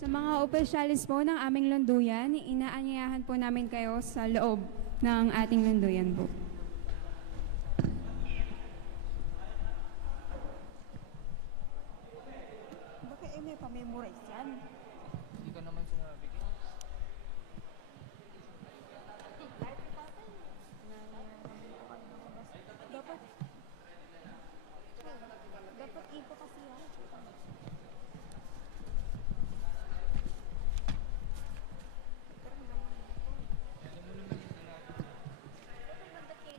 Sa mga opisyalis po ng aming lunduyan, inaanyayahan po namin kayo sa loob ng ating lunduyan po. Baka may pamemorize yan. Hindi ka naman sinabi ko. Dapat dapat ipo kasi yan. Alam mo naman yung natin.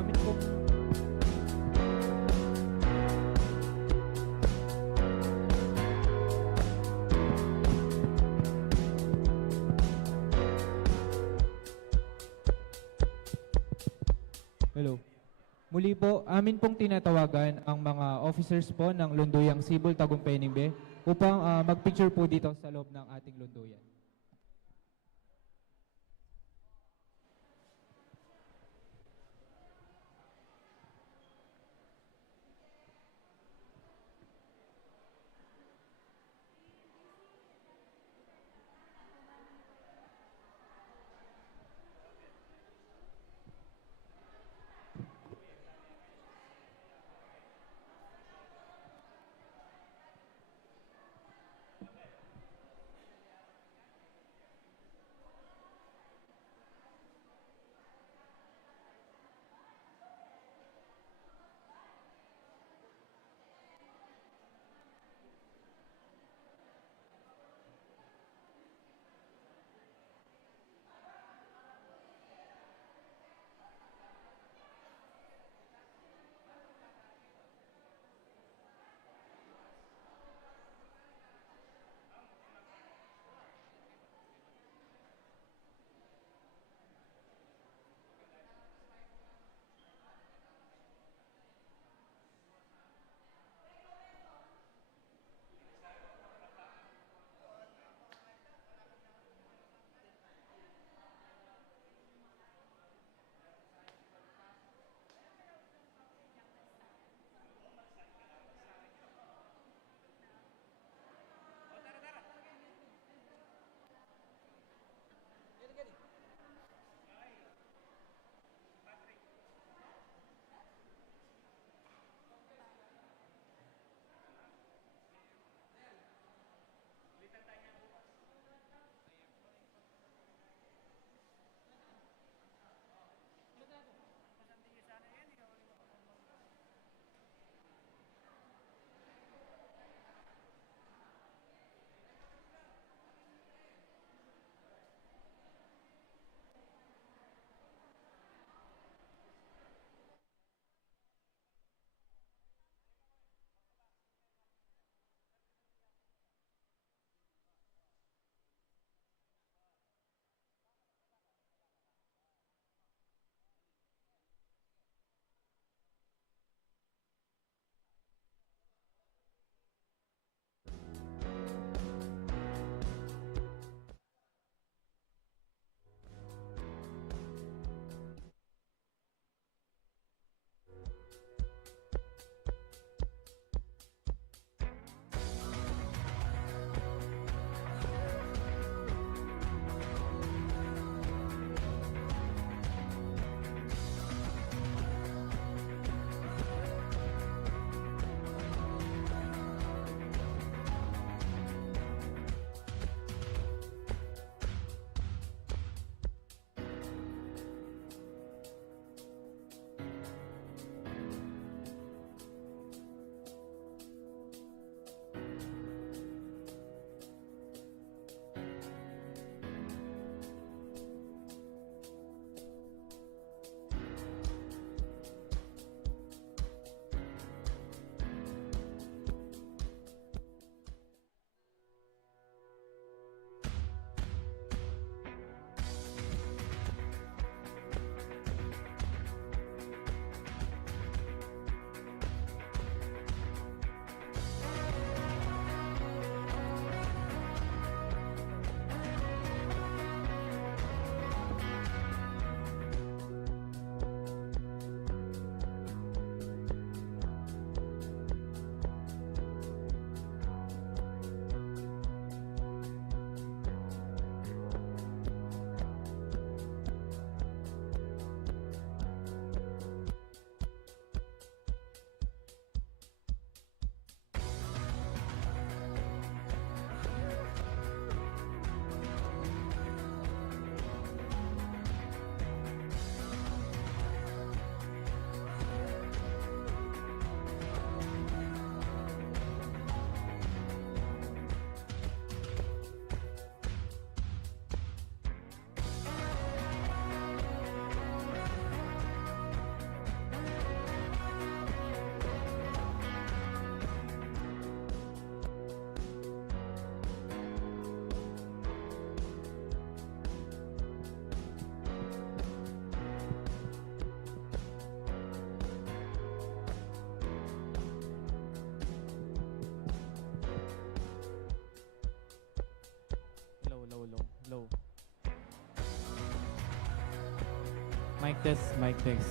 amin po. Hello. Muli po, amin pong tinatawagan ang mga officers po ng Lunduyang Sibol Tagumpay Ningbe upang magpicture po dito sa loob ng ating lunduyan. Mic test, mic test.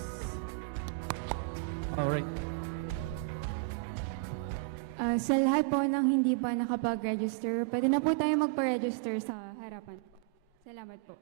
Alright. Sa lahat po ng hindi pa nakapag-register, pwede na po tayo magpa-register sa harapan. Salamat po.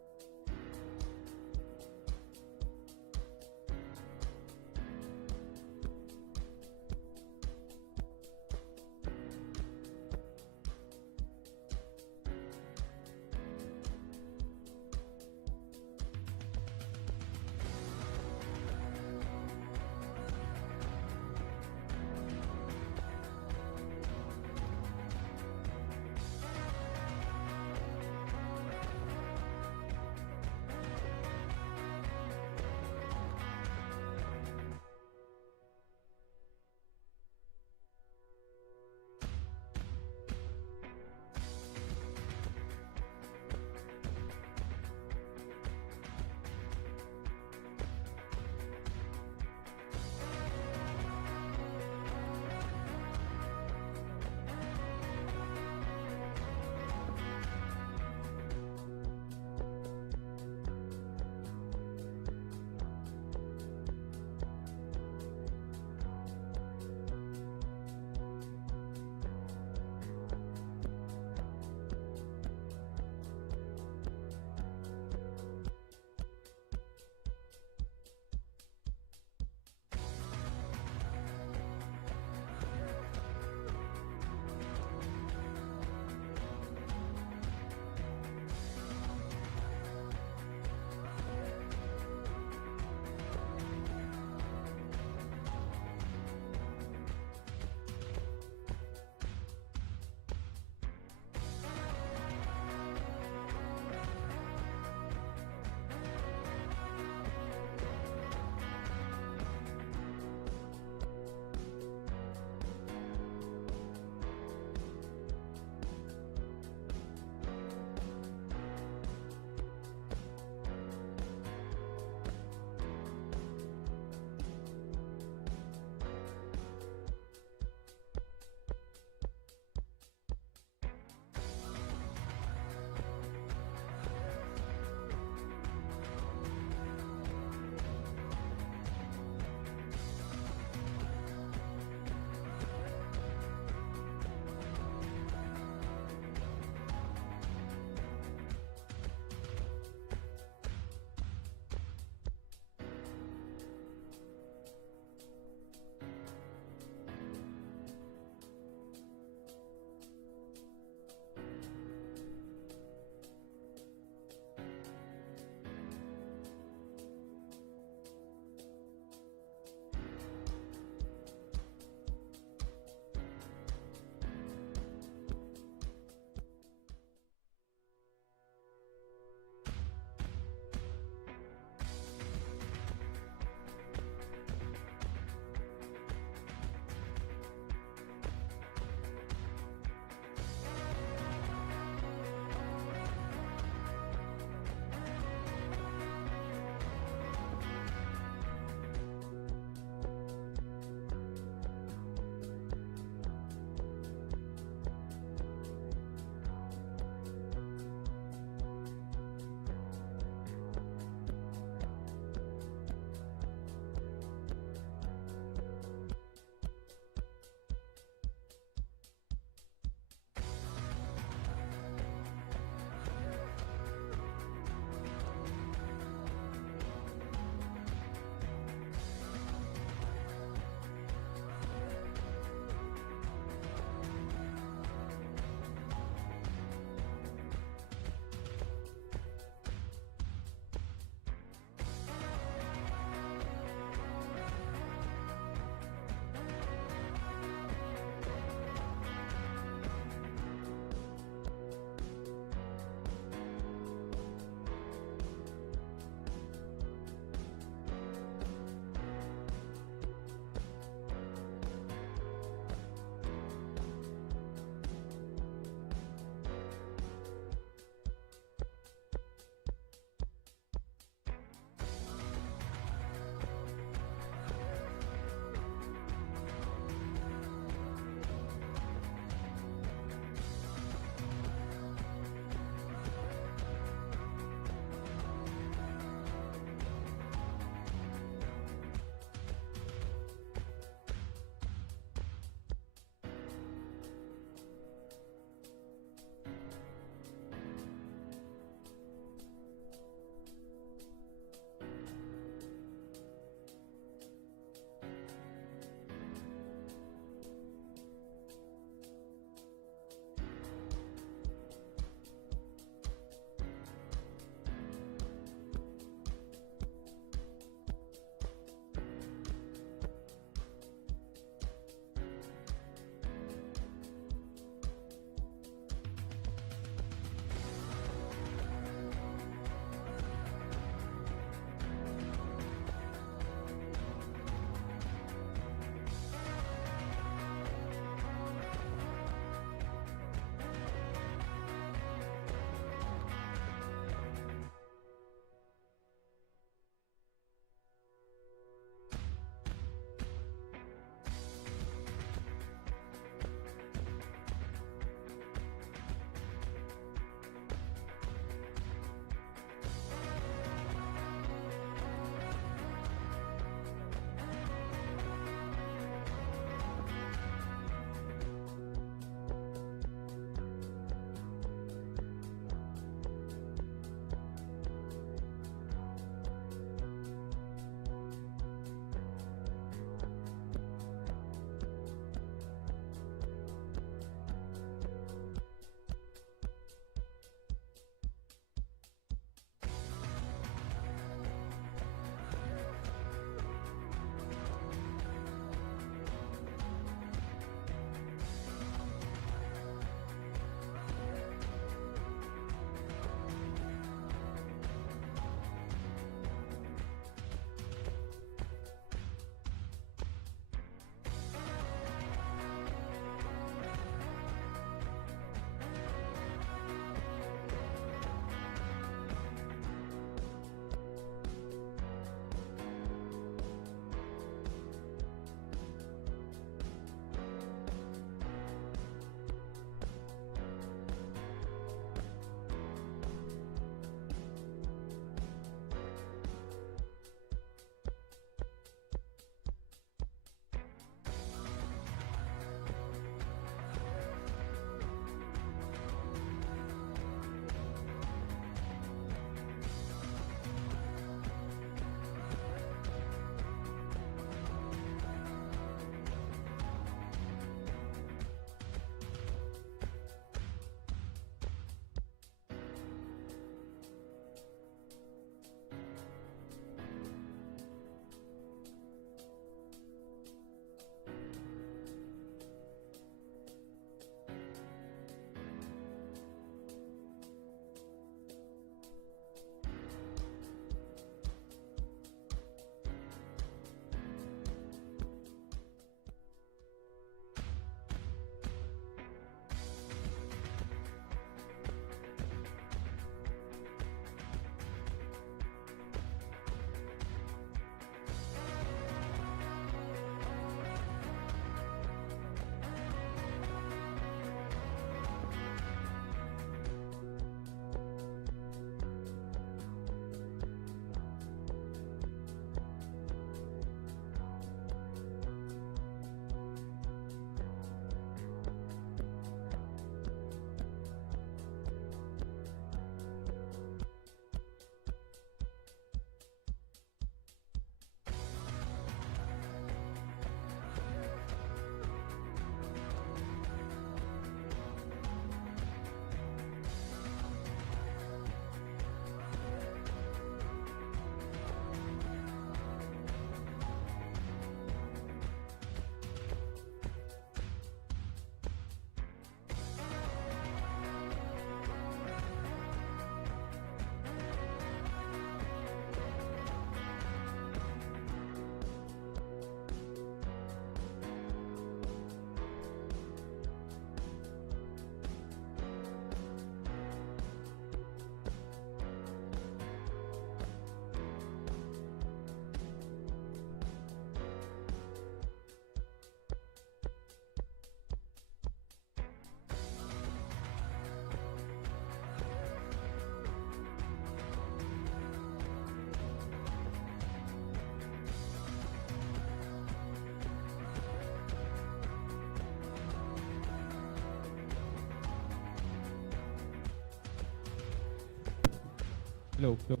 Hello. Hello.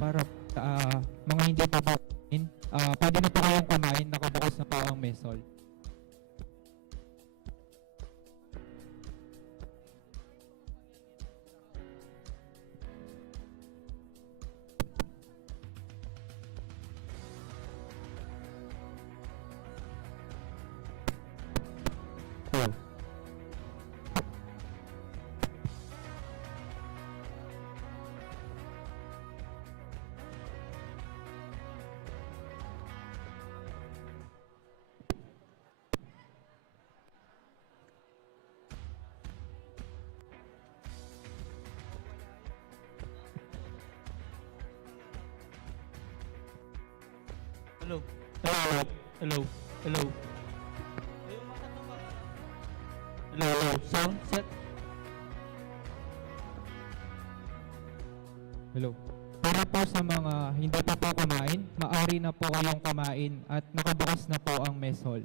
Para sa mga hindi pa po kumain, pwede na po kayong kumain, nakabukas na po ang mesol. Hello. Hello. Hello. Hello. Hello. Hello. Hello. Sound set. Hello. Para po sa mga hindi pa po kumain, maaari na po kayong kumain at nakabukas na po ang mess hall.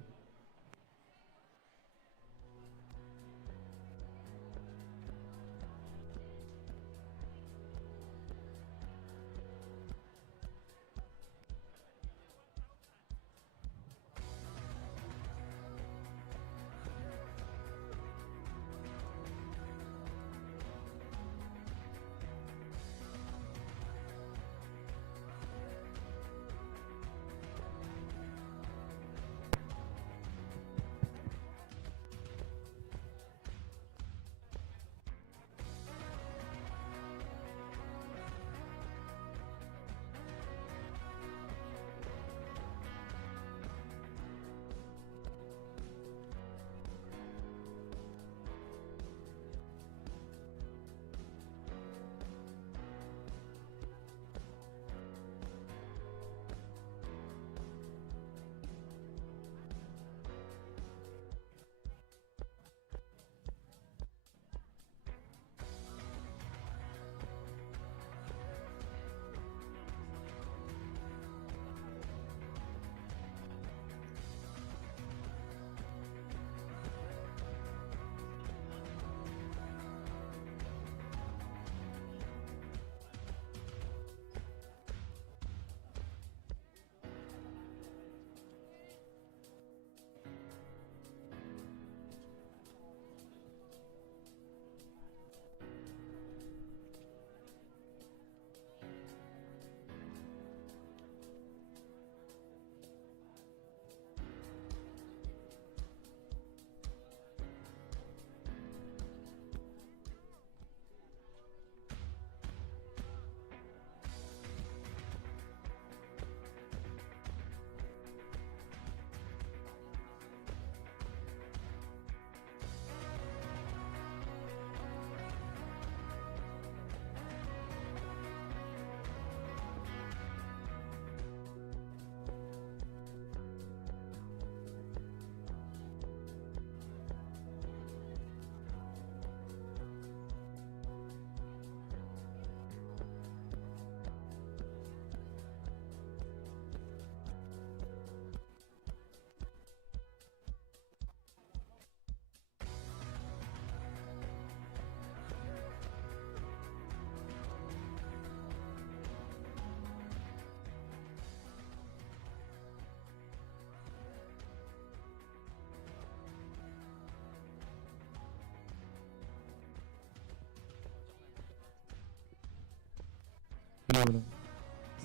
Hello.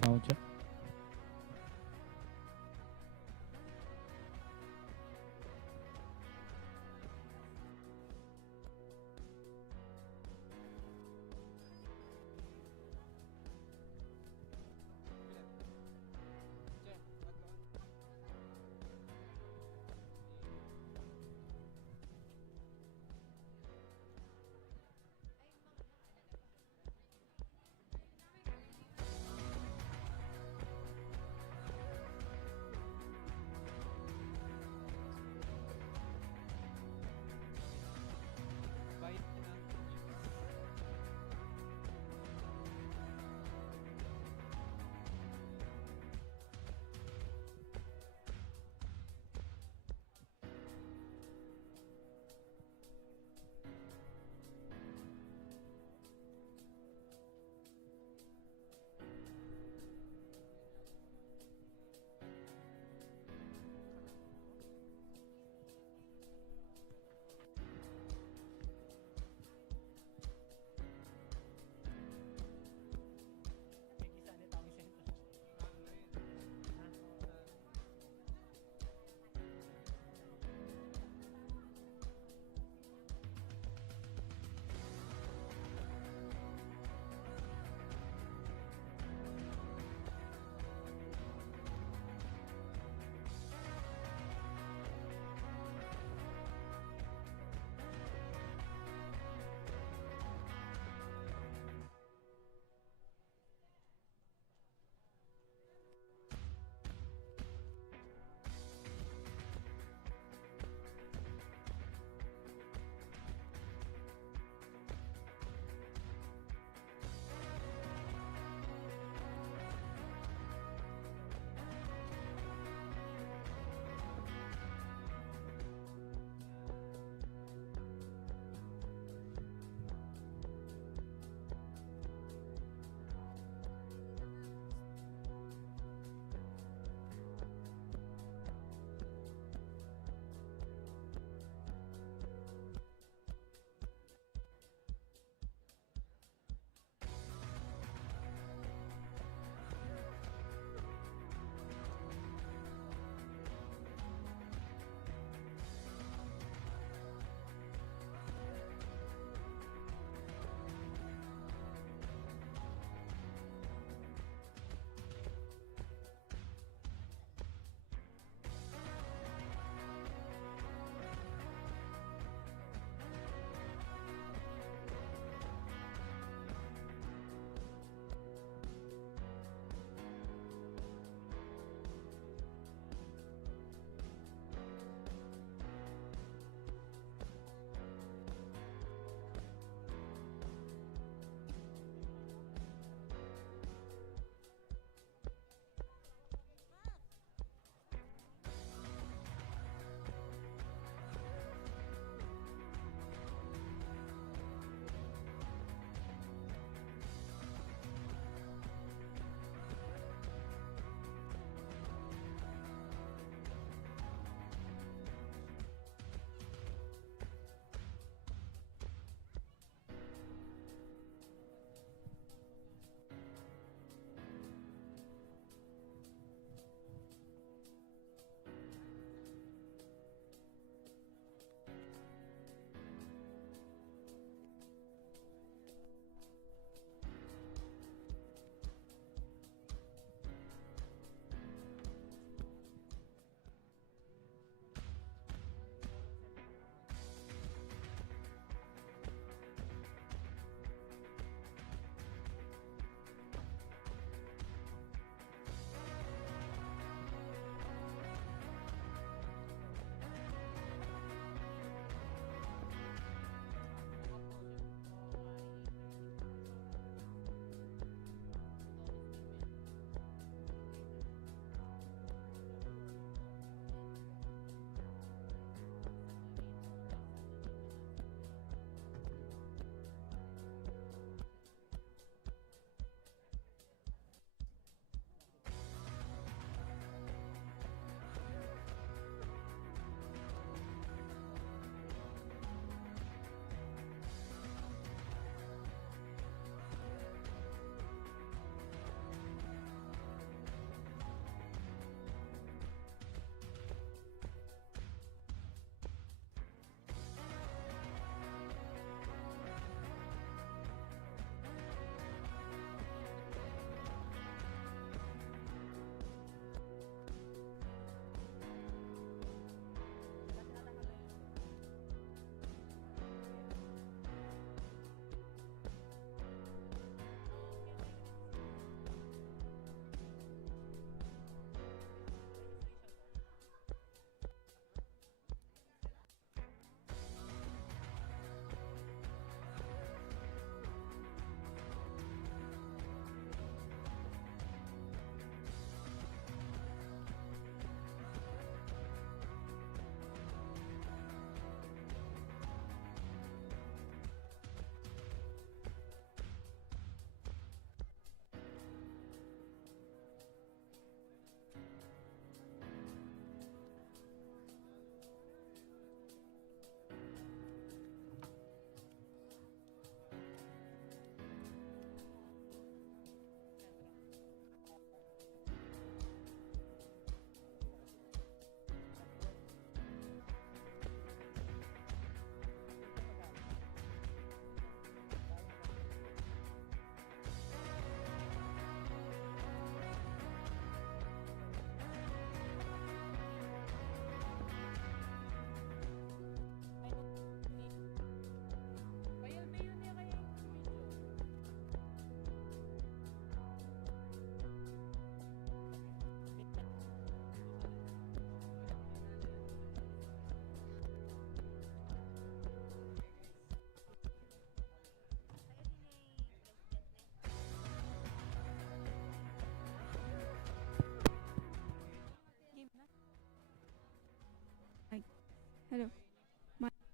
Sound check.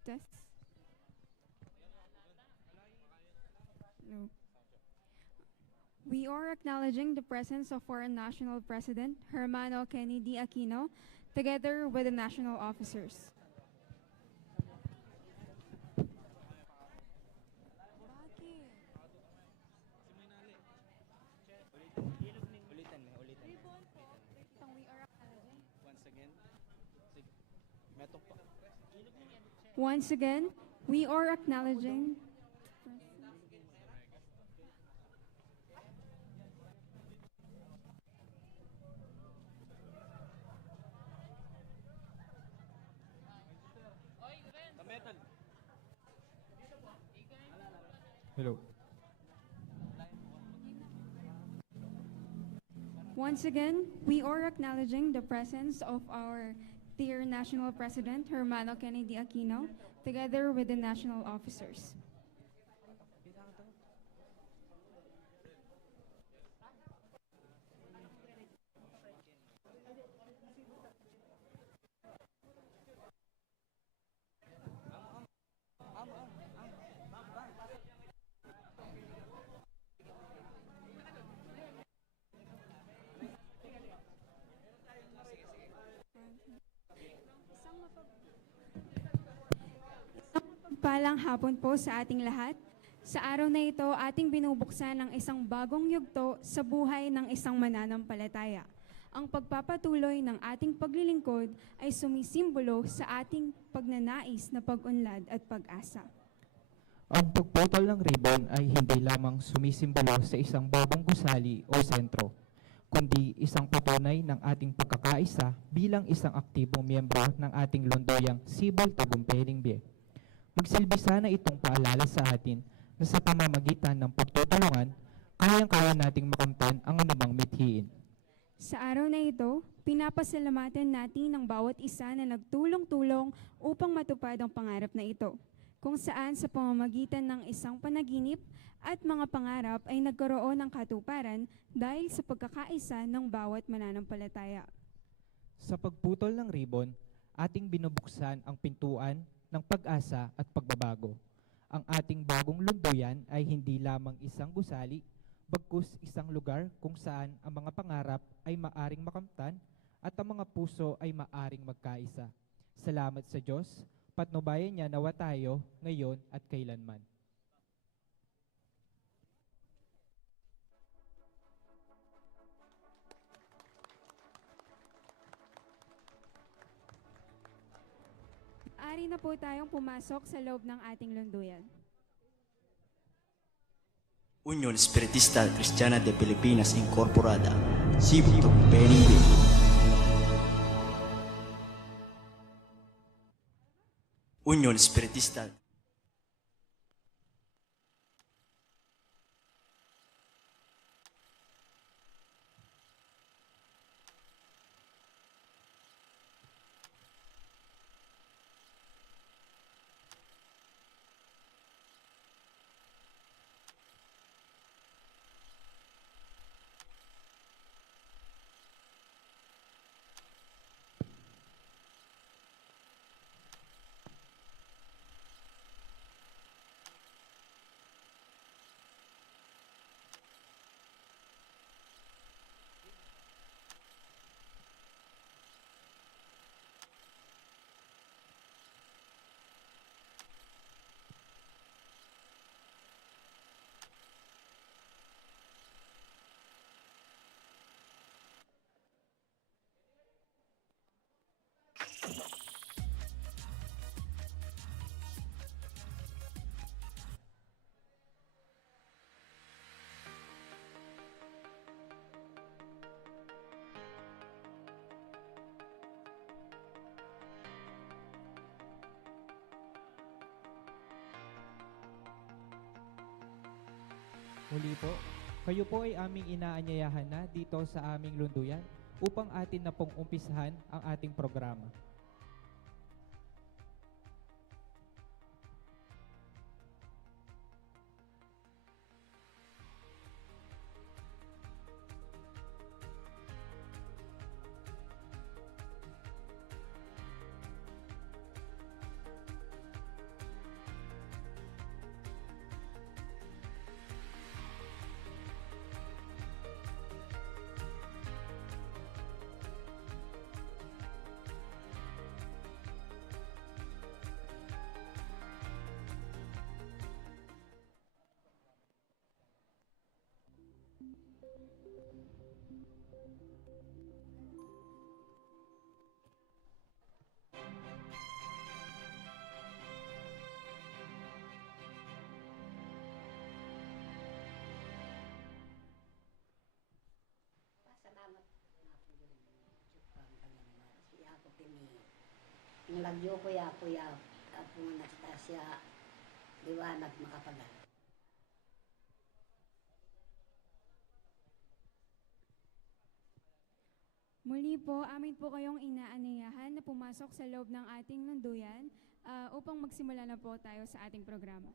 Test. No. We are acknowledging the presence of our National President, Hermano Kennedy Aquino, together with the national officers. Bakit? Ulitan mo, ulitan. We are acknowledging. Once again. Sige. Metok pa. Once again, we are acknowledging. Kametal. Hello. Once again, we are acknowledging the presence of our dear National President, Hermano Kennedy Aquino, together with the national officers. Palang hapon po sa ating lahat. Sa araw na ito, ating binubuksan ang isang bagong yugto sa buhay ng isang mananampalataya. Ang pagpapatuloy ng ating paglilingkod ay sumisimbolo sa ating pagnanais na pag-unlad at pag-asa. Ang pagputol ng ribbon ay hindi lamang sumisimbolo sa isang bagong gusali o sentro, kundi isang patunay ng ating pagkakaisa bilang isang aktibong miyembro ng ating lunduyang Sibol Tagumpay Ningbe. Magsilbi sana itong paalala sa atin na sa pamamagitan ng pagtutulungan, kayang-kaya nating makamtan ang anumang mithiin. Sa araw na ito, pinapasalamatan natin ang bawat isa na nagtulong-tulong upang matupad ang pangarap na ito, kung saan sa pamamagitan ng isang panaginip at mga pangarap ay nagkaroon ng katuparan dahil sa pagkakaisa ng bawat mananampalataya. Sa pagputol ng ribbon, ating binubuksan ang pintuan ng pag-asa at pagbabago. Ang ating bagong lunduyan ay hindi lamang isang gusali, bagkus isang lugar kung saan ang mga pangarap ay maaring makamtan at ang mga puso ay maaring magkaisa. Salamat sa Diyos, patnubayan niya nawa tayo ngayon at kailanman. Ari na po tayong pumasok sa loob ng ating lunduyan. Unión Espiritista Cristiana de Pilipinas Incorporada, Sibol Tagumpay Ningbe. Unión Espiritista Muli po, kayo po ay aming inaanyayahan na dito sa aming lunduyan upang atin na pong umpisahan ang ating programa. Pasalamat nga po yun. Tsukang kanyang siya ko pini. Ang lagyo ko ya kuya at kung Anastasia liwanag makapagal. Muli po, amin po kayong inaanyayahan na pumasok sa loob ng ating lunduyan upang magsimula na po tayo sa ating programa.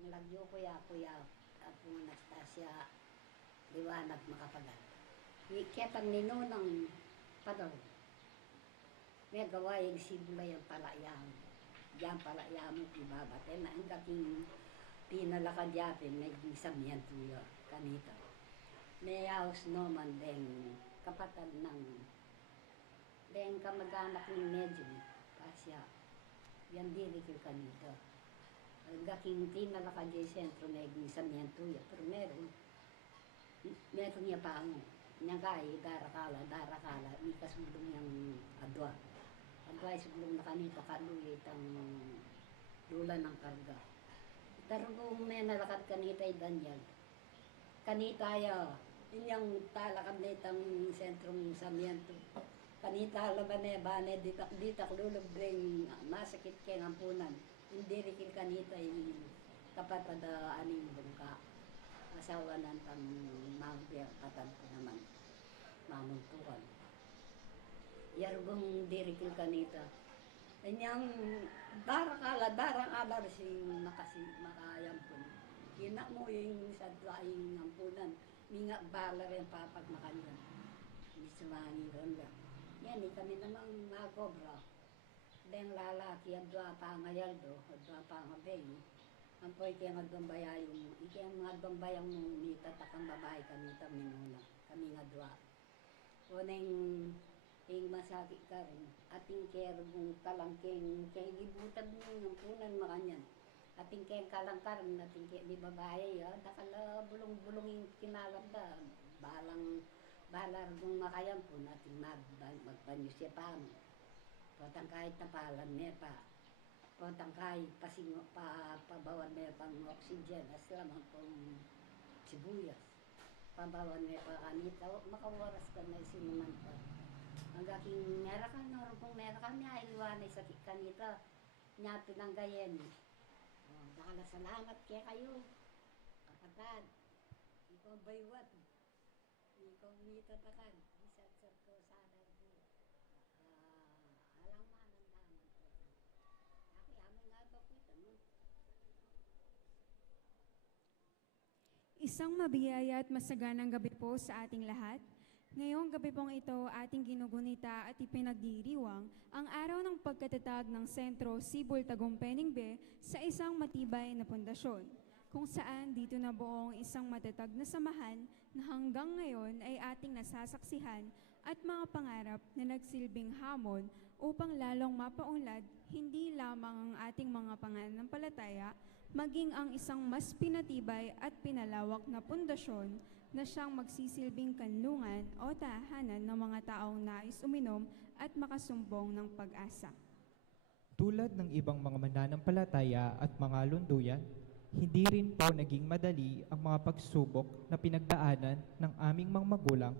Ang lagyo ko ya kuya at kung Anastasia liwanag makapagal. Iketang nino ng padaw. May gawaing sibula yung palayam. Diyan palayam mo ibabate na ang kating pinalakadyapin may samihan tuyo kanito. May house naman din kapatid ng den kamag-anak ng medium pasya. Yan dirikil kanito. Ang gaking pinalakadya sentro na samihan tuyo. Pero meron niya pa ang nyagay, darakala, may kasulong yung adwa. Adwa ay sulong na kanito kalulit ang lula ng karga. Tarugong may nalakad kanita ay Daniel. Kanita ay inyang talakad na itang sentrong samiento. Kanita laban na bane ditak lulog rin masakit kaya ng ampunan. Hindi rikil kanita ay kapatid aning bungka. Asawa ng tang mangbiyak katad ko naman. Mamuntukan. Yarugong dirikil kanita. Inyang darakala si makayampun. Kina mo yung sa dwaing ampunan. Minga bala rin papag makanyan. Hindi sumangin ron lang. Yan kami namang makobra. Deng lalaki ang dwa pangayaldo, dwa pangabay. Ang po ikiyang agambaya yung, ikiyang agambaya mo nita takang babae kanita minuna. Kami nga dwa. Uneng ing masakit ka rin. Ating kerong kalangking, kaya gibutad mo yung punan makanyan. Ating kaya kalangkaran, ating kaya di babae, dakala bulong-bulong yung kinalabda. Balar kung makayang po natin magpanyo siya pa mo. Potang kahit napalan niya pa. Potang kahit pabawan niya pang oxygen. As lamang pong sibuyas. Pabawan niya pa kanita. Makawaras ka na sinuman pa. Ang aking merakan, kung merakan niya, iwanay sa kanita. Niya pinanggayen. Dakala salamat kaya kayo. Kapatad. Ikaw baywat. Ikaw mitatakan. Isat sa ko sadar ko. Alang manan naman ko. Ako yaman nga ba po ito mo? Isang mabiyaya at masaganang gabi po sa ating lahat. Ngayong gabi pong ito ating ginugunita at ipinagdiriwang ang araw ng pagkatatag ng Sentro Sibol Tagumpay B sa isang matibay na pundasyon, kung saan dito na buong isang matatag na samahan na hanggang ngayon ay ating nasasaksihan at mga pangarap na nagsilbing hamon upang lalong mapaunlad hindi lamang ang ating mga pananampalataya, maging ang isang mas pinatibay at pinalawak na pundasyon na siyang magsisilbing kanlungan o tahanan ng mga taong nais uminom at makasumbong ng pag-asa. Tulad ng ibang mga mananampalataya at mga lunduyan, hindi rin po naging madali ang mga pagsubok na pinagdaanan ng aming mga magulang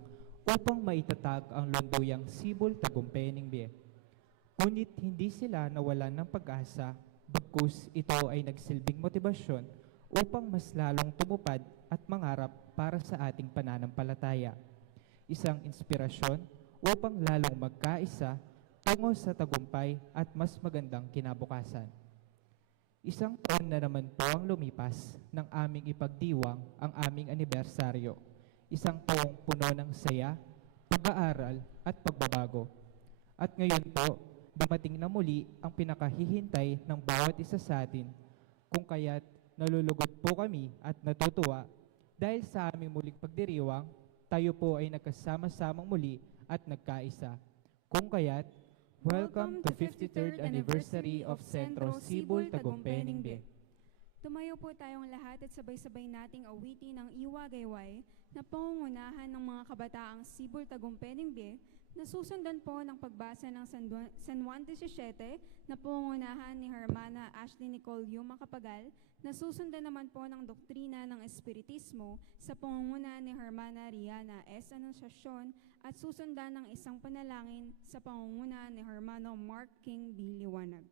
upang maitatag ang lunduyang Sibol Tagumpay B. Ngunit hindi sila nawalan ng pag-asa, bagkus ito ay nagsilbing motibasyon upang mas lalong tumupad at mangarap para sa ating pananampalataya. Isang inspirasyon upang lalong magkaisa tungo sa tagumpay at mas magandang kinabukasan. Isang taon na naman po ang lumipas ng aming ipagdiwang ang aming anibersaryo. Isang taong puno ng saya, pag-aaral at pagbabago. At ngayon po, dumating na muli ang pinakahihintay ng bawat isa sa atin, kung kaya't nalulugod po kami at natutuwa dahil sa aming muling pagdiriwang, tayo po ay nagkasama-samang muli at nagkaisa. Kung kaya't, welcome to 53rd anniversary of Centro Sibol Tagumpay Be. Tumayo po tayong lahat at sabay-sabay nating awitin ang Iwagayway na pangungunahan ng mga kabataang Sibol Tagumpay Be na susundan po ng pagbasa ng San Juan 17 na pangungunahan ni Hermana Ashley Nicole Yuma Capagal na susundan naman po ng doktrina ng Espiritismo sa pangungunahan ni Hermana Riana S. Anunciacion at susundan ng isang panalangin sa pangungunahan ni Hermano Mark King B. Liwanag.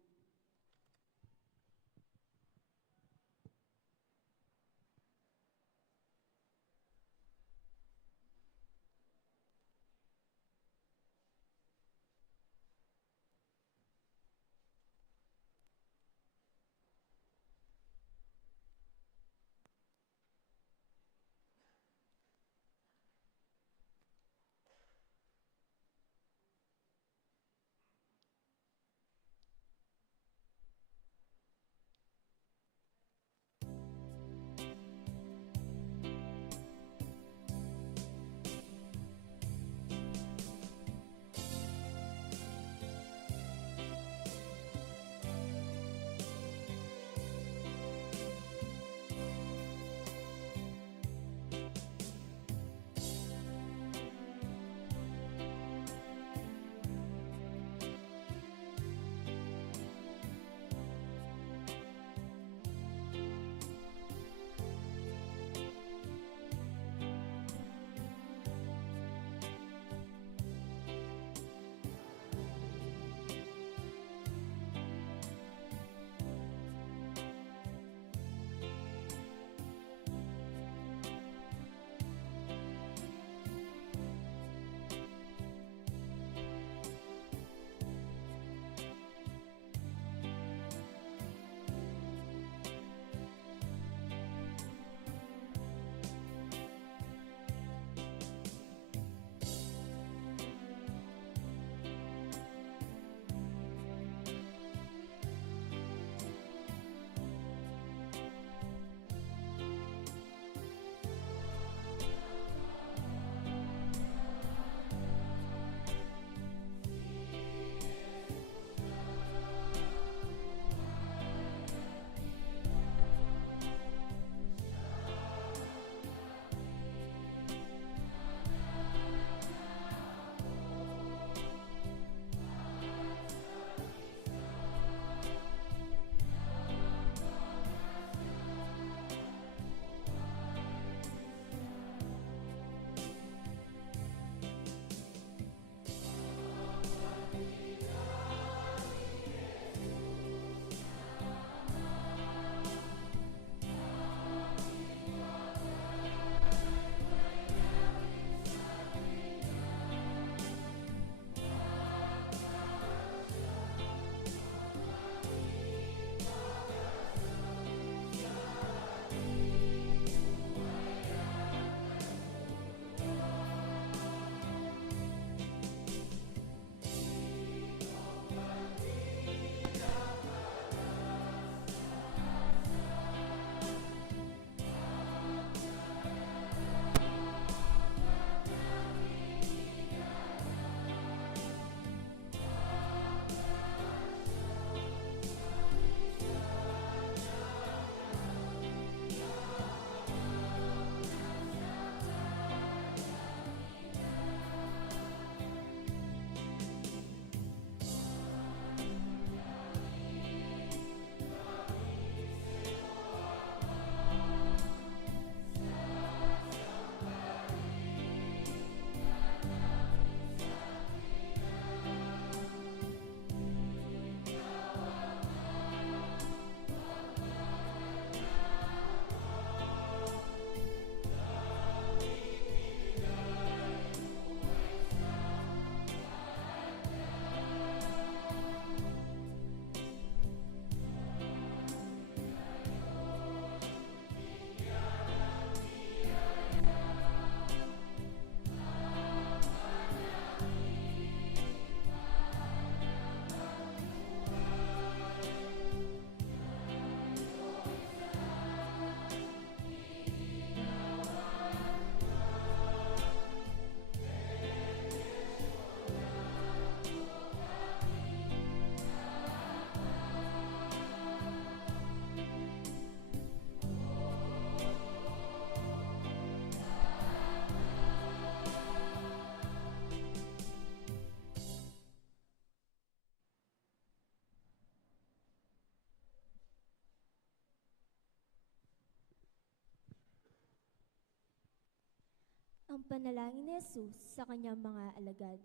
panalangin ni Jesus sa kanyang mga alagad.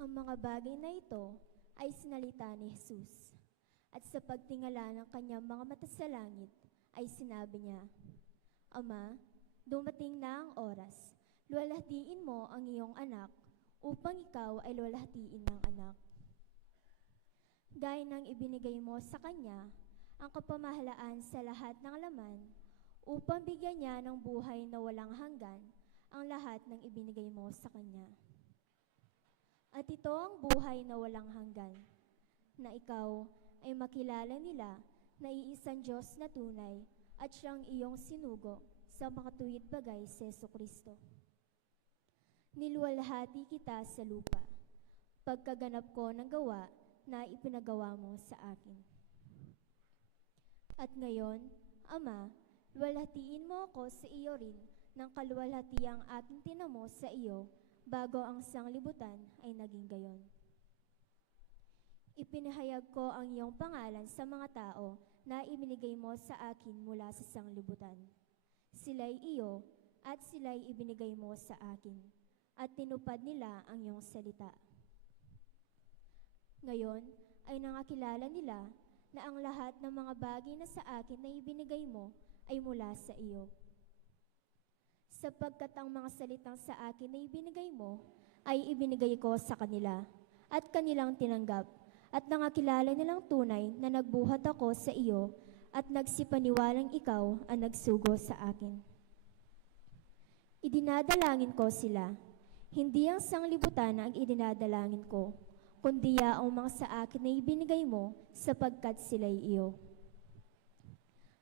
Ang mga bagay na ito ay sinalita ni Jesus. At sa pagtingala ng kanyang mga mata sa langit, ay sinabi niya, Ama, dumating na ang oras. Luwalhatiin mo ang iyong anak upang ikaw ay luwalhatiin ng anak. Gaya ng ibinigay mo sa kanya ang kapamahalaan sa lahat ng laman upang bigyan niya ng buhay na walang hanggan ang lahat ng ibinigay mo sa kanya. At ito ang buhay na walang hanggan, na ikaw ay makilala nila na iisang Diyos na tunay at siyang iyong sinugo sa makatuwid bagay sa Jesucristo. Niluwalhati kita sa lupa, pagkaganap ko ng gawa na ipinagawa mo sa akin. At ngayon, Ama, luwalhatiin mo ako sa iyo rin ng kaluwalhatiang aking tinamo sa iyo bago ang sanglibutan ay naging gayon. Ipinahayag ko ang iyong pangalan sa mga tao na ibinigay mo sa akin mula sa sanglibutan. Sila'y iyo at sila'y ibinigay mo sa akin, at tinupad nila ang iyong salita. Ngayon ay nangakilala nila na ang lahat ng mga bagay na sa akin na ibinigay mo ay mula sa iyo. Sapagkat ang mga salitang sa akin na ibinigay mo ay ibinigay ko sa kanila, at kanilang tinanggap, at nangakilala nilang tunay na nagbuhat ako sa iyo at nagsipaniwalang ikaw ang nagsugo sa akin. Idinadalangin ko sila, hindi ang sanglibutan ang idinadalangin ko, kundi ang mga sa akin na ibinigay mo sapagkat sila'y iyo.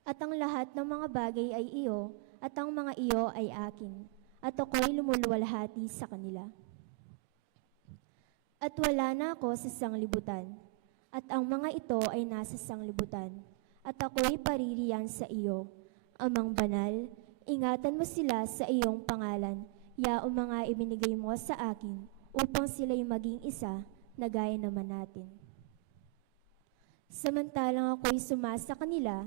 At ang lahat ng mga bagay ay iyo, at ang mga iyo ay akin, at ako'y lumuluwalhati sa kanila. At wala na ako sa sanglibutan, at ang mga ito ay nasa sanglibutan, at ako'y paririyan sa iyo. Amang banal, ingatan mo sila sa iyong pangalan, yaong mga ibinigay mo sa akin, upang sila'y maging isa, na gaya naman natin. Samantalang ako'y sumasa kanila,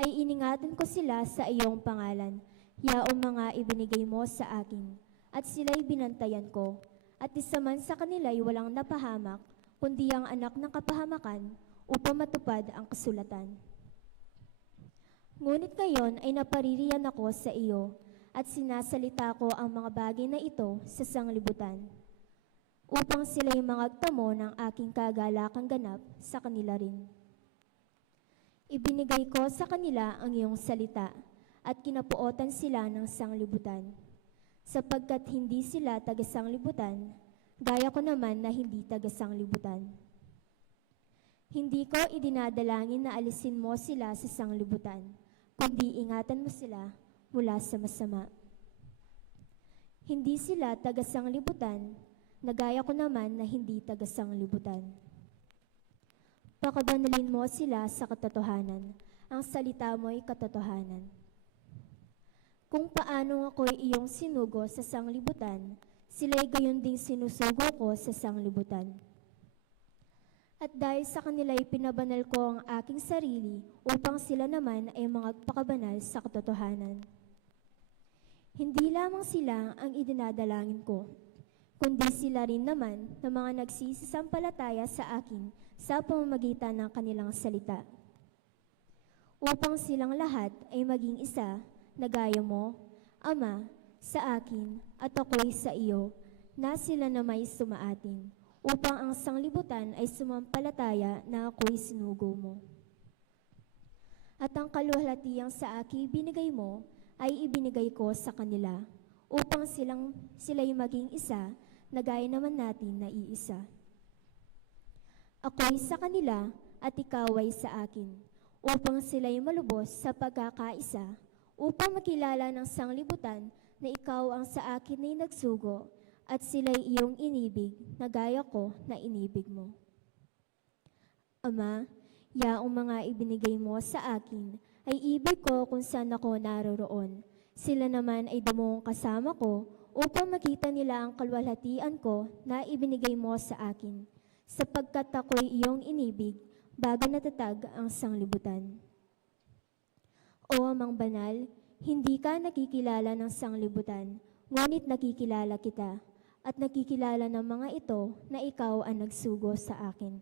ay iningatan ko sila sa iyong pangalan, yaong mga ibinigay mo sa akin, at sila'y binantayan ko, at isa man sa kanila'y walang napahamak, kundi ang anak ng kapahamakan, upang matupad ang kasulatan. Ngunit ngayon ay napaririyan ako sa iyo, at sinasalita ko ang mga bagay na ito sa sanglibutan, upang sila'y mangagtamo ng aking kagalakang ganap sa kanila rin. Ibinigay ko sa kanila ang iyong salita, at kinapuotan sila ng sanglibutan, sapagkat hindi sila taga-sanglibutan, gaya ko naman na hindi taga-sanglibutan. Hindi ko idinadalangin na alisin mo sila sa sanglibutan, kundi ingatan mo sila mula sa masama. Hindi sila taga-sanglibutan, na gaya ko naman na hindi taga-sanglibutan. Pakabanalin mo sila sa katotohanan, ang salita mo ay katotohanan. Kung paano ako'y iyong sinugo sa sanglibutan, sila'y gayon ding sinusugo ko sa sanglibutan. At dahil sa kanila'y pinabanal ko ang aking sarili upang sila naman ay magpakabanal sa katotohanan. Hindi lamang sila ang idinadalangin ko, kundi sila rin naman na mga nagsisisampalataya sa akin sa pamamagitan ng kanilang salita. Upang silang lahat ay maging isa, na gaya mo, Ama, sa akin at ako'y sa iyo, na sila na may sumaatin, upang ang sanglibutan ay sumampalataya na ako'y sinugo mo. At ang kaluwalhatiang sa akin binigay mo, ay ibinigay ko sa kanila, upang sila'y maging isa, na gaya naman natin na iisa. Ako'y sa kanila at ikaw ay sa akin, upang sila'y malubos sa pagkakaisa, upang makilala ng sanglibutan na ikaw ang sa akin ay nagsugo, at sila'y iyong inibig na gaya ko na inibig mo. Ama, yaong mga ibinigay mo sa akin, ay ibig ko kung saan ako naroroon. Sila naman ay dumong kasama ko, upang makita nila ang kaluwalhatian ko na ibinigay mo sa akin, sapagkat ako'y iyong inibig, bago natatag ang sanglibutan. O Amang Banal, hindi ka nakikilala ng sanglibutan, Ngunit nakikilala kita at nakikilala ng mga ito na ikaw ang nagsugo sa akin.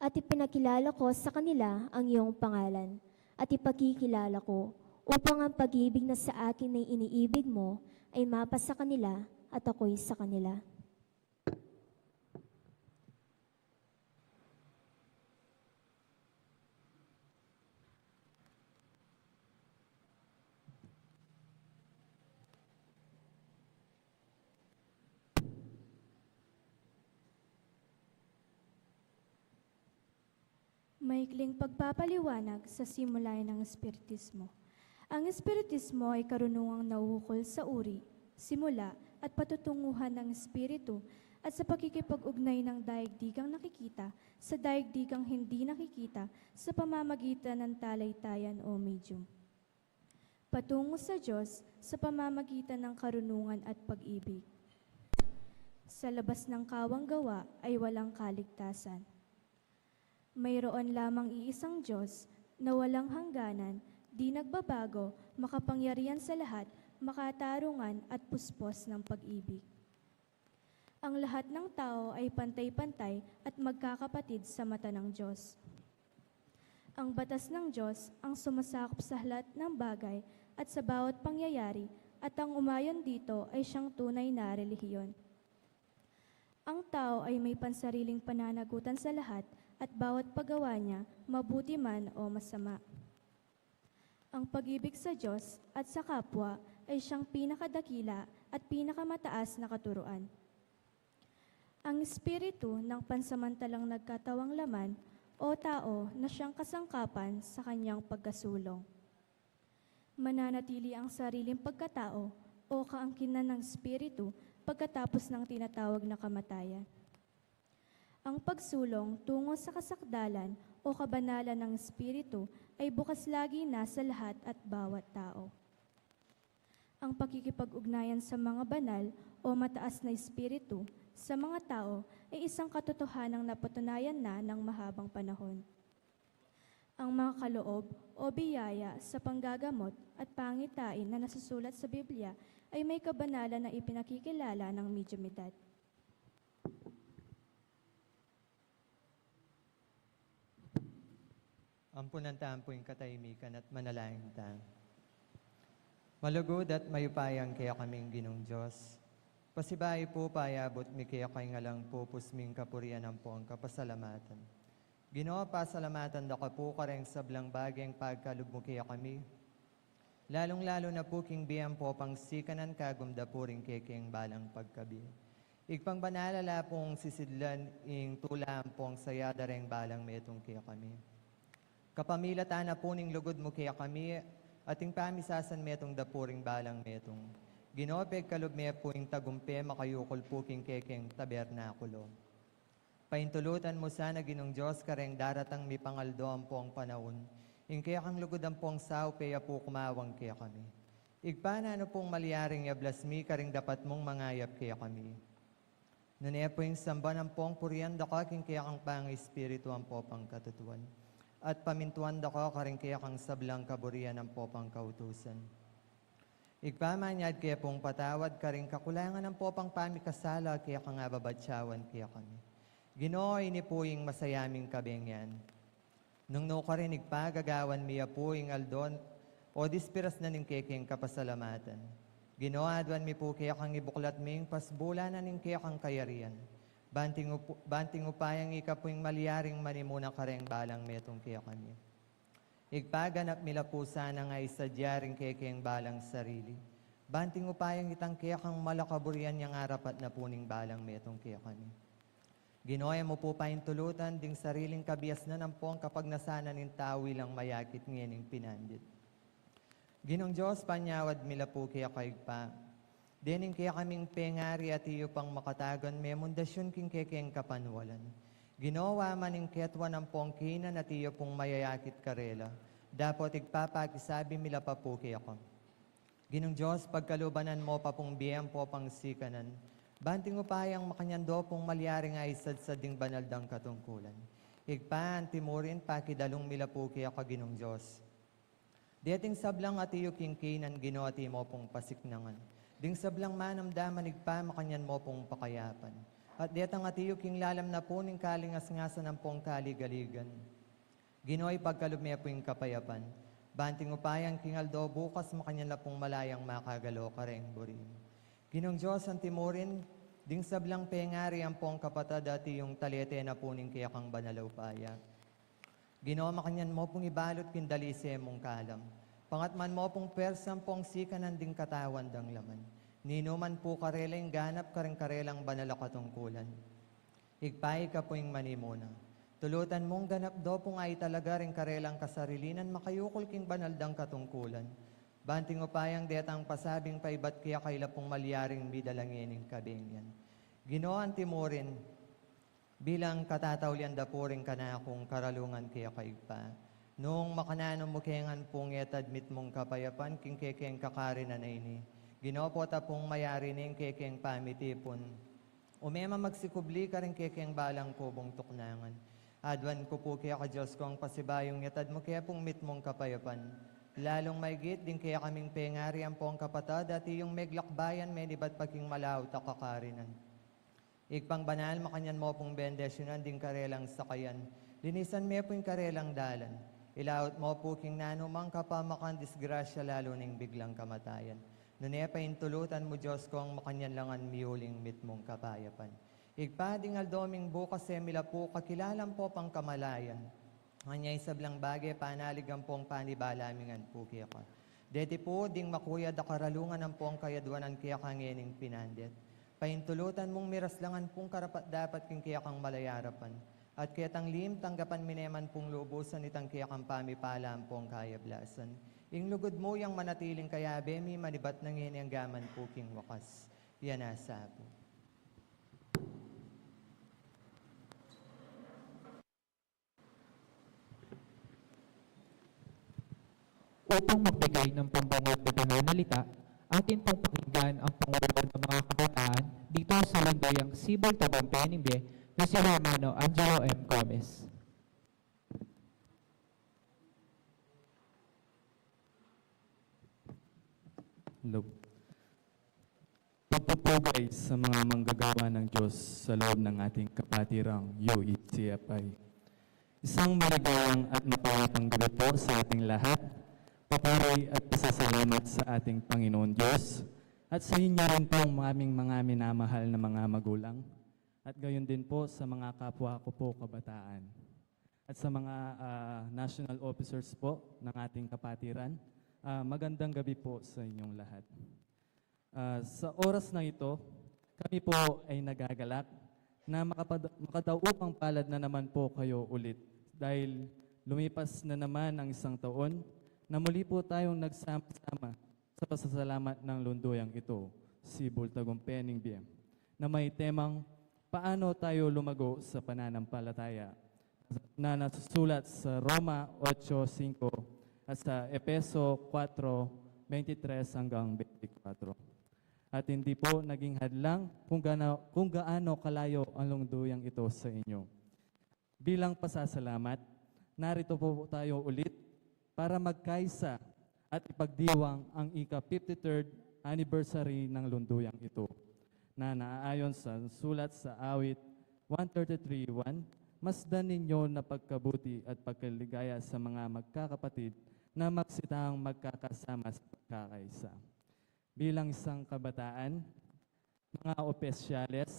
At ipinakilala ko sa kanila ang iyong pangalan at ipakikilala ko upang ang pag-ibig na sa akin ay iniibig mo ay mapa sa kanila at ako'y sa kanila. Maikling pagpapaliwanag sa simulay ng Espiritismo. Ang Espiritismo ay karunungang nauukol sa uri, simula at patutunguhan ng Espiritu at sa pakikipag-ugnay ng daigdigang nakikita sa daigdigang hindi nakikita sa pamamagitan ng talaytayan o medium. Patungo sa Diyos sa pamamagitan ng karunungan at pag-ibig. Sa labas ng kawang gawa ay walang kaligtasan. Mayroon lamang iisang Diyos na walang hangganan, di nagbabago, makapangyarihan sa lahat, makatarungan at puspos ng pag-ibig. Ang lahat ng tao ay pantay-pantay at magkakapatid sa mata ng Diyos. Ang batas ng Diyos ang sumasakop sa lahat ng bagay at sa bawat pangyayari at ang umayon dito ay siyang tunay na relihiyon. Ang tao ay may pansariling pananagutan sa lahat at bawat paggawa niya, mabuti man o masama. Ang pag-ibig sa Diyos at sa kapwa ay siyang pinakadakila at pinakamataas na katuruan. Ang espiritu ng pansamantalang nagkatawang laman o tao na siyang kasangkapan sa kanyang pagkasulong. Mananatili ang sariling pagkatao o kaangkinan ng espiritu pagkatapos ng tinatawag na kamatayan. Ang pagsulong tungo sa kasakdalan o kabanalan ng espiritu ay bukas lagi na sa lahat at bawat tao. Ang pakikipag-ugnayan sa mga banal o mataas na espiritu sa mga tao ay isang katotohanang napatunayan na ng mahabang panahon. Ang mga kaloob o biyaya sa panggagamot at pangitain na nasusulat sa Biblia ay may kabanalan na ipinakikilala ng medyumidad. Ampunan tampo yung katahimikan at manalangin ta. Malugod at mayupayang kaya kaming ginong Diyos. Pasibayi po payabot mi kaya kay ngalang pupus ming kapurian ang po ang kapasalamatan. Ginoo pasalamatan da ka po kareng sablang bagay pagkalub mo kaya kami. Lalong-lalo na po king biyang po pang sikanan kagumda po rin kekeng balang pagkabi. Igpang banalala pong sisidlan ing tulaan pong sayada ring balang metong kaya kami. Kapamilatan na po ning lugod mo kaya kami, ating pamisasan metong dapuring balang metong. Ginopeg kalub me po ing tagumpe makayukol po king kekeng tabernakulo. Paintulutan mo sana ginong Diyos kareng daratang mi pangaldo ang po ang panahon. Ing kaya kang lugod ang pong sao peya po kumawang kaya kami. Igpana ano pong maliyaring yablasmi karing dapat mong mangayap kaya kami. Nunaya po yung samba ng pong purian dakaking kaya kang pang espiritu ang po pang katutuan. At pamintuan da ko karing kaya kang sablang kaburian ng popang kautusan. Igpamanyad kaya pong patawad karing kakulangan ng popang pamikasala kaya kang ababatsyawan kaya kami. Ginoo ini po yung masayaming kabengyan. Nung no ka rin igpagagawan miya po yung aldon o dispiras na ning kekeng kapasalamatan. Ginoo adwan mi po kaya kang ibuklat ming pasbula na ning kaya kang kayarian. Banting upayang ikapuing maliyaring manimuna kareng balang metong kaya kami. Igpaganap mila po sana nga isadyaring kekeng balang sarili. Banting upayang itang kaya kang malakaburian niyang arapat na puning balang metong kaya kami. Ginoy mo po paintulutan ding sariling kabias na nampong kapag nasana nin tawi lang mayakit ngening pinandit. Ginong Diyos panyawad mila po kaya kaigpa. Dening kaya kaming pengari at iyo pang makatagan may mundasyon king kekeng kapanwalan. Ginawa maning ketwa ng pongkinan at iyo pong mayayakit karela. Dapat igpapakisabi mila pa po kaya ko. Ginong Diyos, pagkalubanan mo pa pong biyang po pang sikanan. Banting upayang makanyando pong malyaring ay sadsading banaldang katungkulan. Igpaan timurin pakidalong mila po kaya ka Ginong Diyos. Deting sablang atiyo kingkinan ginoti mo pong pasiknangan. Ding sablang manamdaman igpa makanyan mo pong pakayapan. At detang atiyo king lalam na po ning kalingas-ngasan ng pong kaligaligan. Ginoy pagkalumya po yung kapayapan. Banting upayang kingaldo bukas makanyan na pong malayang makagalo kareng burin. Ginong Diyos ang timurin, ding sablang pengari ang pong kapatad dati yung talete na po ning kiyakang banalaw paya. Ginoo makanyan mo pong ibalot kindalise mong kalam. Pangatman mo pong persang pong sikanan ding katawan dang laman. Ninuman po karelang ganap karelang banala katungkulan. Igpay ka po yung manimuna. Tulutan mong ganap do pong ay talaga rin karelang kasarilinan makayukol king banaldang katungkulan. Banting upayang detang pasabing paibat kaya kaila pong malyaring bidalangining kabingyan. Ginoo ang timurin, bilang katatawlian da po rin ka na akong karalungan kaya kaigpa. Noong makananong mo kengan pong etadmit mong kapayapan, king kekeng kakarin na ini. Ginopota pong mayari ning kekeng pamitipon. Umema magsikubli ka rin kekeng balang kubong tuknangan. Adwan ko po kaya ka Diyos ko ang pasibayong etad mo kaya pong mit mong kapayapan. Lalong maigit din kaya kaming pengari ang pong kapatad at iyong meglakbayan menibat pagking malaw ta kakarinan. Igpang banal makanyan mo pong bendesyonan ding karelang sakayan. Linisan me po yung karelang dalan. Ilaot mo po king nanumang kapamakan disgrasya lalo ning biglang kamatayan. Nune pa intulutan mo Diyos ko ang makanyan langan miyuling mit mong kapayapan. Igpading aldoming bukas semila po kakilalan po pang kamalayan. Nganyay sablang bagay panaligan pong panibalamingan po kaya ka. Deti po ding makuya da karalungan ang pong kayadwanan kaya kangening pinandet. Paintulutan mong miraslangan pong karapat dapat king kaya kang malayarapan. At kaya tang lim, tanggapan mineman pong lubusan itang kaya kang pamipala ang pong kayablasan. Ing lugod mo yung manatiling kaya bemi manibat ng ang gaman po king wakas. Yan asa po. Upang magbigay ng pambungad na pananalita, atin pong pakinggan ang pangulo ng mga kabataan dito sa Landayang Sibol Tabang Penimbe na si Romano Angelo M. Gomez. Hello. Pagpupugay sa mga manggagawa ng Diyos sa loob ng ating kapatirang UECFI. Isang maligayang at mapayapang gabi po sa ating lahat. Papuri at pasasalamat sa ating Panginoon Diyos at sa inyo rin pong aming mga minamahal na mga magulang at gayon din po sa mga kapwa ko po kabataan at sa mga national officers po ng ating kapatiran. Magandang gabi po sa inyong lahat. Sa oras na ito, kami po ay nagagalak na makadaupang palad na naman po kayo ulit dahil lumipas na naman ang isang taon na muli po tayong nagsama-sama sa pasasalamat ng lunduyang ito, Sibol Tagumpay BM, na may temang paano tayo lumago sa pananampalataya na nasusulat sa Roma 8:5 at sa Epeso 4:23 hanggang 24. At hindi po naging hadlang kung gaano kalayo ang lunduyang ito sa inyo. Bilang pasasalamat, narito po tayo ulit para magkaisa at ipagdiwang ang ika-53rd anniversary ng lunduyang ito na naaayon sa sulat sa awit 133:1, masdan ninyo na pagkabuti at pagkaligaya sa mga magkakapatid na magsitang magkakasama sa pagkakaisa. Bilang isang kabataan, mga opisyales,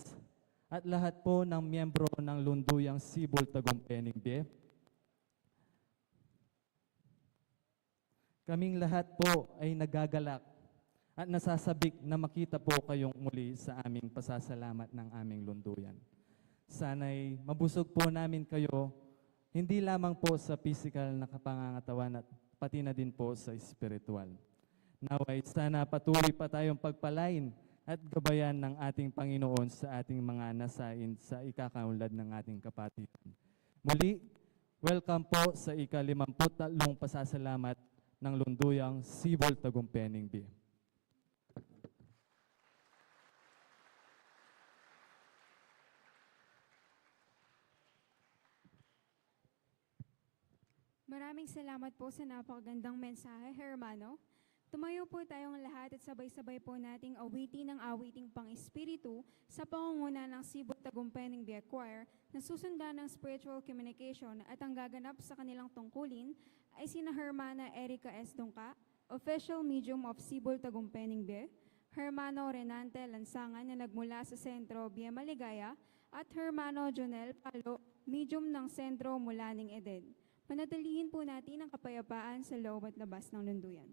at lahat po ng miyembro ng lunduyang Sibol Tagumpay BM, kaming lahat po ay nagagalak at nasasabik na makita po kayong muli sa aming pasasalamat ng aming lunduyan. Sana'y mabusog po namin kayo, hindi lamang po sa physical na kapangangatawan at pati na din po sa spiritual. Naway sana patuloy pa tayong pagpalain at gabayan ng ating Panginoon sa ating mga nasain sa ikakaunlad ng ating kapatiran. Muli, welcome po sa ika-53 pasasalamat ng lunduyang Sibol Tagumpay BM. Maraming salamat po sa napakagandang mensahe, Hermano. Tumayo po tayong lahat at sabay-sabay po nating awitin ng awiting pang-espiritu sa pangunguna ng Cebu Tagumpay Bia Choir na susundan ng spiritual communication at ang gaganap sa kanilang tungkulin ay sina Hermana Erica S. Dungka, official medium of Cebu Tagumpay Bia, Hermano Renante Lansangan na nagmula sa Sentro Bia Maligaya at Hermano Jonel Palo, medium ng Sentro Mulaning Eden. Panatilihin po natin ang kapayapaan sa loob at labas ng lunduyan.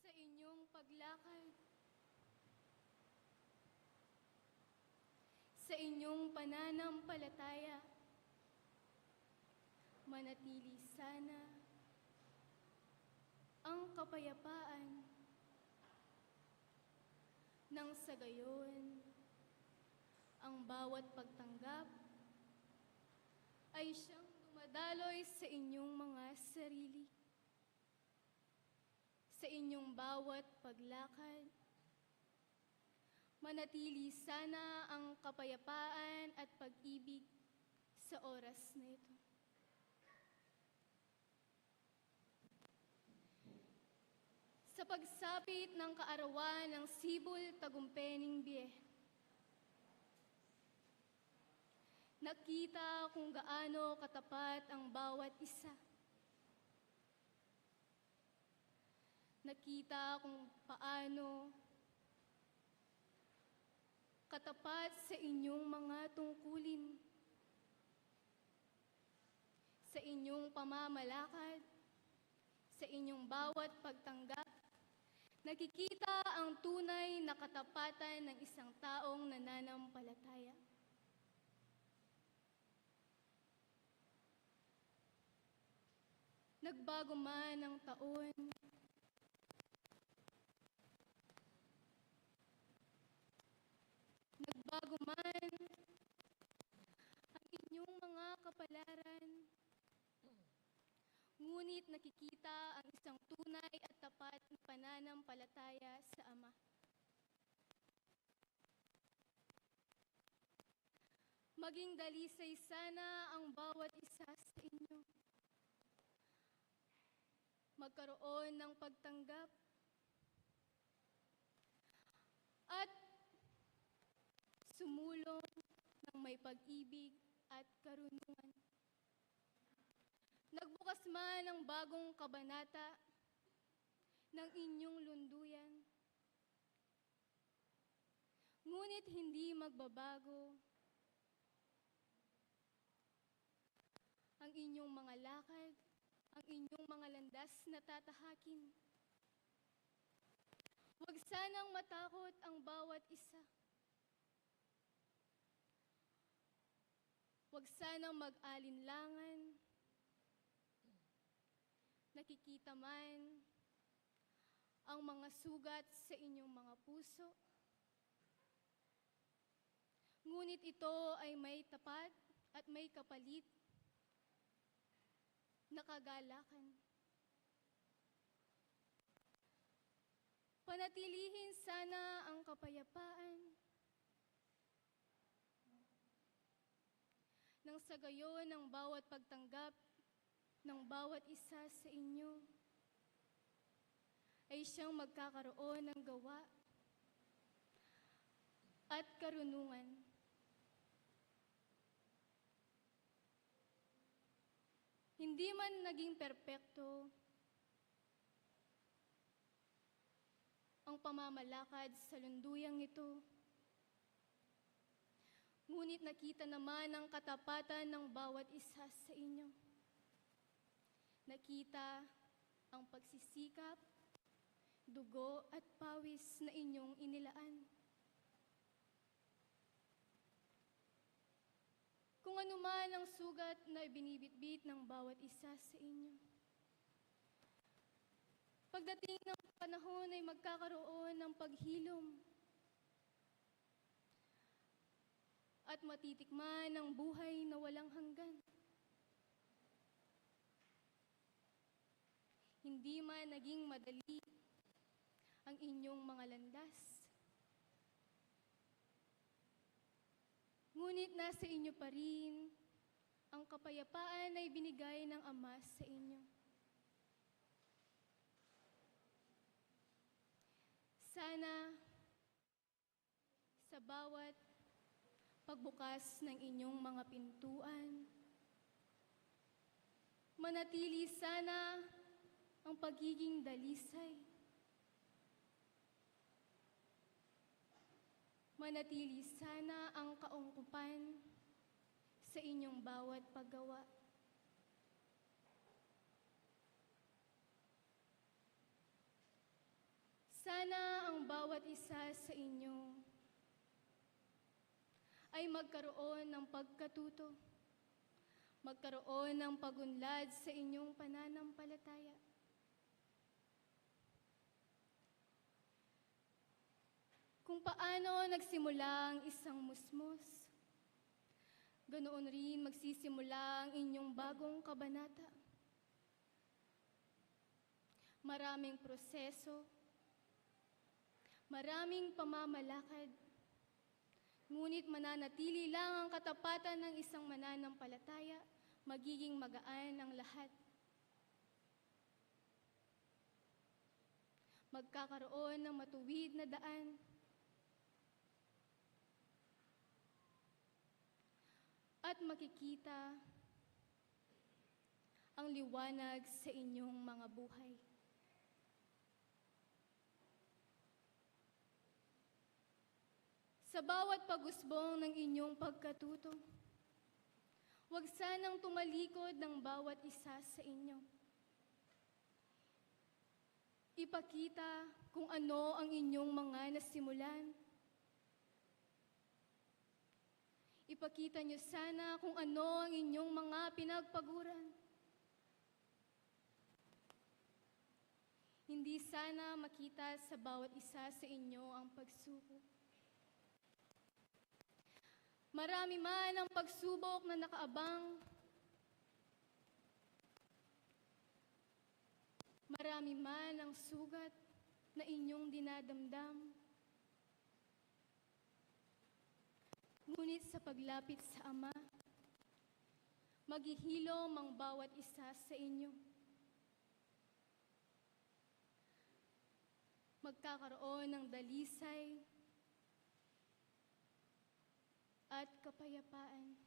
Sa inyong paglakad, sa inyong pananampalataya, manatili sana ang kapayapaan. Nang sa gayon, ang bawat pagtanggap ay siyang dumadaloy sa inyong mga sarili. Sa inyong bawat paglakad, manatili sana ang kapayapaan at pag-ibig sa oras na ito. Sa pagsapit ng kaarawan ng Sibol Tagumpeni Biye, nakita kung gaano katapat ang bawat isa. Nakita kung paano katapat sa inyong mga tungkulin, sa inyong pamamalakad, sa inyong bawat pagtanggap. Nakikita ang tunay na katapatan ng isang taong nananampalataya. Nagbago man ang taon, nagbago man ang inyong mga kapalaran, ngunit nakikita ang isang tunay at tapat na pananampalataya sa Ama. Maging dalisay sana ang bawat isa sa inyo. Magkaroon ng pagtanggap at sumulong ng may pag-ibig at karunungan. Nagbukas man ang bagong kabanata ng inyong lunduyan, ngunit hindi magbabago ang inyong mga lakad, ang inyong mga landas na tatahakin. Huwag sanang matakot ang bawat isa. Huwag sanang mag-alinlangan. Nakikita man ang mga sugat sa inyong mga puso. Ngunit ito ay may tapat at may kapalit na kagalakan. Panatilihin sana ang kapayapaan nang sa gayon ng bawat pagtanggap ng bawat isa sa inyo ay siyang magkakaroon ng gawa at karunungan. Hindi man naging perpekto ang pamamalakad sa lunduyang ito, ngunit nakita naman ang katapatan ng bawat isa sa inyo. Nakita ang pagsisikap, dugo at pawis na inyong inilaan. Kung ano man ang sugat na ibinibitbit ng bawat isa sa inyo. Pagdating ng panahon ay magkakaroon ng paghilom at matitikman ang buhay na walang hanggan. Hindi man naging madali ang inyong mga landas, ngunit nasa inyo pa rin ang kapayapaan na ibinigay ng Ama sa inyo. Sana sa bawat pagbukas ng inyong mga pintuan, manatili sana ang pagiging dalisay. Manatili sana ang kaungkupan sa inyong bawat paggawa. Sana ang bawat isa sa inyo ay magkaroon ng pagkatuto, magkaroon ng pagunlad sa inyong pananampalataya. Kung paano nagsimula ang isang musmos, ganoon rin magsisimula ang inyong bagong kabanata. Maraming proseso, maraming pamamalakad, ngunit mananatili lang ang katapatan ng isang mananampalataya, magiging magaan ang lahat. Magkakaroon ng matuwid na daan. At makikita ang liwanag sa inyong mga buhay. Sa bawat pag-usbong ng inyong pagkatuto, huwag sanang tumalikod ng bawat isa sa inyo. Ipakita kung ano ang inyong mga nasimulan. Ipakita niyo sana kung ano ang inyong mga pinagpaguran. Hindi sana makita sa bawat isa sa inyo ang pagsuko. Marami man ang pagsubok na nakaabang. Marami man ang sugat na inyong dinadamdam. Ngunit sa paglapit sa Ama, maghihilom ang bawat isa sa inyo. Magkakaroon ng dalisay at kapayapaan.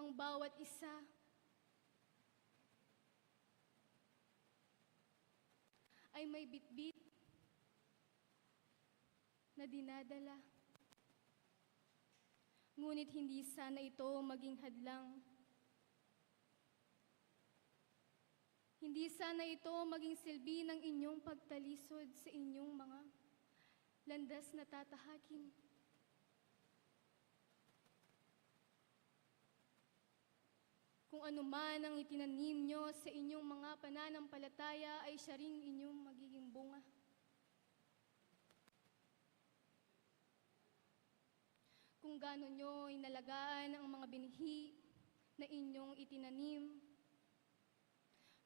Ang bawat isa ay may bitbit na dinadala. Ngunit hindi sana ito maging hadlang. Hindi sana ito maging silbi ng inyong pagtalisod sa inyong mga landas na tatahakin. Kung ano man ang itinanim nyo sa inyong mga pananampalataya ay siya ring inyong magiging bunga. Kung gaano nyo inalagaan ang mga binhi na inyong itinanim,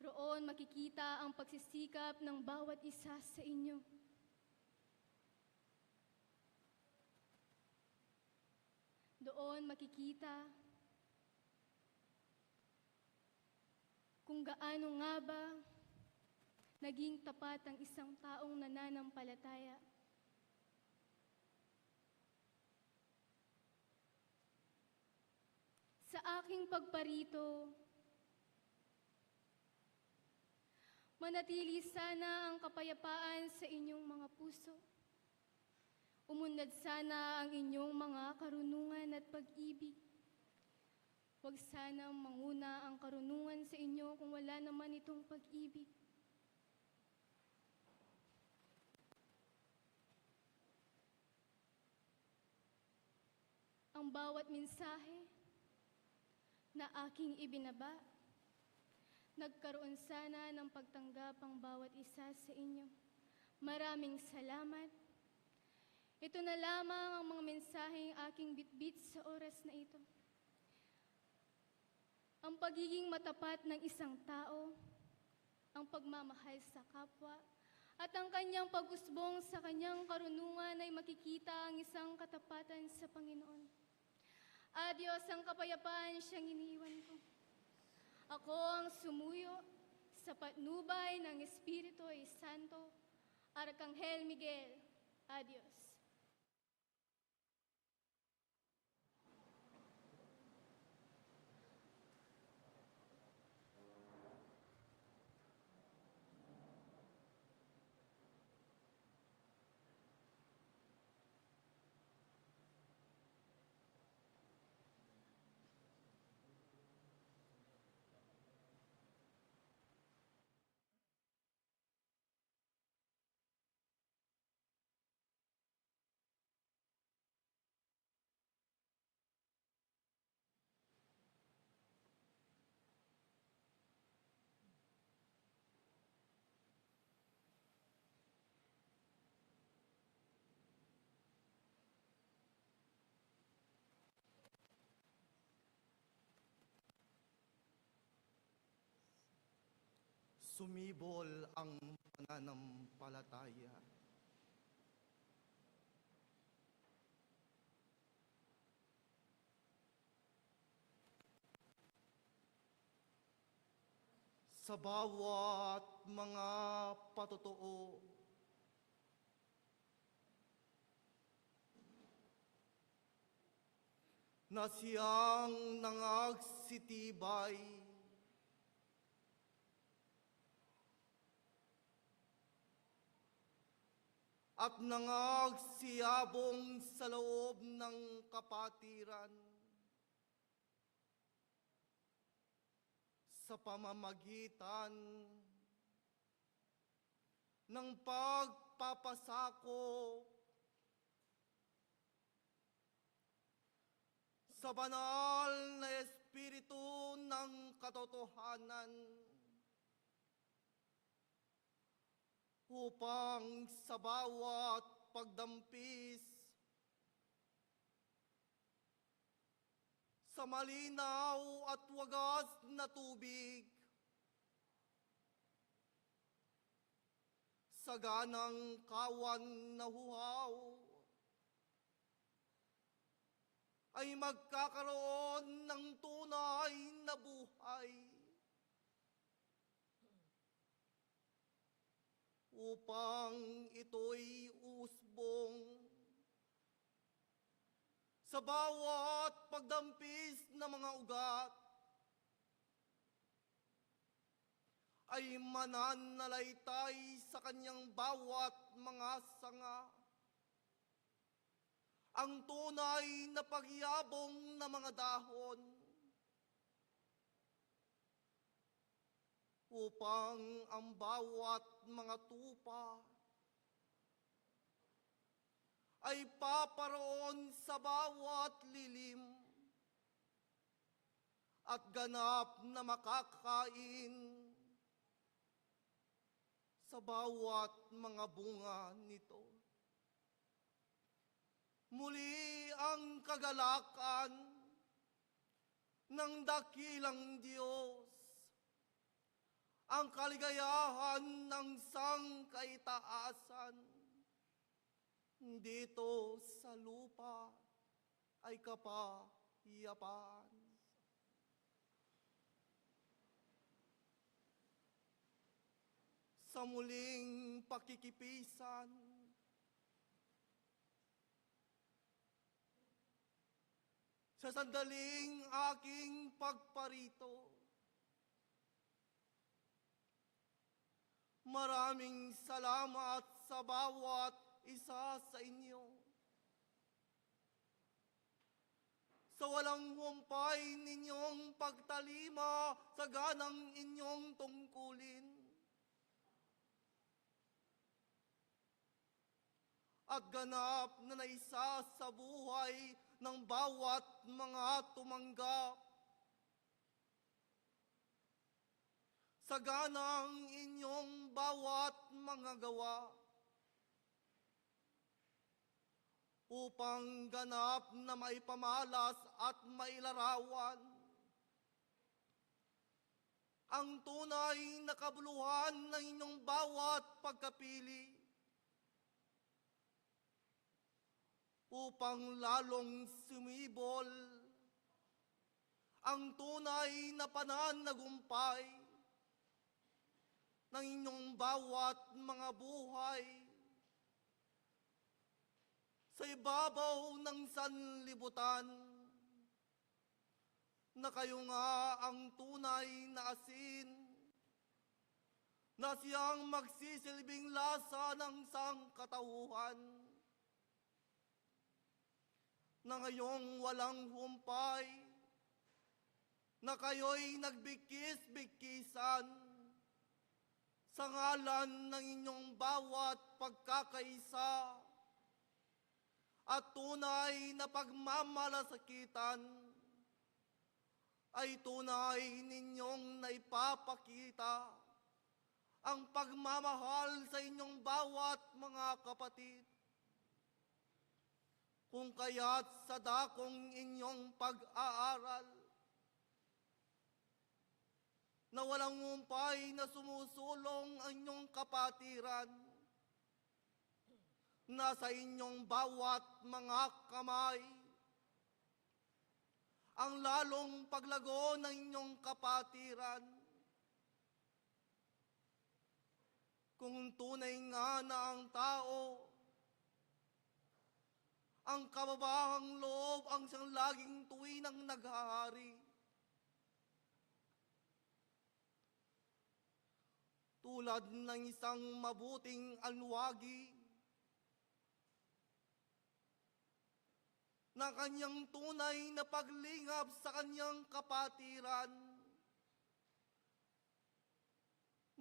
roon makikita ang pagsisikap ng bawat isa sa inyo. Doon makikita kung gaano nga ba naging tapat ang isang taong nananampalataya. Sa aking pagparito, manatili sana ang kapayapaan sa inyong mga puso. Umunlad sana ang inyong mga karunungan at pag-ibig. Huwag sana manguna ang karunungan sa inyo kung wala naman itong pag-ibig. Ang bawat mensahe na aking ibinaba, nagkaroon sana ng pagtanggap ang bawat isa sa inyo. Maraming salamat. Ito na lamang ang mga mensaheng aking bitbit sa oras na ito. Ang pagiging matapat ng isang tao, ang pagmamahal sa kapwa, at ang kanyang pag-usbong sa kanyang karunungan ay makikita ang isang katapatan sa Panginoon. Adios ang kapayapaan siyang iniwan ko. Ako ang sumuyo sa patnubay ng Espiritu Santo, Arkanghel Miguel. Adios. sumibol ang pananampalataya. Sa bawat mga patotoo na siyang nangagsitibay at nangagsiyabong sa loob ng kapatiran sa pamamagitan ng pagpapasako sa banal na Espiritu ng katotohanan upang sa bawat pagdampis sa malinaw at wagas na tubig, sa ganang kawan na huhaw, ay magkakaroon ng tunay na buhay upang ito'y usbong sa bawat pagdampis ng mga ugat ay mananalaytay sa kanyang bawat mga sanga ang tunay na pagyabong ng mga dahon upang ang bawat mga tupa ay paparoon sa bawat lilim at ganap na makakain sa bawat mga bunga nito. Muli ang kagalakan ng dakilang Diyos, ang kaligayahan ng sangkaitaasan dito sa lupa ay kapayapaan. Sa muling pakikipisan, sa sandaling aking pagparito, maraming salamat sa bawat isa sa inyo. Sa walang humpay ninyong pagtalima sa ganang inyong tungkulin. At ganap na naisa sa buhay ng bawat mga tumanggap. Sa ganang inyong bawat mga gawa. Upang ganap na maipamalas at mailarawan ang tunay na kabuluhan ng inyong bawat pagkapili upang lalong sumibol ang tunay na pananagumpay ng inyong bawat mga buhay sa ibabaw ng sanlibutan, na kayo nga ang tunay na asin, na siyang magsisilbing lasa ng sangkatauhan, na ngayong walang humpay, na kayo'y nagbikis-bikisan sa ngalan ng inyong bawat pagkakaisa, at tunay na pagmamalasakitan ay tunay ninyong naipapakita ang pagmamahal sa inyong bawat mga kapatid. Kung kaya't sa dakong inyong pag-aaral, na walang humpay na sumusulong ang inyong kapatiran. Nasa inyong bawat mga kamay ang lalong paglago ng inyong kapatiran. Kung tunay nga na ang tao, ang kababahang loob ang siyang laging tuwinang naghahari. Tulad ng isang mabuting alwagi na kanyang tunay na paglingap sa kanyang kapatiran,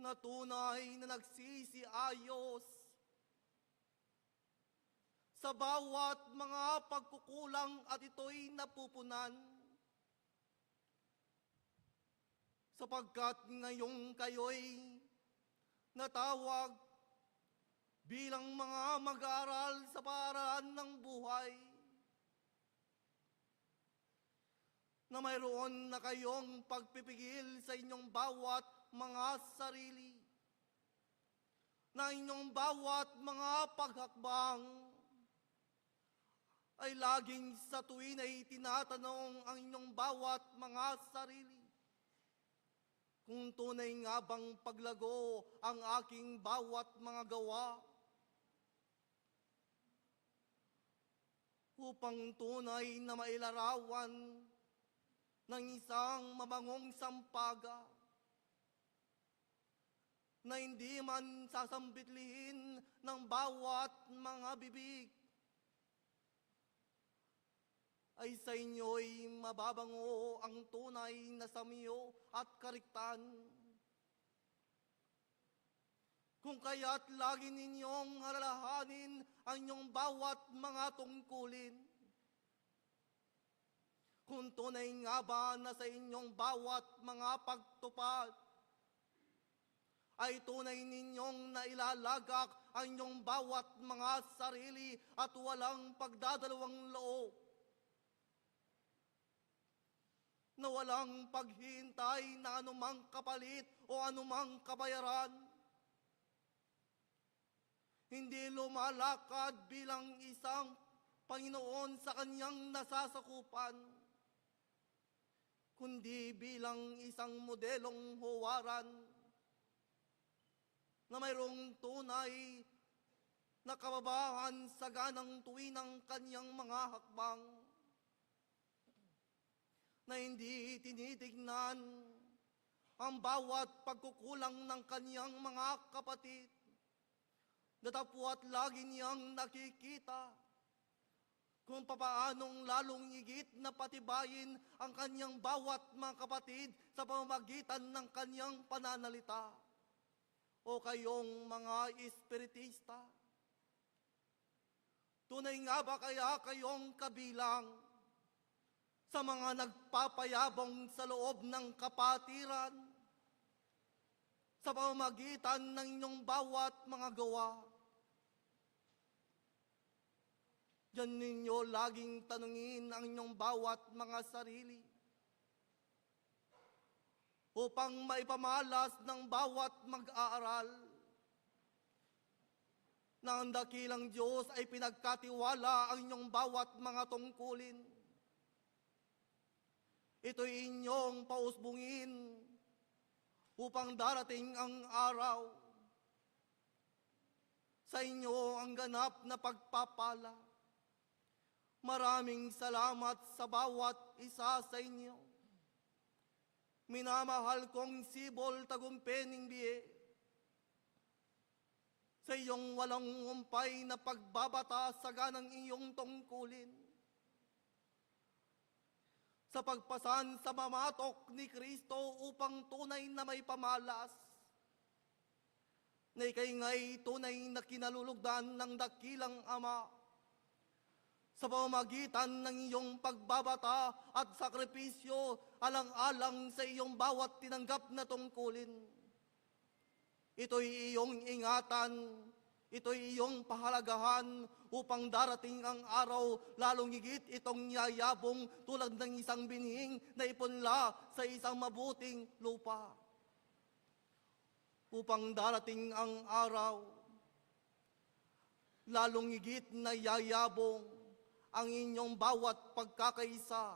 na tunay na nagsisiayos sa bawat mga pagkukulang at ito'y napupunan. Sapagkat ngayong kayo'y natawag bilang mga mag-aaral sa paaralan ng buhay, na mayroon na kayong pagpipigil sa inyong bawat mga sarili, na inyong bawat mga paghakbang ay laging sa tuwin ay tinatanong ang inyong bawat mga sarili, kung tunay nga bang paglago ang aking bawat mga gawa, upang tunay na mailarawan ng isang mabangong sampaga na hindi man sasambitlihin ng bawat mga bibig, ay sa inyo'y mababango ang tunay na samyo at kariktan. Kung kaya't lagi ninyong alalahanin ang inyong bawat mga tungkulin, kung tunay nga ba na sa inyong bawat mga pagtupad ay tunay ninyong nailalagak ang inyong bawat mga sarili at walang pagdadalawang loob, na walang paghintay na anumang kapalit o anumang kabayaran, hindi lumalakad bilang isang Panginoon sa kanyang nasasakupan, kundi bilang isang modelong huwaran na mayroong tunay na kababahan sa ganang tuwinang kanyang mga hakbang, na hindi tinitignan ang bawat pagkukulang ng kanyang mga kapatid, datapwat lagi niyang nakikita kung papaanong lalong higit na patibayin ang kanyang bawat mga kapatid sa pamamagitan ng kanyang pananalita. O kayong mga espiritista, tunay nga ba kaya kayong kabilang sa mga nagpapayabong sa loob ng kapatiran sa pamamagitan ng inyong bawat mga gawa? Diyan ninyo laging tanungin ang inyong bawat mga sarili upang maipamalas ng bawat mag-aaral na ang dakilang Diyos ay pinagkatiwala ang inyong bawat mga tungkulin. Ito'y inyong pausbungin upang darating ang araw sa inyo ang ganap na pagpapala. Maraming salamat sa bawat isa sa inyo. Minamahal kong Sibol Tagumpeng Biye, sa iyong walang humpay na pagbabata sa ganang iyong tungkulin, sa pagpasan sa mamatok ni Kristo upang tunay na may pamalas, na ikay nga'y tunay na kinalulugdan ng dakilang Ama, sa pamamagitan ng iyong pagbabata at sakripisyo alang-alang sa iyong bawat tinanggap na tungkulin. Ito'y iyong ingatan, ito'y iyong pahalagahan upang darating ang araw lalong higit itong yayabong tulad ng isang binhing na ipunla sa isang mabuting lupa. upang darating ang araw, lalong higit na yayabong ang inyong bawat pagkakaisa,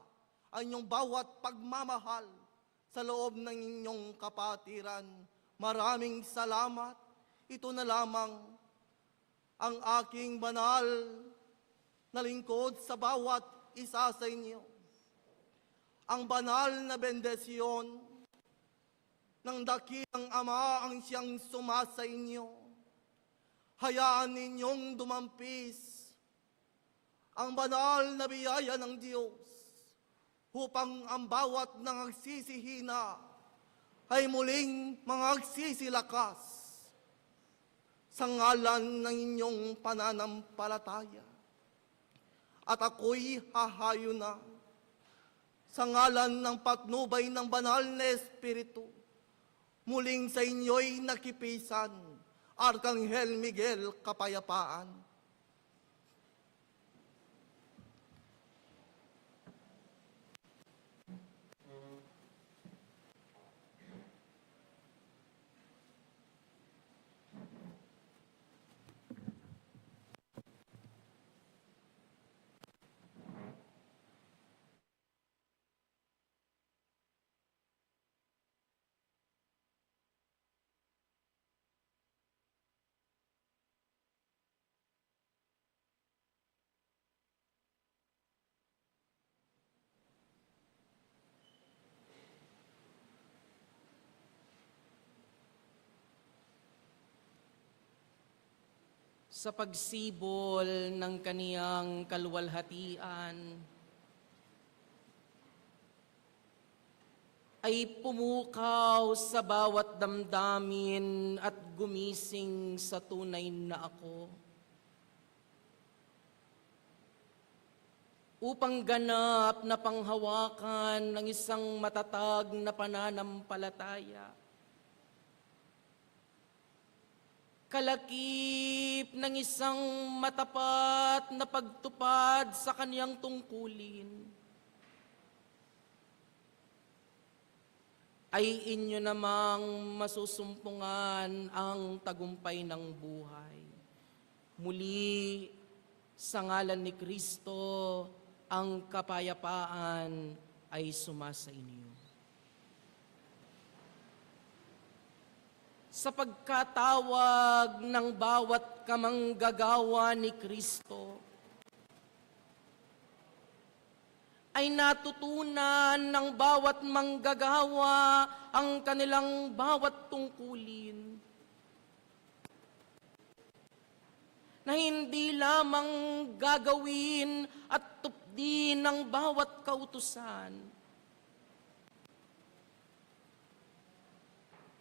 ang inyong bawat pagmamahal sa loob ng inyong kapatiran. Maraming salamat. Ito na lamang ang aking banal na lingkod sa bawat isa sa inyo. Ang banal na bendisyon ng dakilang Ama ang siyang sumasa inyo. Hayaan ninyong dumampis ang banal na biyaya ng Diyos upang ang bawat nangagsisihina ay muling mangagsisilakas sa ngalan ng inyong pananampalataya. At ako'y hahayo na sa ngalan ng patnubay ng banal na Espiritu, muling sa inyo'y nakipisan, Arkanghel Miguel Kapayapaan. Sa pagsibol ng kaniyang kaluwalhatian, ay pumukaw sa bawat damdamin at gumising sa tunay na ako. Upang ganap na panghawakan ng isang matatag na pananampalataya, kalakip ng isang matapat na pagtupad sa kaniyang tungkulin, ay inyo namang masusumpungan ang tagumpay ng buhay. Muli, sa ngalan ni Kristo, ang kapayapaan ay sumasa inyo. Sa pagkatawag ng bawat kamanggagawa ni Kristo, ay natutunan ng bawat manggagawa ang kanilang bawat tungkulin, na hindi lamang gagawin at tupdin ng bawat kautusan,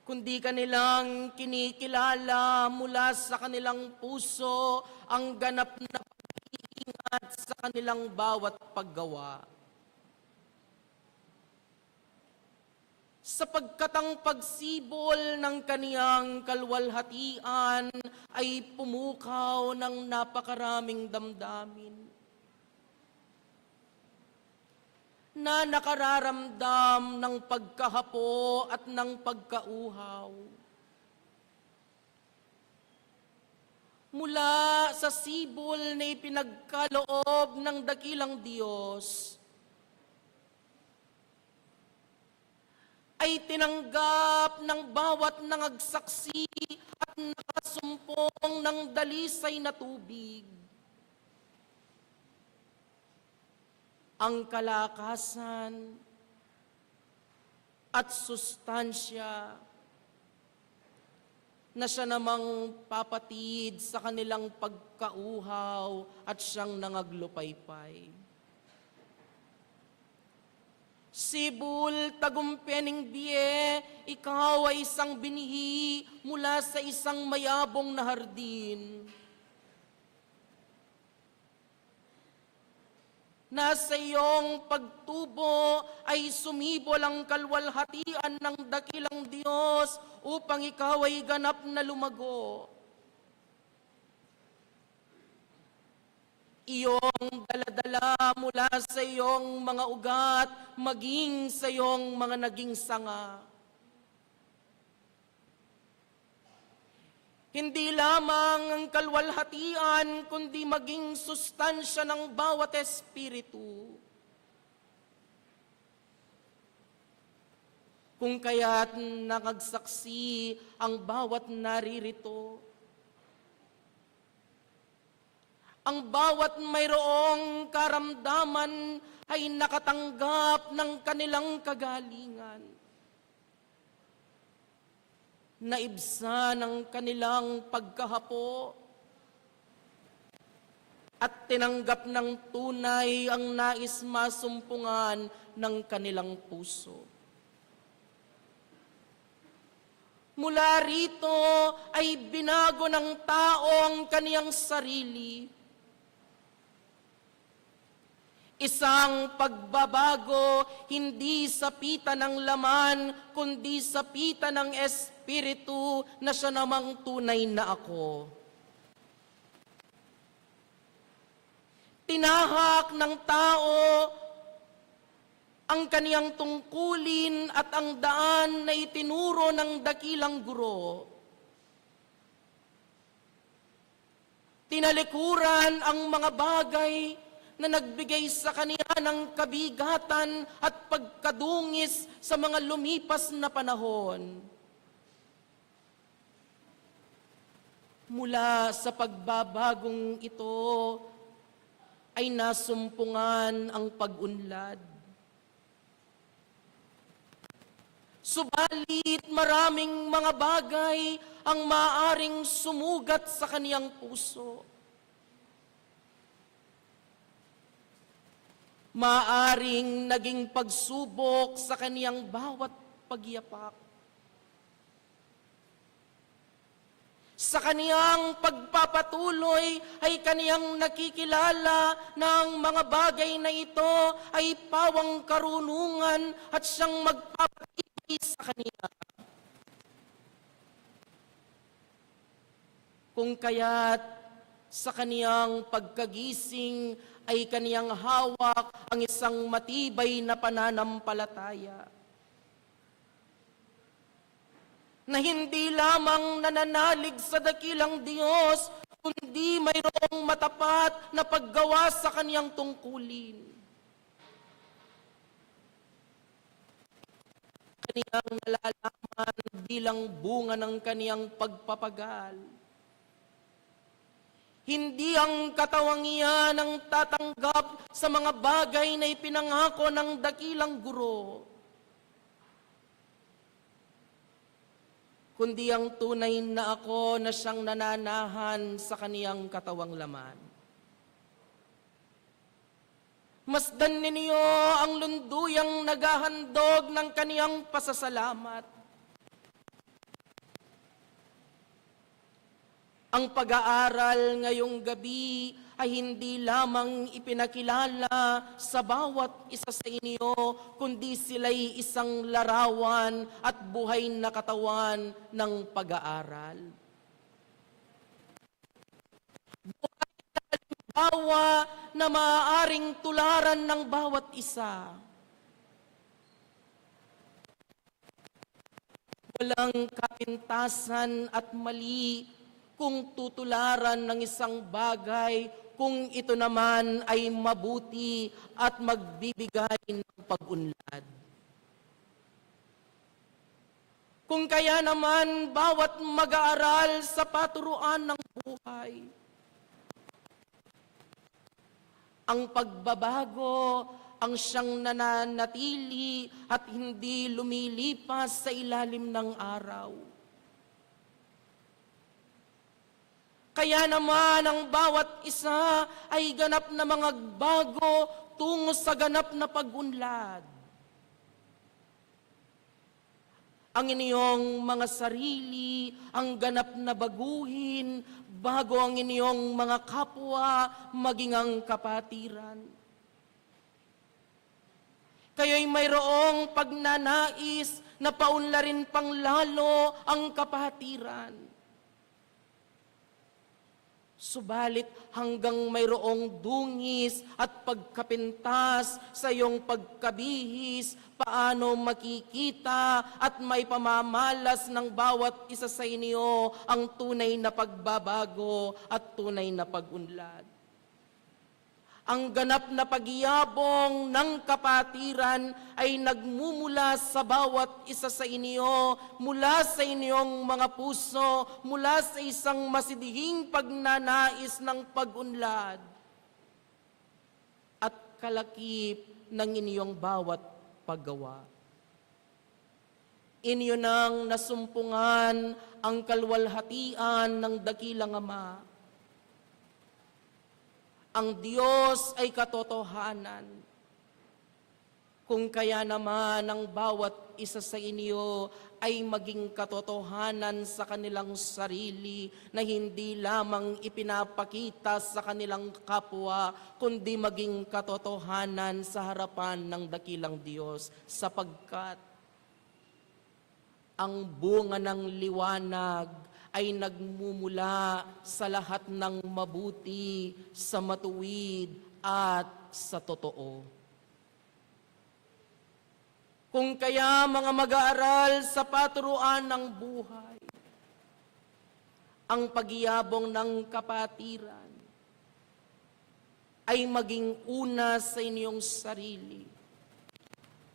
kundi kanilang kinikilala mula sa kanilang puso ang ganap na pag-iingat sa kanilang bawat paggawa. Sapagkat ang pagsibol ng kaniyang kaluwalhatian ay pumukaw ng napakaraming damdamin na nakararamdam ng pagkahapo at ng pagkauhaw. Mula sa sibol na ipinagkaloob ng dakilang Diyos, ay tinanggap ng bawat nangagsaksi at nakasumpong ng dalisay na tubig ang kalakasan at sustansya na siya namang papatid sa kanilang pagkauhaw at siyang nangaglupaypay. Sibul tagumpening biye, ikaw ay isang binihi mula sa isang mayabong na hardin. Nasa iyong pagtubo ay sumibol ang kalwalhatian ng dakilang Diyos upang ikaw ay ganap na lumago. Iyong daladala mula sa iyong mga ugat, maging sa iyong mga naging sanga. Hindi lamang ang kalwalhatian, kundi maging sustansya ng bawat espiritu. Kung kaya't nakagsaksi ang bawat naririto, ang bawat mayroong karamdaman ay nakatanggap ng kanilang kagalingan. Naibsan ang kanilang pagkahapo at tinanggap ng tunay ang nais masumpungan ng kanilang puso. Mula rito ay binago ng tao ang kaniyang sarili. Isang pagbabago hindi sa pita ng laman, kundi sa pita ng espiritu na siya namang tunay na ako. Tinahak ng tao ang kaniyang tungkulin at ang daan na itinuro ng dakilang guro. Tinalikuran ang mga bagay na nagbigay sa kaniya ng kabigatan at pagkadungis sa mga lumipas na panahon. Mula sa pagbabagong ito ay nasumpungan ang pag-unlad. Subalit maraming mga bagay ang maaring sumugat sa kaniyang puso. Maaring naging pagsubok sa kaniyang bawat pagyapak. Sa kaniyang pagpapatuloy ay kaniyang nakikilala na ang mga bagay na ito ay pawang karunungan at siyang magpapatibay sa kaniya. Kung kaya't sa kaniyang pagkagising ay kaniyang hawak ang isang matibay na pananampalataya na hindi lamang nananalig sa dakilang Diyos, kundi mayroong matapat na paggawa sa kaniyang tungkulin. Kaniyang nalalaman bilang bunga ng kaniyang pagpapagal. Hindi ang katawang iyan ang tatanggap sa mga bagay na ipinangako ng dakilang guro, kundi ang tunay na ako na siyang nananahan sa kaniyang katawang laman. Masdan ninyo ang lunduyang naghahandog ng kaniyang pasasalamat. Ang pag-aaral ngayong gabi ay hindi lamang ipinakilala sa bawat isa sa inyo, kundi sila'y isang larawan at buhay na katawan ng pag-aaral. Buhay na halimbawa na maaaring tularan ng bawat isa. Walang kapintasan at mali kung tutularan ng isang bagay, kung ito naman ay mabuti at magbibigay ng pag-unlad. Kung kaya naman bawat mag-aaral sa paturuan ng buhay, ang pagbabago ang siyang nananatili at hindi lumilipas sa ilalim ng araw. Kaya naman ang bawat isa ay ganap na mga bago tungo sa ganap na pag-unlad. Ang inyong mga sarili ang ganap na baguhin bago ang inyong mga kapwa maging ang kapatiran. Kayo'y mayroong pagnanais na paunlarin pang lalo ang kapatiran. Subalit hanggang mayroong dungis at pagkapintas sa iyong pagkabihis, paano makikita at may pamamalas ng bawat isa sa inyo ang tunay na pagbabago at tunay na pag-unlad. Ang ganap na pagyabong ng kapatiran ay nagmumula sa bawat isa sa inyo, mula sa inyong mga puso, mula sa isang masidhing pagnanais ng pag-unlad at kalakip ng inyong bawat paggawa. Inyo nang nasumpungan ang kalwalhatian ng dakilang Ama. Ang Diyos ay katotohanan. Kung kaya naman ang bawat isa sa inyo ay maging katotohanan sa kanilang sarili na hindi lamang ipinapakita sa kanilang kapwa, kundi maging katotohanan sa harapan ng dakilang Diyos, sapagkat ang bunga ng liwanag ay nagmumula sa lahat ng mabuti, sa matuwid at sa totoo. Kung kaya mga mag-aaral sa paturuan ng buhay, ang pagyabong ng kapatiran ay maging una sa inyong sarili,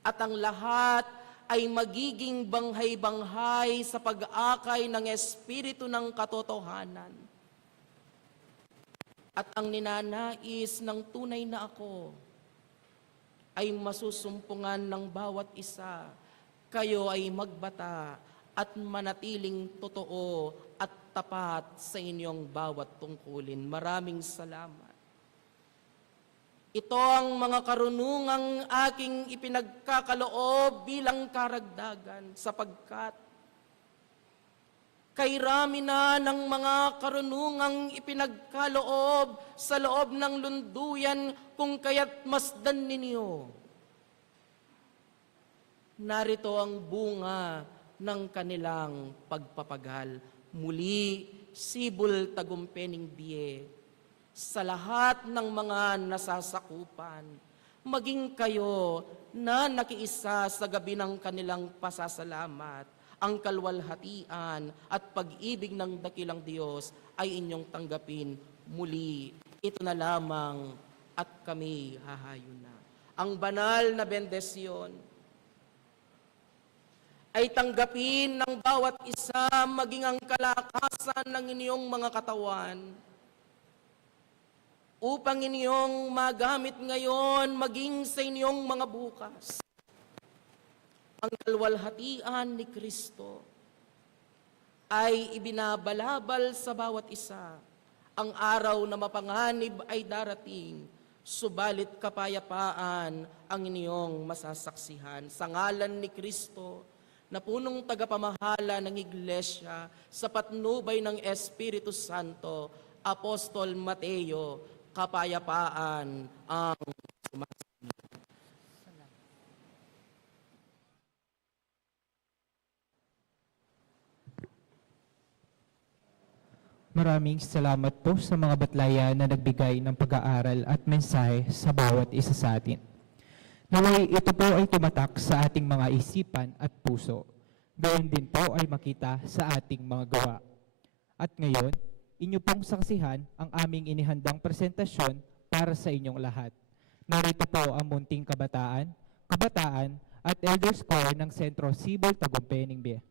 at ang lahat ay magiging banghay-banghay sa pag-akay ng Espiritu ng katotohanan. At ang ninanais ng tunay na ako ay masusumpungan ng bawat isa. Kayo ay magbata at manatiling totoo at tapat sa inyong bawat tungkulin. Maraming salamat. Ito ang mga karunungang aking ipinagkakaloob bilang karagdagan, sapagkat kay rami na ng mga karunungang ipinagkaloob sa loob ng lunduyan, kung kaya't masdan ninyo. Narito ang bunga ng kanilang pagpapagal. Muli, Sibol Tagumpening Bie, sa lahat ng mga nasasakupan, maging kayo na nakiisa sa gabi ng kanilang pasasalamat, ang kalwalhatian at pag-ibig ng dakilang Diyos ay inyong tanggapin muli. Ito na lamang at kami hahayo na. Ang banal na bendisyon ay tanggapin ng bawat isa, maging ang kalakasan ng inyong mga katawan, upang inyong magamit ngayon maging sa inyong mga bukas. Ang kalwalhatian ni Kristo ay ibinabalabal sa bawat isa. Ang araw na mapanganib ay darating, subalit kapayapaan ang inyong masasaksihan. Sa ngalan ni Kristo, na punong tagapamahala ng Iglesia, sa patnubay ng Espiritu Santo, Apostol Mateo, kapayapaan ang sumasagot. Maraming salamat po sa mga batlayan na nagbigay ng pag-aaral at mensahe sa bawat isa sa atin. Naway ito po ay tumatak sa ating mga isipan at puso. Gayon din po ay makita sa ating mga gawa. At ngayon, inyo pong saksihan ang aming inihandang presentasyon para sa inyong lahat. Narito po ang munting kabataan at Elders Choir ng Sentro Sibol Tagumpening Bie.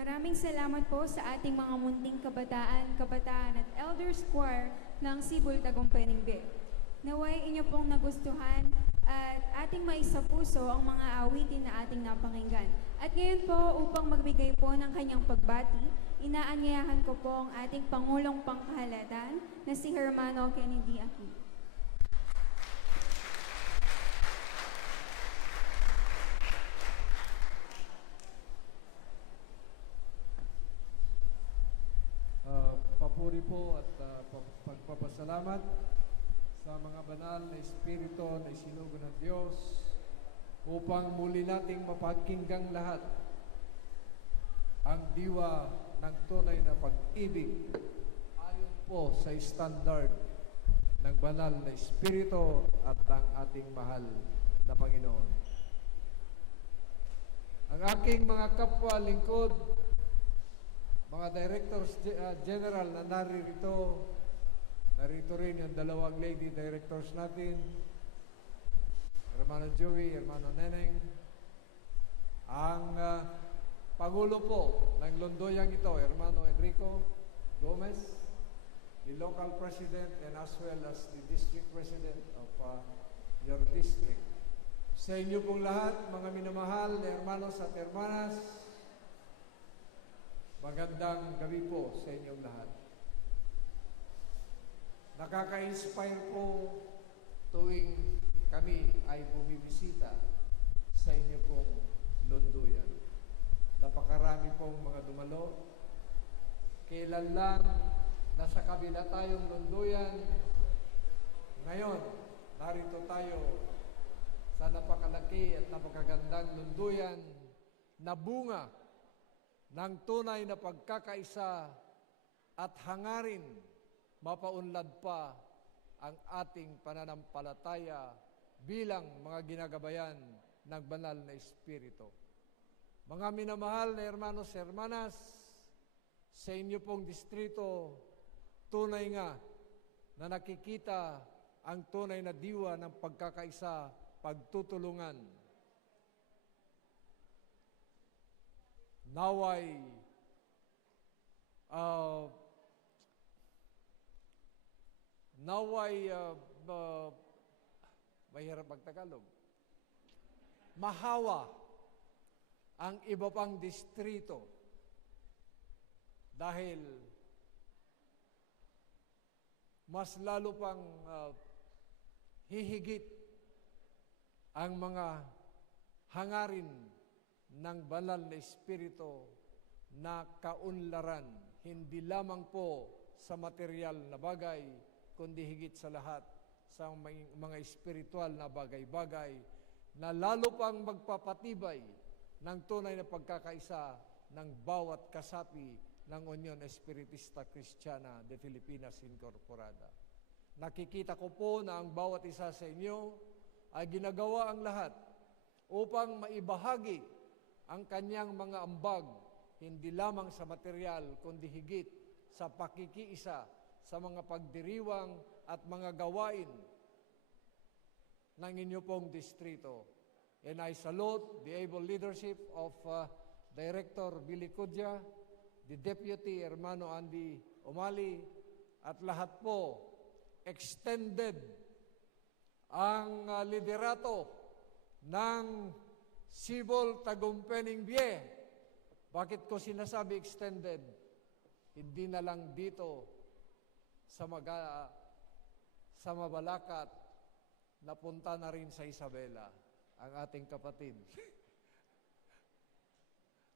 Maraming salamat po sa ating mga munting kabataan at elders choir ng Sibol Tagumpaning B. Naway inyo pong nagustuhan at ating maisapuso ang mga awitin na ating napakinggan. At ngayon po, upang magbigay po ng kanyang pagbati, inaanyayahan ko po ang ating Pangulong Pangkahalatan na si Hermano Kennedy Aquino. Papuri po at pagpapasalamat sa mga banal na espiritu na isinugo ng Diyos upang muli nating mapakinggang lahat ang diwa ng tunay na pag-ibig ayon po sa standard ng banal na espiritu at ang ating mahal na Panginoon. Ang aking mga kapwa lingkod, mga directors general na narito rin yung dalawang lady directors natin, Hermano Joey, Hermano Neneng, ang Pangulo po ng Londoyang ito, Hermano Enrico Gomez, the local president and as well as the district president of your district. Sa inyo pong lahat, mga minamahal na hermanos at hermanas, magandang gabi po sa inyong lahat. Nakaka-inspire po tuwing kami ay bumibisita sa inyo pong Londoyan. Napakarami pong mga dumalo. Kailan lang nasa kabila tayong Londoyan, ngayon narito tayo sa napakalaki at napakagandang Londoyan na bunga ng tunay na pagkakaisa at hangarin mapaunlad pa ang ating pananampalataya bilang mga ginagabayan ng banal na Espiritu. Mga minamahal na hermanos, hermanas, sa inyo pong distrito, tunay nga na nakikita ang tunay na diwa ng pagkakaisa, pagtutulungan. Naway mahirap magtagalog. Mahawa ang iba pang distrito dahil mas lalo pang hihigit ang mga hangarin ng banal na Espiritu na kaunlaran, hindi lamang po sa material na bagay, kundi higit sa lahat sa mga espiritual na bagay-bagay na lalo pang magpapatibay ng tunay na pagkakaisa ng bawat kasapi ng Union Espiritista Cristiana de Filipinas Incorporada. Nakikita ko po na ang bawat isa sa inyo ay ginagawa ang lahat upang maibahagi ang kanyang mga ambag, hindi lamang sa material, kundi higit sa pakikiisa sa mga pagdiriwang at mga gawain ng inyo pong distrito. And I salute the able leadership of Director Billy Cudya, the Deputy Hermano Andy Umali, at lahat po extended ang liderato ng Sibol Tagumpaning B. Bakit ko sinasabi extended? Hindi na lang dito sa Mabalacat, napunta na rin sa Isabela ang ating kapatid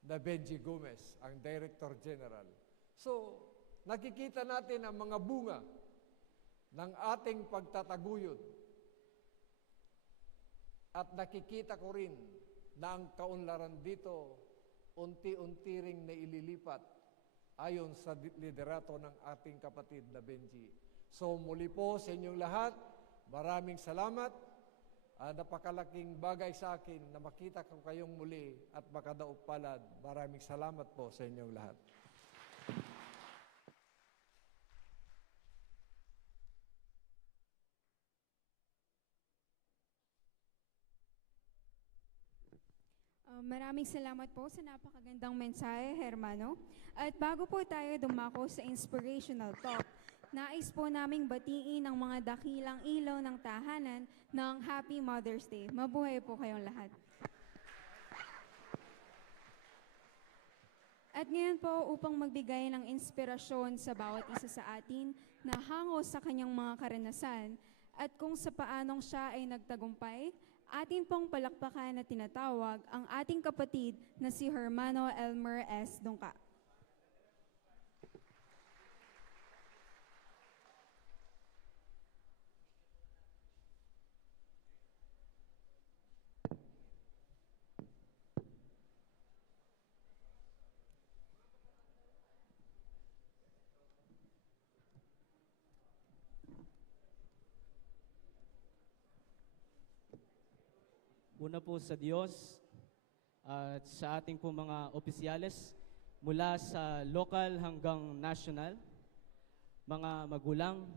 na Benji Gomez, ang Director General. So, nakikita natin ang mga bunga ng ating pagtataguyod. At nakikita ko rin na ang kaunlaran dito, unti-unti ring naililipat ayon sa liderato ng ating kapatid na Benji. So muli po sa inyong lahat, maraming salamat. Napakalaking bagay sa akin na makita ko kayong muli at makadaog palad. Maraming salamat po sa inyong lahat. Maraming salamat po sa napakagandang mensahe, Hermano. At bago po tayo dumako sa inspirational talk, nais po naming batiin ang mga dakilang ilaw ng tahanan ng Happy Mother's Day. Mabuhay po kayong lahat. At ngayon po, upang magbigay ng inspirasyon sa bawat isa sa atin na hango sa kanyang mga karanasan at kung sa paanong siya ay nagtagumpay, atin pong palakpakan na tinatawag ang ating kapatid na si Hermano Elmer S. Dungka. Una po sa Diyos at sa ating po mga opisyales mula sa local hanggang national, mga magulang,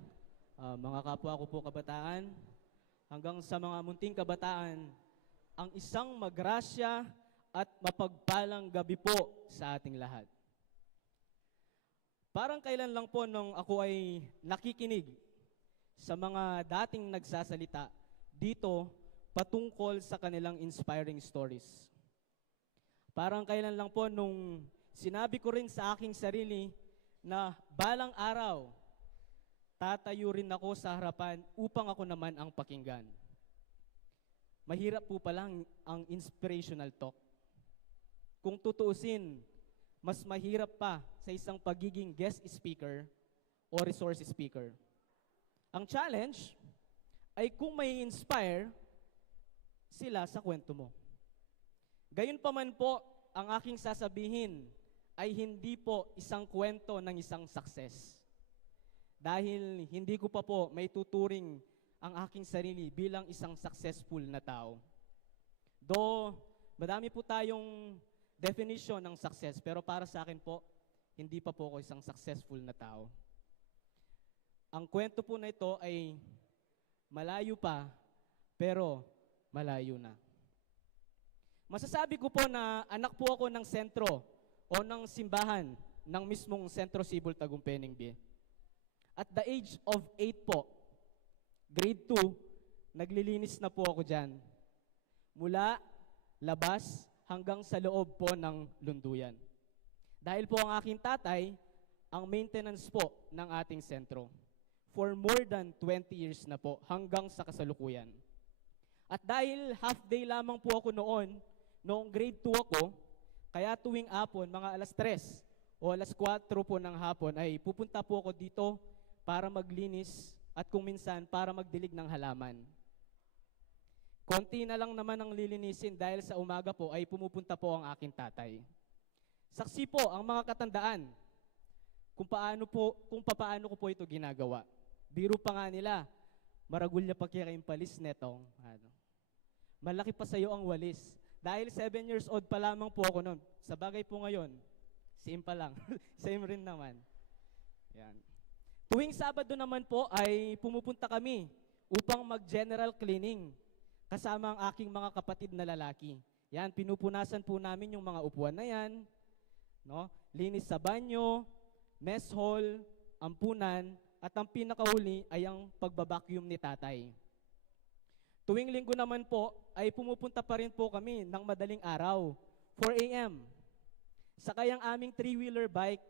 mga kapwa ko po kabataan, hanggang sa mga munting kabataan, ang isang magrasya at mapagpalang gabi po sa ating lahat. Parang kailan lang po nung ako ay nakikinig sa mga dating nagsasalita dito patungkol sa kanilang inspiring stories. Parang kailan lang po nung sinabi ko rin sa aking sarili na balang araw, tatayo rin ako sa harapan upang ako naman ang pakinggan. Mahirap po pala ang inspirational talk. Kung tutuusin, mas mahirap pa sa isang pagiging guest speaker o resource speaker. Ang challenge ay kung may inspire sila sa kwento mo. Gayon pa man po, ang aking sasabihin ay hindi po isang kwento ng isang success. Dahil hindi ko pa po may tuturing ang aking sarili bilang isang successful na tao. Though, madami po tayong definition ng success, pero para sa akin po, hindi pa po ako isang successful na tao. Ang kwento po na ito ay malayo pa, pero malayo na. Masasabi ko po na anak po ako ng sentro o ng simbahan ng mismong Sentro Sibol Tagumpay B. At the age of 8 po, grade 2, naglilinis na po ako dyan. Mula labas hanggang sa loob po ng lunduyan. Dahil po ang aking tatay, ang maintenance po ng ating sentro. For more than 20 years na po, hanggang sa kasalukuyan. At dahil half day lamang po ako noong grade 2 ako, kaya tuwing hapon, mga alas 3 o alas 4 po ng hapon, ay pupunta po ako dito para maglinis at kung minsan para magdilig ng halaman. Konti na lang naman ang lilinisin dahil sa umaga po ay pumupunta po ang aking tatay. Saksi po ang mga katandaan kung paano ko po ito ginagawa. Biro pa nga nila, maragulya pa kaya kayong palis netong. Malaki pa sa'yo ang walis. Dahil 7 years old pa lamang po ako noon. Sa bagay po ngayon, same pa lang. Same rin naman. Yan. Tuwing Sabado naman po ay pumupunta kami upang mag-general cleaning kasama ang aking mga kapatid na lalaki. Yan, pinupunasan po namin yung mga upuan na yan. No? Linis sa banyo, mess hall, ampunan, at ang pinakahuli ay ang pagbabacuum ni tatay. Tuwing linggo naman po, ay pumupunta pa rin po kami ng madaling araw, 4 a.m. Sakay ang aming 3-wheeler bike,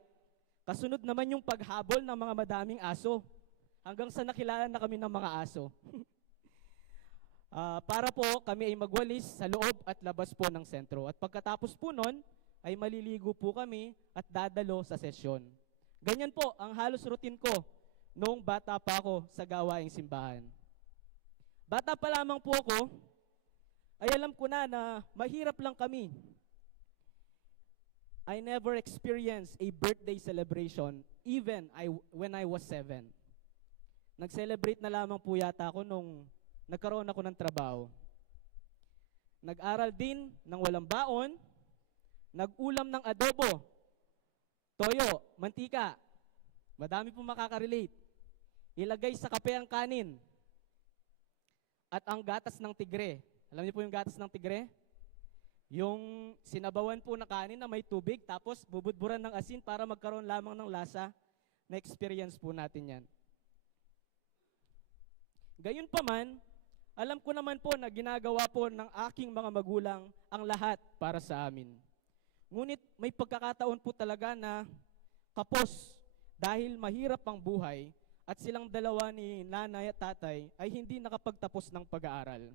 kasunod naman yung paghabol ng mga madaming aso, hanggang sa nakilala na kami ng mga aso. Para po kami ay magwalis sa loob at labas po ng sentro. At pagkatapos po nun, ay maliligo po kami at dadalo sa sesyon. Ganyan po ang halos routine ko noong bata pa ako sa gawaing simbahan. Bata pa lamang po ako, ay alam ko na mahirap lang kami. I never experienced a birthday celebration even when I was 7. Nag-celebrate na lamang po yata ako nung nagkaroon ako ng trabaho. Nag-aral din ng walang baon, nag-ulam ng adobo, toyo, mantika. Madami po makaka-relate. Ilagay sa kape ang kanin. At ang gatas ng tigre. Alam niyo po yung gatas ng tigre? Yung sinabawan po na kanin na may tubig, tapos bubudburan ng asin para magkaroon lamang ng lasa, na-experience po natin yan. Gayun pa man, alam ko naman po na ginagawa po ng aking mga magulang ang lahat para sa amin. Ngunit may pagkakataon po talaga na kapos dahil mahirap ang buhay at silang dalawa ni nanay at tatay ay hindi nakapagtapos ng pag-aaral.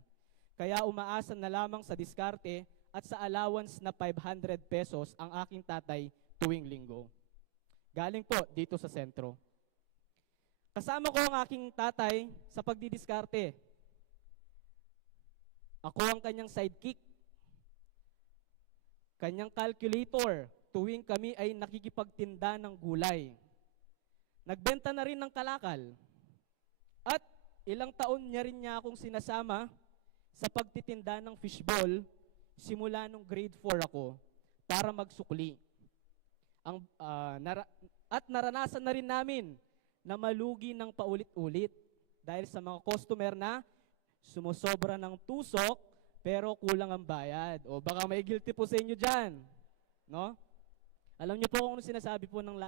Kaya umaasa na lamang sa diskarte at sa allowance na 500 pesos ang aking tatay tuwing linggo. Galing po dito sa sentro. Kasama ko ang aking tatay sa pagdidiskarte. Ako ang kanyang sidekick, kanyang calculator tuwing kami ay nakikipagtinda ng gulay. Nagbenta na rin ng kalakal. At ilang taon niya akong sinasama sa pagtitinda ng fishball simula nung grade 4 ako para magsukli. At naranasan na rin namin na malugi ng paulit-ulit dahil sa mga customer na sumusobra ng tusok pero kulang ang bayad. O baka may guilty po sa inyo dyan. No? Alam niyo po kung ano sinasabi po ng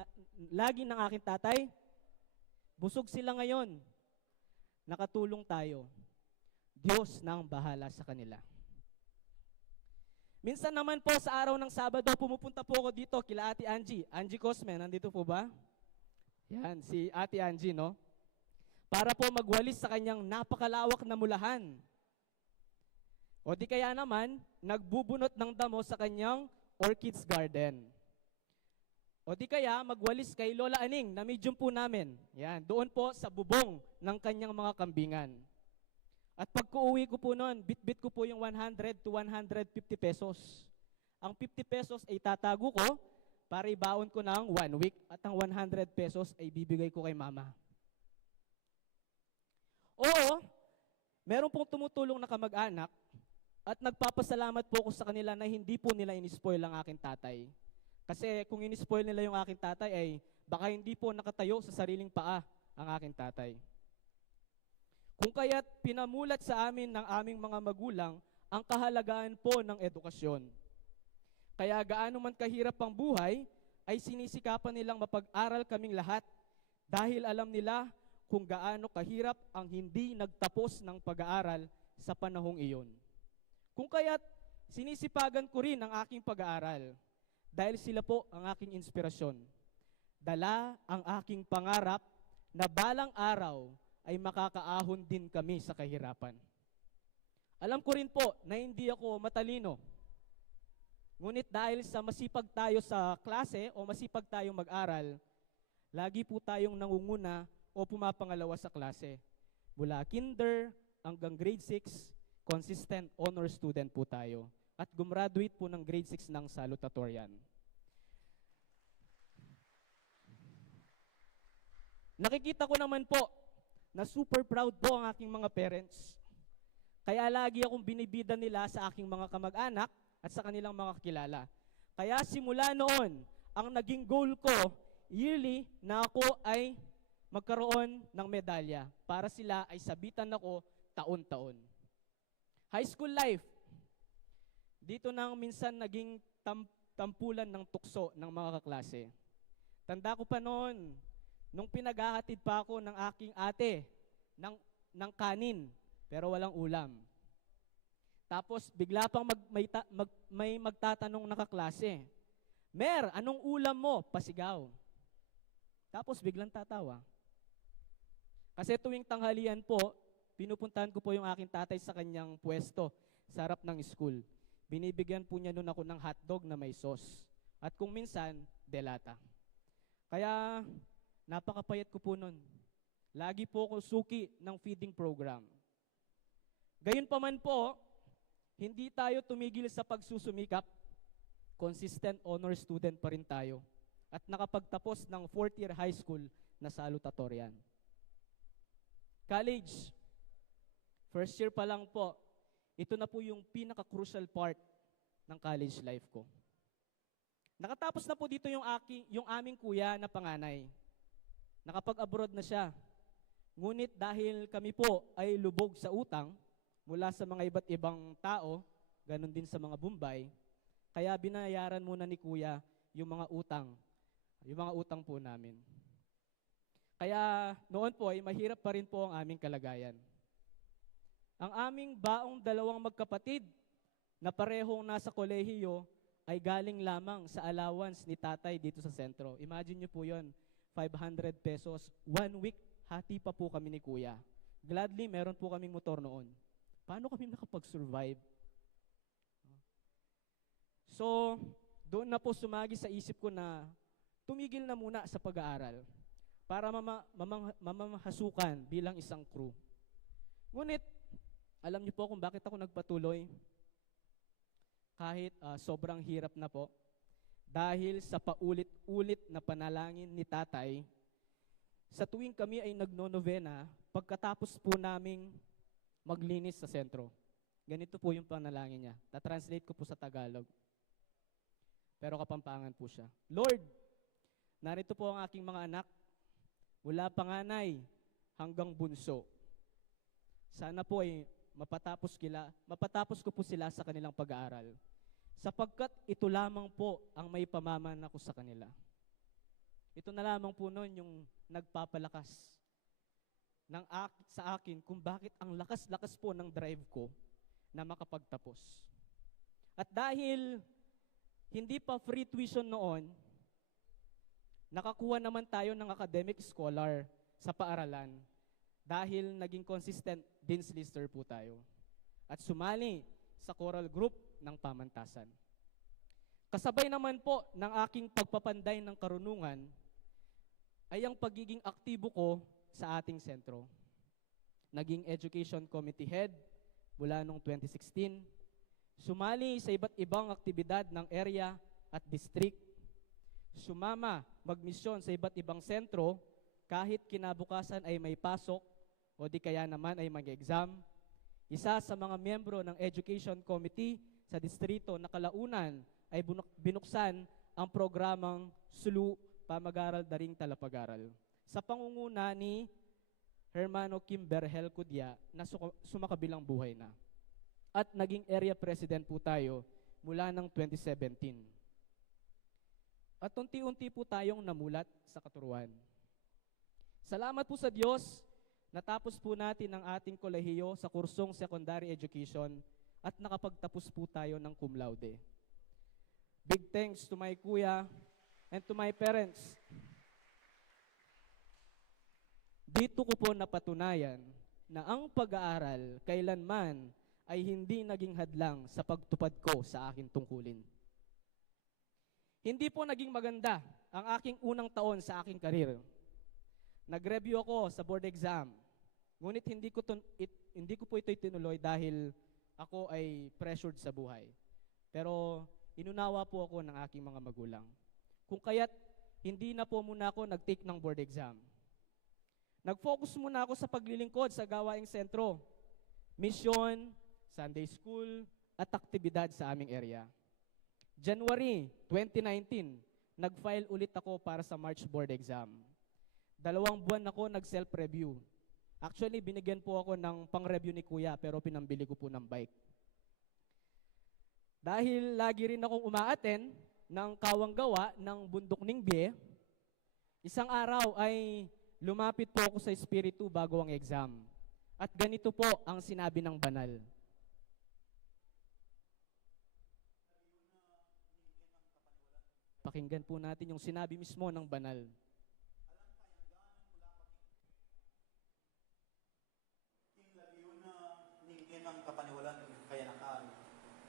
lagi ng aking tatay? Busog sila ngayon. Nakatulong tayo. Diyos na ang bahala sa kanila. Minsan naman po sa araw ng Sabado, pumupunta po ako dito kila Ate Angie. Angie Cosme, nandito po ba? Yan, si Ate Angie, no? Para po magwalis sa kanyang napakalawak na mulahan. O di kaya naman, nagbubunot ng damo sa kanyang orchids garden. O di kaya, magwalis kay Lola Aning na medium po namin. Yan, doon po sa bubong ng kanyang mga kambingan. At pag uuwi ko po noon, bit-bit ko po yung 100 to 150 pesos. Ang 50 pesos ay tatago ko para ibaon ko ng 1 week at ang 100 pesos ay bibigay ko kay mama. Oo, meron pong tumutulong na kamag-anak at nagpapasalamat po ako sa kanila na hindi po nila in-spoil ang aking tatay. Kasi kung in-spoil nila yung aking tatay ay baka hindi po nakatayo sa sariling paa ang aking tatay. Kung kaya't pinamulat sa amin ng aming mga magulang ang kahalagaan po ng edukasyon. Kaya gaano man kahirap ang buhay, ay sinisikapan nilang mapag-aral kaming lahat dahil alam nila kung gaano kahirap ang hindi nagtapos ng pag-aaral sa panahong iyon. Kung kaya't sinisipagan ko rin ang aking pag-aaral dahil sila po ang aking inspirasyon. Dala ang aking pangarap na balang araw ay makakaahon din kami sa kahirapan. Alam ko rin po na hindi ako matalino. Ngunit dahil sa masipag tayo sa klase o masipag tayong mag-aral, lagi po tayong nangunguna o pumapangalawa sa klase. Mula kinder hanggang grade 6, consistent honor student po tayo. At gumraduate po ng grade 6 ng salutatorian. Nakikita ko naman po na super proud po ang aking mga parents. Kaya lagi akong binibida nila sa aking mga kamag-anak at sa kanilang mga kakilala. Kaya simula noon, ang naging goal ko, yearly, na ako ay magkaroon ng medalya para sila ay sabitan ako taon-taon. High school life, dito nang minsan naging tampulan ng tukso ng mga kaklase. Tanda ko pa noon, nung pinaghahatid pa ako ng aking ate ng kanin, pero walang ulam. Tapos bigla pang may magtatanong na kaklase, Mer, anong ulam mo? Pasigaw. Tapos biglang tatawa. Kasi tuwing tanghalian po, pinupuntahan ko po yung aking tatay sa kanyang pwesto sa harap ng school. Binibigyan po niya nun ako ng hotdog na may sauce. At kung minsan, delata. Kaya napakapayat ko po nun. Lagi po ako suki ng feeding program. Gayun pa man po, hindi tayo tumigil sa pagsusumikap. Consistent honor student pa rin tayo. At nakapagtapos ng 4th year high school na salutatorian. College, first year pa lang po, ito na po yung pinaka-crucial part ng college life ko. Nakatapos na po dito yung aming kuya na panganay. Nakapag-abroad na siya. Ngunit dahil kami po ay lubog sa utang mula sa mga iba't ibang tao, ganun din sa mga Bombay. Kaya binayaran muna ni Kuya yung mga utang po namin. Kaya noon po ay mahirap pa rin po ang aming kalagayan. Ang aming baong dalawang magkapatid na parehong nasa kolehiyo ay galing lamang sa allowance ni tatay dito sa sentro. Imagine nyo po yon, 500 pesos. 1 week, hati pa po kami ni Kuya. Gladly, meron po kaming motor noon. Paano kami nakapag-survive? So, doon na po sumagi sa isip ko na tumigil na muna sa pag-aaral para mamamahasukan bilang isang crew. Ngunit, alam niyo po kung bakit ako nagpatuloy kahit sobrang hirap na po. Dahil sa paulit-ulit na panalangin ni tatay, sa tuwing kami ay nagno-novena, pagkatapos po naming maglinis sa sentro. Ganito po yung panalangin niya. Ta-translate ko po sa Tagalog. Pero Kapampangan po siya. Lord, narito po ang aking mga anak, mula panganay hanggang bunso. Sana po ay mapatapos ko po sila sa kanilang pag-aaral. Sapagkat ito lamang po ang may pamaman ako sa kanila. Ito na lamang po noon yung nagpapalakas sa akin kung bakit ang lakas-lakas po ng drive ko na makapagtapos. At dahil hindi pa free tuition noon, nakakuha naman tayo ng academic scholar sa paaralan dahil naging consistent dean's lister po tayo. At sumali sa choral group ng pamantasan. Kasabay naman po ng aking pagpapanday ng karunungan ay ang pagiging aktibo ko sa ating sentro. Naging Education Committee Head mula noong 2016. Sumali sa iba't ibang aktibidad ng area at district. Sumama magmisyon sa iba't ibang sentro kahit kinabukasan ay may pasok o di kaya naman ay mag-exam. Isa sa mga miyembro ng Education Committee sa distrito na Kalaunan ay binuksan ang programang SLU, Pamag-aral Daring Talapag-aral, sa pangunguna ni Hermano Kim Berhel Cudya na sumakabilang buhay na. At naging area president po tayo mula ng 2017. At unti-unti po tayong namulat sa katuruan. Salamat po sa Diyos, natapos po natin ang ating kolehiyo sa kursong secondary education at nakapagtapos po tayo ng cum laude. Big thanks to my kuya and to my parents. Dito ko po napatunayan na ang pag-aaral kailanman ay hindi naging hadlang sa pagtupad ko sa aking tungkulin. Hindi po naging maganda ang aking unang taon sa aking karir. Nag-review ako sa board exam. Ngunit hindi ko po ito tinuloy dahil ako ay pressured sa buhay. Pero inunawa po ako ng aking mga magulang. Kung kaya't hindi na po muna ako nag-take ng board exam. Nag-focus muna ako sa paglilingkod sa gawaing sentro, mission, Sunday school, at aktibidad sa aming area. January 2019, nag-file ulit ako para sa March board exam. 2 buwan ako nag-self-review. Actually, binigyan po ako ng pang-review ni Kuya pero pinambili ko po ng bike. Dahil lagi rin akong umaaten ng kawanggawa ng Bundok Ningbie, isang araw ay lumapit po ako sa Espiritu bago ang exam. At ganito po ang sinabi ng banal. Pakinggan po natin yung sinabi mismo ng banal.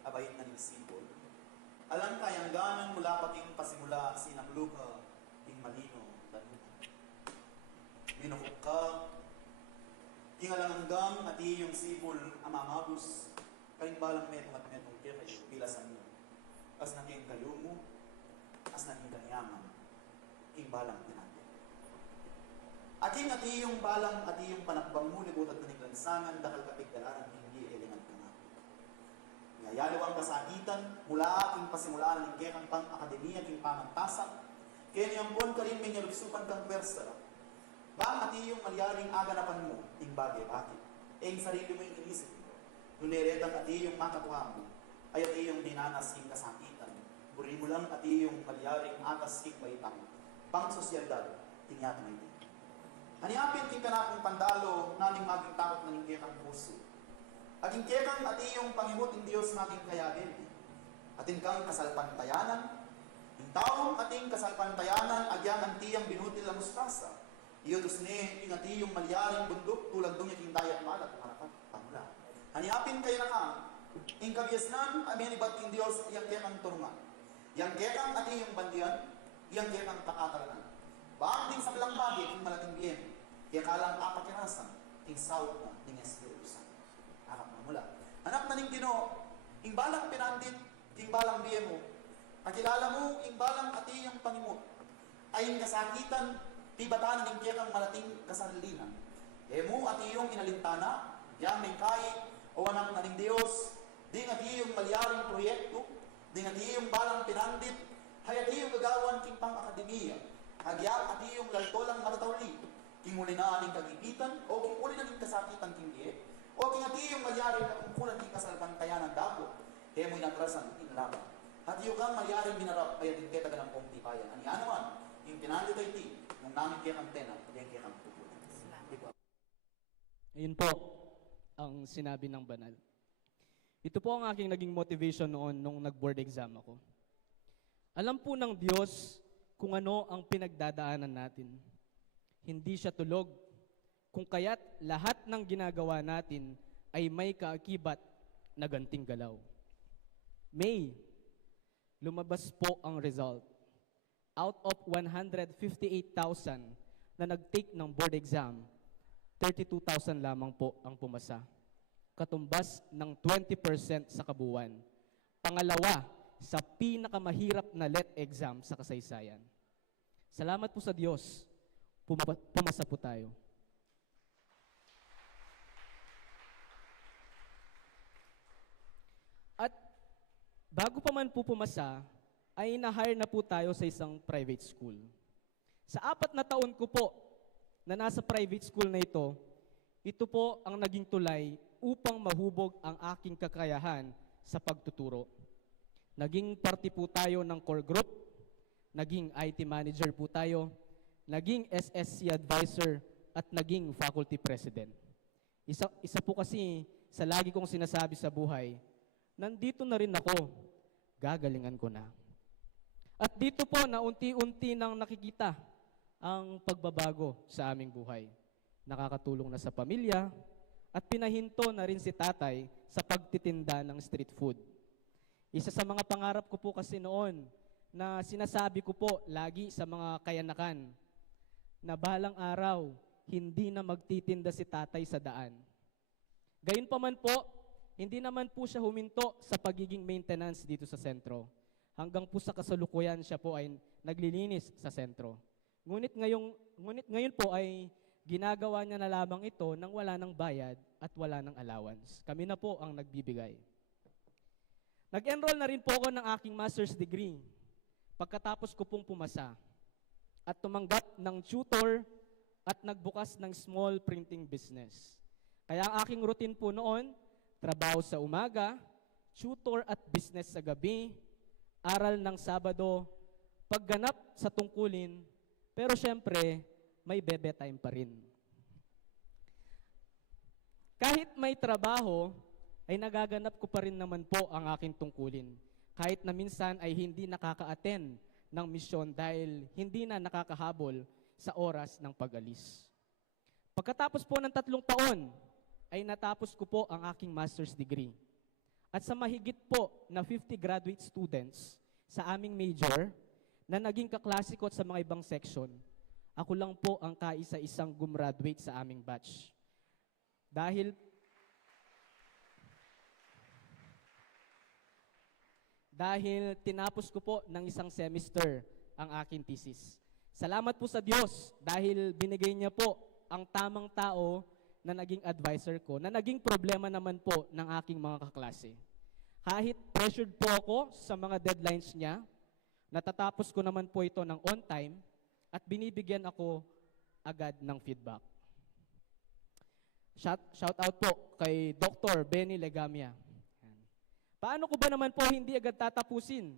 Abayin na ning sipol. Alang kayang ganan mula pating pasimula sinang luka, ting malino, tanunan. Binukok ka, ting alangang at iyong sipol amamabus, kaling balang metong at metong kaya kayo, pilasan mo. As nanging kayo mo, as nanging kanyaman, ing balang tinatay. Aking at iyong balang at iyong panakbang mo, libutat na niglansangan, dakal kapigdalaran, hindi elingan ka nga. Yayalo ang kasakitan mula aking pasimulaan ng gekang pang akademiya king pamantasan, kaya niyang buwan ka rin may naluksukan kang pwersa. Bang at iyong malyaring aganapan mo, ting bagay bakit? Eng sarili mo yung inisip mo, nuneretang at iyong makatuha mo, ay at iyong dinanas ing kasakitan. Buri mo lang at iyong malyaring atas ing baitang. Pang sosyaldad, tinyatang ito. Haniapin king kanakong pandalo, naning maging takot na ninggekang puso. Aging kekang at iyong pangimut ing Diyos nating kayagin. Atin kang kasalpantayanan, ing taong ating kasalpantayanan, agyan ang tiyang binutil ang mustasa. Iyotos ni, ing at iyong malyaring bundok, tulag dong yaking dayat malat, harapat, pamula. Haniapin kayo na kang, ing kabiasnan, amin ibat king Diyos, iyang kekang turungan. Iyang kekang at iyong bandiyan, iyang kekang pakatalanan. Baang ding sa bilang bagi, king malating biyen, kaya kalang apakirasan, king sawt na, ning Espiritu Santo. Harap na mula. Anak na ning Ginoo, ing balang pinandit, ing balang biyen mo, kakilala mo, ing balang at iyong pangimot, ay ing kasakitan, tibatan ning kekang malating kasarilinan. Kaya mo at iyong inalintana, yang ning kai, o anak na ning Diyos, ding at iyong malyaring proyekto, ding at iyong balang pinandit, hayat iyong gagawan king pang-akademiya, hagyak at iyong laltolang matatawli, king uli na aning kagipitan, o king uli na ning kasakitan king diye, o king at iyong malyaring nakungkulan king kasalbantayanan dapo, kaya mo'y natrasan king laban. At iyong kang malyaring binarap, ay ating ketaga ng kong tipayan. Aniya naman, yung pinandit ay ti, nung namin kaya kang tena, kaya kaya kang tukulan. Ayun po ang sinabi ng banal. Ito po ang aking naging motivation noon nung nag-board exam ako. Alam po ng Diyos kung ano ang pinagdadaanan natin. Hindi siya tulog. Kung kaya't lahat ng ginagawa natin ay may kaakibat na ganting galaw. May, lumabas po ang result. Out of 158,000 na nag-take ng board exam, 32,000 lamang po ang pumasa. Katumbas ng 20% sa kabuuan. Pangalawa, sa pinakamahirap na LET exam sa kasaysayan. Salamat po sa Diyos, pumasa po tayo. At bago pa man po pumasa, ay na-hire na po tayo sa isang private school. Sa 4 na taon ko po na nasa private school na ito po ang naging tulay upang mahubog ang aking kakayahan sa pagtuturo. Naging parte po tayo ng core group, naging IT manager po tayo, naging SSC advisor, at naging faculty president. Isa po kasi sa lagi kong sinasabi sa buhay, nandito na rin ako, gagalingan ko na. At dito po na unti-unti nang nakikita ang pagbabago sa aming buhay. Nakakatulong na sa pamilya, at pinahinto na rin si tatay sa pagtitinda ng street food. Isa sa mga pangarap ko po kasi noon na sinasabi ko po lagi sa mga kayanakan na balang araw, hindi na magtitinda si tatay sa daan. Gayunpaman po, hindi naman po siya huminto sa pagiging maintenance dito sa sentro. Hanggang po sa kasalukuyan siya po ay naglilinis sa sentro. Ngunit ngayon po ay ginagawa niya na lamang ito nang wala ng bayad at wala ng allowance. Kami na po ang nagbibigay. Nag-enroll na rin po ako ng aking master's degree pagkatapos ko pong pumasa at tumanggap ng tutor at nagbukas ng small printing business. Kaya ang aking routine po noon, trabaho sa umaga, tutor at business sa gabi, aral ng Sabado, pagganap sa tungkulin, pero syempre, may bebe time pa rin. Kahit may trabaho, ay nagaganap ko pa rin naman po ang aking tungkulin. Kahit na minsan ay hindi nakaka-attend ng misyon dahil hindi na nakakahabol sa oras ng pag-alis. Pagkatapos po ng 3 taon, ay natapos ko po ang aking master's degree. At sa mahigit po na 50 graduate students sa aming major, na naging kaklase ko sa mga ibang section, ako lang po ang kaisa-isang gumraduate sa aming batch. Dahil tinapos ko po ng isang semester ang aking thesis. Salamat po sa Diyos dahil binigay niya po ang tamang tao na naging advisor ko, na naging problema naman po ng aking mga kaklase. Kahit pressured po ako sa mga deadlines niya, natatapos ko naman po ito ng on time at binibigyan ako agad ng feedback. Shout out po kay Dr. Benny Legamia. Paano ko ba naman po hindi agad tatapusin?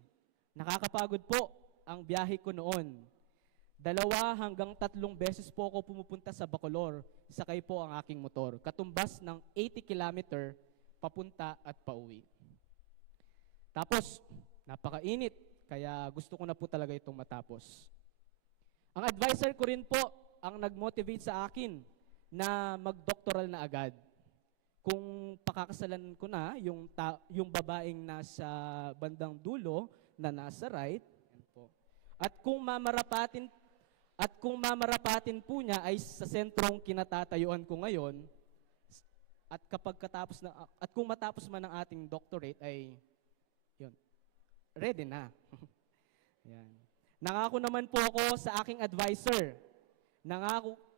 Nakakapagod po ang biyahe ko noon. 2 hanggang 3 beses po ako pumupunta sa Bacolor, sakay po ang aking motor. Katumbas ng 80 kilometer papunta at pauwi. Tapos, napakainit, kaya gusto ko na po talaga itong matapos. Ang advisor ko rin po ang nag-motivate sa akin na mag-doctoral na agad. Kung pakakasalan ko na yung babaeng nasa bandang dulo na nasa right, yan po. At kung mamarapatin po niya ay sa sentrong kinatatayuan ko ngayon, at kung matapos man ang ating doctorate ay yun, ready na. Yan. Nangako naman po ako sa aking advisor.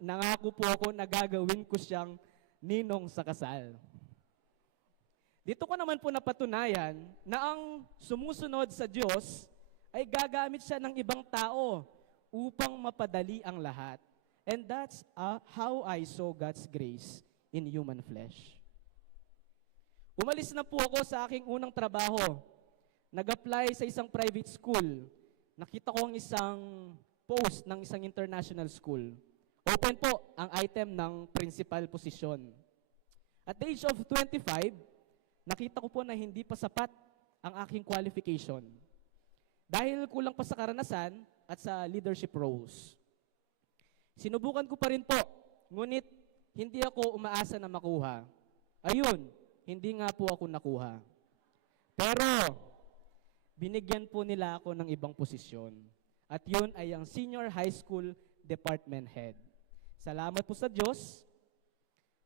Nangako po ako na gagawin ko siyang ninong sa kasal. Dito ko naman po napatunayan na ang sumusunod sa Diyos ay gagamit siya ng ibang tao upang mapadali ang lahat. And that's how I saw God's grace in human flesh. Umalis na po ako sa aking unang trabaho. Nag-apply sa isang private school. Nakita ko ang isang post ng isang international school. Open po ang item ng principal position. At the age of 25, nakita ko po na hindi pa sapat ang aking qualification. Dahil kulang pa sa karanasan at sa leadership roles. Sinubukan ko pa rin po, ngunit hindi ako umaasa na makuha. Ayun, hindi nga po ako nakuha. Pero, binigyan po nila ako ng ibang posisyon. At yun ay ang Senior High School Department Head. Salamat po sa Diyos.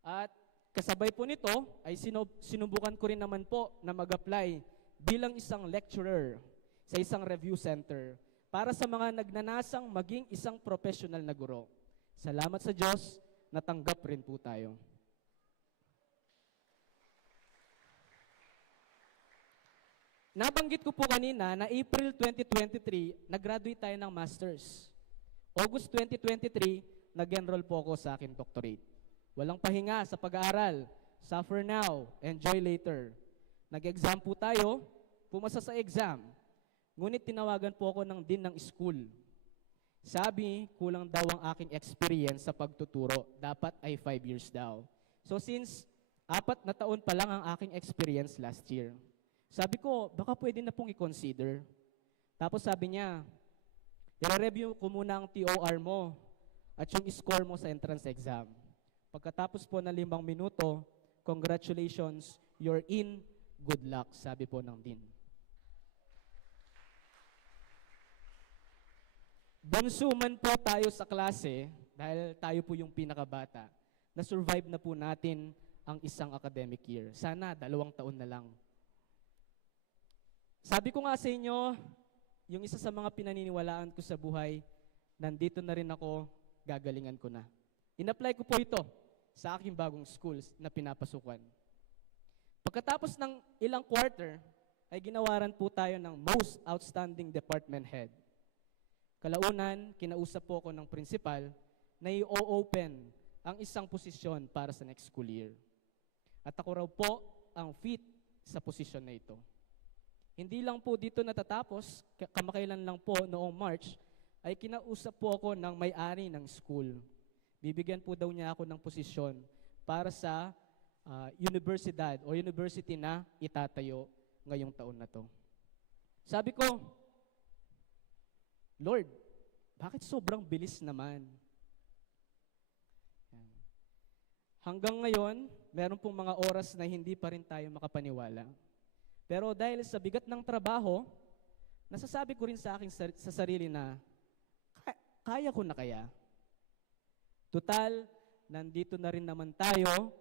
At kasabay po nito ay sinubukan ko rin naman po na mag-apply bilang isang lecturer sa isang review center para sa mga nagnanasang maging isang professional na guro. Salamat sa Diyos, natanggap rin po tayo. Nabanggit ko po kanina na April 2023, nag-graduate tayo ng master's. August 2023, nag-enroll po ako sa akin doctorate. Walang pahinga sa pag-aaral. Suffer now, enjoy later. Nag-exam po tayo, pumasa sa exam. Ngunit tinawagan po ako ng dean ng school. Sabi, kulang daw ang aking experience sa pagtuturo. Dapat ay 5 years daw. So since 4 na taon pa lang ang aking experience last year, sabi ko, baka pwede na pong i-consider. Tapos sabi niya, i-review ko muna ang TOR mo at yung score mo sa entrance exam. Pagkatapos po ng 5 minuto, congratulations, you're in, good luck, sabi po ng dean. Bunso man po tayo sa klase, dahil tayo po yung pinakabata, na-survive na po natin ang isang academic year. Sana 2 taon na lang. Sabi ko nga sa inyo, yung isa sa mga pinaniniwalaan ko sa buhay, nandito na rin ako, gagalingan ko na. In-apply ko po ito sa aking bagong school na pinapasukan. Pagkatapos ng ilang quarter, ay ginawaran po tayo ng most outstanding department head. Kalaunan, kinausap po ako ng principal na i-open ang isang posisyon para sa next school year. At ako raw po ang fit sa posisyon na ito. Hindi lang po dito natatapos, kamakailan lang po noong March, ay kinausap po ako ng may-ari ng school. Bibigyan po daw niya ako ng posisyon para sa universidad o university na itatayo ngayong taon na to. Sabi ko, Lord, bakit sobrang bilis naman? Hanggang ngayon, meron pong mga oras na hindi pa rin tayo makapaniwala. Pero dahil sa bigat ng trabaho, nasasabi ko rin sa sarili na, kaya ko na kaya? Total, nandito na rin naman tayo,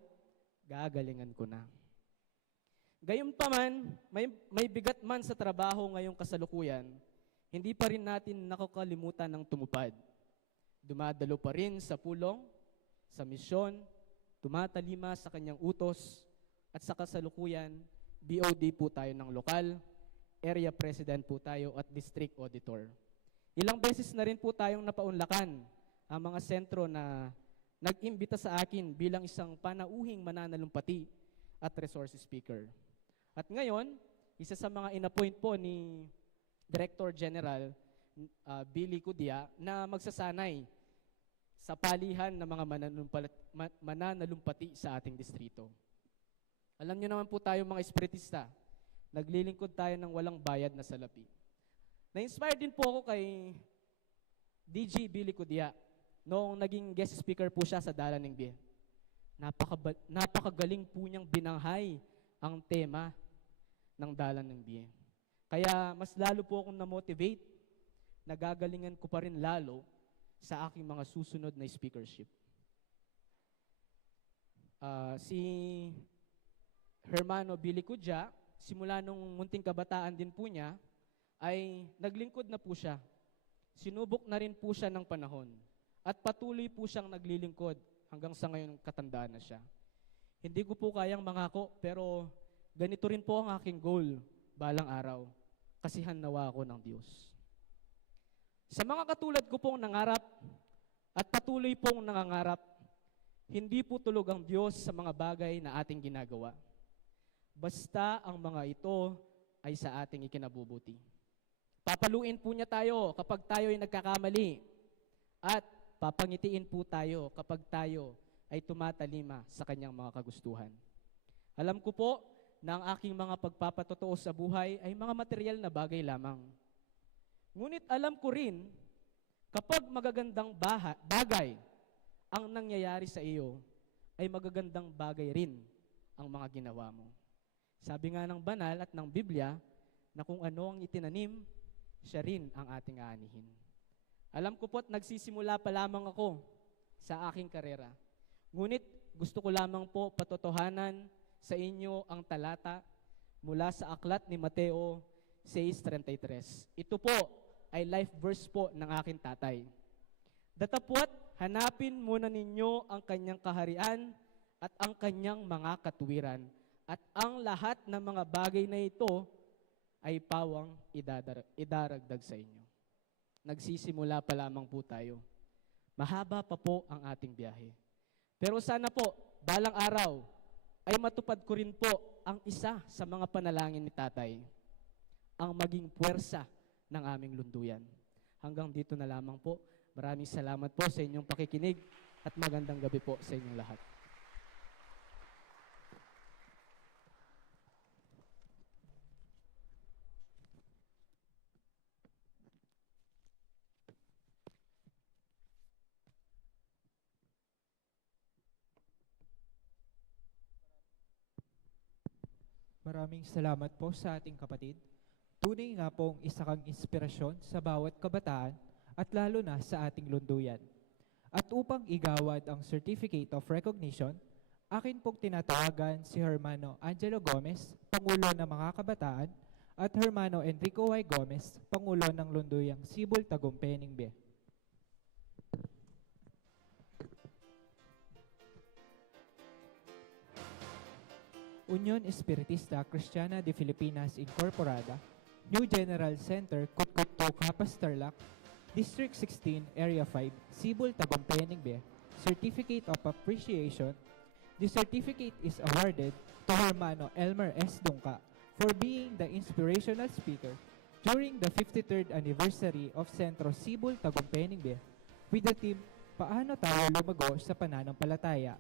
gagalingan ko na. Gayunpaman, may bigat man sa trabaho ngayong kasalukuyan, hindi pa rin natin nakakalimutan ng tumupad. Dumadalo pa rin sa pulong, sa misyon, tumatalima sa kanyang utos, at sa kasalukuyan, BOD po tayo ng lokal, area president po tayo at district auditor. Ilang beses na rin po tayong napaunlakan ang mga sentro na nag-imbita sa akin bilang isang panauhing mananalumpati at resource speaker. At ngayon, isa sa mga inappoint po ni Director General Billy Cudia na magsasanay sa palihan ng mga mananalumpati sa ating distrito. Alam niyo naman po tayo mga espiritista, naglilingkod tayo ng walang bayad na salapi. Na-inspire din po ako kay DG Billy Cudia noong naging guest speaker po siya sa Dala ng Bie. Napakagaling po niyang binanghay ang tema ng Dala ng Bie. Kaya mas lalo po akong na-motivate, nagagalingan ko pa rin lalo sa aking mga susunod na speakership. Si Hermano Billy Cudia, simula nung munting kabataan din po niya, ay naglingkod na po siya. Sinubok na rin po siya ng panahon. At patuloy po siyang naglilingkod hanggang sa ngayon katandaan na siya. Hindi ko po kayang mangako, pero ganito rin po ang aking goal balang araw. Kasihan nawa ako ng Diyos. Sa mga katulad ko pong nangarap at patuloy pong nangangarap, hindi po tulog ang Diyos sa mga bagay na ating ginagawa. Basta ang mga ito ay sa ating ikinabubuti. Papaluin po niya tayo kapag tayo ay nagkakamali at papangitiin po tayo kapag tayo ay tumatalima sa kanyang mga kagustuhan. Alam ko po na ang aking mga pagpapatotoo sa buhay ay mga material na bagay lamang. Ngunit alam ko rin, kapag magagandang bagay ang nangyayari sa iyo, ay magagandang bagay rin ang mga ginawa mo. Sabi nga ng banal at ng Biblia, na kung ano ang itinanim, siya rin ang ating aanihin. Alam ko po't nagsisimula pa lamang ako sa aking karera. Ngunit gusto ko lamang po patotohanan sa inyo ang talata mula sa aklat ni Mateo 6:33. Ito po ay life verse po ng aking tatay. Datapwat, hanapin muna ninyo ang kanyang kaharian at ang kanyang mga katuwiran. At ang lahat ng mga bagay na ito ay pawang idaragdag sa inyo. Nagsisimula pa lamang po tayo. Mahaba pa po ang ating biyahe. Pero sana po, balang araw, ay matupad ko rin po ang isa sa mga panalangin ni tatay, ang maging puwersa ng aming lunduyan. Hanggang dito na lamang po. Maraming salamat po sa inyong pakikinig at magandang gabi po sa inyong lahat. Maraming salamat po sa ating kapatid. Tunay nga pong isa kang inspirasyon sa bawat kabataan at lalo na sa ating lunduyan. At upang igawad ang Certificate of Recognition, akin pong tinatawagan si Hermano Angelo Gomez, Pangulo ng mga kabataan, at Hermano Enrico Y. Gomez, Pangulo ng Lunduyang Sibol Tagumpay B. Union Espiritista Cristiana de Filipinas Incorporada, New General Center, Kutkuto, Capas Tarlac, District 16, Area 5, Sibol Tagumpay B, Certificate of Appreciation. The certificate is awarded to Hermano Elmer S. Dungka for being the inspirational speaker during the 53rd anniversary of Centro Sibol Tagumpay B with the theme, Paano Tayo Lumago sa Pananampalataya?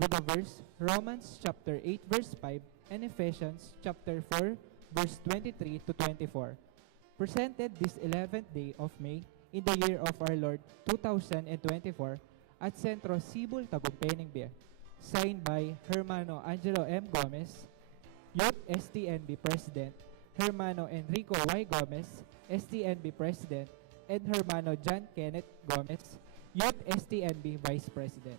With the verse, Romans chapter 8 verse 5 and Ephesians chapter 4 verse 23 to 24. Presented this 11th day of May in the year of our Lord 2024 at Centro Sibol Tagumpay B. Signed by Hermano Angelo M. Gomez, Youth STNB President, Hermano Enrico Y. Gomez, STNB President, and Hermano John Kenneth Gomez, Youth STNB Vice President.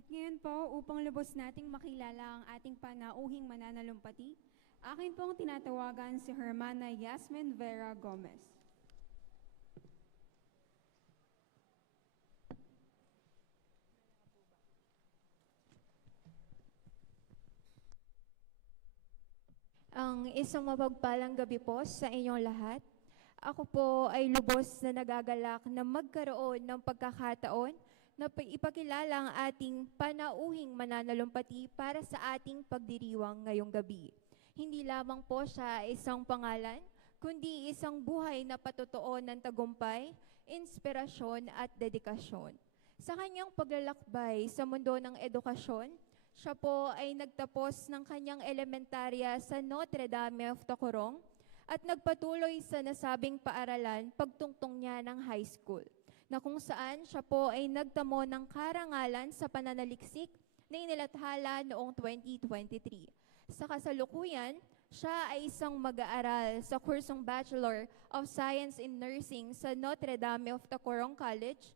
At ngayon po, upang lubos nating makilala ang ating panauhing mananalumpati, akin pong tinatawagan si Hermana Yasmin Vera Gomez. Ang isang mapagpalang gabi po sa inyong lahat. Ako po ay lubos na nagagalak na magkaroon ng pagkakataon na ipakilala ang ating panauhing mananalumpati para sa ating pagdiriwang ngayong gabi. Hindi lamang po siya isang pangalan, kundi isang buhay na patotoo ng tagumpay, inspirasyon at dedikasyon. Sa kanyang paglalakbay sa mundo ng edukasyon, siya po ay nagtapos ng kanyang elementarya sa Notre Dame of Tacorong at nagpatuloy sa nasabing paaralan pagtungtong niya ng high school, na kung saan siya po ay nagtamo ng karangalan sa pananaliksik na inilathala noong 2023. Sa kasalukuyan, siya ay isang mag-aaral sa kursong Bachelor of Science in Nursing sa Notre Dame of Tacorong College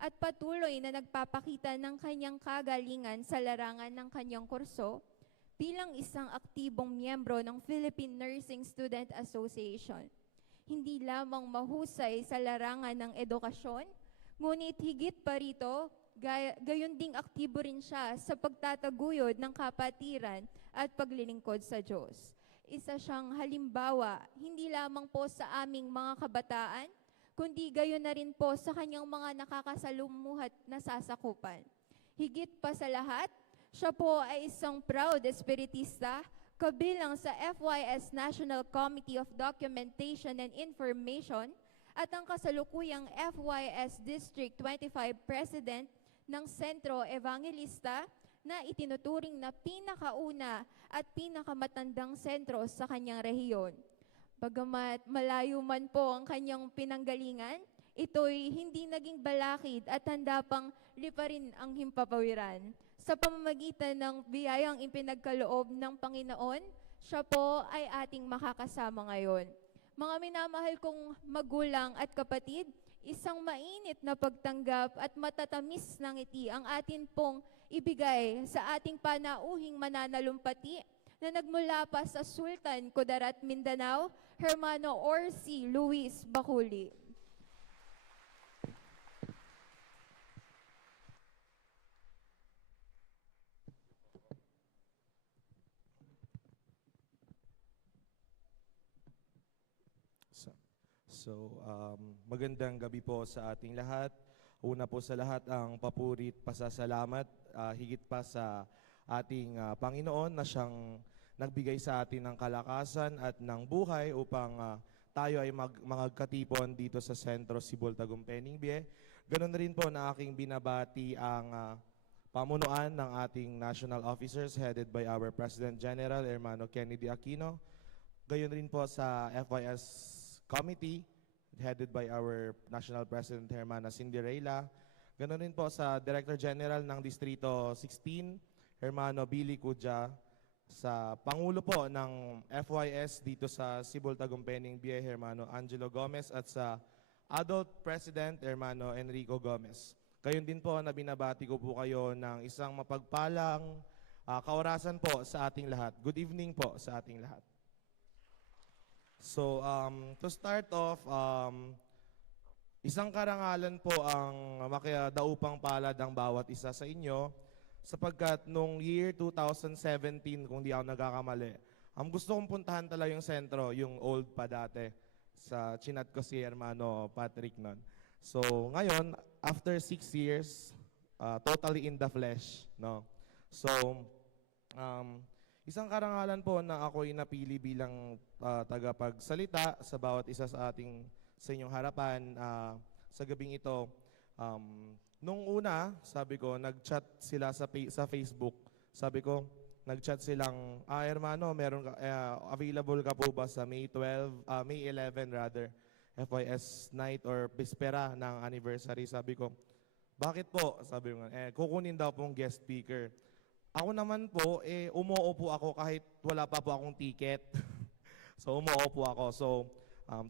at patuloy na nagpapakita ng kanyang kagalingan sa larangan ng kanyang kurso bilang isang aktibong miyembro ng Philippine Nursing Student Association. Hindi lamang mahusay sa larangan ng edukasyon, ngunit higit pa rito, gayon ding aktibo rin siya sa pagtataguyod ng kapatiran at paglilingkod sa Diyos. Isa siyang halimbawa, hindi lamang po sa aming mga kabataan, kundi gayon na rin po sa kanyang mga nakakasalumuhat na sasakupan. Higit pa sa lahat, siya po ay isang proud espiritista, kabilang sa FYS National Committee of Documentation and Information at ang kasalukuyang FYS District 25 President ng Sentro Evangelista na itinuturing na pinakauna at pinakamatandang sentro sa kanyang rehiyon. Bagamat malayo man po ang kanyang pinanggalingan, ito'y hindi naging balakid at handa pang liparin ang himpapawiran. Sa pamamagitan ng biyayang ipinagkaloob ng Panginoon, siya po ay ating makakasama ngayon. Mga minamahal kong magulang at kapatid, isang mainit na pagtanggap at matatamis ng ngiti ang atin pong ibigay sa ating panauhing mananalumpati na nagmula pa sa Sultan Kudarat, Mindanao, Hermano Orsi Luis Baculi. Magandang gabi po sa ating lahat. Una po sa lahat ang papuri at pasasalamat higit pa sa ating Panginoon na siyang nagbigay sa atin ng kalakasan at ng buhay upang tayo ay magkatipon dito sa Sentro Sibol Tagumpay Bie. Ganon rin po na aking binabati ang pamunuan ng ating national officers headed by our President General Hermano Kennedy Aquino. Gayon rin po sa FYS Committee headed by our National President Hermana Cindy Reyla. Ganon rin po sa Director General ng Distrito 16, Hermano Billy Cudja, sa Pangulo po ng FYS dito sa Sibol Tagumpay Bie, Hermano Angelo Gomez, at sa Adult President, Hermano Enrico Gomez. Gayon din po na binabati ko po kayo ng isang mapagpalang kaorasan po sa ating lahat. Good evening po sa ating lahat. So, to start off, isang karangalan po ang makidaupang palad ang bawat isa sa inyo sapagkat nung year 2017, kung di ako nagkakamali, ang gusto kong puntahan talaga yung sentro, yung old pa dati, sa chinat ko si Hermano Patrick nun. So, ngayon, after 6 years, totally in the flesh, no? So, isang karangalan po na ako'y napili bilang tagapagsalita sa bawat isa sa inyong harapan sa gabing ito. Nung una, sabi ko, nag-chat sila sa Facebook. Sabi ko, nag-chat silang, hermano, available ka po ba sa May 11 rather, FYS night or bispera ng anniversary? Sabi ko, bakit po? Sabi ko, kukunin daw pong guest speaker. Ako naman po, umuupo ako kahit wala pa po akong ticket. So, umuupo ako. So,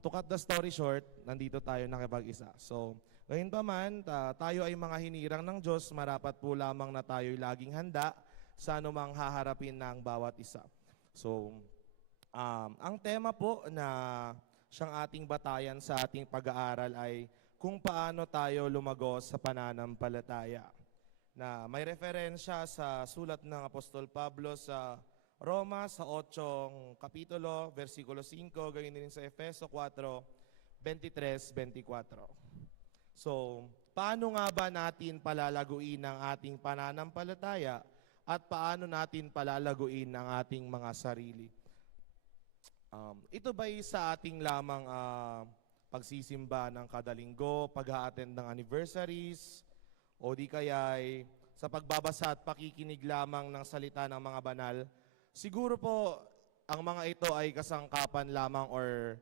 to cut the story short, nandito tayo nakipag-isa. So, ngayon pa man, tayo ay mga hinirang ng Diyos, marapat po lamang na tayo'y laging handa sa anumang haharapin ng bawat isa. So, ang tema po na siyang ating batayan sa ating pag-aaral ay kung paano tayo lumago sa pananampalataya, na may referensya sa sulat ng Apostol Pablo sa Roma sa 8 kapitulo, versikulo 5, gayon din sa Efeso 4, 23-24. So, paano nga ba natin palalaguin ang ating pananampalataya at paano natin palalaguin ang ating mga sarili? Ito ba'y sa ating lamang pagsisimba ng kada linggo, pag-a-attend ng anniversaries, o di kaya'y sa pagbabasa at pakikinig lamang ng salita ng mga banal? Siguro po, ang mga ito ay kasangkapan lamang or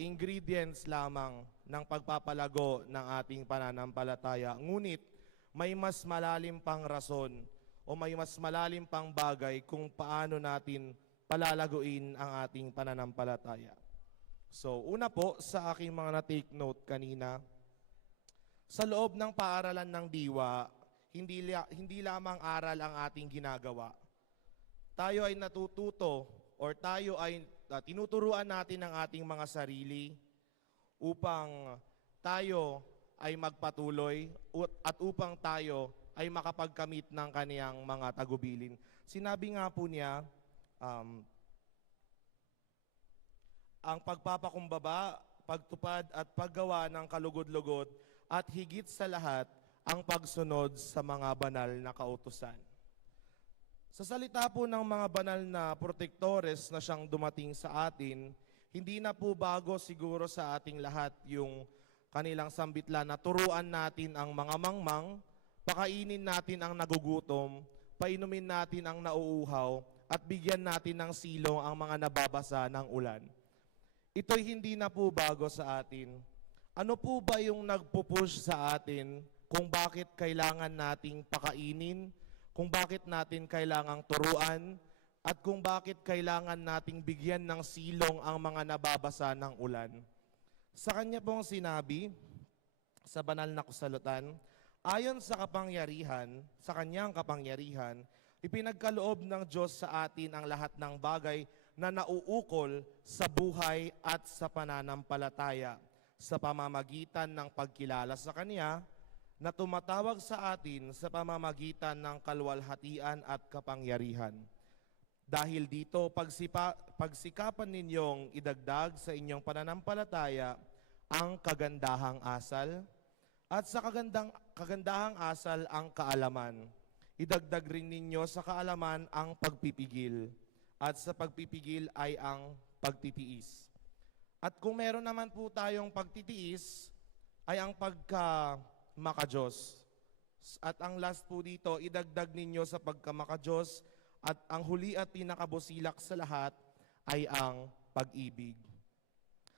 ingredients lamang ng pagpapalago ng ating pananampalataya. Ngunit, may mas malalim pang rason o may mas malalim pang bagay kung paano natin palalaguin ang ating pananampalataya. So, una po, sa aking mga na-take note kanina, sa loob ng paaralan ng diwa, hindi lamang aral ang ating ginagawa. Tayo ay natututo or tayo ay tinuturuan natin ang ating mga sarili upang tayo ay magpatuloy at upang tayo ay makapagkamit ng kaniyang mga tagubilin. Sinabi nga po niya, ang pagpapakumbaba, pagtupad at paggawa ng kalugod-lugod at higit sa lahat, ang pagsunod sa mga banal na kautusan. Sa salita po ng mga banal na protektores na siyang dumating sa atin, hindi na po bago siguro sa ating lahat yung kanilang sambitla na turuan natin ang mga mangmang, pakainin natin ang nagugutom, painumin natin ang nauuhaw, at bigyan natin ng silong ang mga nababasa ng ulan. Ito'y hindi na po bago sa atin. Ano po ba yung nagpupush sa atin kung bakit kailangan nating pakainin, kung bakit natin kailangang turuan, at kung bakit kailangan nating bigyan ng silong ang mga nababasa ng ulan? Sa kanya pong sinabi, sa banal na kasulatan, ayon sa kapangyarihan, sa kanyang kapangyarihan, ipinagkaloob ng Diyos sa atin ang lahat ng bagay na nauukol sa buhay at sa pananampalataya sa pamamagitan ng pagkilala sa Kanya na tumatawag sa atin sa pamamagitan ng kaluwalhatian at kapangyarihan. Dahil dito, pagsikapan ninyong idagdag sa inyong pananampalataya ang kagandahang asal, at sa kagandahang asal ang kaalaman. Idagdag rin ninyo sa kaalaman ang pagpipigil, at sa pagpipigil ay ang pagtitiis. At kung meron naman po tayong pagtitiis, ay ang pagkamakadiyos. At ang last po dito, idagdag ninyo sa pagkamakadiyos, at ang huli at pinakabusilak sa lahat ay ang pag-ibig.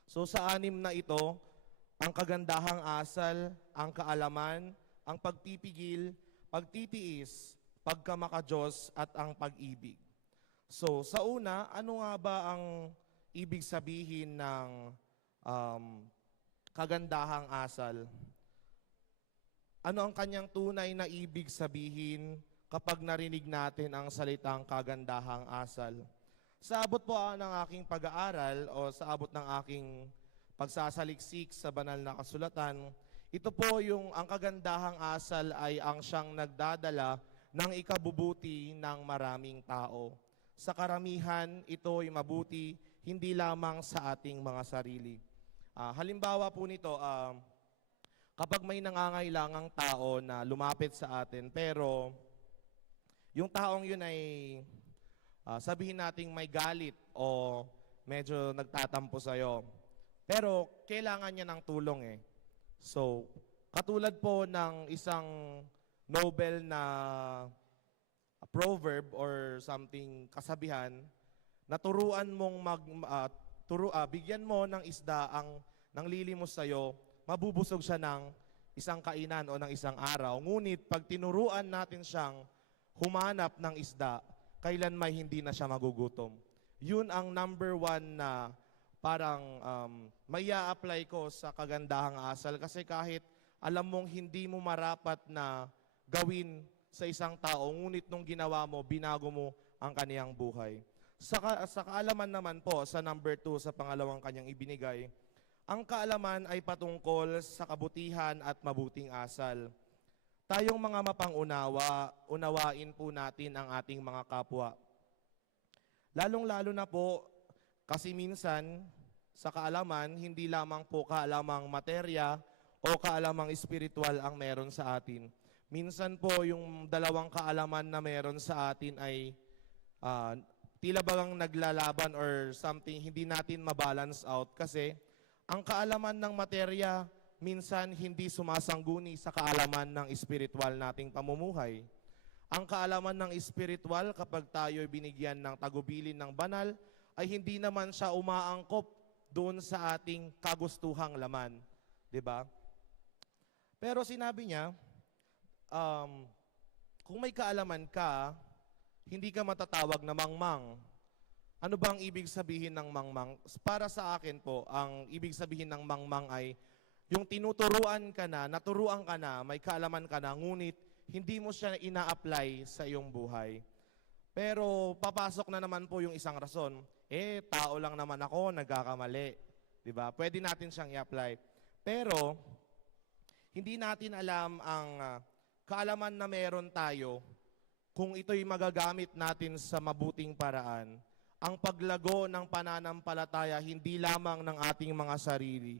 So sa anim na ito, ang kagandahang asal, ang kaalaman, ang pagpipigil, pagtitiis, pagkamakadiyos, at ang pag-ibig. So sa una, ano nga ba ang ibig sabihin ng kagandahang asal? Ano ang kanyang tunay na ibig sabihin kapag narinig natin ang salitang kagandahang asal? Sa abot po ng aking pag-aaral o sa abot ng aking pagsasaliksik sa banal na kasulatan, ito po ang kagandahang asal ay ang siyang nagdadala ng ikabubuti ng maraming tao. Sa karamihan, ito ay mabuti hindi lamang sa ating mga sarili. Halimbawa po nito, kapag may nangangailangang tao na lumapit sa atin, pero yung taong yun ay sabihin nating may galit o medyo nagtatampo sa'yo, pero kailangan niya ng tulong eh. So, katulad po ng isang Nobel na proverb or something, kasabihan, na turuan mong bigyan mo ng isda ang nanglilimos sa'yo, mabubusog siya ng isang kainan o ng isang araw. Ngunit pag tinuruan natin siyang humanap ng isda, kailan may hindi na siya magugutom. Yun ang number one na parang may apply ko sa kagandahang asal, kasi kahit alam mong hindi mo marapat na gawin sa isang tao, ngunit nung ginawa mo, binago mo ang kaniyang buhay. Sa kaalaman naman po, sa number 2, sa pangalawang kanyang ibinigay, ang kaalaman ay patungkol sa kabutihan at mabuting asal. Tayong mga mapangunawa, unawain po natin ang ating mga kapwa. Lalong-lalo na po kasi minsan sa kaalaman, hindi lamang po kaalamang materya o kaalamang espiritual ang meron sa atin. Minsan po yung dalawang kaalaman na meron sa atin ay tila bagang naglalaban or something, hindi natin mabalance out kasi ang kaalaman ng materya minsan hindi sumasangguni sa kaalaman ng espiritual nating pamumuhay. Ang kaalaman ng espiritual kapag tayo binigyan ng tagubilin ng banal ay hindi naman siya umaangkop doon sa ating kagustuhang laman. 'Di ba? Pero sinabi niya, kung may kaalaman ka, hindi ka matatawag na mangmang. Ano ba ang ibig sabihin ng mangmang? Para sa akin po, ang ibig sabihin ng mangmang ay yung tinuturuan ka na, naturuan ka na, may kaalaman ka na, ngunit hindi mo siya ina-apply sa iyong buhay. Pero papasok na naman po yung isang rason. Tao lang naman ako, nagkakamali. 'Di ba? Pwede natin siyang i-apply. Pero hindi natin alam ang kaalaman na meron tayo kung ito'y magagamit natin sa mabuting paraan. Ang paglago ng pananampalataya hindi lamang ng ating mga sarili.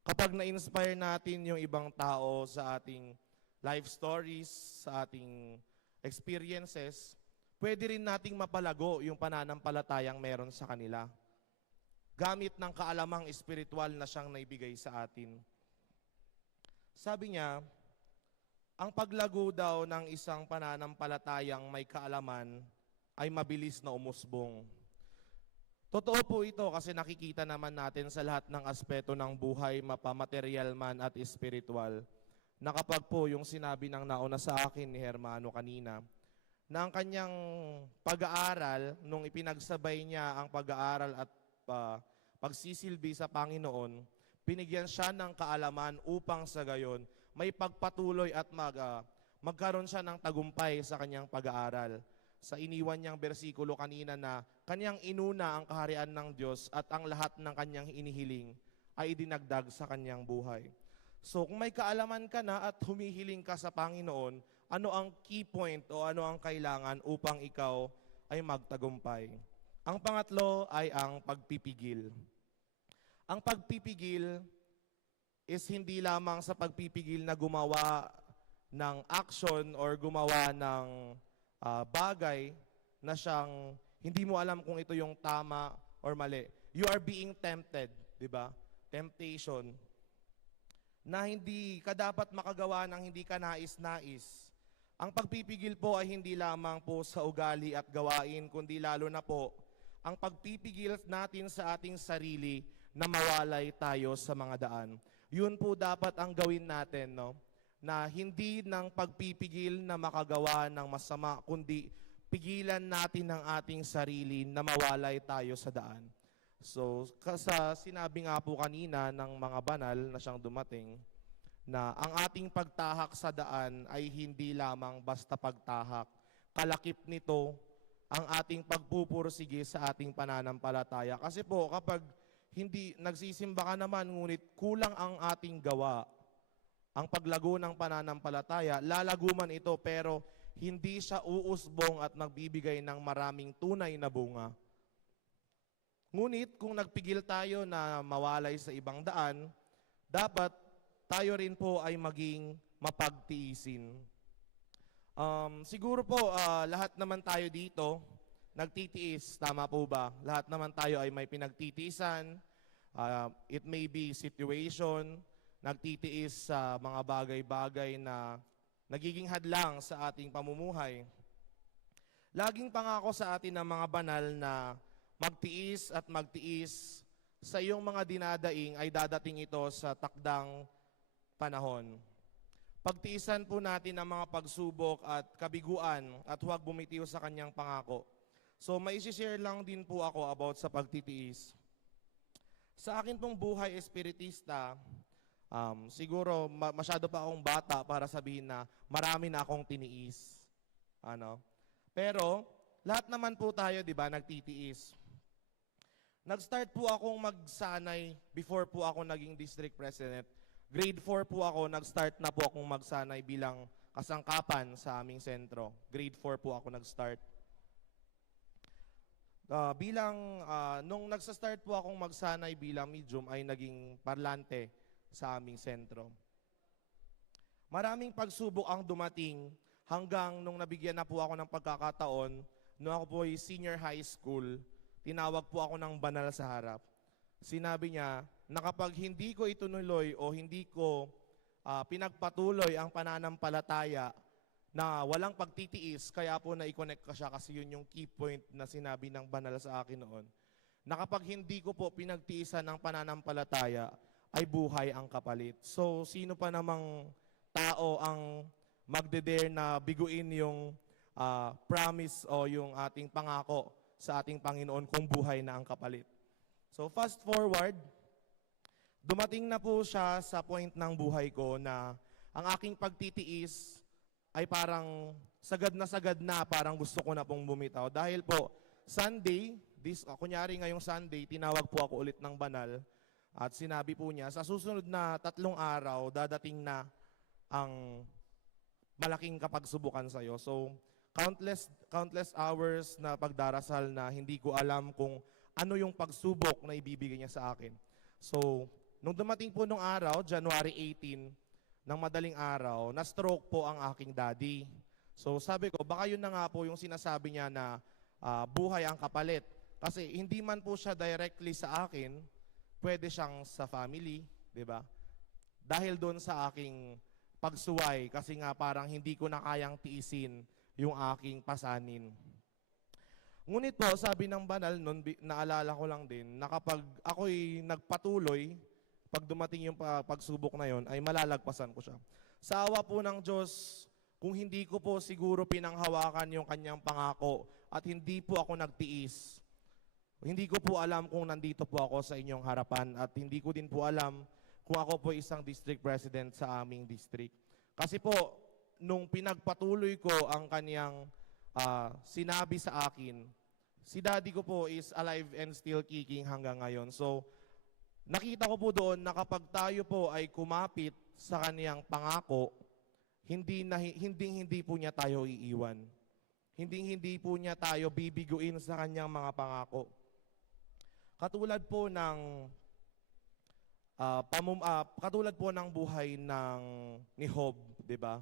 Kapag na-inspire natin yung ibang tao sa ating life stories, sa ating experiences, pwede rin nating mapalago yung pananampalatayang meron sa kanila. Gamit ng kaalamang espiritual na siyang naibigay sa atin. Sabi niya, ang paglago daw ng isang pananampalatayang may kaalaman ay mabilis na umusbong. Totoo po ito kasi nakikita naman natin sa lahat ng aspeto ng buhay, mapamaterial man at espiritual, na kapag po yung sinabi ng nauna sa akin ni Hermano kanina, na ang kanyang pag-aaral, nung ipinagsabay niya ang pag-aaral at pagsisilbi sa Panginoon, binigyan siya ng kaalaman upang sa gayon may pagpatuloy at magkaroon siya ng tagumpay sa kanyang pag-aaral. Sa iniwan niyang bersikulo kanina na kanyang inuna ang kaharian ng Diyos at ang lahat ng kanyang inihiling ay idinagdag sa kanyang buhay. So kung may kaalaman ka na at humihiling ka sa Panginoon, ano ang key point o ano ang kailangan upang ikaw ay magtagumpay? Ang pangatlo ay ang pagpipigil. Ang pagpipigil is hindi lamang sa pagpipigil na gumawa ng action or gumawa ng bagay na siyang hindi mo alam kung ito yung tama or mali. You are being tempted, di ba? Temptation. Na hindi ka dapat makagawa ng hindi ka nais-nais. Ang pagpipigil po ay hindi lamang po sa ugali at gawain, kundi lalo na po ang pagpipigil natin sa ating sarili na mawalay tayo sa mga daan. Yun po dapat ang gawin natin, no? Na hindi ng pagpipigil na makagawa ng masama, kundi pigilan natin ang ating sarili na mawalay tayo sa daan. So, sa sinabi nga po kanina ng mga banal na siyang dumating, na ang ating pagtahak sa daan ay hindi lamang basta pagtahak. Kalakip nito ang ating pagpupursige sa ating pananampalataya. Kasi po, kapag hindi nagsisimba ka naman, ngunit kulang ang ating gawa, ang paglago ng pananampalataya, lalago man ito pero hindi siya uusbong at magbibigay ng maraming tunay na bunga. Ngunit kung nagpigil tayo na mawalay sa ibang daan, dapat tayo rin po ay maging mapagtiisin. Siguro po lahat naman tayo dito nagtitiis, tama po ba? Lahat naman tayo ay may pinagtitiisan. It may be situation, nagtitiis sa mga bagay-bagay na nagiging hadlang sa ating pamumuhay. Laging pangako sa atin ng mga banal na magtiis at magtiis sa iyong mga dinadaing ay dadating ito sa takdang panahon. Pagtiisan po natin ang mga pagsubok at kabiguan at huwag bumitiw sa kanyang pangako. So may share lang din po ako about sa pagtitiis. Sa akin pong buhay espiritista, siguro masyado pa akong bata para sabihin na marami na akong tiniis. Pero lahat naman po tayo, di ba, nagtitiis. Nag-start po akong magsanay before po ako naging district president. Grade 4 po ako, nag-start na po akong magsanay bilang kasangkapan sa aming sentro. Grade 4 po ako nag-start. Nung nagsa-start po akong magsanay bilang medium ay naging parlante sa aming sentro. Maraming pagsubok ang dumating hanggang nung nabigyan na po ako ng pagkakataon, nung ako po ay senior high school, tinawag po ako ng banal sa harap. Sinabi niya na kapag hindi ko itunuloy o hindi ko pinagpatuloy ang pananampalataya na walang pagtitiis, kaya po na-connect ka siya kasi yun yung key point na sinabi ng banal sa akin noon, na kapag hindi ko po pinagtiisan ng pananampalataya, ay buhay ang kapalit. So, sino pa namang tao ang magde-dare na biguin yung promise o yung ating pangako sa ating Panginoon kung buhay na ang kapalit. So fast forward, dumating na po siya sa point ng buhay ko na ang aking pagtitiis ay parang sagad na, parang gusto ko na pong bumitaw. Dahil po, Sunday, kunyari ngayong Sunday, tinawag po ako ulit ng banal at sinabi po niya, sa susunod na 3 araw, dadating na ang malaking kapagsubukan sa'yo. So, countless hours na pagdarasal na hindi ko alam kung ano yung pagsubok na ibibigay niya sa akin. So, nung dumating po nung araw, January 18, ng madaling araw, na-stroke po ang aking daddy. So, sabi ko, baka yun na nga po yung sinasabi niya na buhay ang kapalit. Kasi hindi man po siya directly sa akin, pwede siyang sa family, di ba? Dahil doon sa aking pagsuway, kasi nga parang hindi ko na kayang tiisin yung aking pasanin. Ngunit po, sabi ng banal nun, naalala ko lang din, na kapag ako'y nagpatuloy, pag dumating yung pagsubok na yon, ay malalagpasan ko siya. Sa awa po ng Diyos, kung hindi ko po siguro pinanghawakan yung kanyang pangako at hindi po ako nagtiis, hindi ko po alam kung nandito po ako sa inyong harapan at hindi ko din po alam kung ako po isang district president sa aming district. Kasi po, nung pinagpatuloy ko ang kanyang sinabi sa akin, si daddy ko po is alive and still kicking hanggang ngayon. So, nakita ko po doon na kapag tayo po ay kumapit sa kaniyang pangako, hindi po niya tayo iiwan. Hindi po niya tayo bibiguin sa kanyang mga pangako. Katulad po ng buhay ni Job, 'di ba?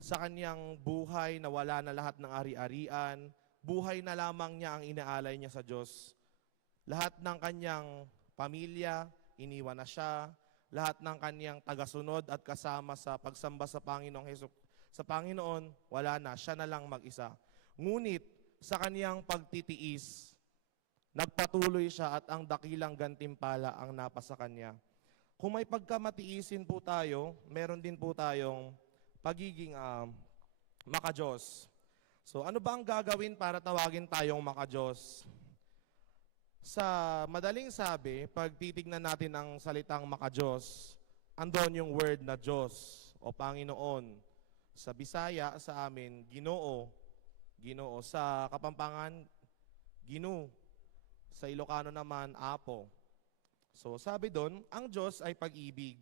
Sa kanyang buhay na wala na lahat ng ari-arian, buhay na lamang niya ang inaalay niya sa Diyos. Lahat ng kanyang pamilya, iniwan na siya. Lahat ng kanyang tagasunod at kasama sa pagsamba sa Panginoon, wala na, siya na lang mag-isa. Ngunit sa kanyang pagtitiis, nagpatuloy siya at ang dakilang gantimpala ang napasa kanya. Kung may pagkamatiisin po tayo, meron din po tayong pagiging makadiyos. So ano ba ang gagawin para tawagin tayong makadiyos? Sa madaling sabi, pag titignan natin ang salitang makadiyos, andon yung word na Diyos o Panginoon. Sa Bisaya, sa amin, Ginoo. Ginoo. Sa Kapampangan, Ginu. Sa Ilocano naman, Apo. So sabi doon, ang Diyos ay pag-ibig.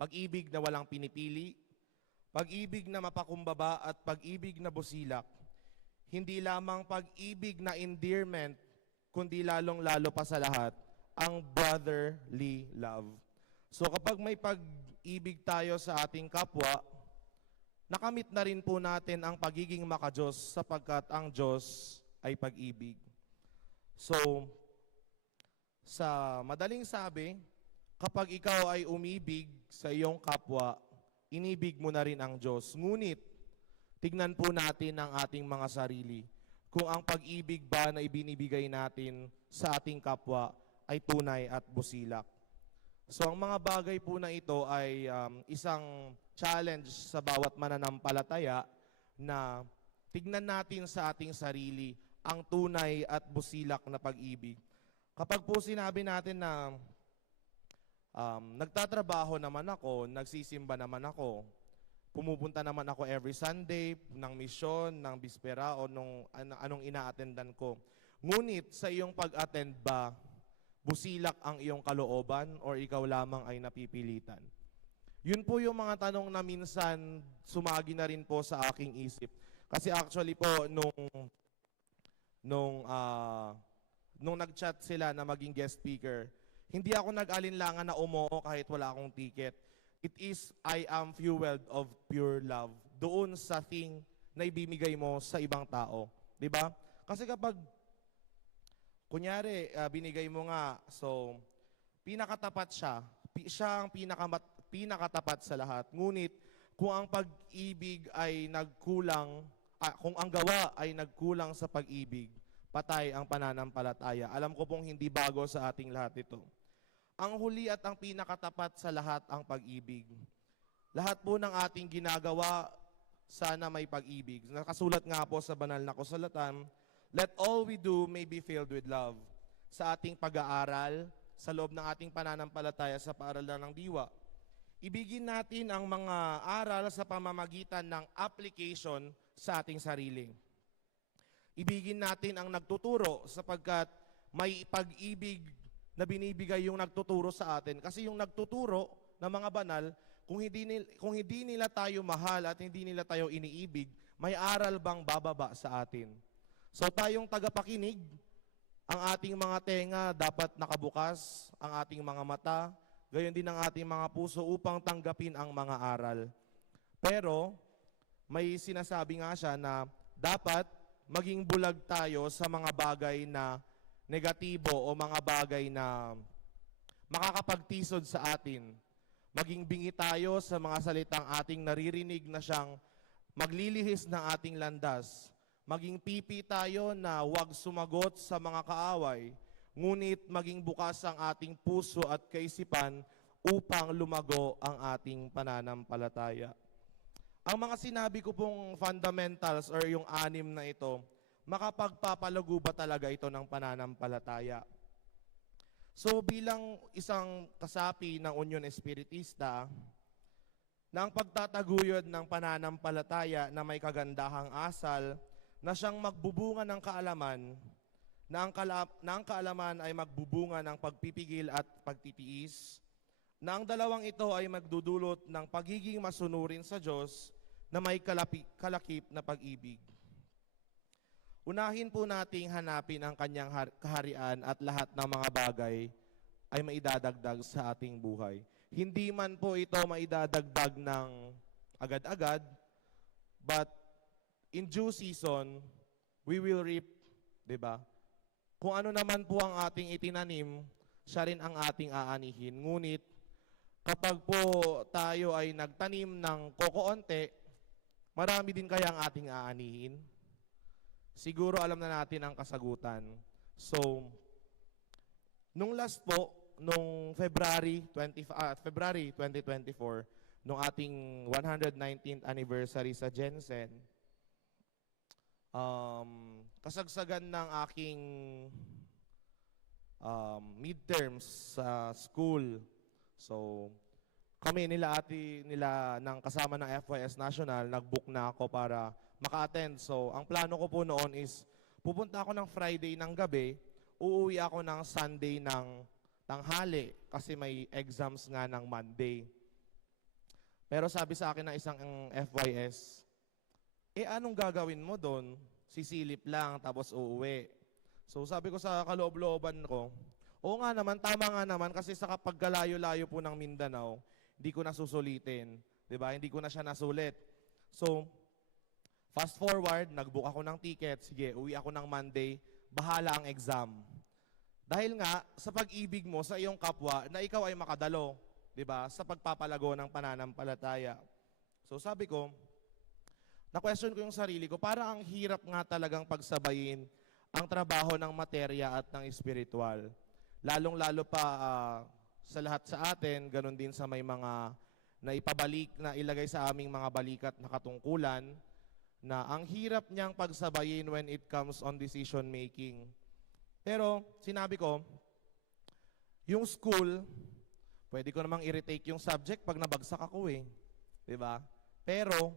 Pag-ibig na walang pinipili, pag-ibig na mapakumbaba at pag-ibig na busilak. Hindi lamang pag-ibig na endearment, kundi lalong-lalo pa sa lahat, ang brotherly love. So kapag may pag-ibig tayo sa ating kapwa, nakamit na rin po natin ang pagiging makadiyos sapagkat ang Diyos ay pag-ibig. So, sa madaling sabi, kapag ikaw ay umibig sa iyong kapwa, inibig mo na rin ang Diyos. Ngunit, tignan po natin ang ating mga sarili. Kung ang pag-ibig ba na ibinibigay natin sa ating kapwa ay tunay at busilak. So ang mga bagay po na ito ay isang challenge sa bawat mananampalataya na tignan natin sa ating sarili ang tunay at busilak na pag-ibig. Kapag po sinabi natin na nagtatrabaho naman ako, nagsisimba naman ako, pumupunta naman ako every Sunday ng misyon, ng bispera o anong ina-attendan ko. Ngunit sa iyong pag-attend ba, busilak ang iyong kalooban o ikaw lamang ay napipilitan? Yun po yung mga tanong na minsan sumagi na rin po sa aking isip. Kasi actually po, nung nung nag-chat sila na maging guest speaker, hindi ako nag-alinlangan na umoo kahit wala akong ticket. It is, I am fueled of pure love. Doon sa thing na ibimigay mo sa ibang tao. Di ba? Kasi kapag, kunyari, binigay mo nga, so, pinakatapat siya. Siya ang pinakatapat sa lahat. Ngunit, kung ang pag-ibig ay nagkulang, kung ang gawa ay nagkulang sa pag-ibig, patay ang pananampalataya. Alam ko pong hindi bago sa ating lahat ito. Ang huli at ang pinakatapat sa lahat ang pag-ibig. Lahat po ng ating ginagawa, sana may pag-ibig. Nakasulat nga po sa banal na kasulatan, let all we do may be filled with love. Sa ating pag-aaral, sa loob ng ating pananampalataya sa paaralan ng diwa, ibigin natin ang mga aral sa pamamagitan ng application sa ating sarili. Ibigin natin ang nagtuturo sapagkat may pag-ibig na binibigay yung nagtuturo sa atin. Kasi yung nagtuturo ng mga banal, kung hindi nila tayo mahal at hindi nila tayo iniibig, may aral bang bababa sa atin? So tayong tagapakinig, ang ating mga tenga dapat nakabukas, ang ating mga mata, gayon din ang ating mga puso upang tanggapin ang mga aral. Pero may sinasabi nga siya na dapat maging bulag tayo sa mga bagay na negatibo o mga bagay na makakapagtisod sa atin. Maging bingi tayo sa mga salitang ating naririnig na siyang maglilihis ng ating landas. Maging pipi tayo na huwag sumagot sa mga kaaway, ngunit maging bukas ang ating puso at kaisipan upang lumago ang ating pananampalataya. Ang mga sinabi ko pong fundamentals or yung 6 na ito, makapagpapalago ba talaga ito ng pananampalataya? So bilang isang kasapi ng Union Espiritista, na ang pagtataguyod ng pananampalataya na may kagandahang asal, na siyang magbubunga ng kaalaman, na ang kaalaman ay magbubunga ng pagpipigil at pagtitiis, na ang dalawang ito ay magdudulot ng pagiging masunurin sa Diyos na may kalakip na pag-ibig. Unahin po nating hanapin ang kanyang kaharian at lahat ng mga bagay ay maidadagdag sa ating buhay. Hindi man po ito maidadagdag ng agad-agad, but in due season, we will reap, di ba? Kung ano naman po ang ating itinanim, siya rin ang ating aanihin. Ngunit, kapag po tayo ay nagtanim ng kokoonte, marami din kaya ang ating aanihin? Siguro alam na natin ang kasagutan. So, nung last po, nung February 2024, nung ating 119th anniversary sa Jensen, kasagsagan ng aking midterms sa school. So, kami nila ng kasama ng FYS National, nag-book na ako para maka-attend. So, ang plano ko po noon is, pupunta ako ng Friday ng gabi, uuwi ako ng Sunday ng tanghali kasi may exams nga ng Monday. Pero sabi sa akin ng isang FYS, anong gagawin mo doon? Sisilip lang, tapos uuwi. So, sabi ko sa kaloob-looban ko, oo nga naman, tama nga naman, kasi sa kapag layo-layo po ng Mindanao, hindi ko na susulitin. Diba? Hindi ko na siya nasulit. So, fast forward, nag-book ako ng ticket. Sige, uwi ako ng Monday. Bahala ang exam. Dahil nga, sa pag-ibig mo sa iyong kapwa, na ikaw ay makadalo. Diba? Sa pagpapalago ng pananampalataya. So, sabi ko, na-question ko yung sarili ko, parang ang hirap nga talagang pagsabayin ang trabaho ng materya at ng espiritual. Lalong-lalo pa sa lahat sa atin, ganun din sa may mga naipabalik, na ilagay sa aming mga balikat na katungkulan, na ang hirap niyang pagsabayin when it comes on decision making. Pero sinabi ko, yung school, pwede ko namang i-retake yung subject pag nabagsak ako eh. Diba? Pero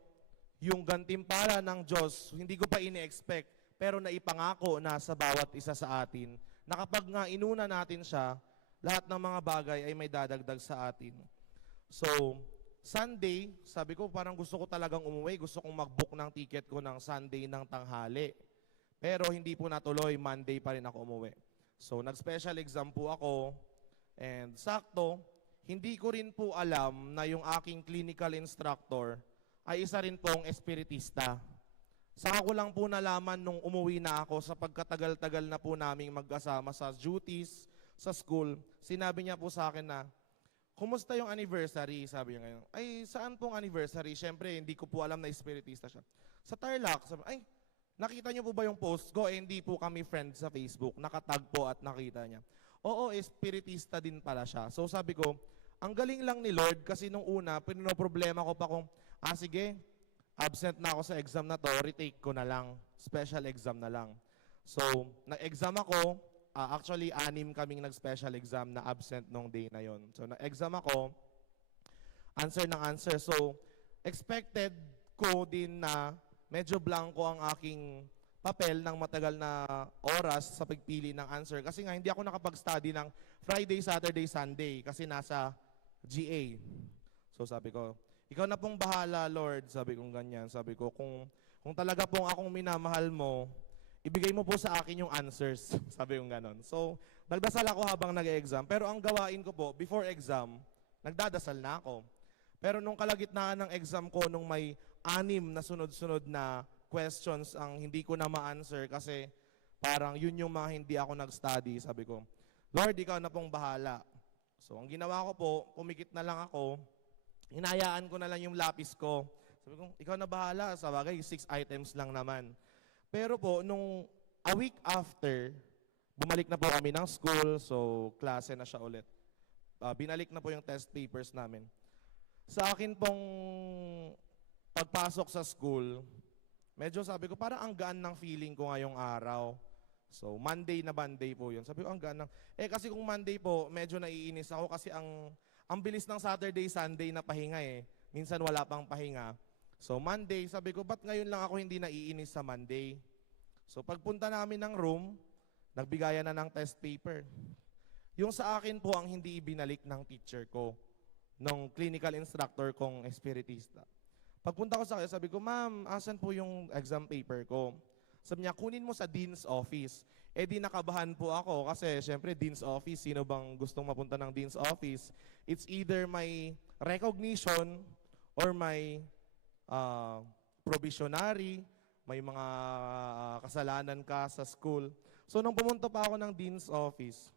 yung gantimpala ng Diyos, hindi ko pa ini-expect, pero naipangako na sa bawat isa sa atin, na kapag nga inuna natin siya, lahat ng mga bagay ay may dadagdag sa atin. So, Sunday, sabi ko parang gusto ko talagang umuwi, gusto kong mag-book ng ticket ko ng Sunday ng tanghali. Pero hindi po natuloy, Monday pa rin ako umuwi. So nag-special exam po ako and sakto, hindi ko rin po alam na yung aking clinical instructor ay isa rin pong espiritista. Saka ko lang po nalaman nung umuwi na ako sa pagkatagal-tagal na po naming magkasama sa duties, sa school. Sinabi niya po sa akin na, kumusta yung anniversary? Sabi niya ngayon. Ay, saan pong anniversary? Siyempre, hindi ko po alam na espiritista siya. Sa Tarlac. Sabi, ay, nakita niyo po ba yung post ko? Hindi po kami friends sa Facebook. Nakatag po at nakita niya. Oo, espiritista din pala siya. So sabi ko, ang galing lang ni Lord kasi nung una, problema ko pa kung, sige, absent na ako sa exam na to, retake ko na lang. Special exam na lang. So, nag-exam ako. Actually, 6 kaming nag-special exam na absent nung day na yon. So, nag-exam ako. Answer ng answer. So, expected ko din na medyo blanco ang aking papel ng matagal na oras sa pagpili ng answer. Kasi nga, hindi ako nakapag-study ng Friday, Saturday, Sunday kasi nasa GA. So, sabi ko, ikaw na pong bahala, Lord. Sabi kong ganyan. Sabi ko, kung talaga pong akong minamahal mo, ibigay mo po sa akin yung answers. Sabi kong ganon. So, nagdasal ako habang nag-exam. Pero ang gawain ko po, before exam, nagdadasal na ako. Pero nung kalagitnaan ng exam ko, nung may 6 na sunod-sunod na questions ang hindi ko na ma-answer kasi parang yun yung mga hindi ako nag-study. Sabi ko, Lord, ikaw na pong bahala. So, ang ginawa ko po, pumikit na lang ako. Hinayaan ko na lang yung lapis ko. Sabi ko, ikaw na bahala. Sa bagay, 6 items lang naman. Pero po, nung a week after, bumalik na po kami ng school. So, klase na siya ulit. Binalik na po yung test papers namin. Sa akin pong pagpasok sa school, medyo sabi ko, parang ang gaan ng feeling ko ngayong araw. So, Monday po yun. Sabi ko, ang gaan ng... kasi kung Monday po, medyo naiinis ako kasi ang bilis ng Saturday, Sunday na pahinga eh. Minsan wala pang pahinga. So Monday, sabi ko, ba't ngayon lang ako hindi naiinis sa Monday? So pagpunta namin ng room, nagbigayan na ng test paper. Yung sa akin po ang hindi ibinalik ng teacher ko, ng clinical instructor kong espiritista. Pagpunta ko sa kanya, sabi ko, ma'am, asan po yung exam paper ko? Sabi niya, kunin mo sa dean's office. Di nakabahan po ako kasi syempre dean's office, sino bang gustong mapunta ng dean's office? It's either may recognition or may probationary, may mga kasalanan ka sa school. So nung pumunta pa ako ng dean's office,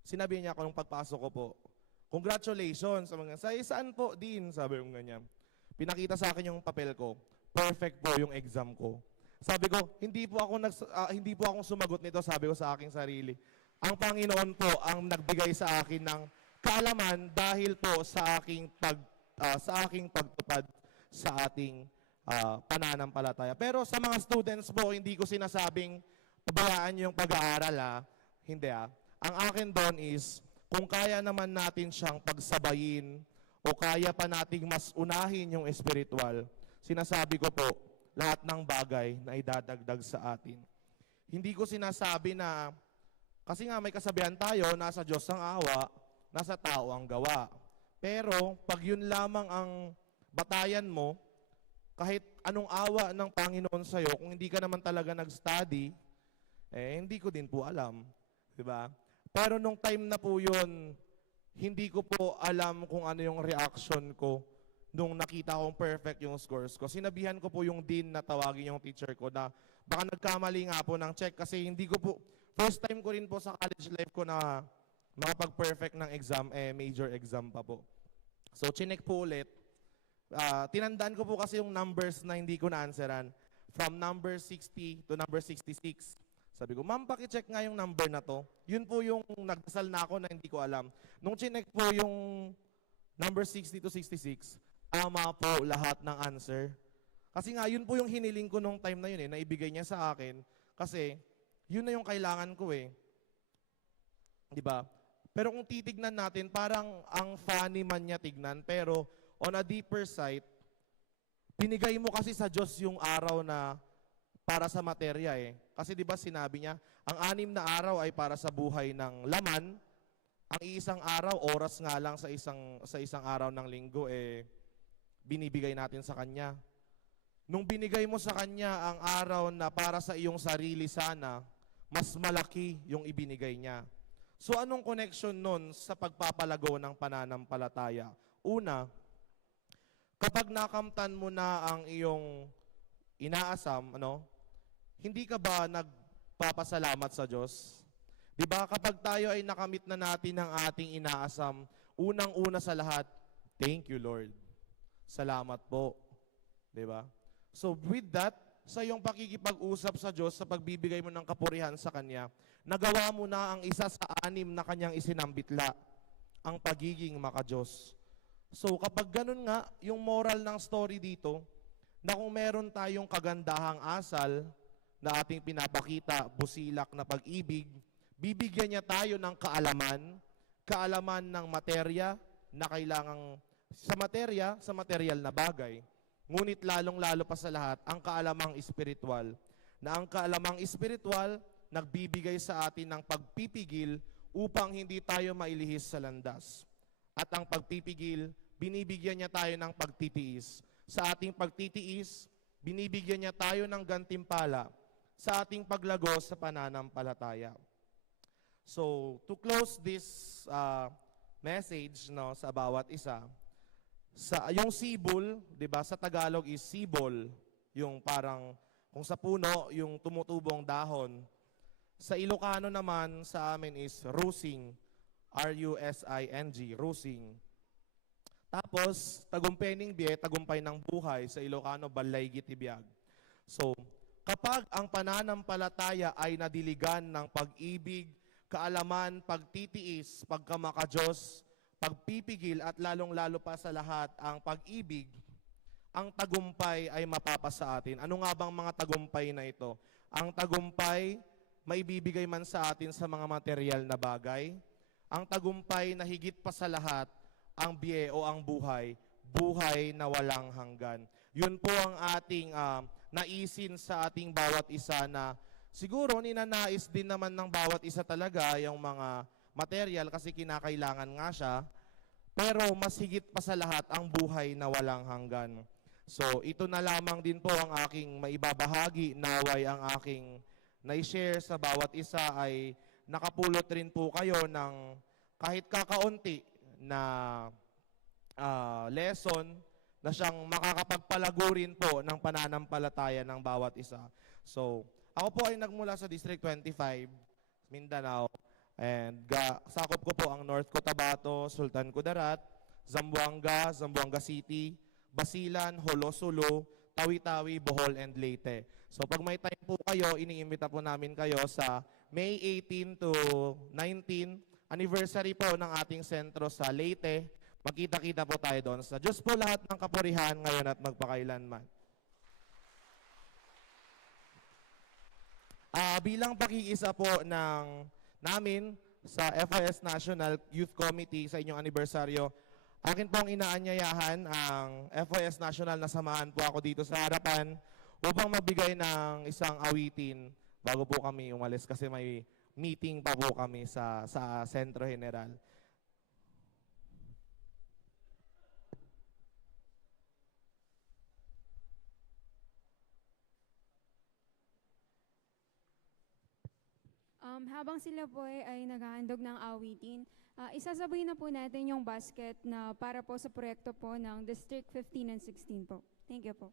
sinabi niya ako nung pagpasok ko po, congratulations. Saan po, dean? Sabi ko ganyan. Pinakita sa akin yung papel ko. Perfect po yung exam ko. Sabi ko, hindi po ako sumagot nito, sabi ko sa aking sarili. Ang Panginoon po ang nagbigay sa akin ng kaalaman dahil po sa aking pagtupad sa ating pananampalataya. Pero sa mga students po, hindi ko sinasabing pabayaan yung pag-aaral. Hindi Ang akin doon is, kung kaya naman natin siyang pagsabayin o kaya pa nating mas unahin yung spiritual, sinasabi ko po, lahat ng bagay na idadagdag sa atin. Hindi ko sinasabi na, kasi nga may kasabihan tayo, nasa Diyos ang awa, nasa tao ang gawa. Pero, pag yun lamang ang batayan mo, kahit anong awa ng Panginoon sa'yo, kung hindi ka naman talaga nag-study, hindi ko din po alam. Diba? Pero nung time na po yun, hindi ko po alam kung ano yung reaction ko nung nakita kong perfect yung scores ko. Sinabihan ko po yung dean na tawagin yung teacher ko na baka nagkamali nga po ng check kasi hindi ko po, first time ko rin po sa college life ko na makapag-perfect ng exam, major exam pa po. So, chinek po ulit. Tinandaan ko po kasi yung numbers na hindi ko na-answeran. From number 60 to number 66. Sabi ko, ma'am, pakicheck nga yung number na to. Yun po yung nagdasal na ako na hindi ko alam. Nung chinek po yung number 60 to 66, tama po lahat ng answer. Kasi nga, yun po yung hiniling ko nung time na yun na ibigay niya sa akin. Kasi, yun na yung kailangan ko Diba? Pero kung titignan natin, parang ang funny man niya tignan. Pero, on a deeper side, binigay mo kasi sa Diyos yung araw na para sa materya Kasi diba sinabi niya, ang 6 na araw ay para sa buhay ng laman. Ang isang araw, oras nga lang sa isang araw ng linggo, binibigay natin sa Kanya. Nung binigay mo sa kanya ang araw na para sa iyong sarili sana, mas malaki yung ibinigay niya. So anong connection nun sa pagpapalago ng pananampalataya? Una, kapag nakamtan mo na ang iyong inaasam, hindi ka ba nagpapasalamat sa Diyos? Di ba kapag tayo ay nakamit na natin ang ating inaasam, unang-una sa lahat, thank you Lord. Salamat po. Di ba? So with that, sa iyong pakikipag-usap sa Diyos, sa pagbibigay mo ng kapurihan sa Kanya, nagawa mo na ang isa sa 6 na Kanyang isinambitla, ang pagiging maka-Diyos. So kapag ganun nga, yung moral ng story dito, na kung meron tayong kagandahang asal na ating pinapakita, busilak na pag-ibig, bibigyan niya tayo ng kaalaman ng materya na kailangang sa materyal na bagay. Ngunit lalong-lalo pa sa lahat, ang kaalamang espiritual. Na ang kaalamang espiritual, nagbibigay sa atin ng pagpipigil upang hindi tayo mailihis sa landas. At ang pagpipigil, binibigyan niya tayo ng pagtitiis. Sa ating pagtitiis, binibigyan niya tayo ng gantimpala sa ating paglago sa pananampalataya. So, to close this message sa bawat isa, yung sibol, 'di ba? Sa Tagalog is sibol, yung parang kung sa puno, yung tumutubong dahon. Sa Ilocano naman sa amin is rusing, R-U-S-I-N-G, rusing. Tapos tagumpay biye, tagumpay ng buhay, sa Ilocano balay gitibiyag. So, kapag ang pananampalataya ay nadiligan ng pag-ibig, kaalaman, pagtitiis, pagkamaka-Diyos, pagpipigil at lalong-lalo pa sa lahat ang pag-ibig, ang tagumpay ay mapapasa atin. Ano nga bang mga tagumpay na ito? Ang tagumpay, maibibigay man sa atin sa mga material na bagay. Ang tagumpay na higit pa sa lahat, ang biye o ang buhay, buhay na walang hanggan. Yun po ang ating naisin sa ating bawat isa na siguro ninanais din naman ng bawat isa talaga yung mga material kasi kinakailangan nga siya, pero mas higit pa sa lahat ang buhay na walang hanggan. So ito na lamang din po ang aking maibabahagi, naway ang aking na-share sa bawat isa ay nakapulot rin po kayo ng kahit kakaunti na lesson na siyang makakapagpalago rin po ng pananampalataya ng bawat isa. So ako po ay nagmula sa District 25, Mindanao. And sakop ko po ang North Cotabato, Sultan Kudarat, Zamboanga, Zamboanga City, Basilan, Holosolo, Tawi-Tawi, Bohol, and Leyte. So pag may time po kayo, iniimbita po namin kayo sa May 18 to 19, anniversary po ng ating sentro sa Leyte. Magkita-kita po tayo doon. Sa Diyos po lahat ng kapurihan ngayon at magpakailanman. Bilang pakiisa po namin sa FIS National Youth Committee sa inyong anibersaryo, akin pong inaanyayahan ang FIS National na samahan po ako dito sa harapan upang magbigay ng isang awitin bago po kami umalis kasi may meeting pa po kami sa Sentro General. Habang sila po ay naghahandog ng awitin, isasabay na po natin yung basket na para po sa proyekto po ng District 15 and 16 po. Thank you po.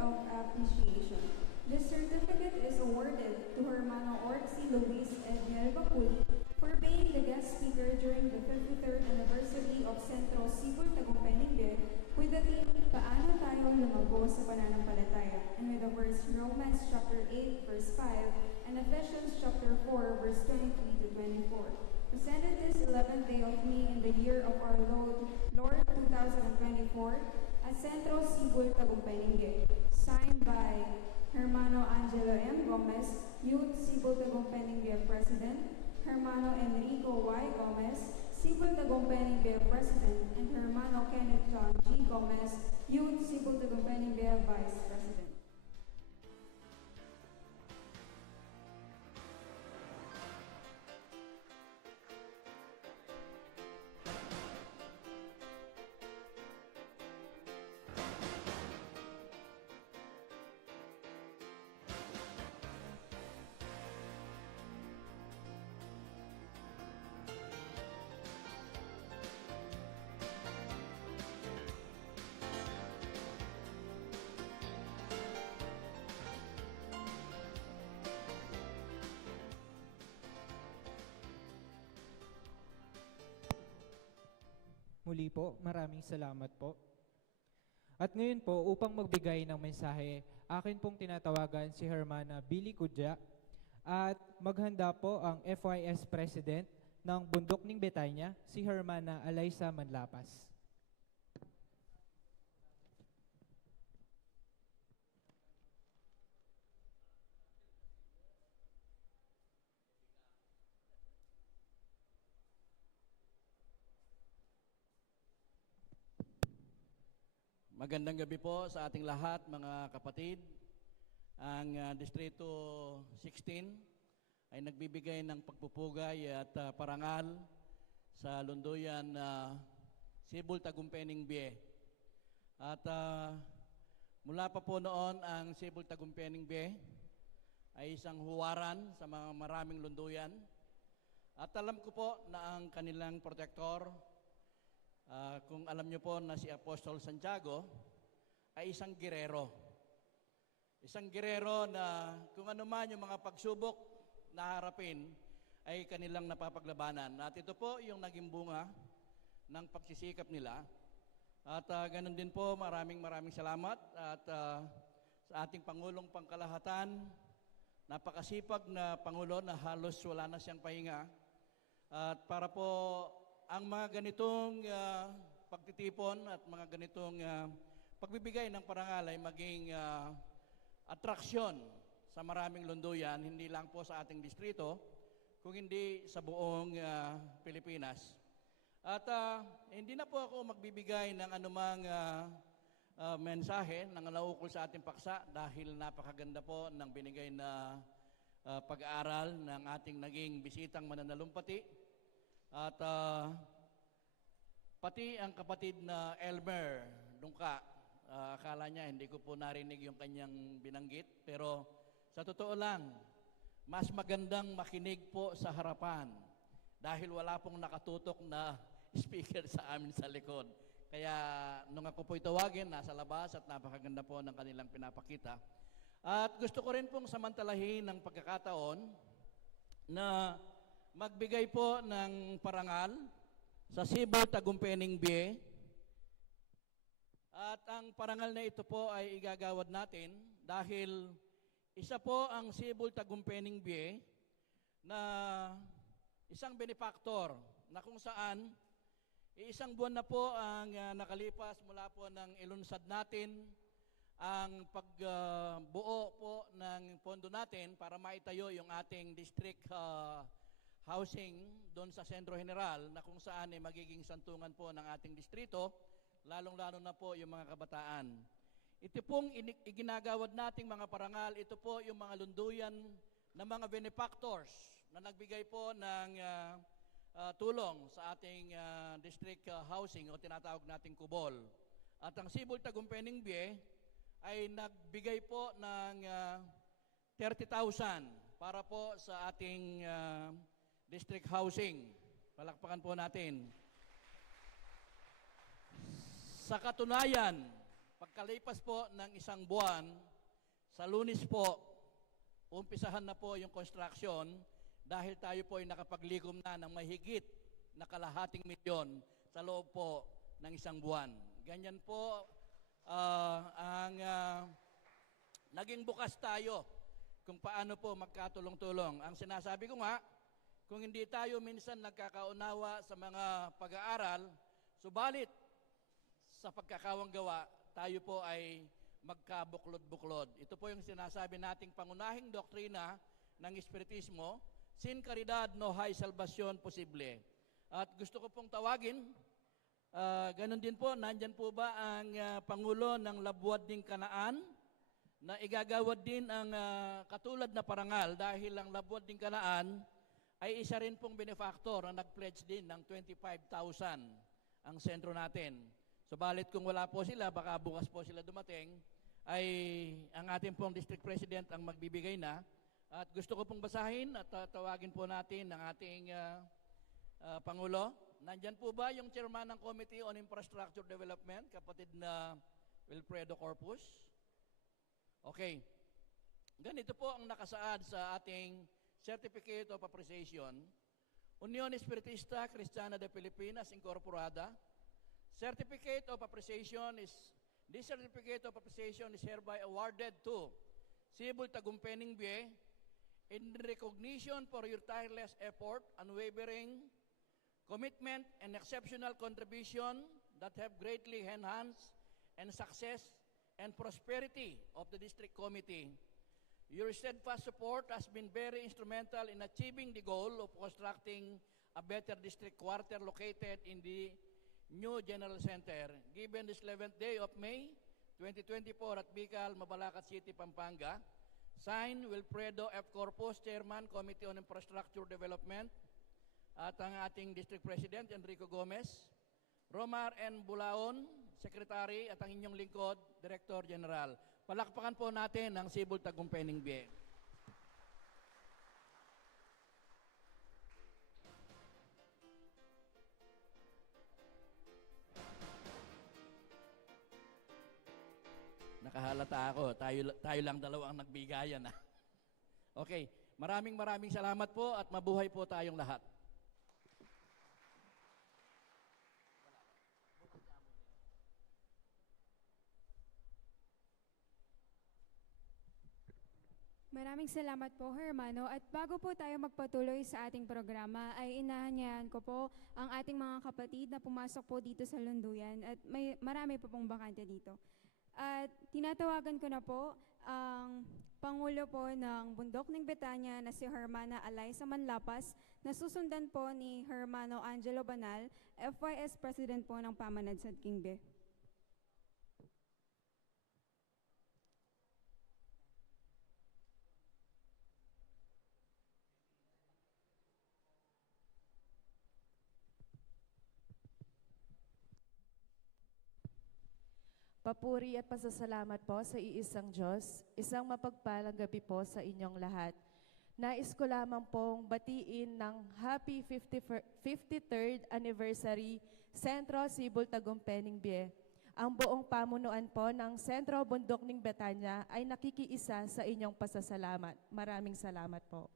of Appreciation. This certificate is awarded to Hermano Orxy Luis Edniel Baculi for being the guest speaker during the 53rd anniversary of Central Cebu Tagumpay Ningbe with the theme, Paano Tayo Lumago sa Pananampalataya, and with the verse Romans chapter 8 verse 5 and Ephesians chapter 4 verse 23 to 24. Presented this 11th day of May in the year of our Lord 2024 at Central Cebu Tagumpay Ningbe. Signed by Hermano Angelo M. Gomez, Youth Cebu Tagumpay Ningbe President, Hermano Enrico Y. Gomez, Cebu Tagumpay Ningbe President, and Hermano Kenneth John G. Gomez, Youth Cebu Tagumpay Ningbe Vice President. Muli po, maraming salamat po. At ngayon po, upang magbigay ng mensahe, akin pong tinatawagan si Hermana Billy Kudya at maghanda po ang FYS President ng Bundok ng Betanya, si Hermana Alaysa Manlapas. Magandang gabi po sa ating lahat, mga kapatid. Ang Distrito 16 ay nagbibigay ng pagpupugay at parangal sa lunduyan na Cebu Tagumpay Ningbe. At mula pa po noon, ang Cebu Tagumpay Ningbe ay isang huwaran sa mga maraming lunduyan. At alam ko po na ang kanilang protector, kung alam niyo po na si Apostol Santiago ay isang girero. Isang girero na kung ano man yung mga pagsubok na harapin ay kanilang napapaglabanan. At ito po yung naging bunga ng pagsisikap nila. At ganun din po, maraming salamat. At sa ating Pangulong Pangkalahatan, napakasipag na Pangulo na halos wala na siyang pahinga. At para po ang mga ganitong pagtitipon at mga ganitong pagbibigay ng parangal ay maging atraksyon sa maraming lunduyan, hindi lang po sa ating distrito, kung hindi sa buong Pilipinas. At hindi na po ako magbibigay ng anumang mensahe ng naukol sa ating paksa dahil napakaganda po ng binigay na pag-aaral ng ating naging bisitang mananalumpati. At pati ang kapatid na Elmer Dungka, akala niya hindi ko po narinig yung kanyang binanggit. Pero sa totoo lang, mas magandang makinig po sa harapan dahil wala pong nakatutok na speaker sa amin sa likod. Kaya nung ako po itawagin, nasa labas at napakaganda po ng kanilang pinapakita. At gusto ko rin pong samantalahin ng pagkakataon na magbigay po ng parangal sa Cebu Tagumpay Ningbe. At ang parangal na ito po ay igagawad natin dahil isa po ang Cebu Tagumpay Ningbe na isang benefactor na kung saan isang buwan na po ang nakalipas mula po ng ilunsad natin ang pagbuo po ng pondo natin para maitayo yung ating district housing doon sa Sentro General na kung saan ay magiging santungan po ng ating distrito, lalong-lalo na po yung mga kabataan. Ito pong iginagawad nating mga parangal, ito po yung mga lunduyan ng mga benefactors na nagbigay po ng tulong sa ating district housing o tinatawag nating kubol. At ang Cebu Tagumpay Ningbe ay nagbigay po ng 30,000 para po sa ating district housing. Palakpakan po natin. Sa katunayan, pagkalipas po ng isang buwan, sa Lunes po, umpisahan na po yung construction dahil tayo po ay nakapaglikom na ng mahigit na kalahating milyon sa loob po ng isang buwan. Ganyan po ang naging bukas tayo kung paano po magkatulong-tulong. Ang sinasabi ko nga, kung hindi tayo minsan nagkakaunawa sa mga pag-aaral, subalit sa pagkakawang gawa, tayo po ay magkabuklod-buklod. Ito po yung sinasabi nating pangunahing doktrina ng Espiritismo, sin caridad no hay salvasyon posible. At gusto ko pong tawagin, ganun din po, nandyan po ba ang Pangulo ng Labuad ng Kanaan na igagawad din ang katulad na parangal dahil ang Labuad ng Kanaan ay isa rin pong benefactor na nag-pledge din ng 25,000 ang sentro natin. Subalit kung wala po sila, baka bukas po sila dumating, ay ang ating pong district president ang magbibigay na. At gusto ko pong basahin at tawagin po natin ang ating Pangulo. Nandyan po ba yung chairman ng Committee on Infrastructure Development, kapatid na Wilfredo Corpus? Okay. Ganito po ang nakasaad sa ating Certificate of Appreciation. Unión Espiritista Cristiana de Pilipinas Incorporada. Certificate of Appreciation this Certificate of Appreciation is hereby awarded to Sibol Tagumpeng Bie in recognition for your tireless effort, unwavering commitment, and exceptional contribution that have greatly enhanced and success and prosperity of the District Committee. Your steadfast support has been very instrumental in achieving the goal of constructing a better district quarter located in the new General Center. Given this 11th day of May 2024 at Bicol, Mabalacat City, Pampanga, signed Wilfredo F. Corpus, Chairman, Committee on Infrastructure Development, at ang ating District President, Enrico Gomez, Romar N. Bulaon, Secretary, at ang inyong lingkod, Director General. Palakpakan po natin ang Sibol Tagumpeng Bie. Nakahalata ako. Tayo lang dalawa ang nagbigayan. Okay. Maraming salamat po at mabuhay po tayong lahat. Maraming salamat po, Hermano. At bago po tayo magpatuloy sa ating programa, ay inahanyahan ko po ang ating mga kapatid na pumasok po dito sa Lunduyan at marami po pong bakante dito. At tinatawagan ko na po ang Pangulo po ng Bundok ng Betania na si Hermana Alaysa Manlapas na susundan po ni Hermano Angelo Banal, FYS President po ng Pamanansad Kingbe. Papuri at pasasalamat po sa iisang Diyos. Isang mapagpalang gabi po sa inyong lahat. Nais ko lamang pong batiin ng Happy 53rd Anniversary Sentro Sibol Tagumpeng Bie. Ang buong pamunuan po ng Sentro Bundok ng Betania ay nakikiisa sa inyong pasasalamat. Maraming salamat po.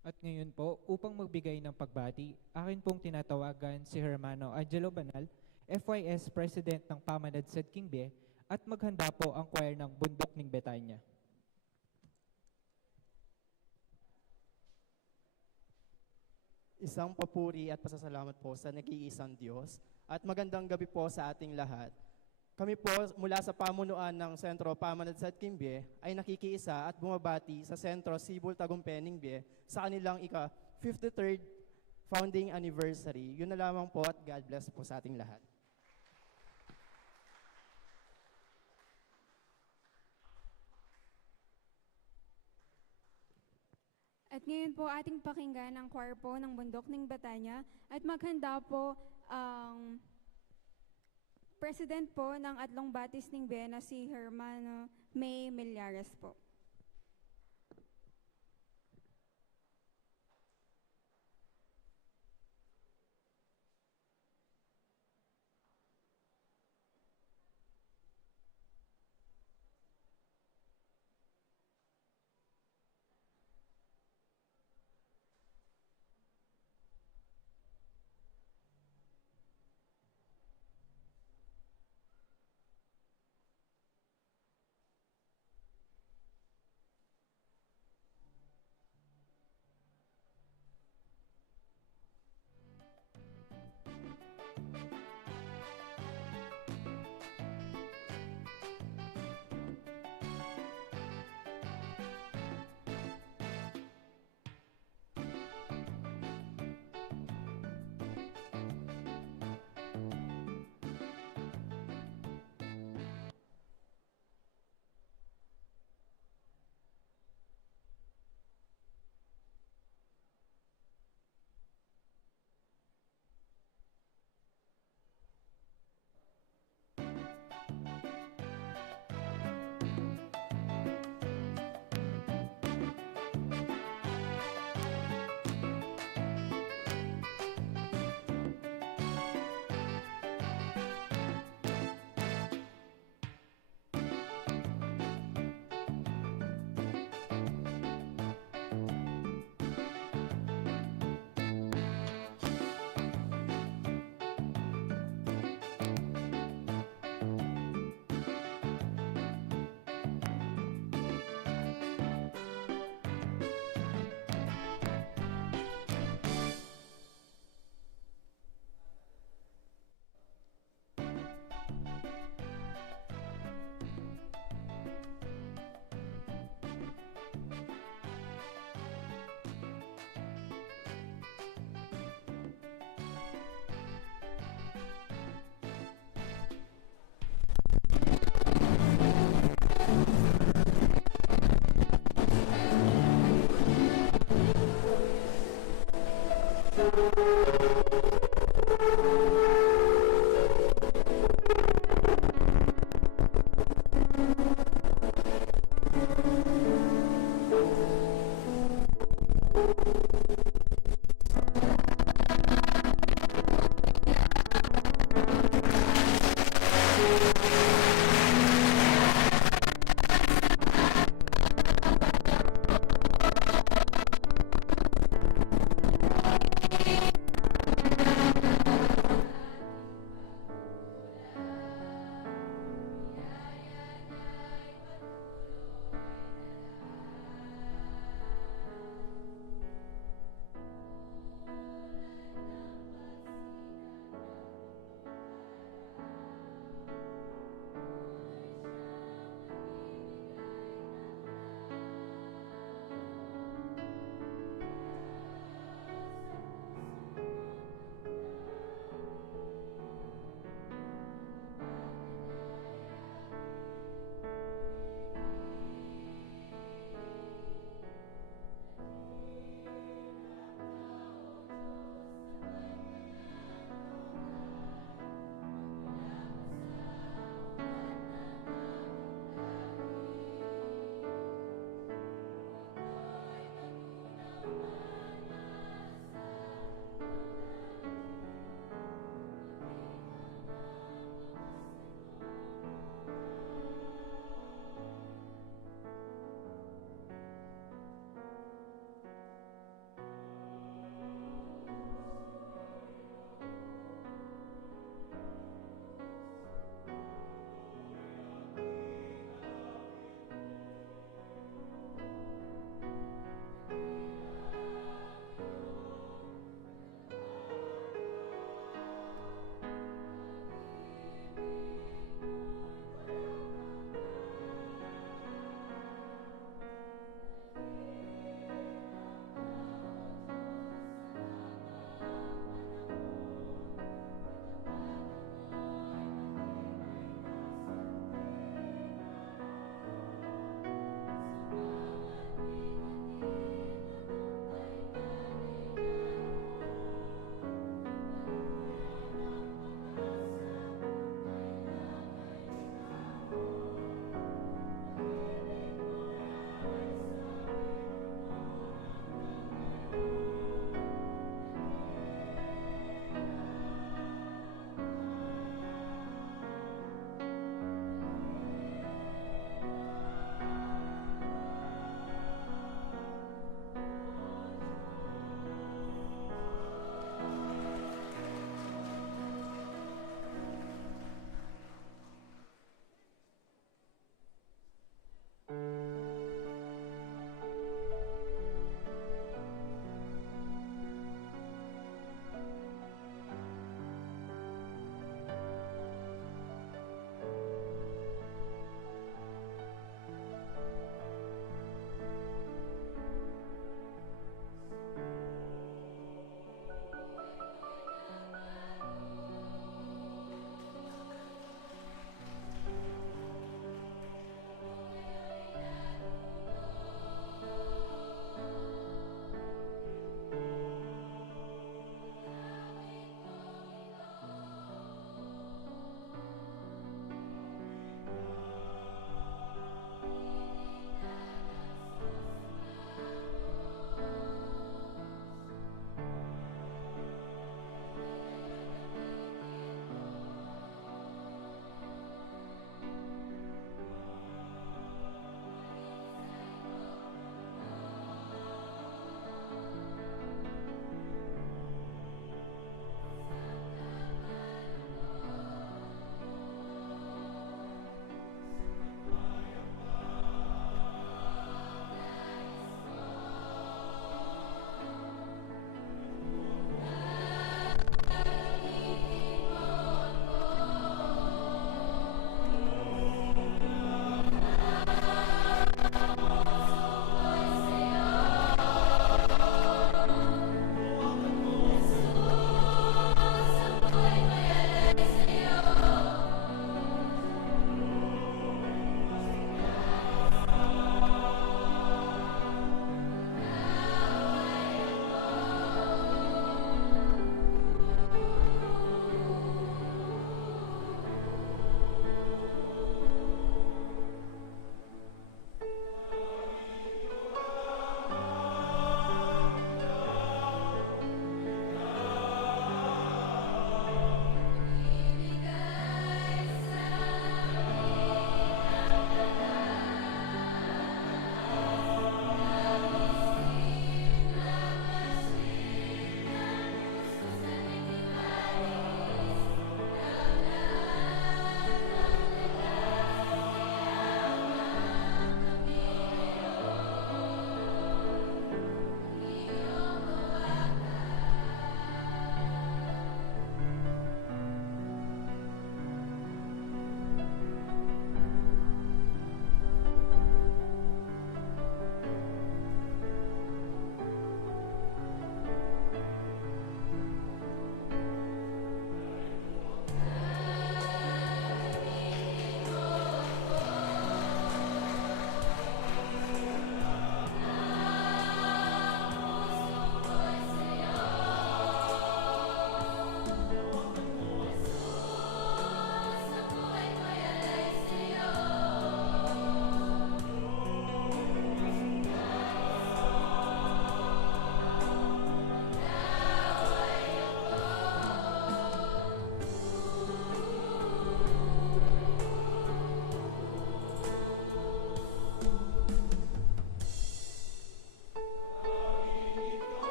At ngayon po, upang magbigay ng pagbati, akin pong tinatawagan si Hermano Angelo Banal, FYS President ng Pamanansad Kingbe, at maghanda po ang choir ng Bundok ng Betania. Isang papuri at pasasalamat po sa nag-iisang Diyos at magandang gabi po sa ating lahat. Kami po mula sa pamunuan ng Sentro Pamanansad Kingbe ay nakikiisa at bumabati sa Sentro Sibol Tagumpeng Bie sa kanilang ika-53rd founding anniversary. Yun na lamang po at God bless po sa ating lahat. At ngayon po ating pakinggan ang choir po ng Bundok ng Betania at maghanda po ang President po ng Atlong Batis ng Bena, si Hermano May Millares po.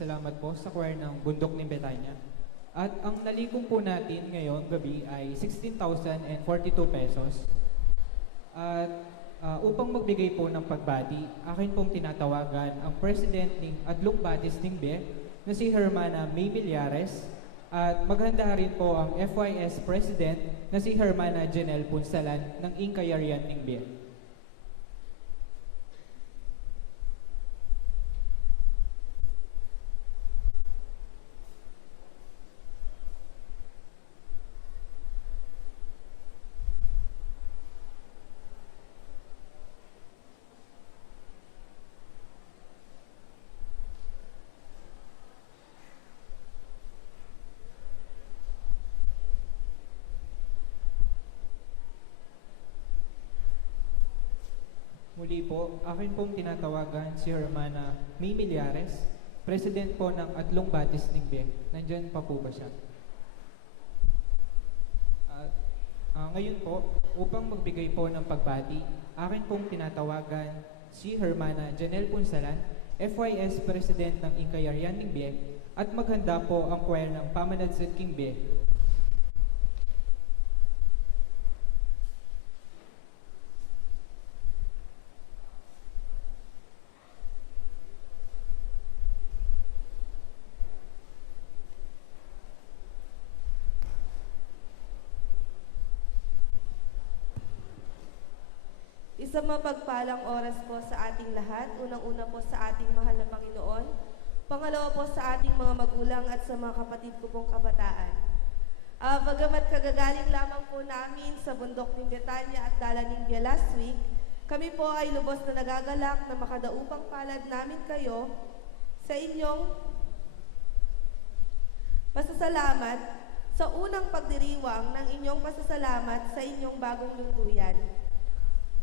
salamat po sa choir ng Bundok ni Betania. At ang nalikom po natin ngayong gabi ay 16,042 pesos. At upang magbigay po ng pagbati, akin pong tinatawagan ang President ng Adlong Batis Ningbe na si Hermana May Millares at maghanda rin po ang FYS President na si Hermana Janelle Punsalan ng Ingkayarian Ningbe. Muli po, akin pong tinatawagan si Hermana May Millares, President po ng Adlong Batis Ningbe. Nandyan pa po ba siya? At ngayon po, upang magbigay po ng pagbati, akin pong tinatawagan si Hermana Janelle Punsalan, FYS President ng Ingkayarian Ningbe, at maghanda po ang choir ng Pamanadsad Kingbe. Isang mapagpalang oras po sa ating lahat. Unang-una po sa ating mahal na Panginoon. Pangalawa po sa ating mga magulang at sa mga kapatid ko pong kabataan. Bagamat kagagaling lamang po namin sa bundok ng Betania at Dala Ningbe last week, kami po ay lubos na nagagalak na makadaupang palad namin kayo sa inyong pasasalamat sa unang pagdiriwang ng inyong pasasalamat sa inyong bagong lungguyan.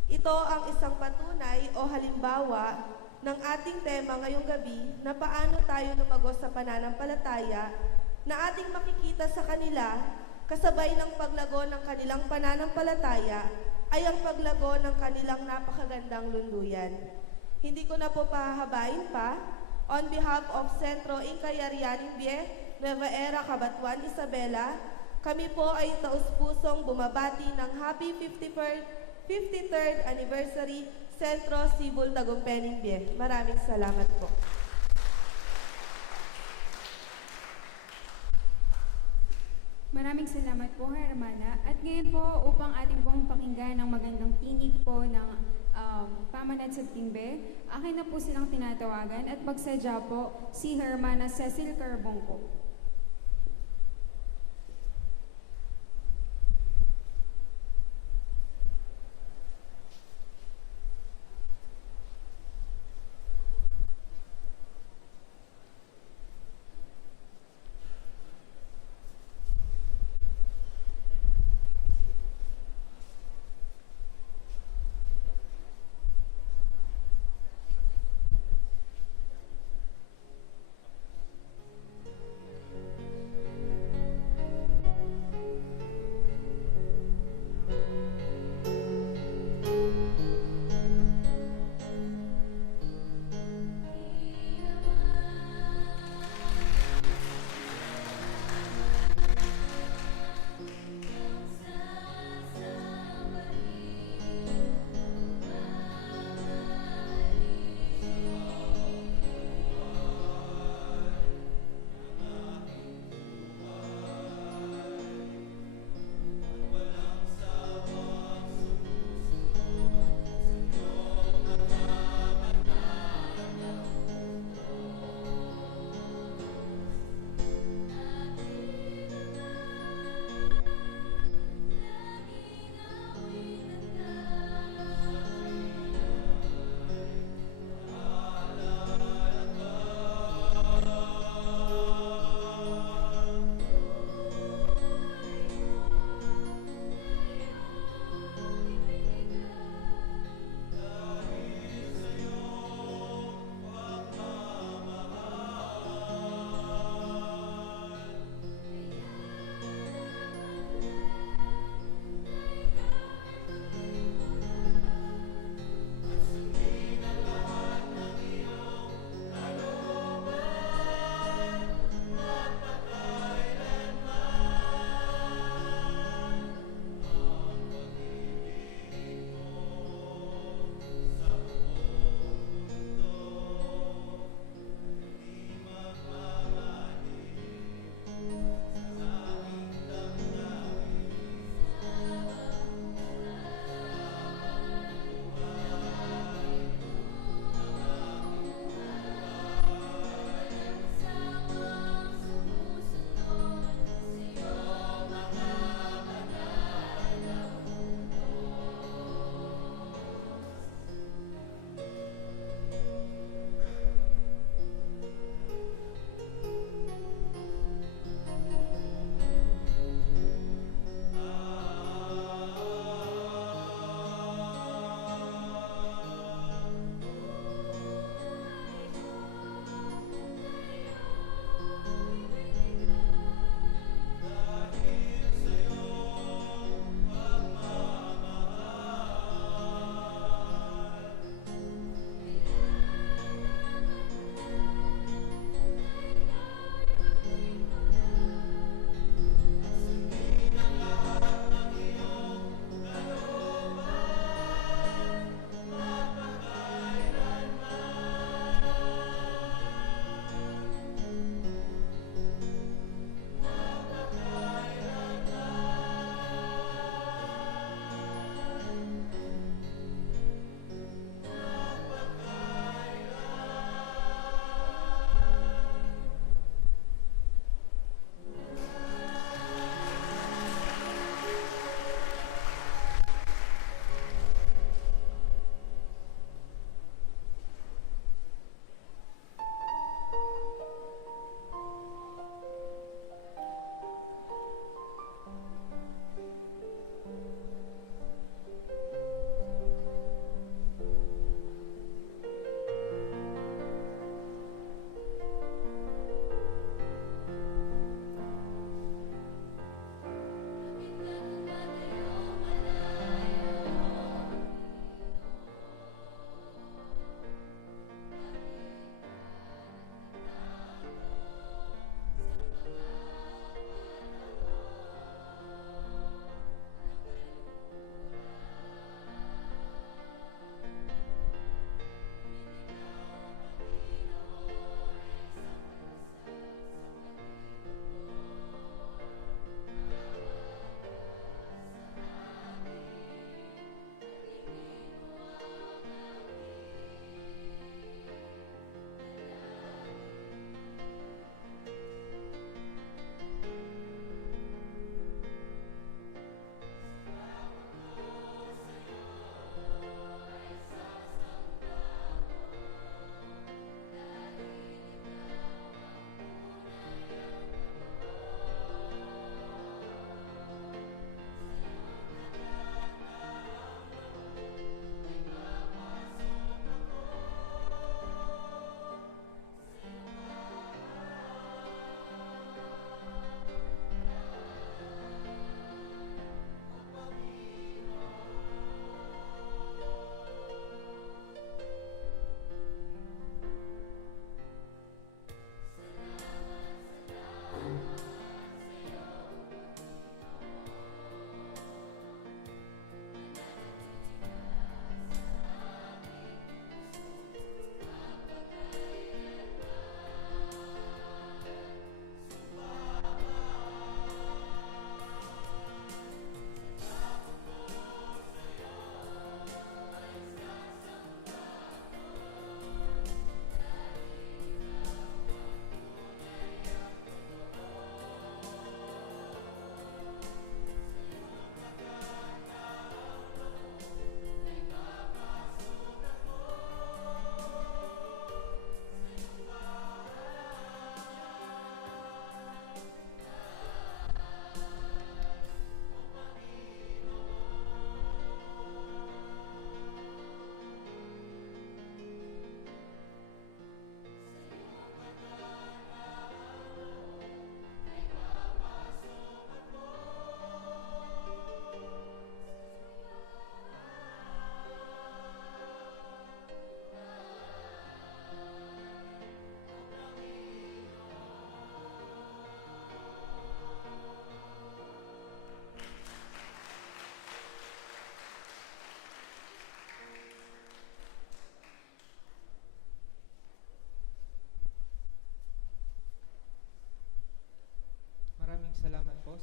Ito ang isang patunay o halimbawa ng ating tema ngayong gabi na paano tayo lumago sa pananampalataya na ating makikita sa kanila kasabay ng paglago ng kanilang pananampalataya ay ang paglago ng kanilang napakagandang lunduyan. Hindi ko na po pahahabain pa. On behalf of Centro Ingkayarian Ningbe, Nueva Era, Cabanatuan, Isabela, kami po ay taus-pusong bumabati ng Happy 53rd Anniversary Centro Sibol Tagumpay Ningbe. Maraming salamat po. Maraming salamat po, Hermana. At ngayon po, upang ating pong pakinggan ng magandang tinig po ng Pamanadsad Kingbe, akin na po silang tinatawagan at magsadya po si Hermana Cecil Carbong po.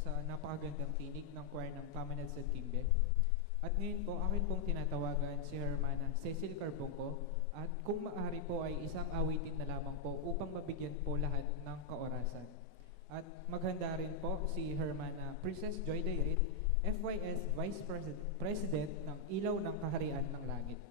sa napakagandang tinig ng choir ng Pamanad San Kimbe. At ngayon po, akin pong tinatawagan si Hermana Cecil Carbonco at kung maaari po ay isang awitin na lamang po upang mabigyan po lahat ng kaorasan. At maghanda rin po si Hermana Princess Joy Dairit, FYS Vice President ng Ilaw ng Kaharian ng Langit.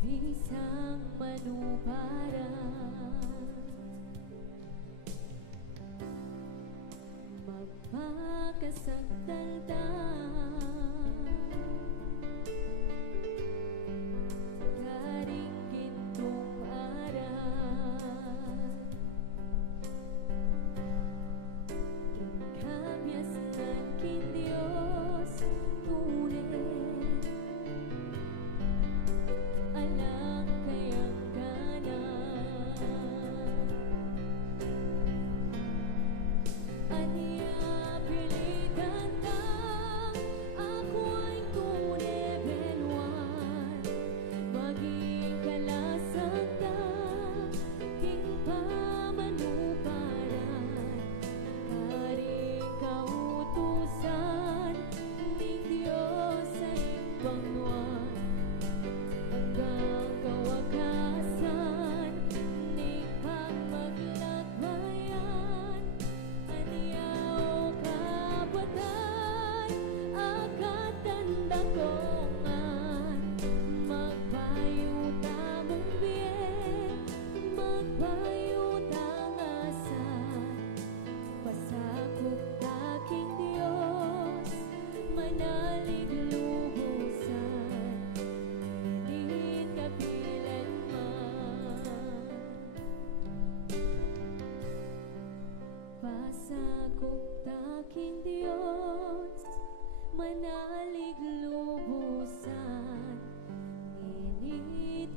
Isang manuparang magpakasagdaldal karing gintong aral kabyasnan kin Diyos tunay alang kayang ganan aniya pilitan kang ako ay tunay benwan maging kalasagda king pamanuparan karing kautusan ning Diyos sa ibangwan hanggang kawakasan ning pagmaglagbayan aniyaw kapatay akatandakongan magpayuta mong biyen magpayuta nga sa pasakop taking Diyos manalig lubusan Di kapilanman pasakop taking Diyos manalig lubusan init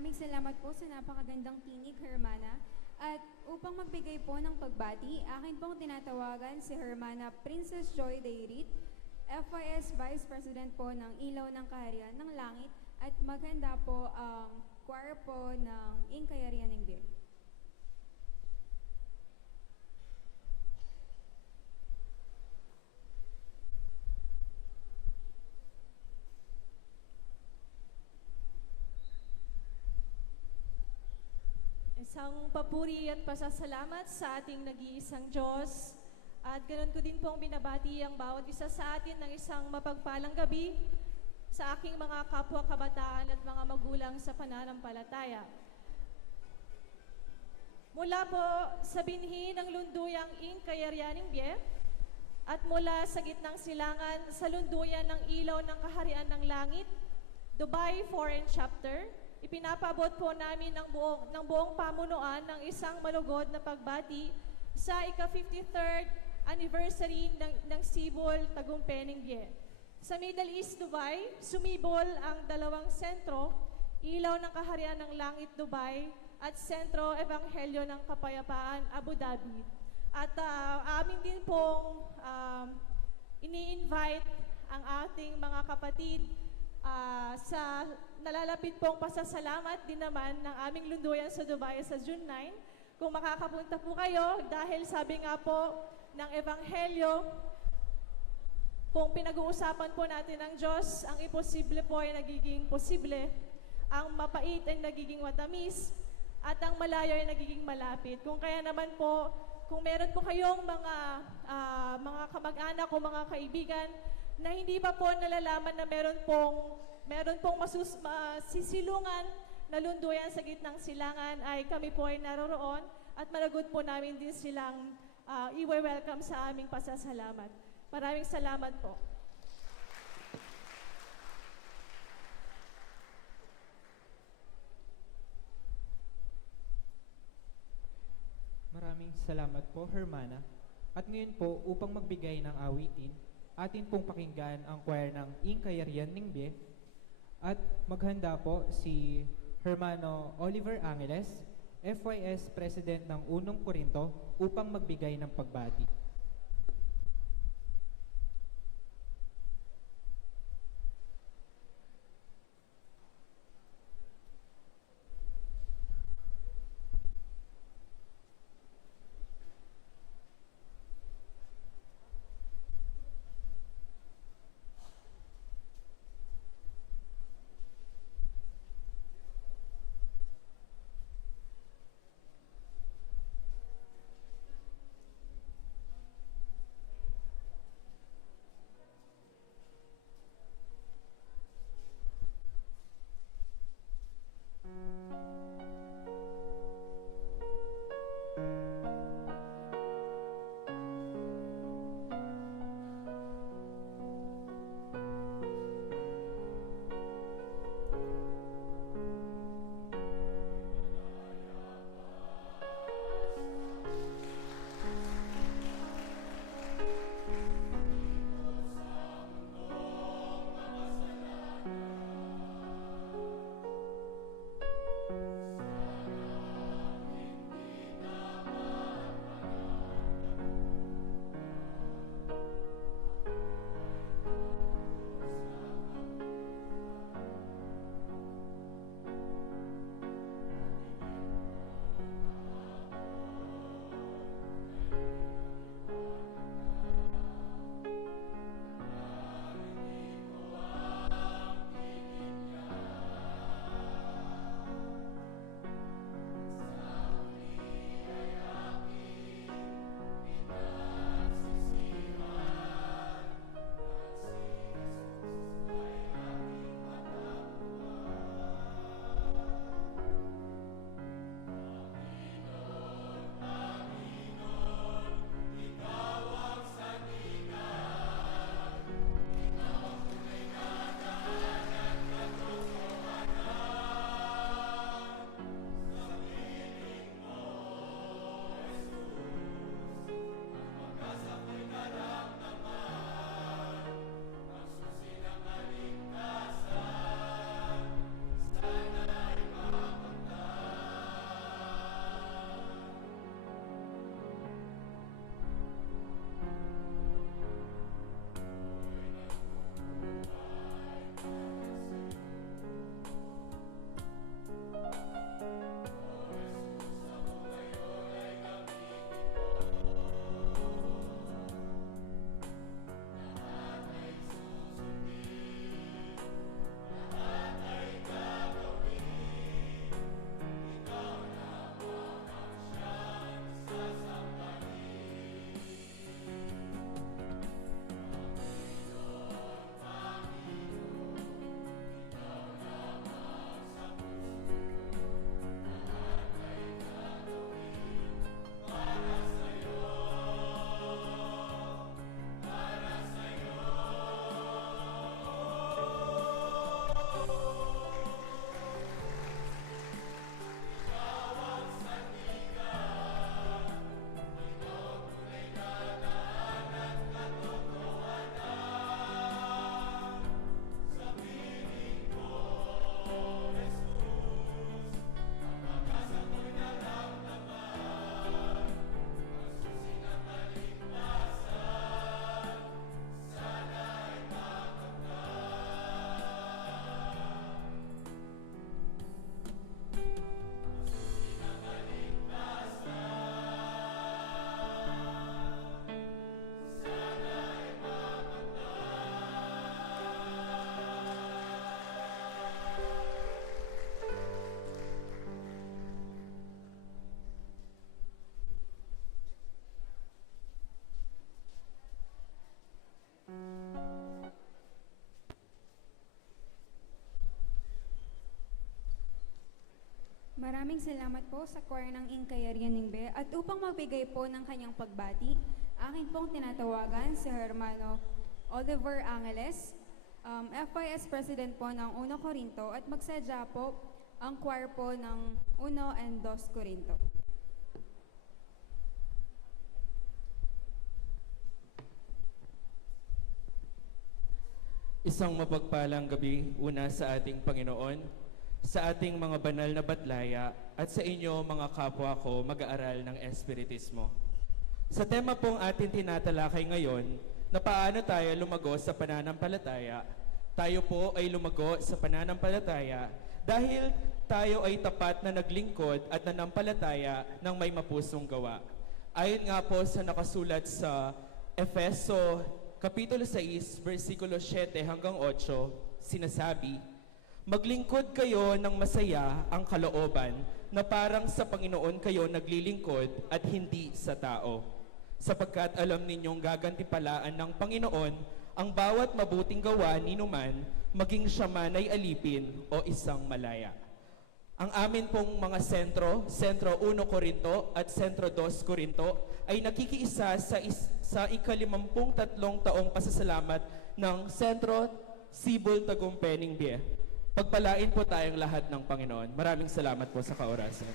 Maraming salamat po sa napakagandang tinig, Hermana. At upang magbigay po ng pagbati, akin pong tinatawagan si Hermana Princess Joy Dairit, FYS Vice President po ng Ilaw ng Kaharian ng Langit, at maganda po ang choir po ng Ingkayarihan ng Diyos. Isang papuri at pasasalamat sa ating nag-iisang Diyos. At ganoon ko din pong binabati ang bawat isa sa atin ng isang mapagpalang gabi sa aking mga kapwa kabataan at mga magulang sa pananampalataya. Mula po sa binhi ng lunduyang Ingkayaryaning Bie at mula sa gitnang silangan sa lunduyan ng ilaw ng kaharian ng langit, Dubai Foreign Chapter, ipinapabot po namin ng buong pamunuan ng isang malugod na pagbati sa ika-53rd anniversary ng Sibol Tagumpay Bie. Sa Middle East Dubai, sumibol ang dalawang sentro, Ilaw ng Kaharian ng Langit Dubai at Sentro Ebanghelyo ng Kapayapaan Abu Dhabi. At amin din pong ini-invite ang ating mga kapatid sa nalalapit pong pasasalamat din naman ng aming lunduyan sa Dubai sa June 9. Kung makakapunta po kayo, dahil sabi nga po ng Ebanghelyo, kung pinag-uusapan po natin ng Diyos, ang imposible po ay nagiging posible, ang mapait ay nagiging matamis, at ang malayo ay nagiging malapit. Kung kaya naman po, kung meron po kayong mga kamag-anak o mga kaibigan na hindi pa po nalalaman na meron pong masisilungan na lunduyan sa gitnang silangan, ay kami po ay naroroon at malagod po namin din silang i-welcome sa aming pasasalamat. Maraming salamat po. Maraming salamat po, Hermana. At ngayon po, upang magbigay ng awitin, atin pong pakinggan ang choir ng Ingkayaryaning Bie. At maghanda po si Hermano Oliver Angeles, FYS President ng Unong Korinto, upang magbigay ng pagbati. Maraming salamat po sa choir ng Inkayarian Ningbe at upang magbigay po ng kanyang pagbati, akin pong tinatawagan si Hermano Oliver Angeles, FYS President po ng 1 Corinto at magsadya po ang choir po ng 1 and 2 Corinto. Isang mapagpalang gabi una sa ating Panginoon, sa ating mga banal na batlaya at sa inyo mga kapwa ko mag-aaral ng Espiritismo. Sa tema pong ating tinatalakay ngayon, na paano tayo lumago sa pananampalataya, tayo po ay lumago sa pananampalataya dahil tayo ay tapat na naglingkod at nanampalataya ng may mapusong gawa. Ayon nga po sa nakasulat sa Efeso Kapitulo 6, versikulo 7 hanggang 8, sinasabi, maglingkod kayo ng masaya ang kalooban na parang sa Panginoon kayo naglilingkod at hindi sa tao. Sapagkat alam ninyong gagantipalaan ng Panginoon ang bawat mabuting gawa ninuman, maging siya man ay alipin o isang malaya. Ang amin pong mga sentro 1 Corinto at sentro 2 Corinto, ay nakikiisa sa ika-53 taong pasasalamat ng Sentro Sibol Tagumpay Bie. Pagpalain po tayong lahat ng Panginoon. Maraming salamat po sa kaorasan.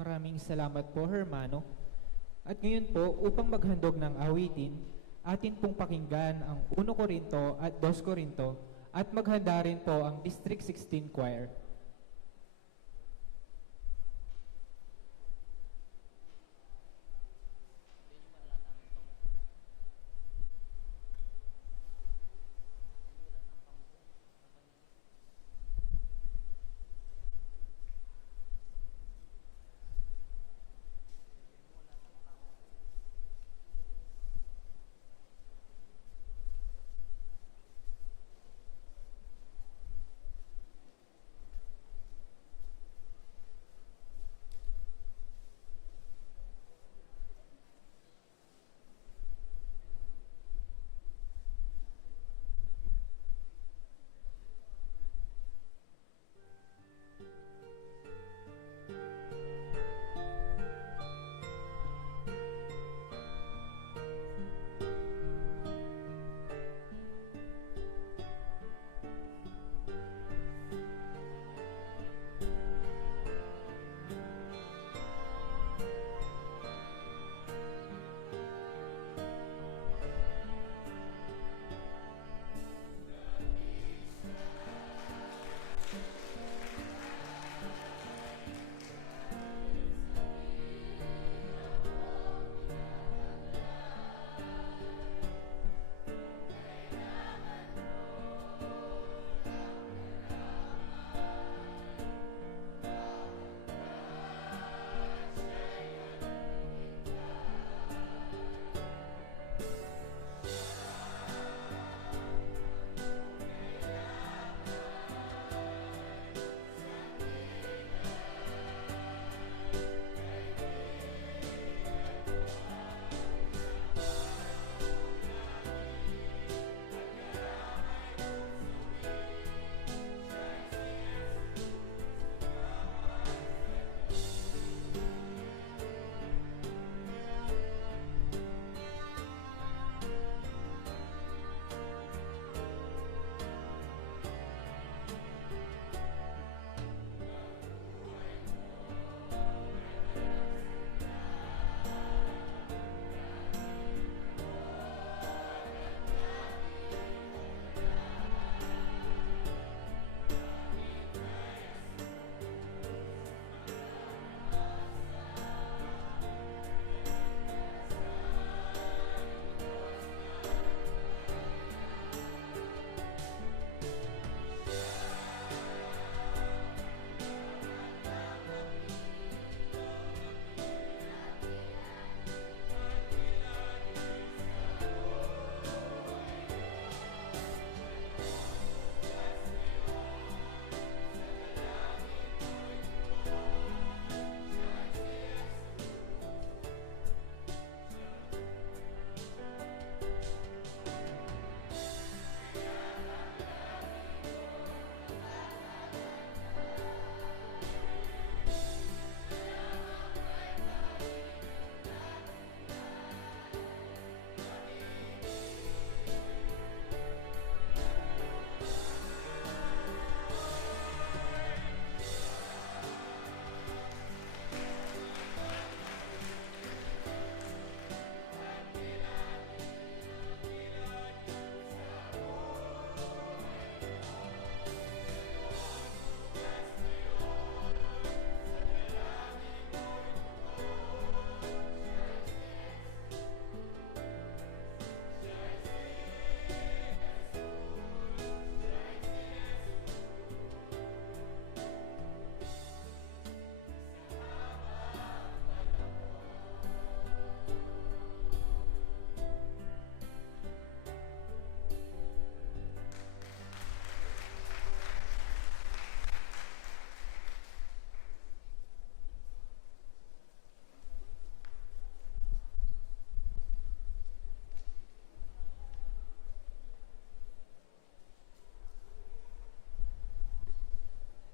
Maraming salamat po, Hermano. At ngayon po, upang maghandog ng awitin, atin pong pakinggan ang 1 Corinto at 2 Corinto at maghanda rin po ang District 16 Choir.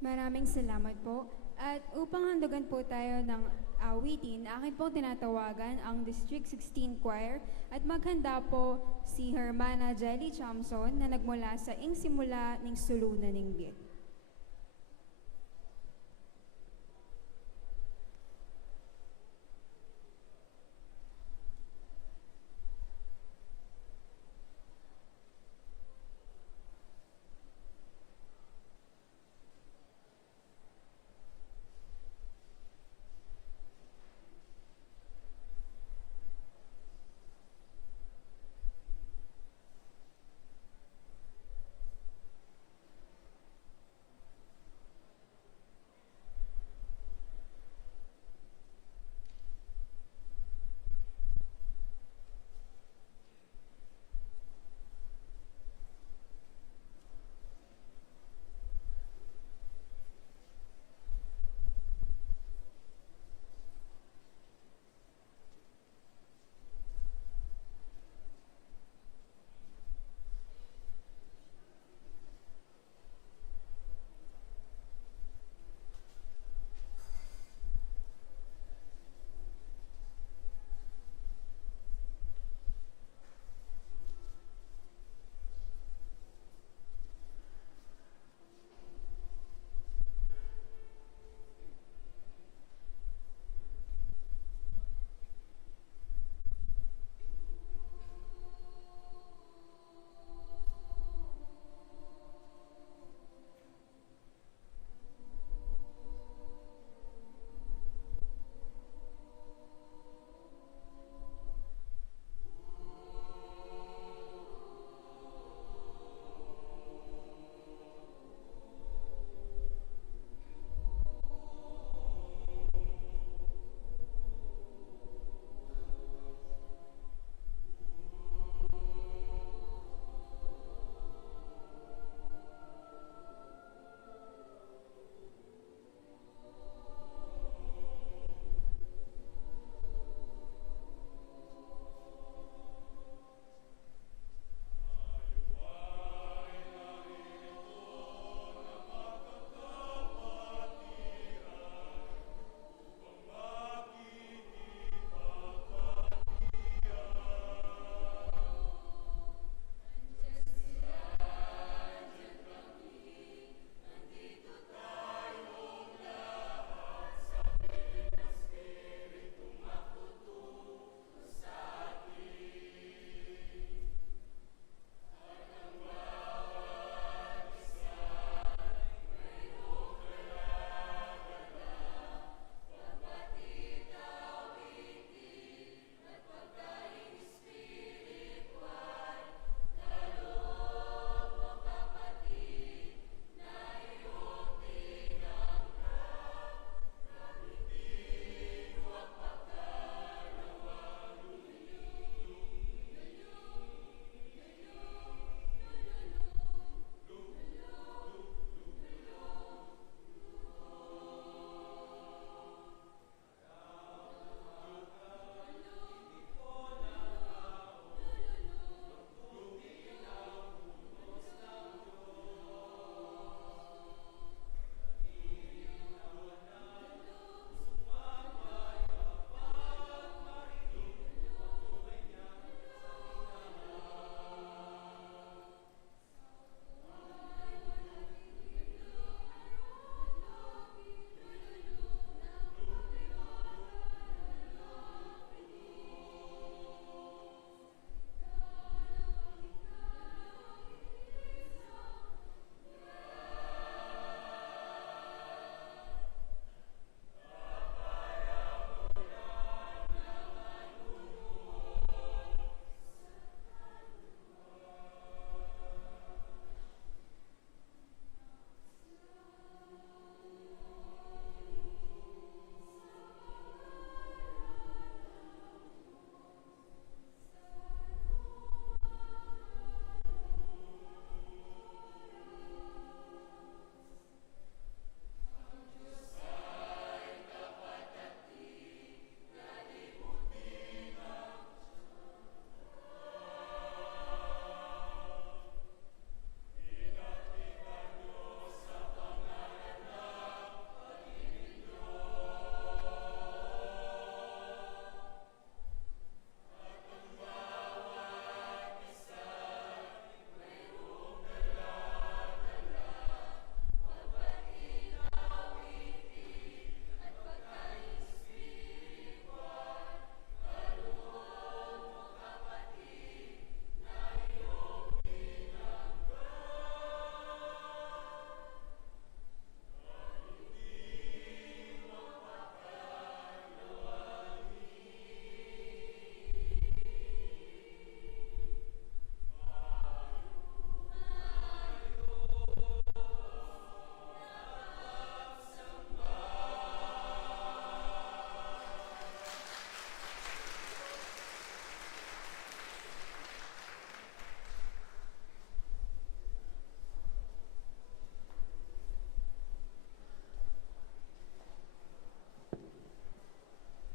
Maraming salamat po. At upang handugan po tayo ng awitin, akin pong tinatawagan ang District 16 Choir at maghanda po si Hermana Jelly Chamson na nagmula sa Ing Simula ning Sulunan ning Git.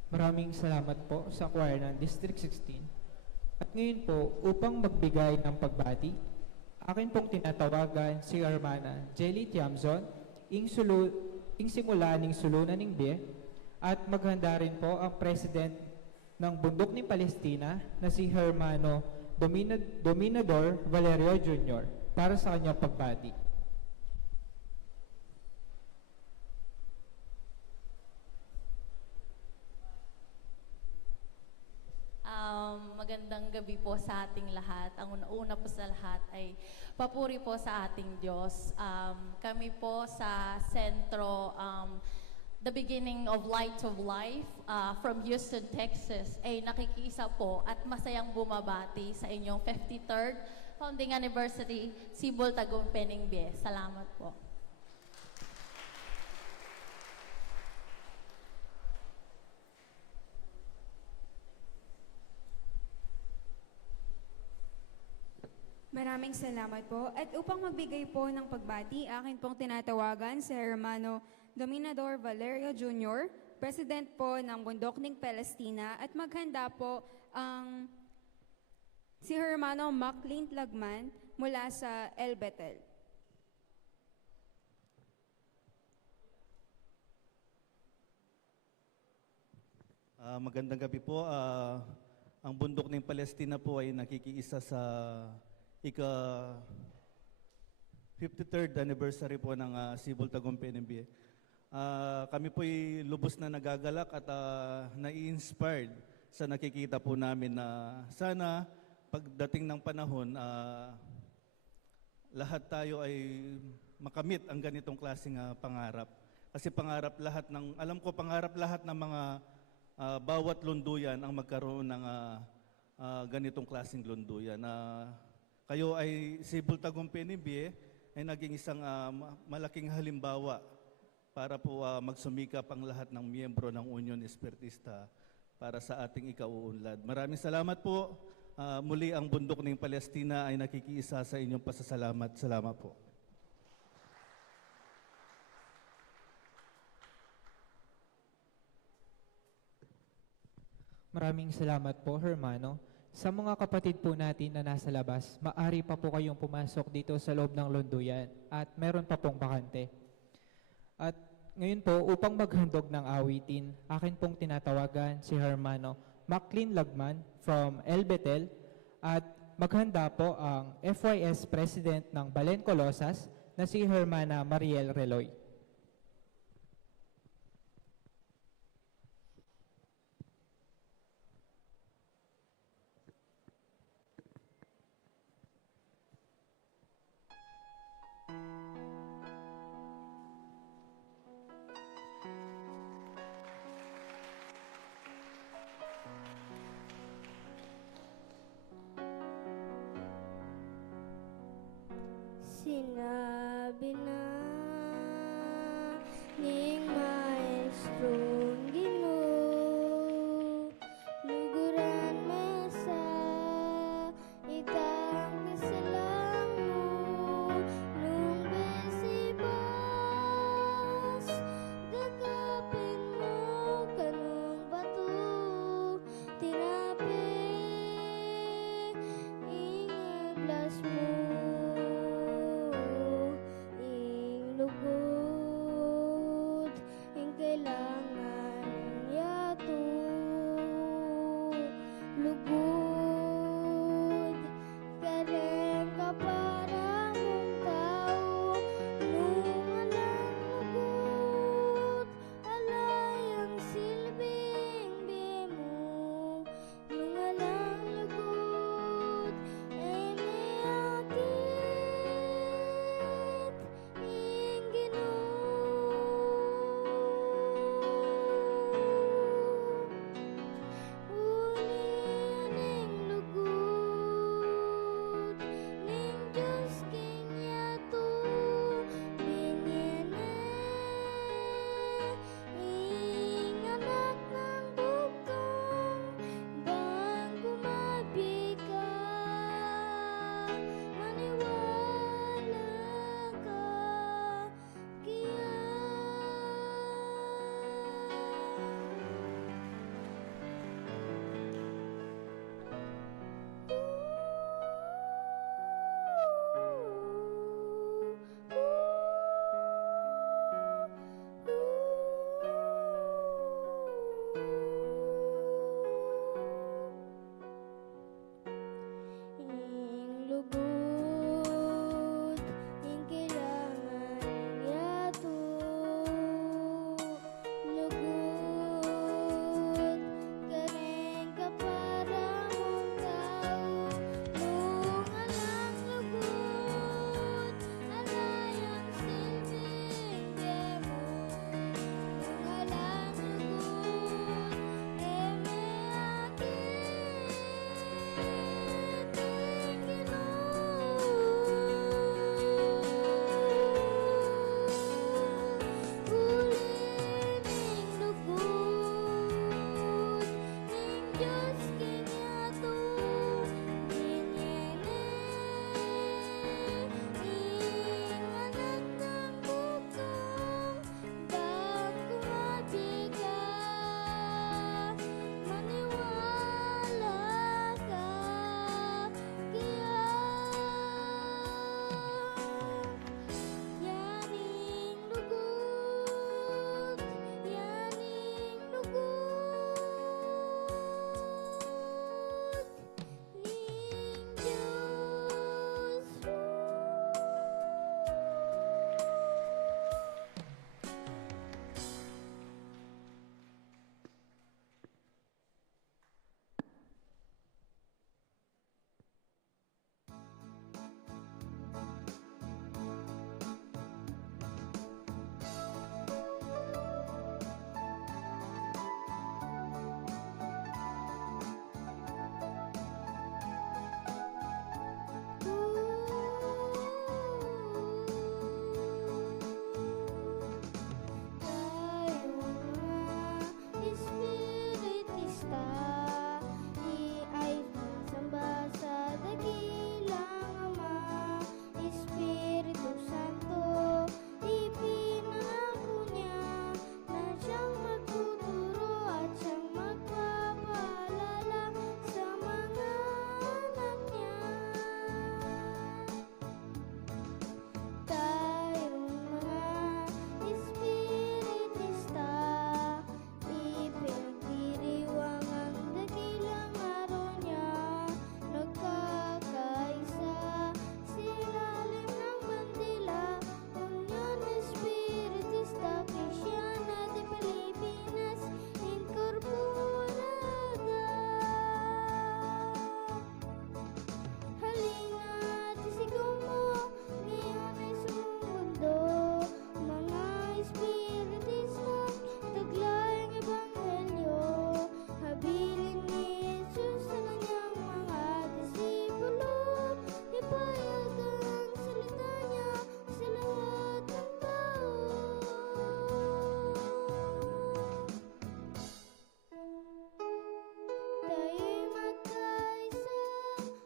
Maraming salamat po sa choir ng District 16. At ngayon po, upang magbigay ng pagbati, akin pong tinatawagan si Hermana Jelly Tiamzon, ing simula ning sulunan ning Bie, at maghanda rin po ang President ng Bundok ni Palestina na si Hermano Dominador Valerio Jr. para sa kanyang pagbati. Magandang gabi po sa ating lahat. Ang una po sa lahat ay papuri po sa ating Diyos. Kami po sa sentro, The Beginning of Light of Life from Houston, Texas, ay nakikiisa po at masayang bumabati sa inyong 53rd Founding Anniversary, Sibol Tagumpay Bie. Salamat po. Maraming salamat po. At upang magbigay po ng pagbati, akin pong tinatawagan si Hermano Dominador Valerio Jr., President po ng Bundok ng Palestina, at maghanda po ang si Hermano Maclean Lagman mula sa El Betel. Magandang gabi po. Ang Bundok ng Palestina po ay nakikiisa sa ika-53rd anniversary po ng Sibol Tagumpay Bie. Kami po ay lubos na nagagalak at nai-inspired sa nakikita po namin na sana pagdating ng panahon, lahat tayo ay makamit ang ganitong klaseng pangarap. Kasi pangarap lahat ng mga bawat lunduyan ang magkaroon ng ganitong klaseng lunduyan. Kayo ay Sibol Tagumpay Bie ay naging isang malaking halimbawa para po magsumikap ang lahat ng miyembro ng Union Espiritista para sa ating ikauunlad. Maraming salamat po. Muli ang Bundok ng Palestina ay nakikiisa sa inyong pasasalamat. Salamat po. Maraming salamat po, Hermano. Sa mga kapatid po natin na nasa labas, maari pa po kayong pumasok dito sa loob ng lunduyan at meron pa pong bakante. At ngayon po, upang maghandog ng awitin, akin pong tinatawagan si Hermano Maclean Lagman from El Betel at maghanda po ang FYS President ng Balen Colosas na si Hermana Mariel Reloy. Sinabi na ning maestrong Ginoo, luguran man sa itang kasalang mo, nung besibas, dagapin mo kanong bato, tinapik, ingaglas mo. Tayo'y magkaisa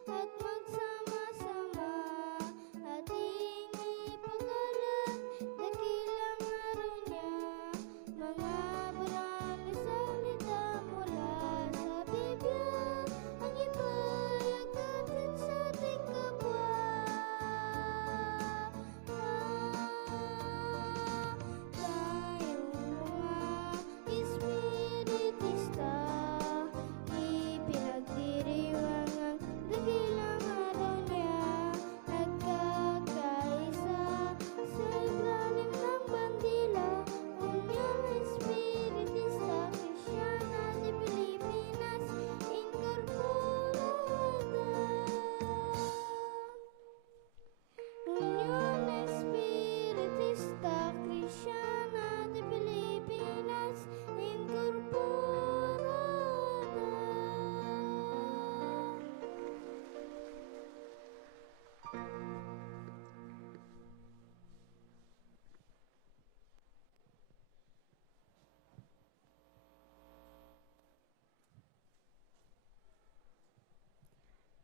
at magsama-sama, ating ipagkalat dakilang araw niya. Mga banal na salita mula sa Biblia ang ipahayag natin sa ating kapwa. Tayong mga espiritista, ipinagdiriwang ang dakilang araw niya. Nagkakaisa sa ilalim ng bandila, Union Espiritista Kristiyana de Pilipinas Incorporada. Union Espiritista Kristiyana de Pilipinas Incorporada.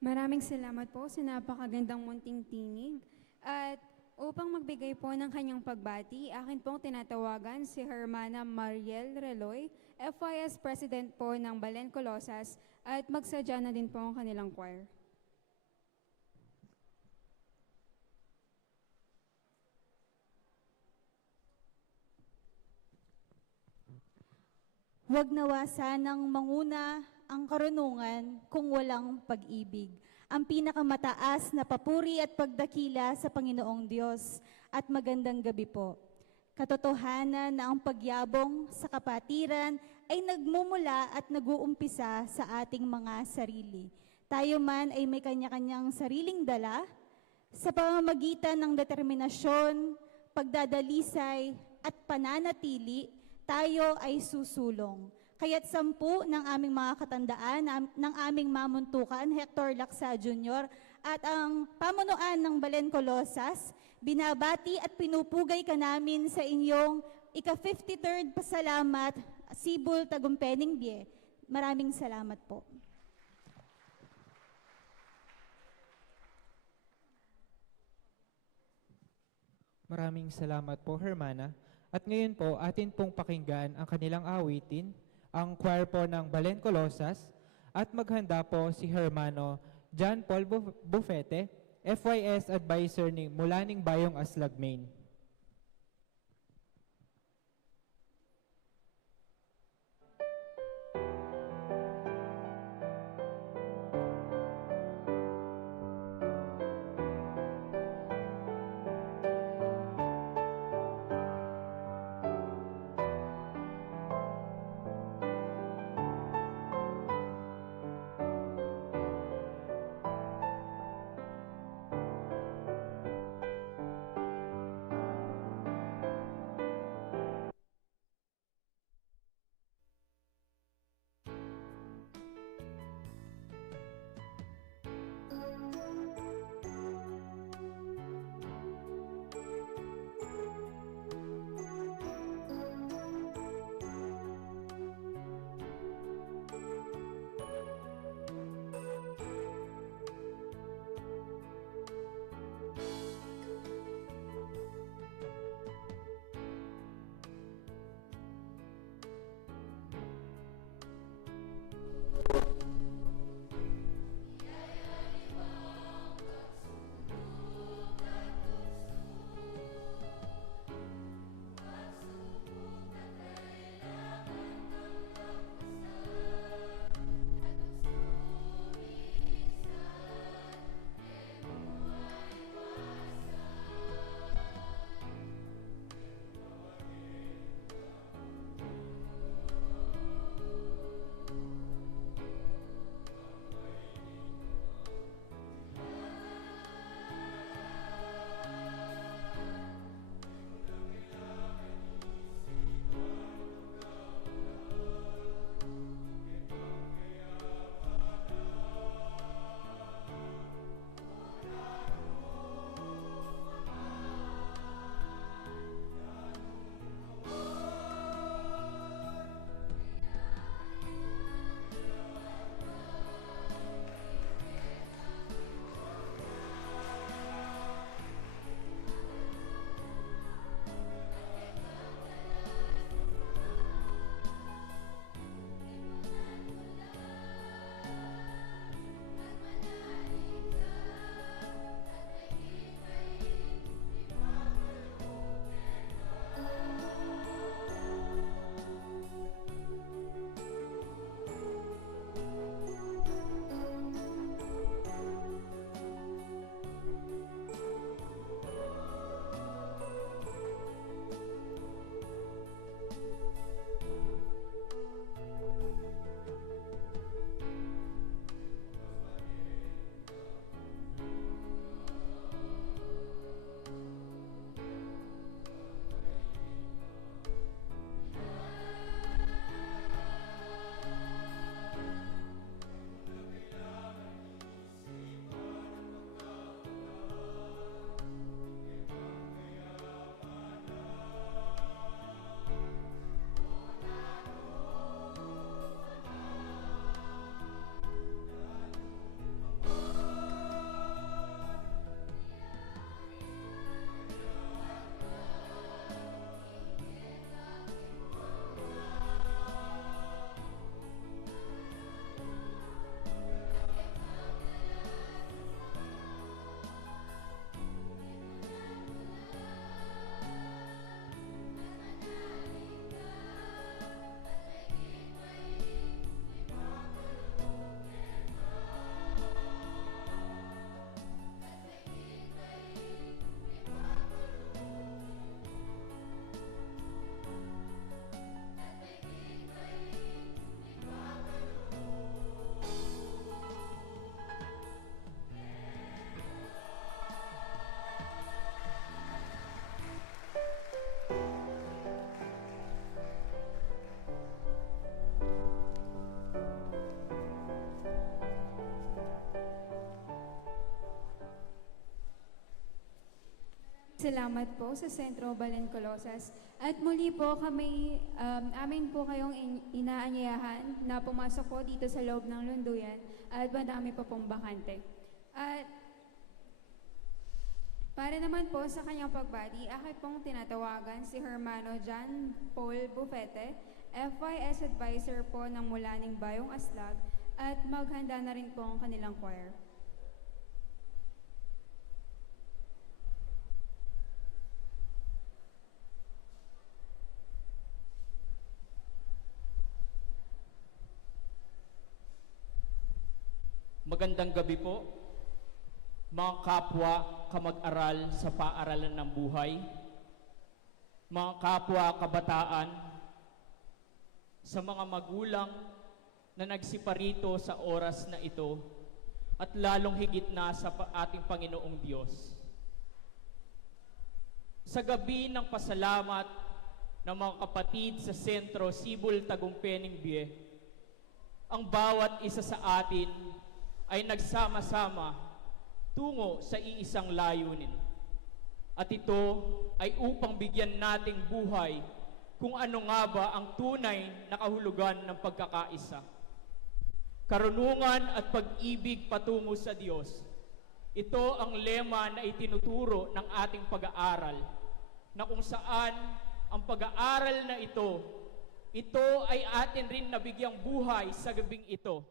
Maraming salamat po sa napakagandang munting tinig. At upang magbigay po ng kanyang pagbati, akin pong tinatawagan si Hermana Mariel Reloy, FYS President po ng Balen Colosas, at magsadya na din po ang kanilang choir. Huwag nawa sanang manguna ang karunungan kung walang pag-ibig. Ang pinakamataas na papuri at pagdakila sa Panginoong Diyos. At magandang gabi po. Katotohanan na ang pagyabong sa kapatiran ay nagmumula at nag-uumpisa sa ating mga sarili. Tayo man ay may kanya-kanyang sariling dala sa pamamagitan ng determinasyon, pagdadalisay at pananatili, tayo ay susulong. Kaya't 10 ng aming mga katandaan ng aming mamuntukan, Hector Laksa Jr. at ang pamunuan ng Balen Colosas, binabati at pinupugay ka namin sa inyong ika-53rd pasalamat, Sibul Tagumpeni Bie. Maraming salamat po. Maraming salamat po, Hermana. At ngayon po, atin pong pakinggan ang kanilang awitin, ang choir po ng Balen Colosas, at maghanda po si Hermano John Paul Bufete, FYS Advisor mula ning Bayong Aslag, Maine. Salamat po sa Sentro Balencolosas. At muli po amin po kayong inaanyayahan na pumasok po dito sa loob ng lunduyan at madami pa pong bakante. At para naman po sa kanyang pagbati, akin pong tinatawagan si Hermano John Paul Bufete, FYS Advisor po ng Mulaning Bayong Aslag, at maghanda na rin po ang kanilang choir. Magandang gabi po, mga kapwa kamag-aral sa paaralan ng buhay, mga kapwa kabataan, sa mga magulang na nagsiparito sa oras na ito, at lalong higit na sa ating Panginoong Diyos. Sa gabi ng pasalamat ng mga kapatid sa Sentro Sibol Tagumpay Bie, ang bawat isa sa atin ay nagsama-sama tungo sa iisang layunin. At ito ay upang bigyan nating buhay kung ano nga ba ang tunay na kahulugan ng pagkakaisa. Karunungan at pag-ibig patungo sa Diyos. Ito ang lema na itinuturo ng ating pag-aaral, na kung saan ang pag-aaral na ito ay atin rin nabigyang buhay sa gabing ito.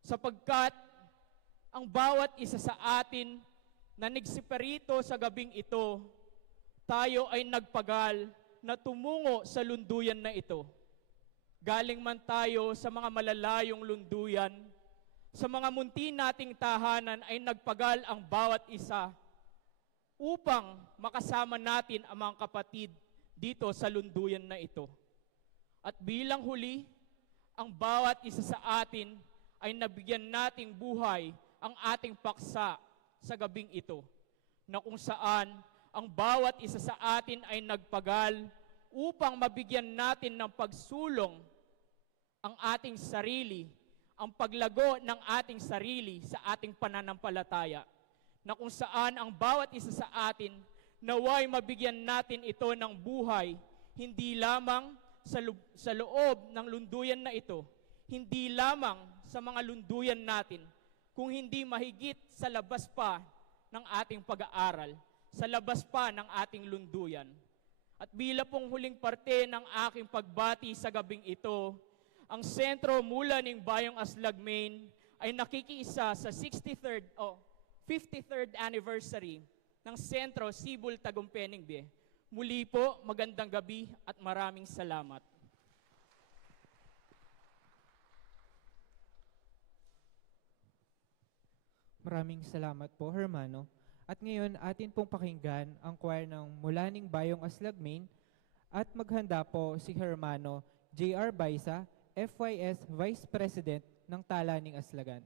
Sapagkat ang bawat isa sa atin na nagsiparito sa gabing ito, tayo ay nagpagal na tumungo sa lunduyan na ito. Galing man tayo sa mga malalayong lunduyan, sa mga munti nating tahanan ay nagpagal ang bawat isa upang makasama natin ang mga kapatid dito sa lunduyan na ito. At bilang huli, ang bawat isa sa atin ay nabigyan nating buhay ang ating paksa sa gabing ito, na kung saan ang bawat isa sa atin ay nagpagal upang mabigyan natin ng pagsulong ang ating sarili, ang paglago ng ating sarili sa ating pananampalataya, na kung saan ang bawat isa sa atin naway mabigyan natin ito ng buhay, hindi lamang sa loob ng lunduyan na ito, hindi lamang sa mga lunduyan natin, kung hindi mahigit sa labas pa ng ating pag-aaral, sa labas pa ng ating lunduyan. At bilang pong huling parte ng aking pagbati sa gabing ito, ang Sentro Mulaning Bayong Aslag Main ay nakikiisa sa 53rd anniversary ng Sentro Sibol Tagumpay Bie. Muli po, magandang gabi at maraming salamat. Maraming salamat po, Hermano. At ngayon, atin pong pakinggan ang choir ng Mulaning Bayong Aslag Main at maghanda po si Hermano J.R. Baisa, FYS Vice President ng Talaning Aslagan.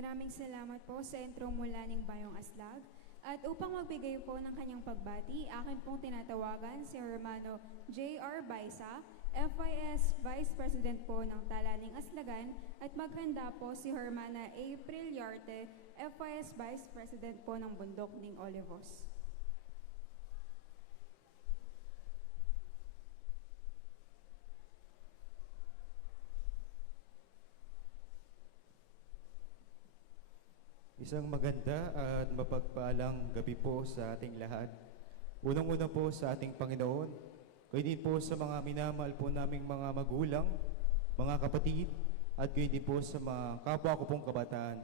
Maraming salamat po sa intro mula ng Bayong Aslag. At upang magbigay po ng kanyang pagbati, akin pong tinatawagan si Hermano J.R. Baisa, FYS Vice President po ng Talaning Aslagan, at maghanda po si Hermana April Yarte, FYS Vice President po ng Bundok ng Olivos. Isang maganda at mapagpalang gabi po sa ating lahat. Unang-una po sa ating Panginoon, kayo din po sa mga minamahal po naming mga magulang, mga kapatid, at kayo din po sa mga kapwa ko pong kabataan.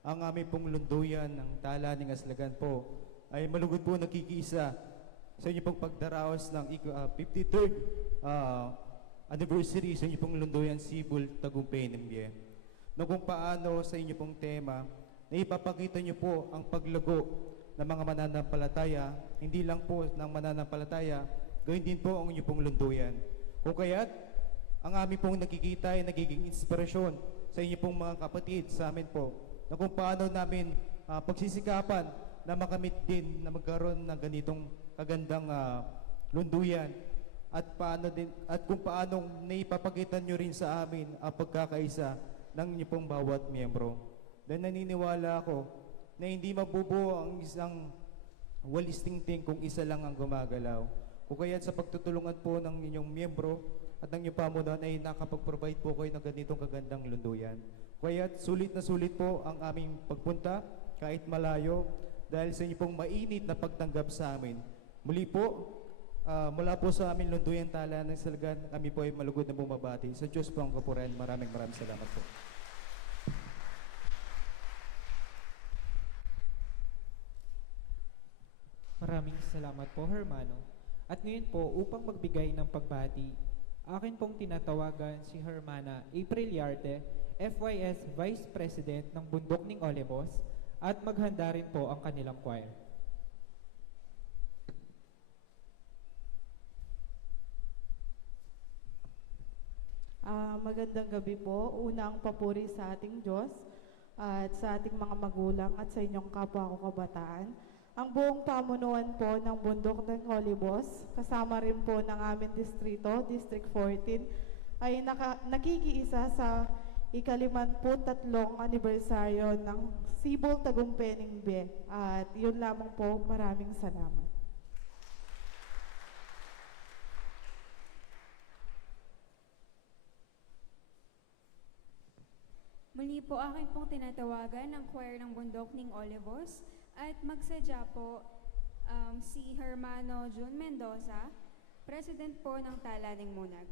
Ang aming pong lunduyan ng Talaning Aslagan po ay malugod po nakikiisa sa inyo pong pagdaraos ng 53rd anniversary sa inyo pong lunduyan Sibol Tagumpay Nembie. No kung paano sa inyo pong tema na ipapakita niyo po ang paglago ng mga mananampalataya, hindi lang po ng mananampalataya, gawin din po ang inyong pong lunduyan. Kung kaya't, ang aming pong nakikita ay nagiging inspirasyon sa inyo pong mga kapatid, sa amin po, na kung paano namin pagsisikapan na makamit din na magkaroon ng ganitong kagandang lunduyan at kung paano naipapakita nyo rin sa amin ang pagkakaisa ng inyong pong bawat miyembro. Dahil naniniwala ako na hindi mabubuo ang isang walis tingting kung isa lang ang gumagalaw. Kung kaya sa pagtutulungan po ng inyong miyembro at ng inyong pamunuan ay nakapag-provide po kayo ng ganitong kagandang lunduyan. Kaya sulit na sulit po ang aming pagpunta kahit malayo dahil sa inyo pong mainit na pagtanggap sa amin. Muli po, mula po sa aming lunduyan Talaning Aslagan, kami po ay malugod na bumabati. Sa Diyos po ang kapurihan. Maraming salamat po. Maraming salamat po, Hermano. At ngayon po, upang magbigay ng pagbati, akin pong tinatawagan si Hermana April Yarte, FYS Vice President ng Bundok ng Olivos, at maghanda rin po ang kanilang choir. Magandang gabi po. Unang papuri sa ating Diyos at sa ating mga magulang at sa inyong kapwa ko kabataan. Ang buong pamunuan po ng Bundok ng Olivos, kasama rin po ng aming distrito, District 14, ay nakikiisa sa ika-53 anibersaryo ng Sibol Tagumpay Nembie. At yun lamang po, maraming salamat. Muli po akin pong tinatawagan ng choir ng Bundok ng Olivos at magsadya po si Hermano Jun Mendoza, President po ng Talaning Munag.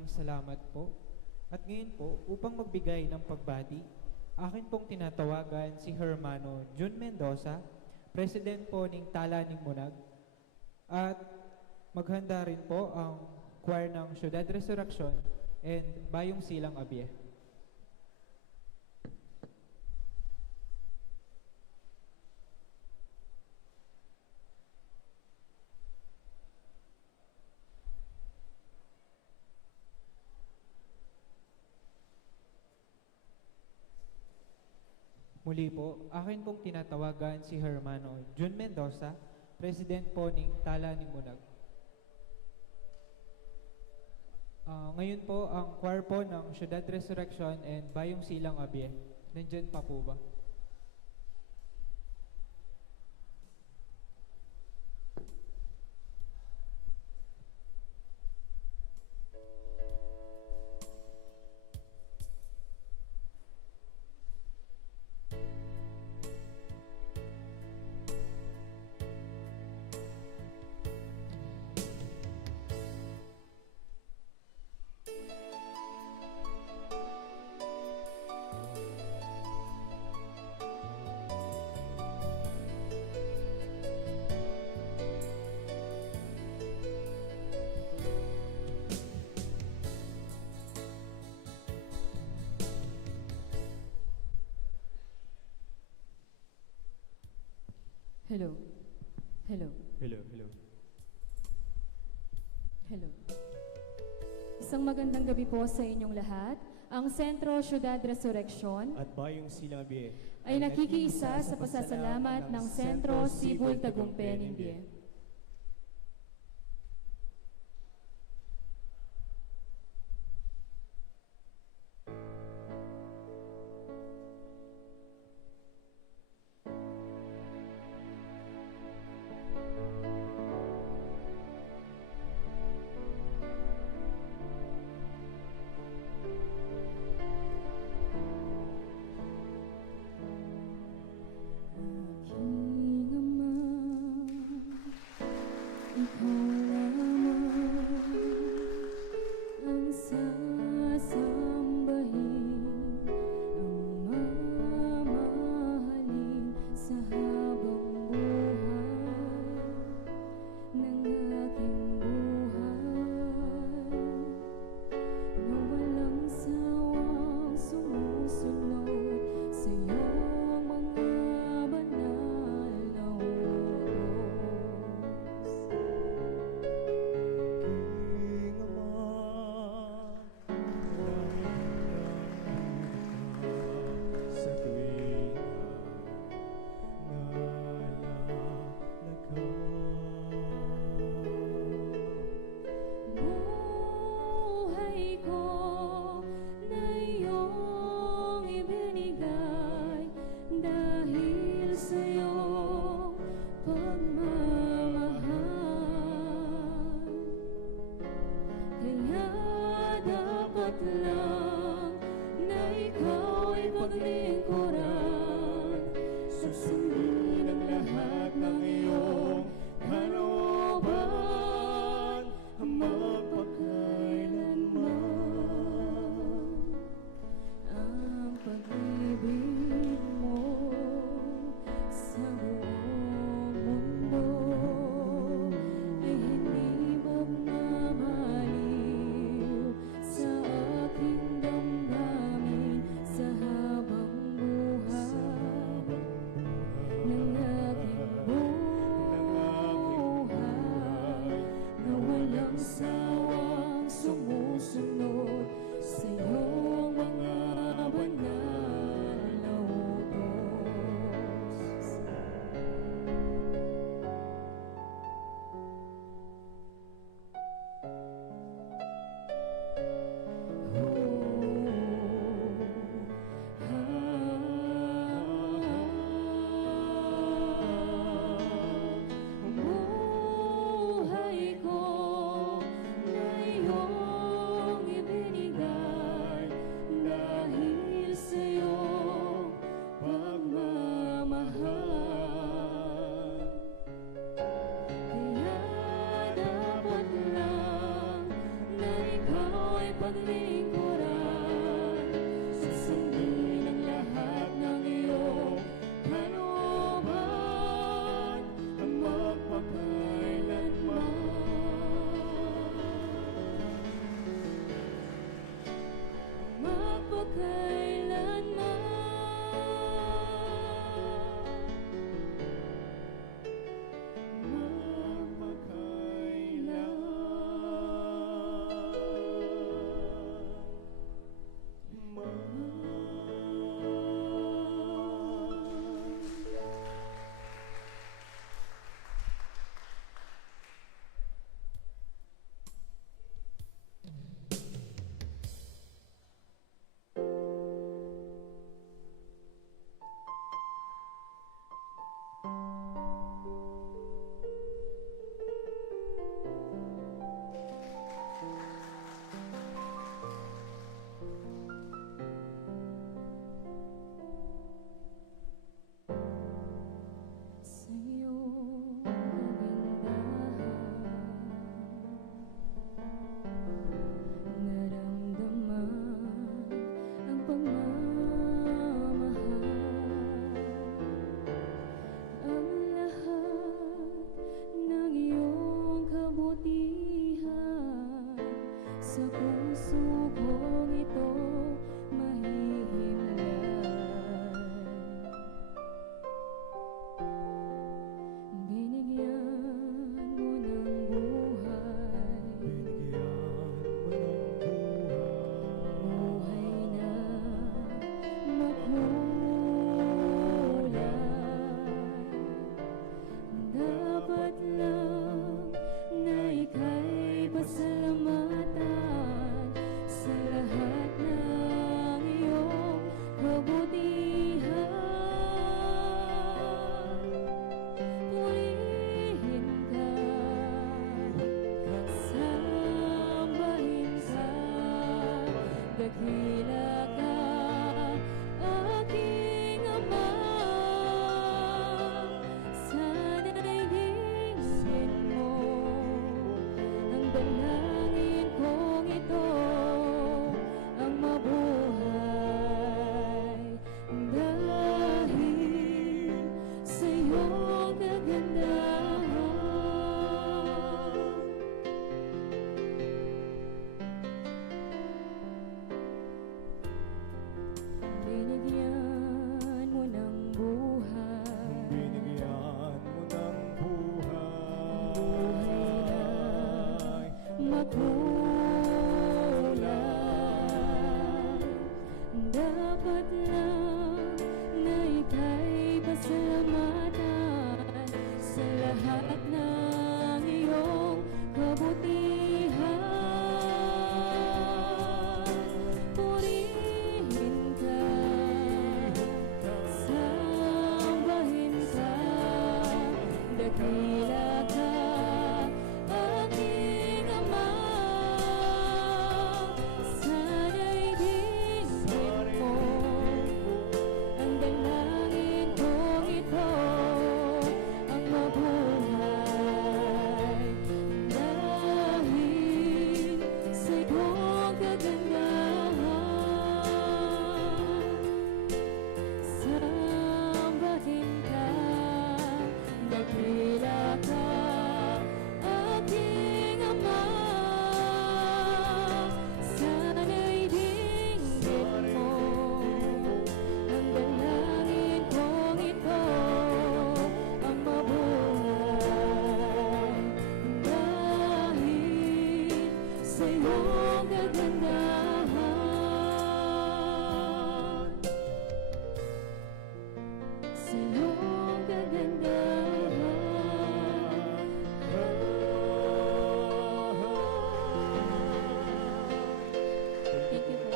maraming salamat po. At ngayon po, upang magbigay ng pagbati, akin pong tinatawagan si Hermano Jun Mendoza, President po ng Tala ng Munag. At maghanda rin po ang choir ng Syudad Resurrection and Bayong Silang Abye. Muli po, akin pong tinatawagan si Hermano Jun Mendoza, President po ng Tala ng Munag. Ngayon po, ang choir po ng Syudad Resurrection and Bayong Silang Abye. Nandyan pa po ba? Hello. Hello. Hello, hello. Hello. Isang magandang gabi po sa inyong lahat. Ang Sentro Syudad Resurrection at Bayong Silang Abye ay nakikiisa sa pasasalamat ng Sentro Sibul Tagumpay Nimbie. Say dapat lang na ika'y pasalamatan sa lahat ng iyong kabutihan. Purihin ka, sambahin ka, dakila ka, aking Ama. Sana'y dinggin mo ang dalangin kong ito, ang mabuhay dahil sa iyong kagandahan. Sambahin ka, dakila ka, aking Ama. Sana'y dinggin mo ang dalangin kong ito, ang mabuhay dahil sa iyong kagandahan. Sa iyong kagandahan. Thank you po.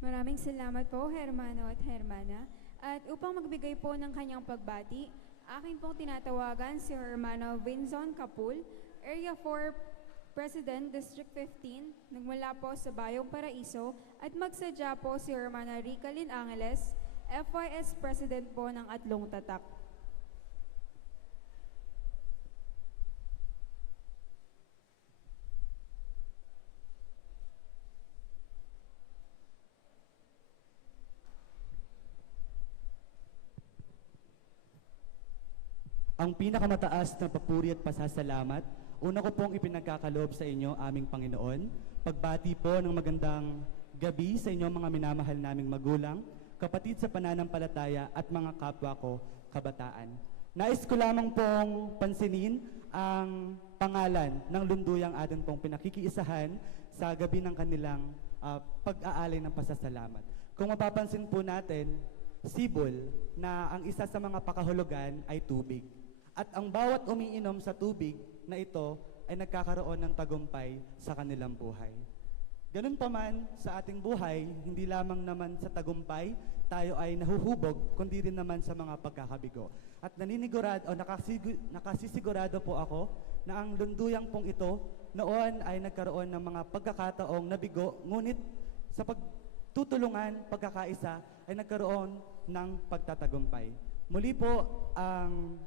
Maraming salamat po, Hermano at Hermana. At upang magbigay po ng kanyang pagbati, akin pong tinatawagan si Hermano Vinzon Capul, Area 4 President, District 15, nagmula po sa Bayong Paraiso, at magsadya po si Hermana Ricalyn Angeles, FYS President po ng Atlong Tatak. Ang pinakamataas na papuri at pasasalamat, una ko pong ipinagkakaloob sa inyo, aming Panginoon. Pagbati po ng magandang gabi sa inyo mga minamahal naming magulang, kapatid sa pananampalataya at mga kapwa ko kabataan. Nais ko lamang pong pansinin ang pangalan ng lunduyang atin pong pinakikiisahan sa gabi ng kanilang pag-aalay ng pasasalamat. Kung mapapansin po natin, sibol na ang isa sa mga pakahulugan ay tubig. At ang bawat umiinom sa tubig na ito ay nagkakaroon ng tagumpay sa kanilang buhay. Ganun pa man sa ating buhay, hindi lamang naman sa tagumpay tayo ay nahuhubog, kundi rin naman sa mga pagkakabigo. At nakasisigurado po ako na ang lunduyang pong ito noon ay nagkaroon ng mga pagkakataong nabigo, ngunit sa pagtutulungan, pagkakaisa ay nagkaroon ng pagtatagumpay. Muli po ang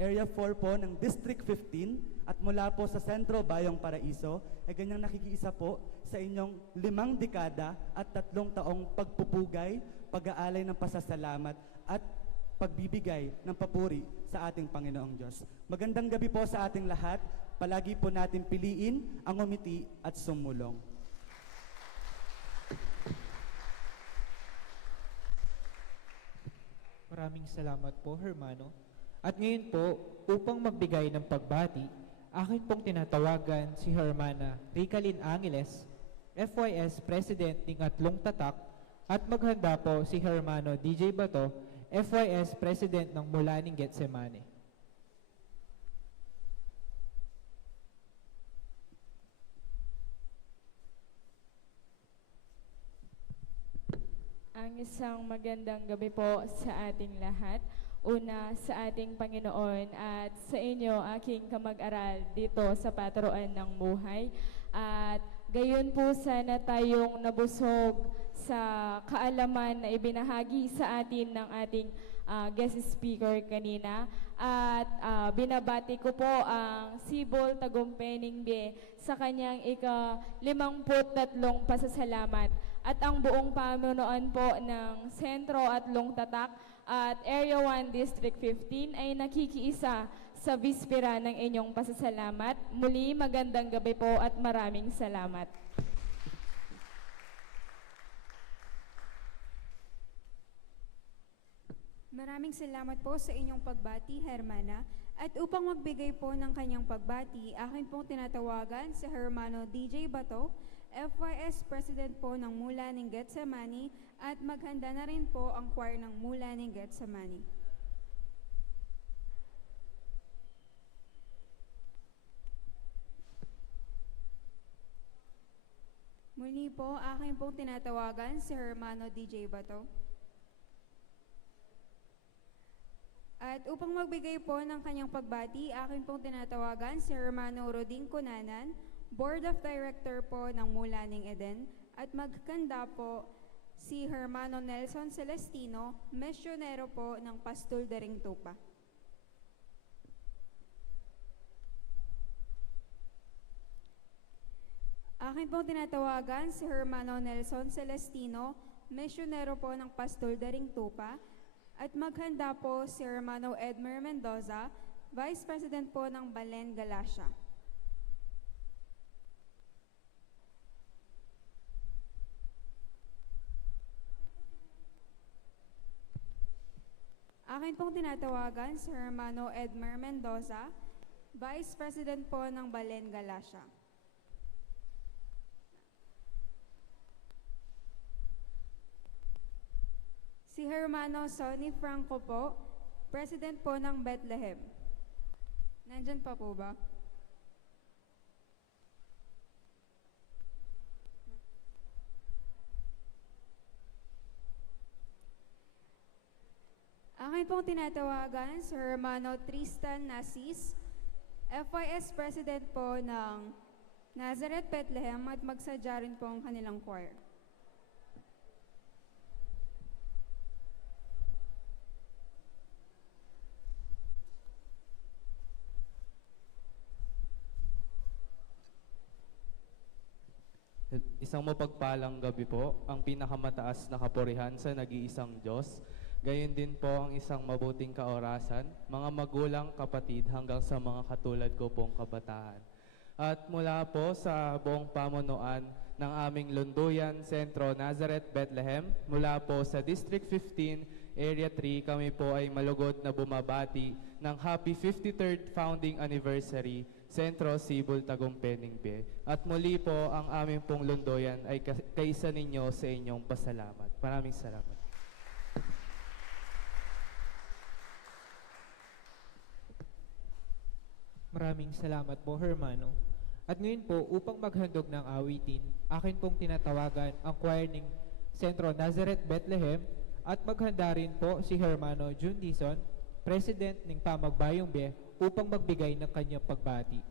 Area 4 po ng District 15 at mula po sa Sentro Bayong Paraiso ay ganyang nakikiisa po sa inyong 5 dekada at 3 taong pagpupugay, pag-aalay ng pasasalamat at pagbibigay ng papuri sa ating Panginoong Diyos. Magandang gabi po sa ating lahat. Palagi po natin piliin ang umiti at sumulong. Maraming salamat po, Hermano. At ngayon po, upang magbigay ng pagbati, akin pong tinatawagan si Hermana Ricalyn Angeles, FYS President ng Atlong Tatak, at maghanda po si Hermano DJ Bato, FYS President ng Mulaning Getsemani. Ang isang magandang gabi po sa ating lahat. Una sa ating Panginoon at sa inyo aking kamag-aral dito sa Patruan ng Buhay. At gayon po sana tayong nabusog sa kaalaman na ibinahagi sa atin ng ating guest speaker kanina. At binabati ko po ang Sibol Tagumpay Ningbe sa kanyang ika-53 pasasalamat. At ang buong pamunuan po ng Sentro Atlong Tatak at Area 1 District 15 ay nakikiisa sa bispera ng inyong pasasalamat. Muli, magandang gabi po at maraming salamat. Maraming salamat po sa inyong pagbati, Hermana. At upang magbigay po ng kanyang pagbati, akin pong tinatawagan si Hermano DJ Bato, FYS President po ng Mula ng Getsemani, at maghanda na rin po ang choir ng Mula ng Getsemani. Muli po, akin pong tinatawagan si Hermano DJ Bato. At upang magbigay po ng kanyang pagbati, akin pong tinatawagan si Hermano Roding Cunanan, Board of Director po ng Mula ng Eden, at magkanda po si Hermano Nelson Celestino, misyonero po ng Pastul Daring Tupa. Akin pong tinatawagan si Hermano Nelson Celestino, misyonero po ng Pastul Daring Tupa, at maghanda po si Hermano Edmer Mendoza, Vice President po ng Balen, Galacia. Akin pong tinatawagan si Hermano Edmer Mendoza, Vice President po ng Balen, Galacia. Si Hermano Sonny Franco po, President po ng Bethlehem. Nandyan pa po ba? Akin pong tinatawagan si Hermano Tristan Nasis, FYS President po ng Nazareth Bethlehem, at magsadya rin po ang kanilang choir. Isang mapagpalang gabi po, ang pinakamataas na kapurihan sa nag-iisang Diyos. Gayon din po ang isang mabuting kaorasan, mga magulang, kapatid, hanggang sa mga katulad ko pong kabataan. At mula po sa buong pamunuan ng aming Lunduyan, Sentro, Nazareth, Bethlehem, mula po sa District 15, Area 3, kami po ay malugod na bumabati ng Happy 53rd Founding Anniversary, Sentro, Sibol, Tagumpay, Ningbe. At muli po, ang aming pong Lunduyan ay kaisa ninyo sa inyong pasalamat. Maraming salamat. Maraming salamat po, Hermano. At ngayon po, upang maghandog ng awitin, akin pong tinatawagan ang choir ng Sentro Nazareth Bethlehem, at maghanda rin po si Hermano June Dizon, President ng Pamagbayong Be, upang magbigay ng kanyang pagbati.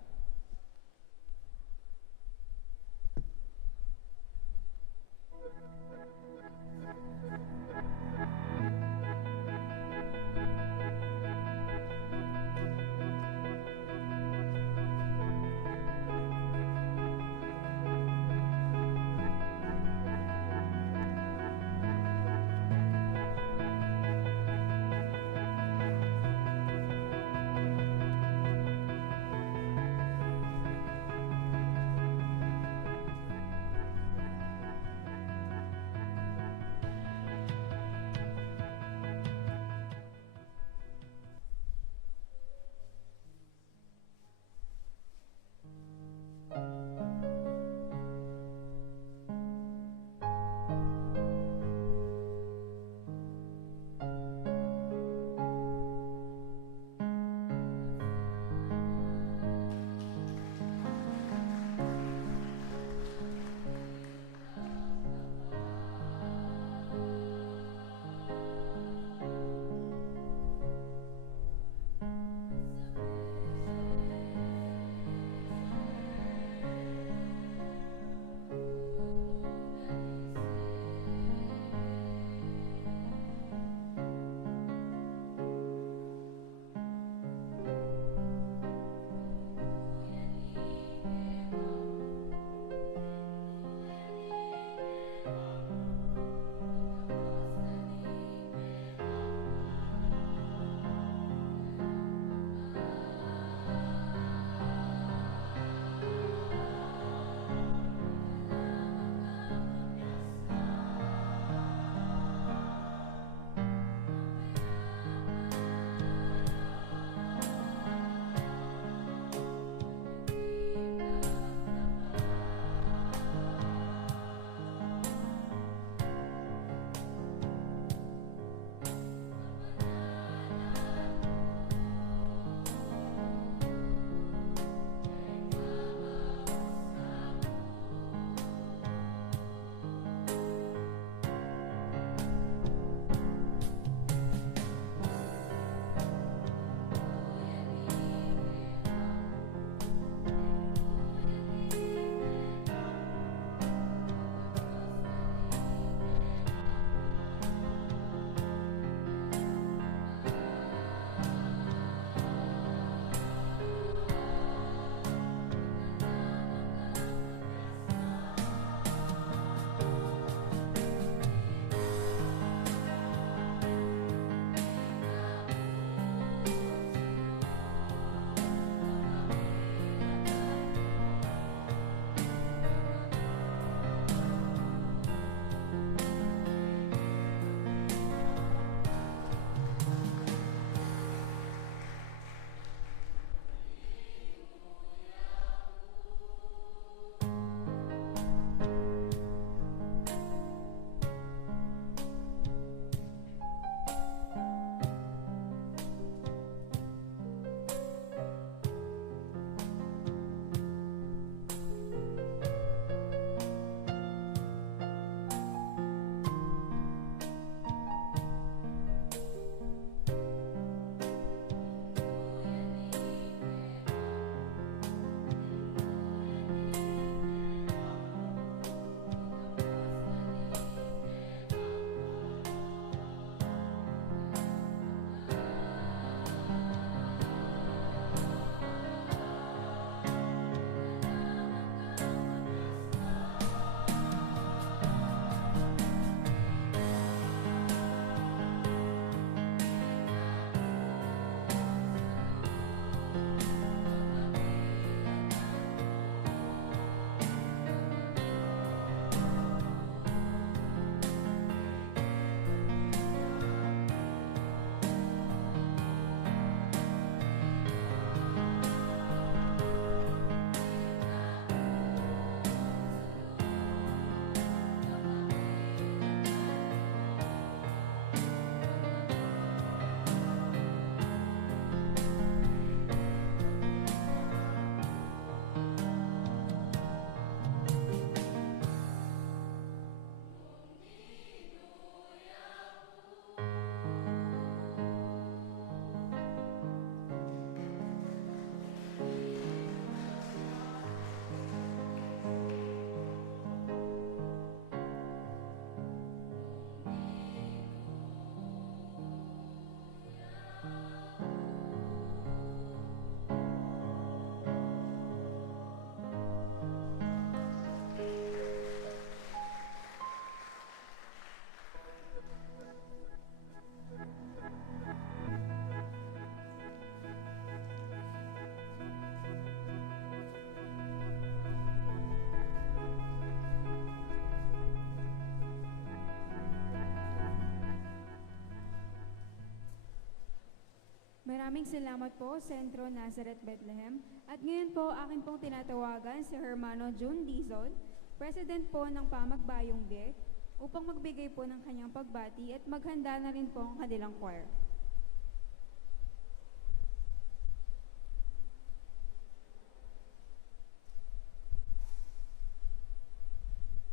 Maraming salamat po, Sentro Nazareth Bethlehem. At ngayon po, akin pong tinatawagan si Hermano June Dizon, President po ng Pamagbayong BIE, upang magbigay po ng kanyang pagbati at maghanda na rin po ang kanilang choir.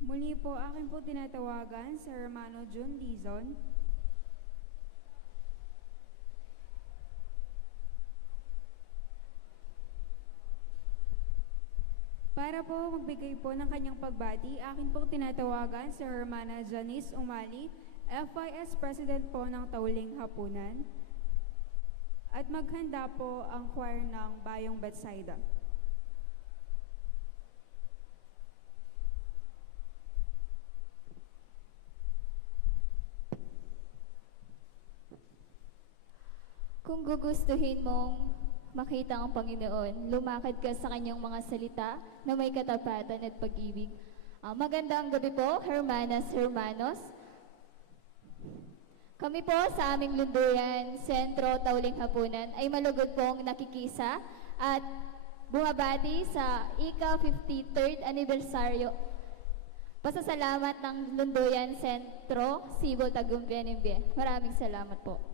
Muli po, akin po tinatawagan si Hermano June Dizon, para po magbigay po ng kanyang pagbati. Akin pong tinatawagan si Hermana Janice Umali, FIS President po ng Tauling Hapunan, at maghanda po ang choir ng Bayong Bethsaida. Kung gugustuhin mong makita ang Panginoon, lumakad ka sa kanyang mga salita na may katapatan at pag-ibig. Magandang gabi po, Hermanas, Hermanos. Kami po sa aming lunduyan, Sentro Tauling Hapunan, ay malugod pong nakikisa at bumabati sa ika-53rd anibersaryo. Pasasalamat ng lunduyan, Sentro Sibol Tagumpay NMB. Maraming salamat po.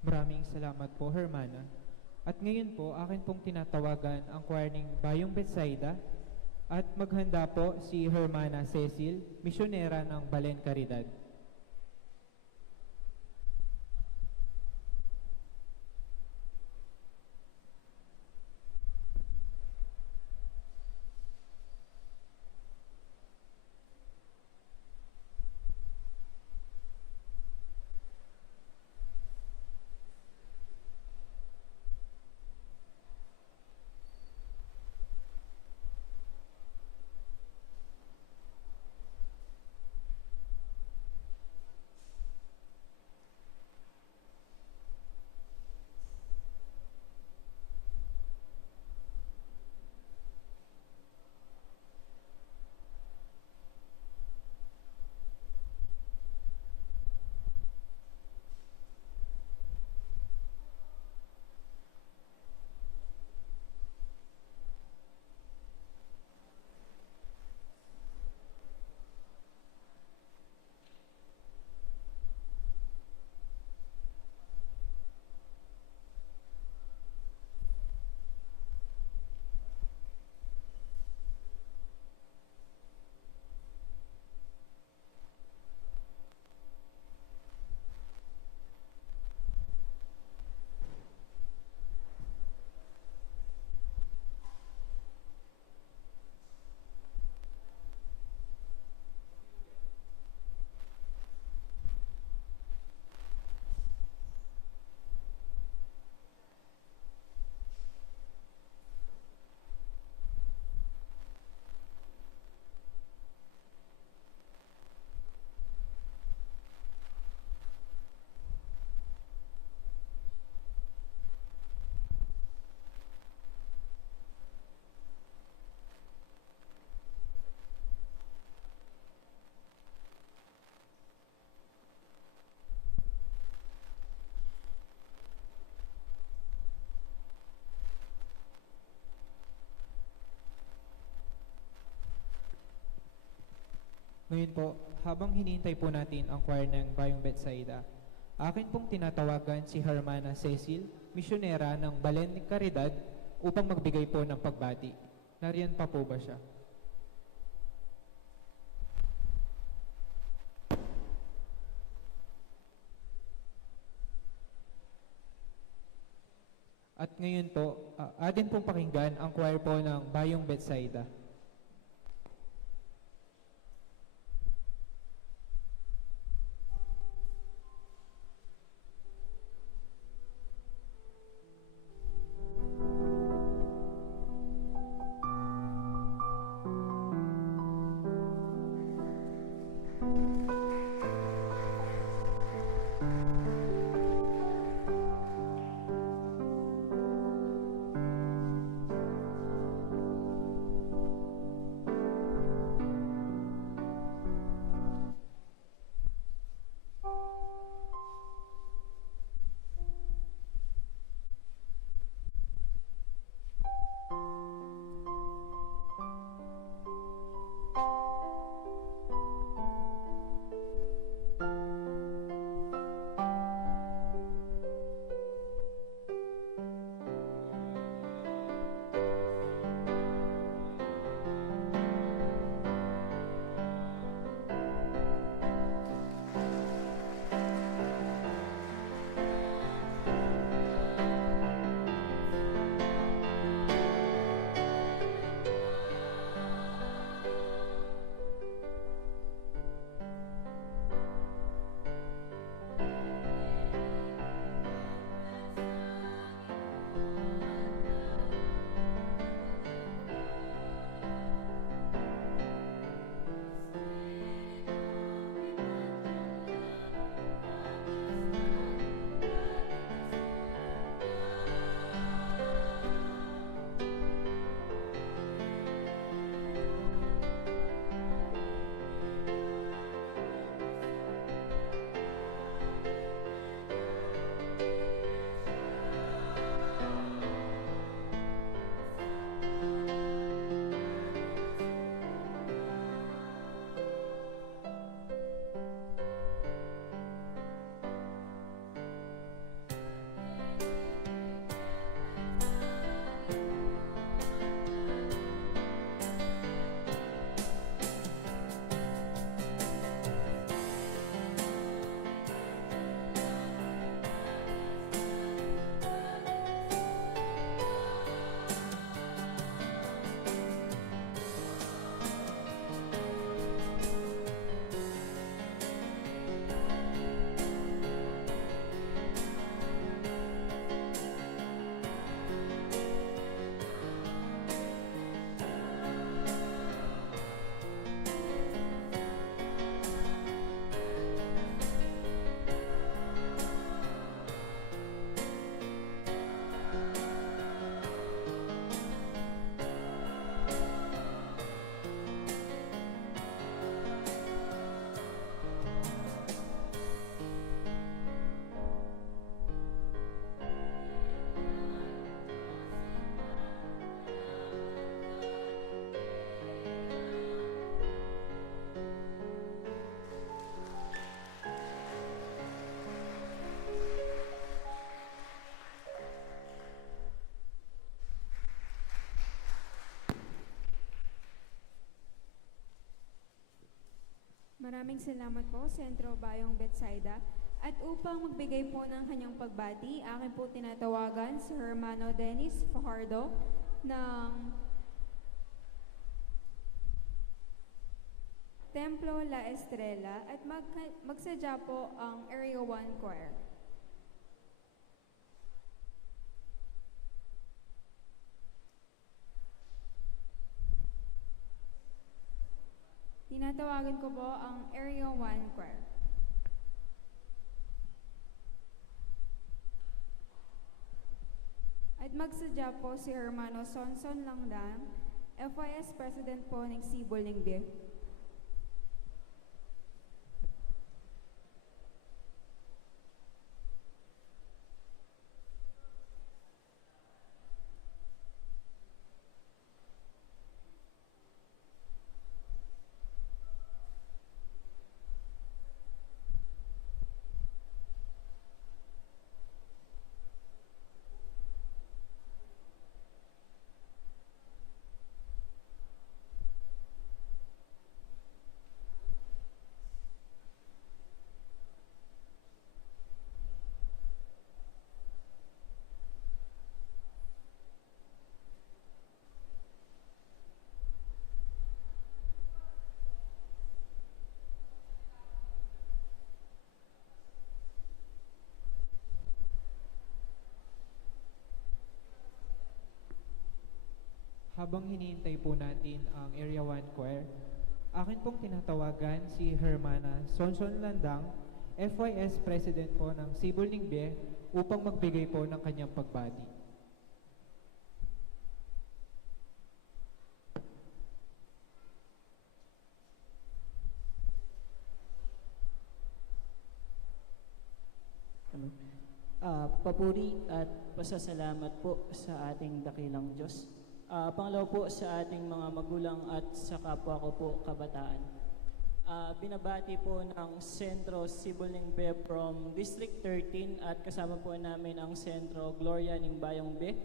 Maraming salamat po, Hermana. At ngayon po, akin pong tinatawagan ang choir ng Bayong Bethsaida at maghanda po si Hermana Cecil, misyonera ng Balen Caridad. Ngayon po, habang hinihintay po natin ang choir ng Bayong Bethsaida, akin pong tinatawagan si Hermana Cecil, misyonera ng Balen Caridad, upang magbigay po ng pagbati. Nariyan pa po ba siya? At ngayon po, atin pong pakinggan ang choir po ng Bayong Bethsaida. Maraming salamat po, Sentro Bayong Betsaida. At upang magbigay po ng kanyang pagbati, akin po tinatawagan si Hermano Dennis Fajardo ng Templo La Estrella at magsadya po ang Area 1 Choir. Tinatawagan ko po ang Area 1 Choir. At magsadya po si Hermano Sonson Langdang, FYS President po ng Sibol Ningbe. Habang hinihintay po natin ang Area 1 Choir, akin pong tinatawagan si Hermana Sonson Landang, FYS President po ng Sibol Ningbe, upang magbigay po ng kanyang pagbati. Papuri at pasasalamat po sa ating dakilang Diyos. Pangalawa po sa ating mga magulang at sa kapwa ko po kabataan. Binabati po ng Sentro Sibol Ningbe from District 13 at kasama po namin ang Sentro Gloria Ningbayong Be.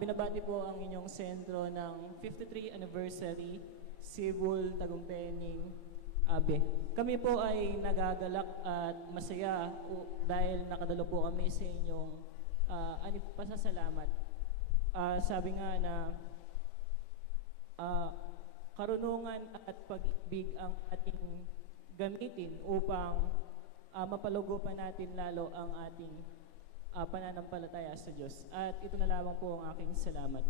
Binabati po ang inyong sentro ng 53 anniversary Sibol Tagumpay Ning Abe. Kami po ay nagagalak at masaya dahil nakadalo po kami sa inyong pasasalamat. Sabi nga na karunungan at pag-ibig ang ating gamitin upang mapalugo pa natin lalo ang ating pananampalataya sa Diyos. At ito na lamang po ang aking salamat.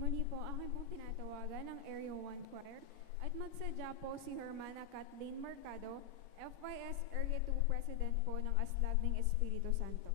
Muli po, akin pong tinatawagan ang Area 1 Choir at magsadya po si Hermana Kathleen Mercado, FYS Area 2 President po ng Aslag ng Espiritu Santo.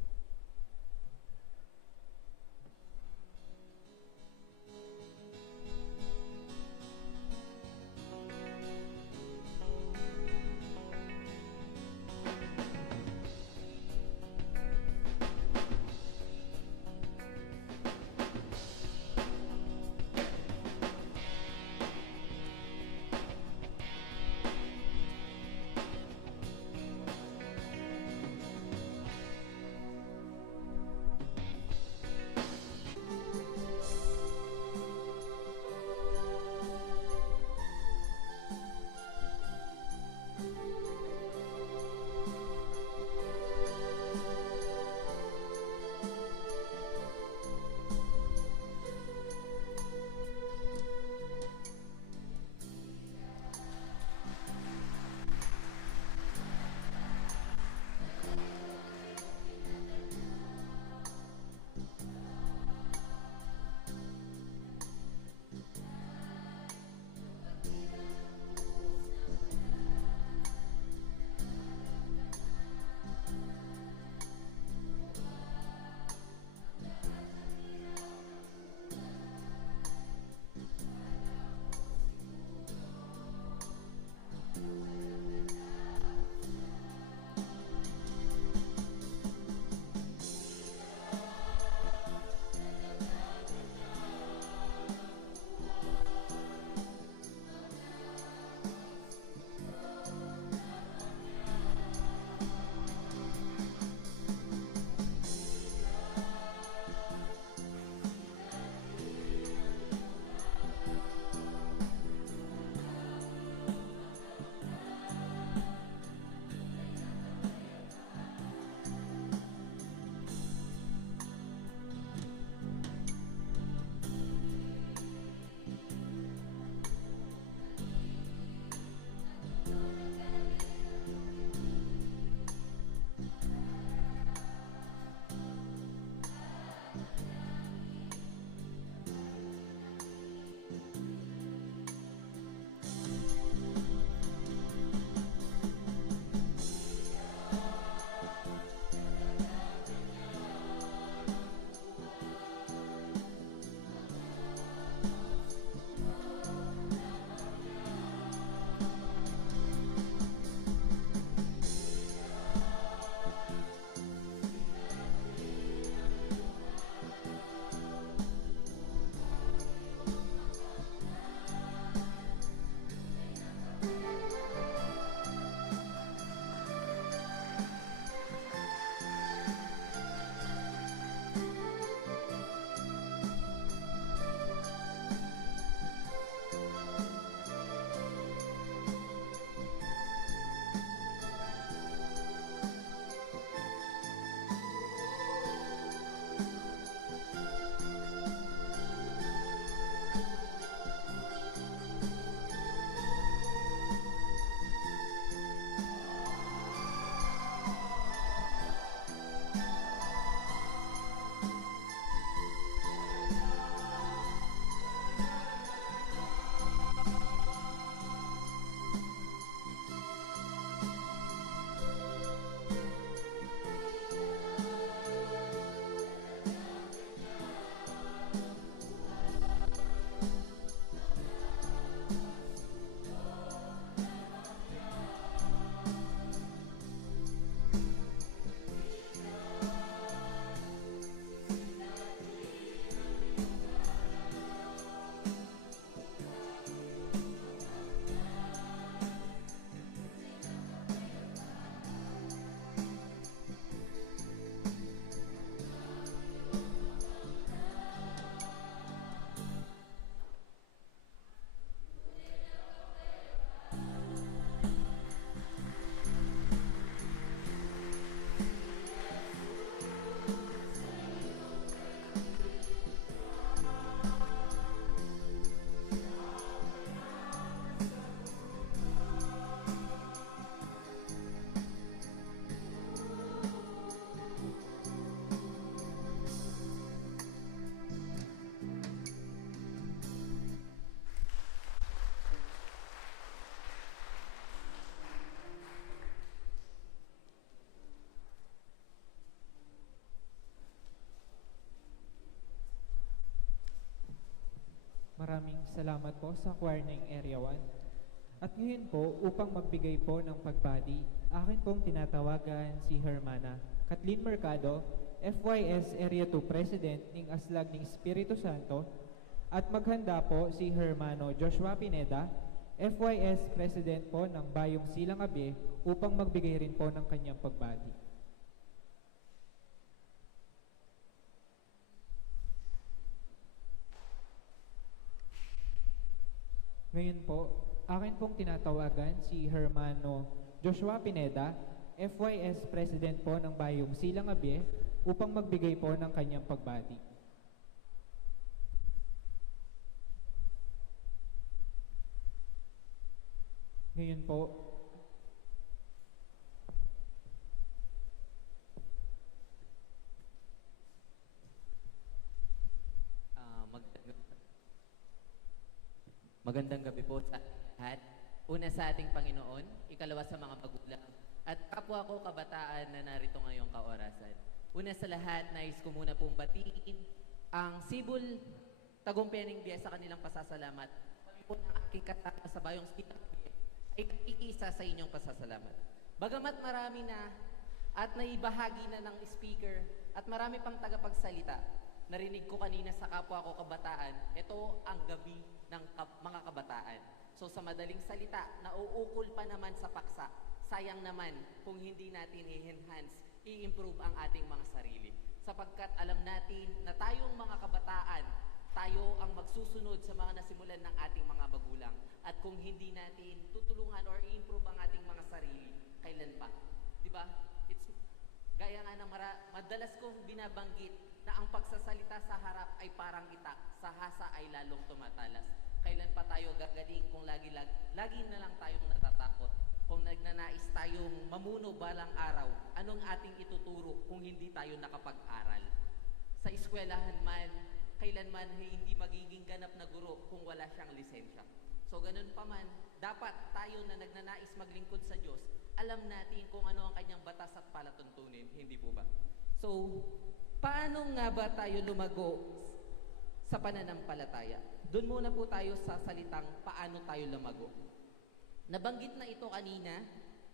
maraming salamat po sa choir ng Area 1. At ngayon po, upang magbigay po ng pagbati, akin pong tinatawagan si Hermana Kathleen Mercado, FYS Area 2 President ng Aslag ng Espiritu Santo, at maghanda po si Hermano Joshua Pineda, FYS President po ng Bayong Silang Abe, upang magbigay rin po ng kanyang pagbati. Ngayon po, akin pong tinatawagan si Hermano Joshua Pineda, FYS President po ng Bayong Silang Abe, upang magbigay po ng kanyang pagbati. Ngayon po, magandang gabi po sa lahat. Una sa ating Panginoon, ikalawa sa mga magulang, at kapwa ko kabataan na narito ngayong kaorasan. Una sa lahat, nais ko muna pong batiin ang Sibol Tagumpay Biya sa kanilang pasasalamat. Kami po ng aking kasama sa Bayong Silang Abe ay nakikisa sa inyong pasasalamat. Bagamat marami na at naibahagi na ng speaker at marami pang tagapagsalita, narinig ko kanina sa kapwa ko kabataan, ito ang gabi ng mga kabataan. So sa madaling salita, nauukol pa naman sa paksa. Sayang naman kung hindi natin i-enhance, i-improve ang ating mga sarili. Sapagkat alam natin na tayong mga kabataan, tayo ang magsusunod sa mga nasimulan ng ating mga magulang. At kung hindi natin tutulungan or i-improve ang ating mga sarili, kailan pa? Diba? It's gaya nga ng madalas kong binabanggit na ang pagsasalita sa harap ay parang itak, sa hasa ay lalong tumatalas. Kailan pa tayo gagaling kung lagi na lang tayong natatakot? Kung nagnanais tayong mamuno balang araw, anong ating ituturo kung hindi tayo nakapag-aral? Sa eskwelahan man, kailanman hindi magiging ganap na guro kung wala siyang lisensya. So ganun pa man, dapat tayo na nagnanais maglingkod sa Diyos, alam natin kung ano ang kanyang batas at palatuntunin, hindi po ba? So, paano nga ba tayo lumago sa pananampalataya? Doon muna po tayo sa salitang paano tayo lumago. Nabanggit na ito kanina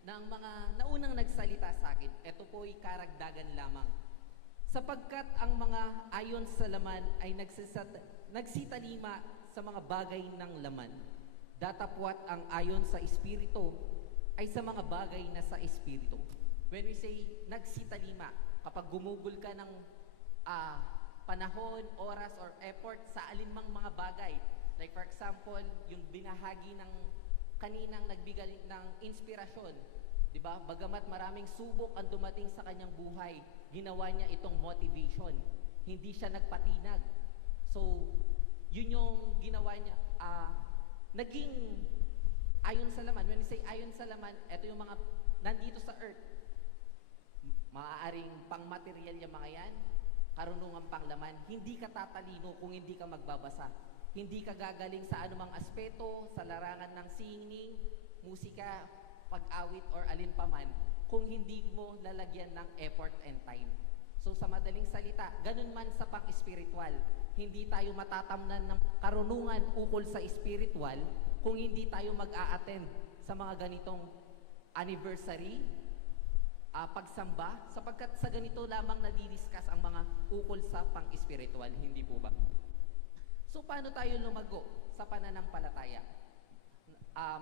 ng mga naunang nagsalita sa akin. Ito po ay karagdagan lamang. Sapagkat ang mga ayon sa laman ay nagsitalima sa mga bagay ng laman. Datapwat ang ayon sa Espiritu ay sa mga bagay na sa Espiritu. When we say nagsitalima, kapag gumugol ka ng panahon, oras, or effort sa alinmang mga bagay, like for example, yung binahagi ng kaninang nagbigay ng inspirasyon, di ba? Bagamat maraming subok ang dumating sa kanyang buhay, ginawa niya itong motivation. Hindi siya nagpatinag. So, yun yung ginawa niya. Naging ayon sa laman. When you say ayon sa laman, ito yung mga nandito sa earth. Maaaring pang-material yung mga yan, karunungan pang laman. Hindi ka tatalino kung hindi ka magbabasa. Hindi ka gagaling sa anumang aspeto, sa larangan ng singing, musika, pag-awit, or alin paman, kung hindi mo lalagyan ng effort and time. So sa madaling salita, ganun man sa pang-espiritual. Hindi tayo matatamnan ng karunungan ukol sa espiritual kung hindi tayo mag-a-attend sa mga ganitong anniversary, pagsamba, sapagkat sa ganito lamang nadidiscuss ang mga ukol sa pang-espiritual, hindi po ba? So paano tayo lumago sa pananampalataya?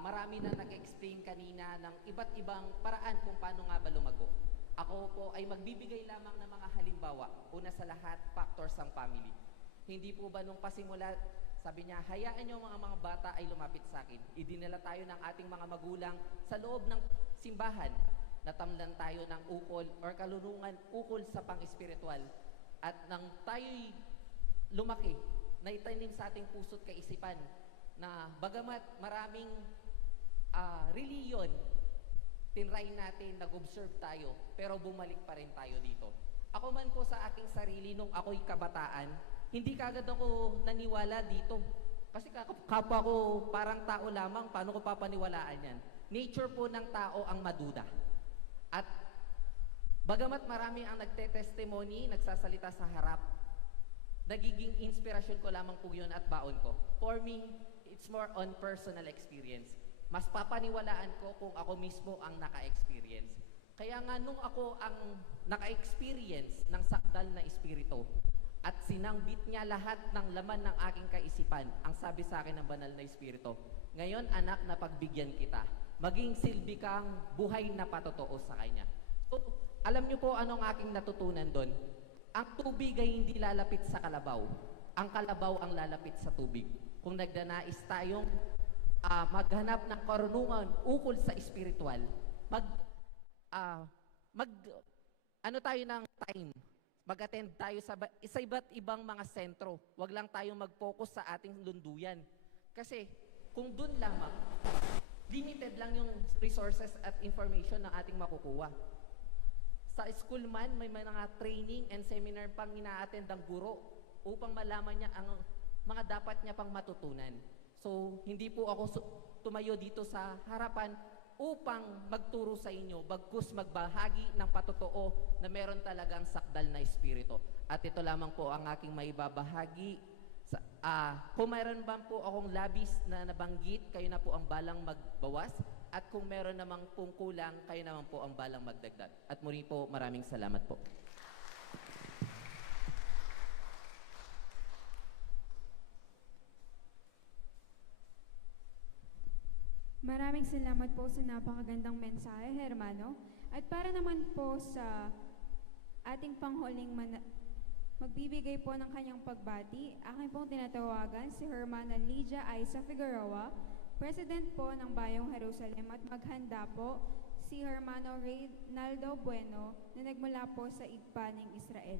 Marami na nag-explain kanina ng iba't ibang paraan kung paano nga ba lumago. Ako po ay magbibigay lamang ng mga halimbawa. Una sa lahat, factors ng family. Hindi po ba nung pasimula, sabi niya, hayaan niyo mga bata ay lumapit sa akin. Idinala tayo ng ating mga magulang sa loob ng simbahan. Natamlan tayo ng ukol or kalunungan ukol sa pang-espiritual. At nang tayo'y lumaki, na itanim sa ating puso't kaisipan na bagamat maraming reliyon, tinry natin, nag-observe tayo, pero bumalik pa rin tayo dito. Ako man po sa aking sarili, nung ako'y kabataan, hindi kagad ako naniwala dito. Kasi kapwa ko parang tao lamang, paano ko papaniwalaan yan? Nature po ng tao ang maduda. At bagamat marami ang nagte-testimony, nagsasalita sa harap, nagiging inspirasyon ko lamang po yun at baon ko. For me, it's more on personal experience. Mas papaniwalaan ko kung ako mismo ang naka-experience. Kaya nga nung ako ang naka-experience ng sakdal na espiritu at sinangbit niya lahat ng laman ng aking kaisipan, ang sabi sa akin ng banal na espiritu, ngayon anak, na pagbigyan kita, maging silbi kang buhay na patotoo sa kanya. So, alam niyo po anong aking natutunan doon? Ang tubig ay hindi lalapit sa kalabaw. Ang kalabaw ang lalapit sa tubig. Kung nagdanais tayong maghanap ng karunungan ukol sa espiritual, ano tayo ng time, mag-attend tayo sa iba't ibang mga sentro. Huwag lang tayong mag-focus sa ating lunduyan. Kasi kung dun lamang, limited lang yung resources at information na ating makukuha. Sa school man, may mga training and seminar pang ina-attend ang guro upang malaman niya ang mga dapat niya pang matutunan. So, hindi po ako tumayo dito sa harapan upang magturo sa inyo, bagkus magbahagi ng patotoo na meron talagang sakdal na espiritu. At ito lamang po ang aking maibabahagi. Kung mayroon ba po akong labis na nabanggit, kayo na po ang balang magbawas. At kung meron namang pong kulang, kayo naman po ang balang magdagdag. At muli po, maraming salamat po. Maraming salamat po sa napakagandang mensahe, hermano. At para naman po sa ating panghuling magbibigay po ng kanyang pagbati, akin pong tinatawagan si Hermana Lydia Aiza Figueroa, President po ng Bayong Jerusalem, at maghanda po si Hermano Reynaldo Bueno na nagmula po sa Igpaning Israel.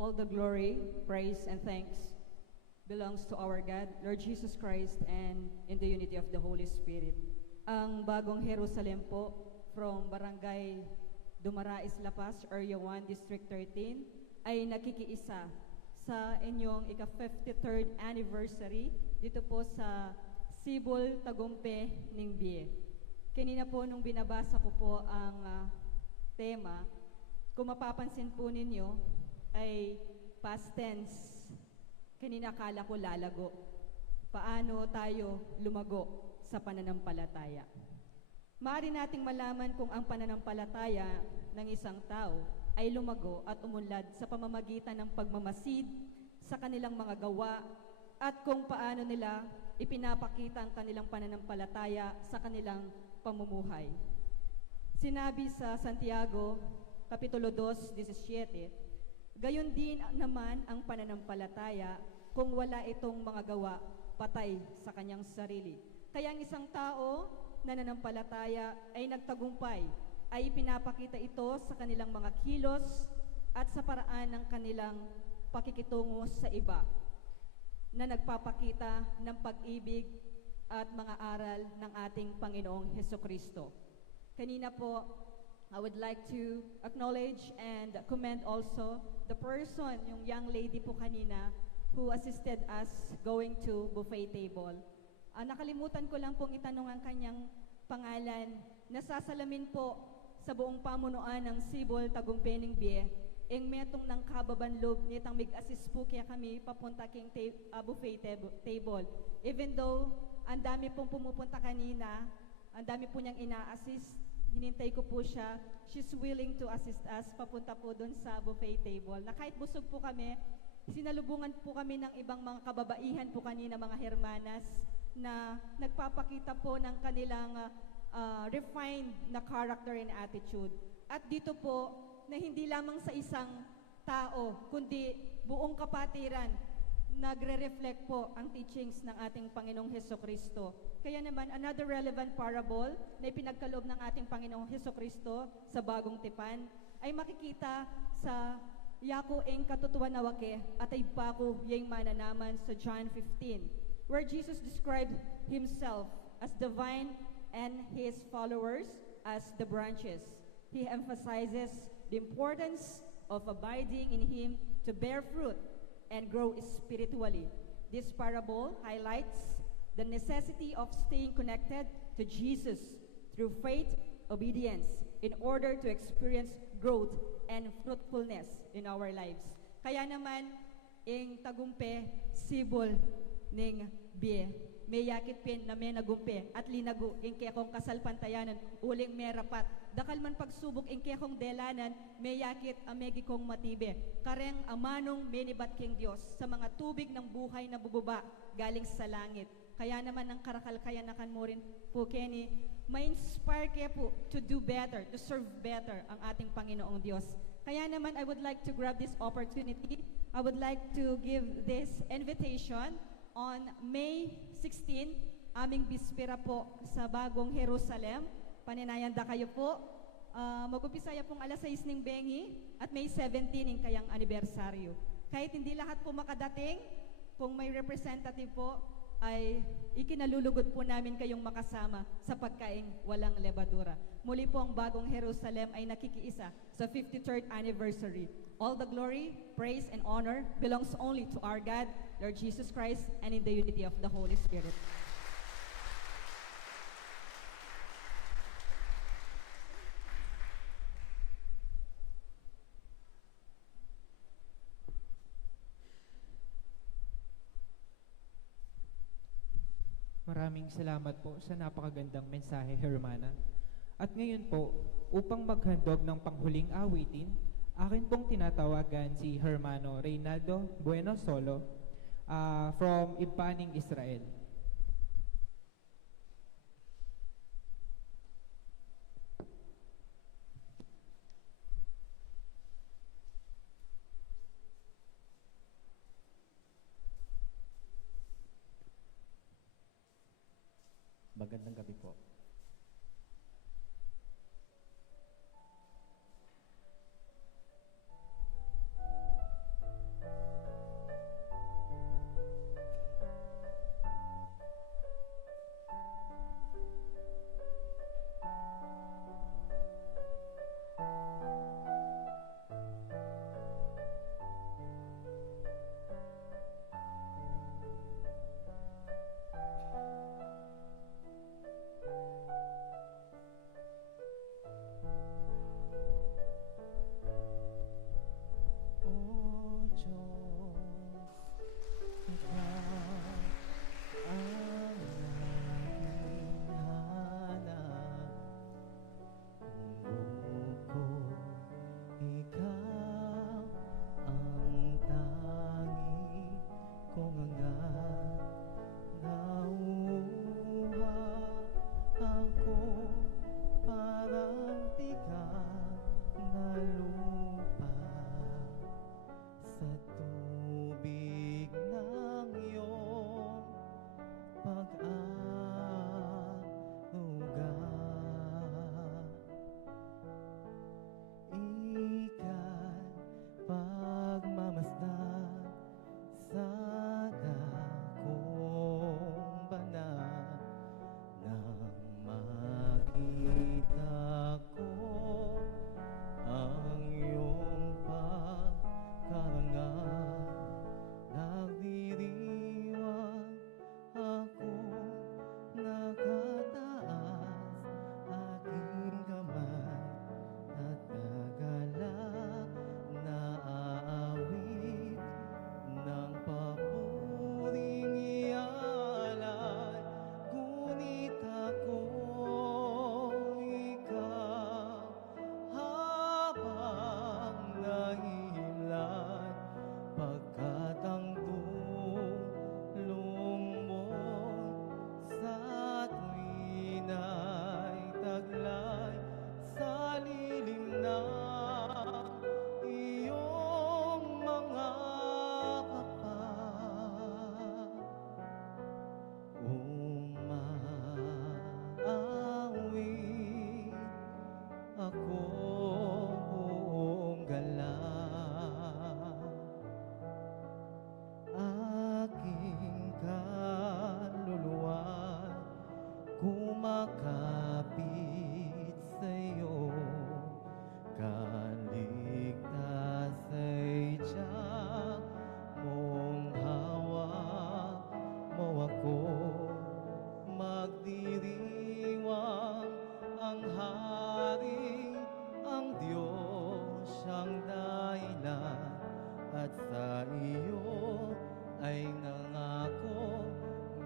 All the glory, praise, and thanks belongs to our God, Lord Jesus Christ, and in the unity of the Holy Spirit. Ang Bagong Jerusalem po, from Barangay Dumarais, La Paz, Area 1, District 13, ay nakikiisa sa inyong ika-53rd anniversary dito po sa Sibol, Tagumpe, Ningbie. Kanina po nung binabasa ko po ang tema, kung mapapansin po ninyo, ay past tense. Kanina akala ko lalago. Paano tayo lumago sa pananampalataya? Maaari nating malaman kung ang pananampalataya ng isang tao ay lumago at umunlad sa pamamagitan ng pagmamasid sa kanilang mga gawa at kung paano nila ipinapakita ang kanilang pananampalataya sa kanilang pamumuhay. Sinabi sa Santiago, Kapitulo 2:17, gayon din naman ang pananampalataya, kung wala itong mga gawa, patay sa kanyang sarili. Kaya ang isang tao na nananampalataya ay nagtagumpay, ay ipinapakita ito sa kanilang mga kilos at sa paraan ng kanilang pakikitungo sa iba, na nagpapakita ng pag-ibig at mga aral ng ating Panginoong Hesukristo. Kanina po, I would like to acknowledge and commend also the person, yung young lady po kanina, who assisted us going to buffet table. Nakalimutan ko lang pong itanong ang kanyang pangalan. Nasasalamin po sa buong pamunuan ng Sibol, Tagumpe, Ningbie, ing metong ng kababanlob nitang mig-assist po kaya kami papunta king buffet table. Even though ang dami pong pumupunta kanina, ang dami po niyang ina-assist, hinintay ko po siya, she's willing to assist us papunta po doon sa buffet table. Na kahit busog po kami, sinalubungan po kami ng ibang mga kababaihan po kanina, mga hermanas, na nagpapakita po ng kanilang refined na character and attitude. At dito po, na hindi lamang sa isang tao, kundi buong kapatiran, nagre-reflect po ang teachings ng ating Panginoong Hesukristo. Kaya naman, another relevant parable na ipinagkaloob ng ating Panginoong Hesukristo sa Bagong Tipan ay makikita sa Yako ing katutuan na wake at ay bako yung mananaman sa John 15, where Jesus described himself as the vine and his followers as the branches. He emphasizes the importance of abiding in him to bear fruit and grow spiritually. This parable highlights the necessity of staying connected to Jesus through faith, obedience, in order to experience growth and fruitfulness in our lives. Kaya naman, ing tagumpe, sibol ning bie. May yakit pin na may nagumpe at linago ing kekong kasalpantayanan uling may rapat. Dakal man pagsubok ing kekong delanan, may yakit amegi kong matibe. Kareng amanong menibat king Diyos sa mga tubig ng buhay na bububa galing sa langit. Kaya naman ang karakalkayanakan mo rin po, Kenny, ma-inspire kayo po to do better, to serve better ang ating Panginoong Diyos. Kaya naman, I would like to grab this opportunity. I would like to give this invitation on May 16, aming bispera po sa Bagong Jerusalem. Paninayanda kayo po. Mag-upisaya pong alas 6 ng Bengi at May 17 ng kayang anibersaryo. Kahit hindi lahat po makadating, kung may representative po, ay ikinalulugod po namin kayong makasama sa pagkaing walang lebadura. Muli po ang Bagong Jerusalem ay nakikiisa sa 53rd anniversary. All the glory, praise, and honor belongs only to our God, Lord Jesus Christ, and in the unity of the Holy Spirit. Maraming salamat po sa napakagandang mensahe, Hermana. At ngayon po, upang maghandog ng panghuling awitin, akin pong tinatawagan si Hermano Reynaldo Bueno Solo from Impaning, Israel. Magandang gabi po.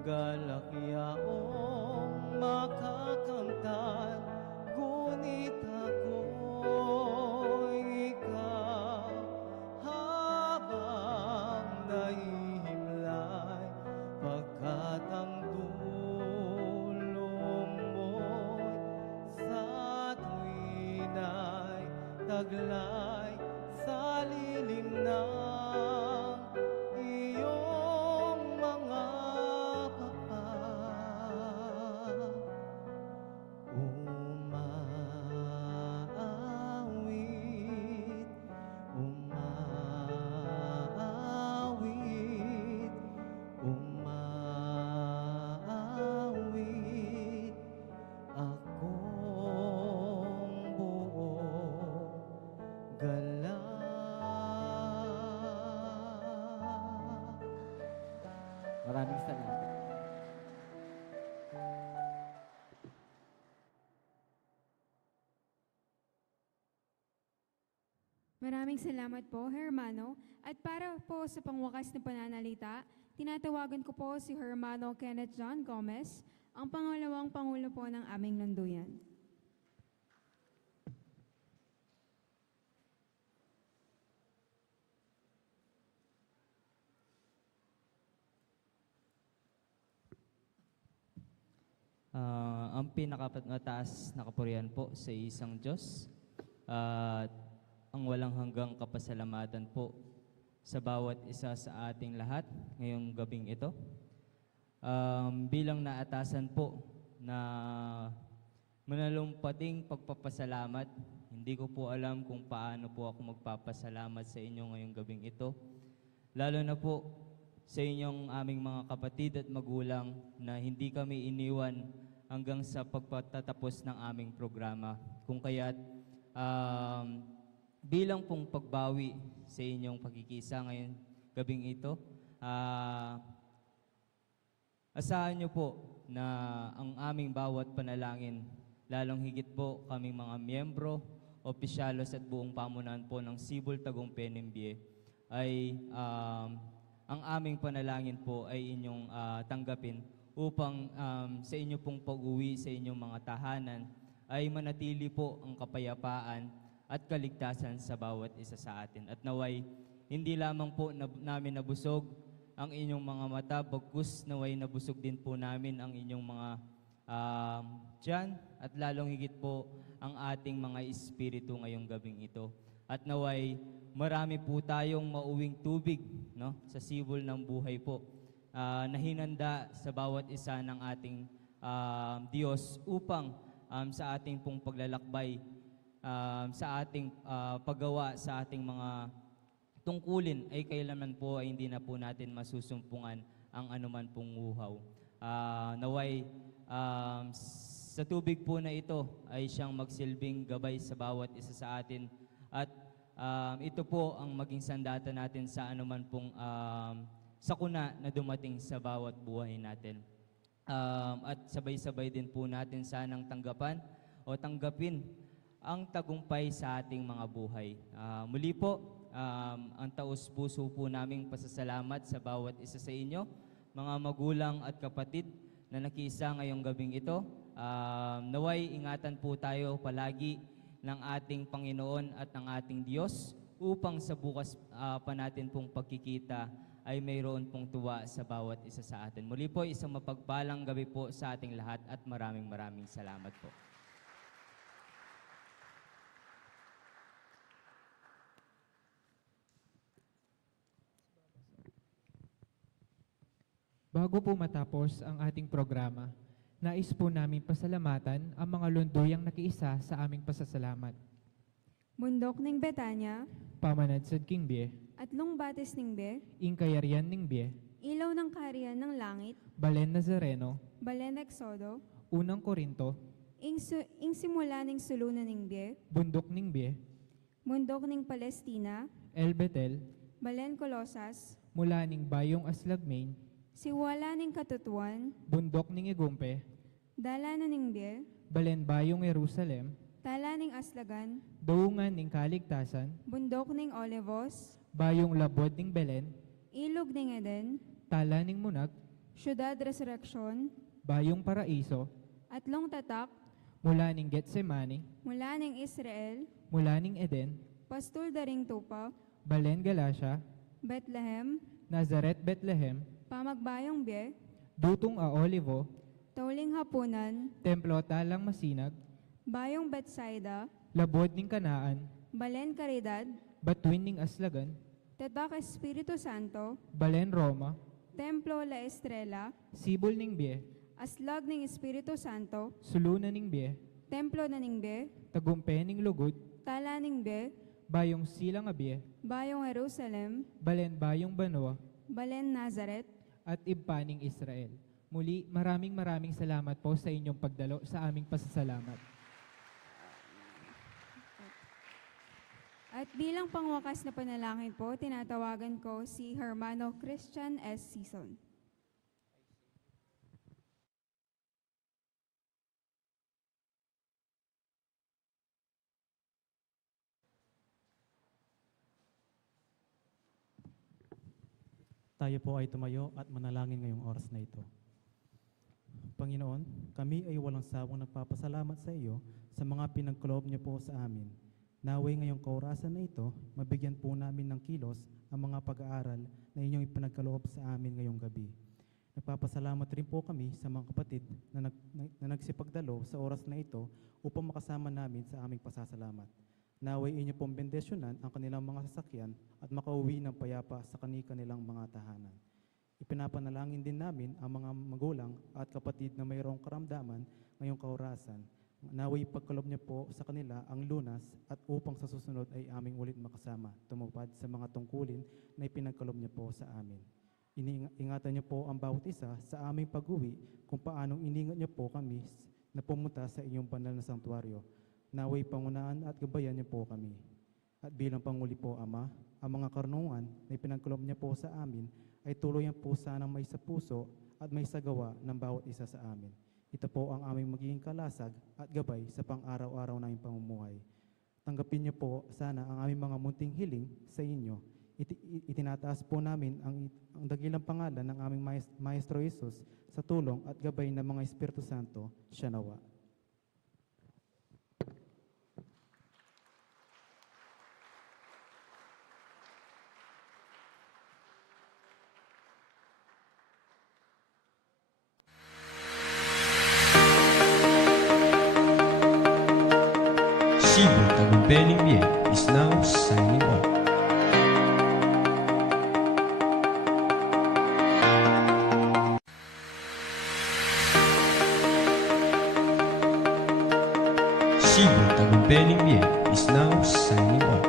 galak yaong makakamtan, ngunit ako'y ikaw habang nahihimlay, pagkat ang tulong mo'y sa tuwina'y taglay sa lilim ng iyong mga papa. Umaawit, umaawit, umaawit akong buong galak. Maraming salamat. Maraming salamat po, Hermano. At para po sa pangwakas na pananalita, tinatawagan ko po si Hermano Kenneth John Gomez, ang pangalawang Pangulo po ng aming lunduyan. Ang pinakamataas na kapurihan po sa isang Diyos at ang walang hanggang kapasalamatan po sa bawat isa sa ating lahat ngayong gabing ito. Bilang naatasan po na manalumpating pagpapasalamat, hindi ko po alam kung paano po ako magpapasalamat sa inyo ngayong gabing ito. Lalo na po sa inyong aming mga kapatid at magulang na hindi kami iniwan hanggang sa pagpatatapos ng aming programa. Kung kaya't bilang pong pagbawi sa inyong pagkikisa ngayon gabing ito, asahan niyo po na ang aming bawat panalangin, lalong higit po kaming mga miyembro, opisyalos at buong pamunuan po ng Sibol Tagumpay NMBA ay ang aming panalangin po ay inyong tanggapin upang sa inyo pong pag-uwi sa inyong mga tahanan ay manatili po ang kapayapaan at kaligtasan sa bawat isa sa atin. At naway, hindi lamang po namin nabusog ang inyong mga mata, bagkus naway nabusog din po namin ang inyong mga tiyan at lalong higit po ang ating mga espiritu ngayong gabing ito. At naway, marami po tayong mauwing tubig, no, sa sibol ng buhay po na hinanda sa bawat isa ng ating Diyos upang sa ating pong paglalakbay, sa ating paggawa sa ating mga tungkulin ay kailanman po ay hindi na po natin masusumpungan ang anuman pong uhaw. Naway, sa tubig po na ito ay siyang magsilbing gabay sa bawat isa sa atin at ito po ang maging sandata natin sa anuman pong sakuna na dumating sa bawat buhay natin. At sabay-sabay din po natin sanang tanggapin ang tagumpay sa ating mga buhay. Muli po, ang taus-puso po naming pasasalamat sa bawat isa sa inyo, mga magulang at kapatid na nakiisa ngayong gabing ito. Naway, ingatan po tayo palagi ng ating Panginoon at ng ating Diyos upang sa bukas pa natin pong pagkikita ay mayroon pong tuwa sa bawat isa sa atin. Muli po, isang mapagpalang gabi po sa ating lahat at maraming salamat po. Bago po matapos ang ating programa, nais po namin pasalamatan ang mga lunduyang nakiisa sa aming pasasalamat. Bundok ng Betanya, Pamanadsad King Bie, Atlong Batis ng Be, Ingkayarian Ning Bie, Ilaw ng Kaharian ng Langit, Balen Nazareno, Balen Exodo, Unang Korinto, ing simula ng Sulunan ng Be, Bundok Ning Bie, Bundok ng Palestina, El Betel, Balen Colosas, mula ning Bayong Aslagmain, Siwala ng Katutuan, Bundok ning Igumpe, Dalanan ng Be, Balen Bayong Jerusalem, Tala ng Aslagan, Daungan ning Kaligtasan, Bundok ng Olivos, Bayong Labod ning Belen, Ilog ng Eden, Tala ning Munag, Syudad Resurrection, Bayong Paraiso, Atlong Tatak, mula ning Getsemani, mula ng Israel, mula ning Eden, Pastul Daring Tupa, Balen Galacia, Bethlehem, Nazaret Bethlehem, Pamagbayong Bie, Dutong a Olivo, Tauling Hapunan, Templo Talang Masinag, Bayong Bethsaida, Labod ning Kanaan, Balen Caridad, Batuin ning Aslagan, Tatak Espiritu Santo, Balen Roma, Templo La Estrella, Sibol ning Bie, Aslag ng Espiritu Santo, Sulunan ning Bie, Templo na ning Bie, Tagumpe ning Lugod, Tala ning Bie, Bayong Silang a Bie, Bayong Jerusalem, Balen Bayong Banwa, Balen Nazaret, at Ibpaning Israel. Muli, maraming salamat po sa inyong pagdalo sa aming pasasalamat. At bilang pangwakas na panalangin po, tinatawagan ko si Hermano Christian S. Sison. Tayo po ay tumayo at manalangin ngayong oras na ito. Panginoon, kami ay walang sawang nagpapasalamat sa iyo sa mga pinagkaloob niyo po sa amin. Naway ngayong kaorasan na ito, mabigyan po namin ng kilos ang mga pag-aaral na inyong ipinagkaloob sa amin ngayong gabi. Nagpapasalamat rin po kami sa mga kapatid na nagsipagdalo sa oras na ito upang makasama namin sa aming pasasalamat. Naway inyo pong bendisyonan ang kanilang mga sasakyan at makauwi ng payapa sa kanilang mga tahanan. Ipinapanalangin din namin ang mga magulang at kapatid na mayroong karamdaman ngayong kaorasan. Naway pagkalob niyo po sa kanila ang lunas at upang sa susunod ay aming ulit makasama, tumupad sa mga tungkulin na ipinagkalob niyo po sa amin. Ingatan niyo po ang bawat isa sa aming pag-uwi kung paanong iningat niyo po kami na pumunta sa inyong banal na sanktuaryo. Naway pangunaan at gabayan niyo po kami. At bilang panguli po, Ama, ang mga karunungan na ipinagkalob niyo po sa amin ay tuluyan po sanang may sa puso at may sagawa ng bawat isa sa amin. Ito po ang aming magiging kalasag at gabay sa pang-araw-araw naming pamumuhay. Tanggapin niyo po sana ang aming mga munting hiling sa inyo. Itinataas po namin ang dakilang pangalan ng aming Maestro Jesus sa tulong at gabay ng mga Espiritu Santo, siya nawa. Cebu Tagumpay Bie is now signing off. Cebu Tagumpay Bie is now signing off.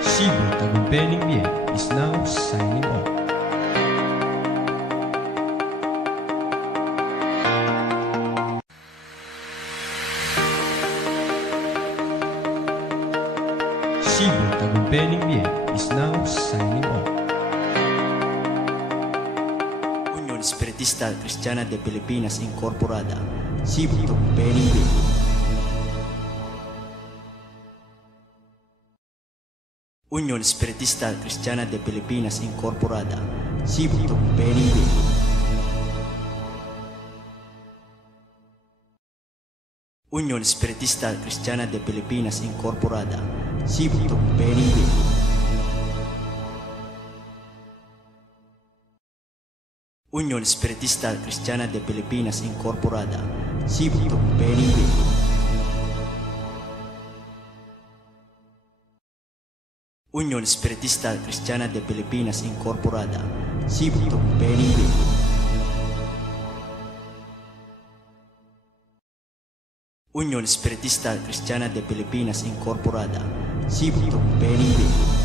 Cebu Tagumpay Bie is now signing off. Cebu Tagumpay Bie is now signing off. Unión Espiritista Cristiana de Pilipinas Incorporada, Cebu Tagumpay Bie. Unión Espiritista Cristiana de Pilipinas Incorporada, Cebu Tagumpay Bie. Unión Espiritista Cristiana de Pilipinas Incorporada, Cebu Tagumpay Bie. Unión Espiritista Cristiana de Pilipinas Incorporada, Cebu Tagumpay Bie. Unión Espiritista Cristiana de Pilipinas Incorporada, Cebu Tagumpay Bie. Unión Espiritista Cristiana de Pilipinas Incorporada, Cebu Tagumpay Bie.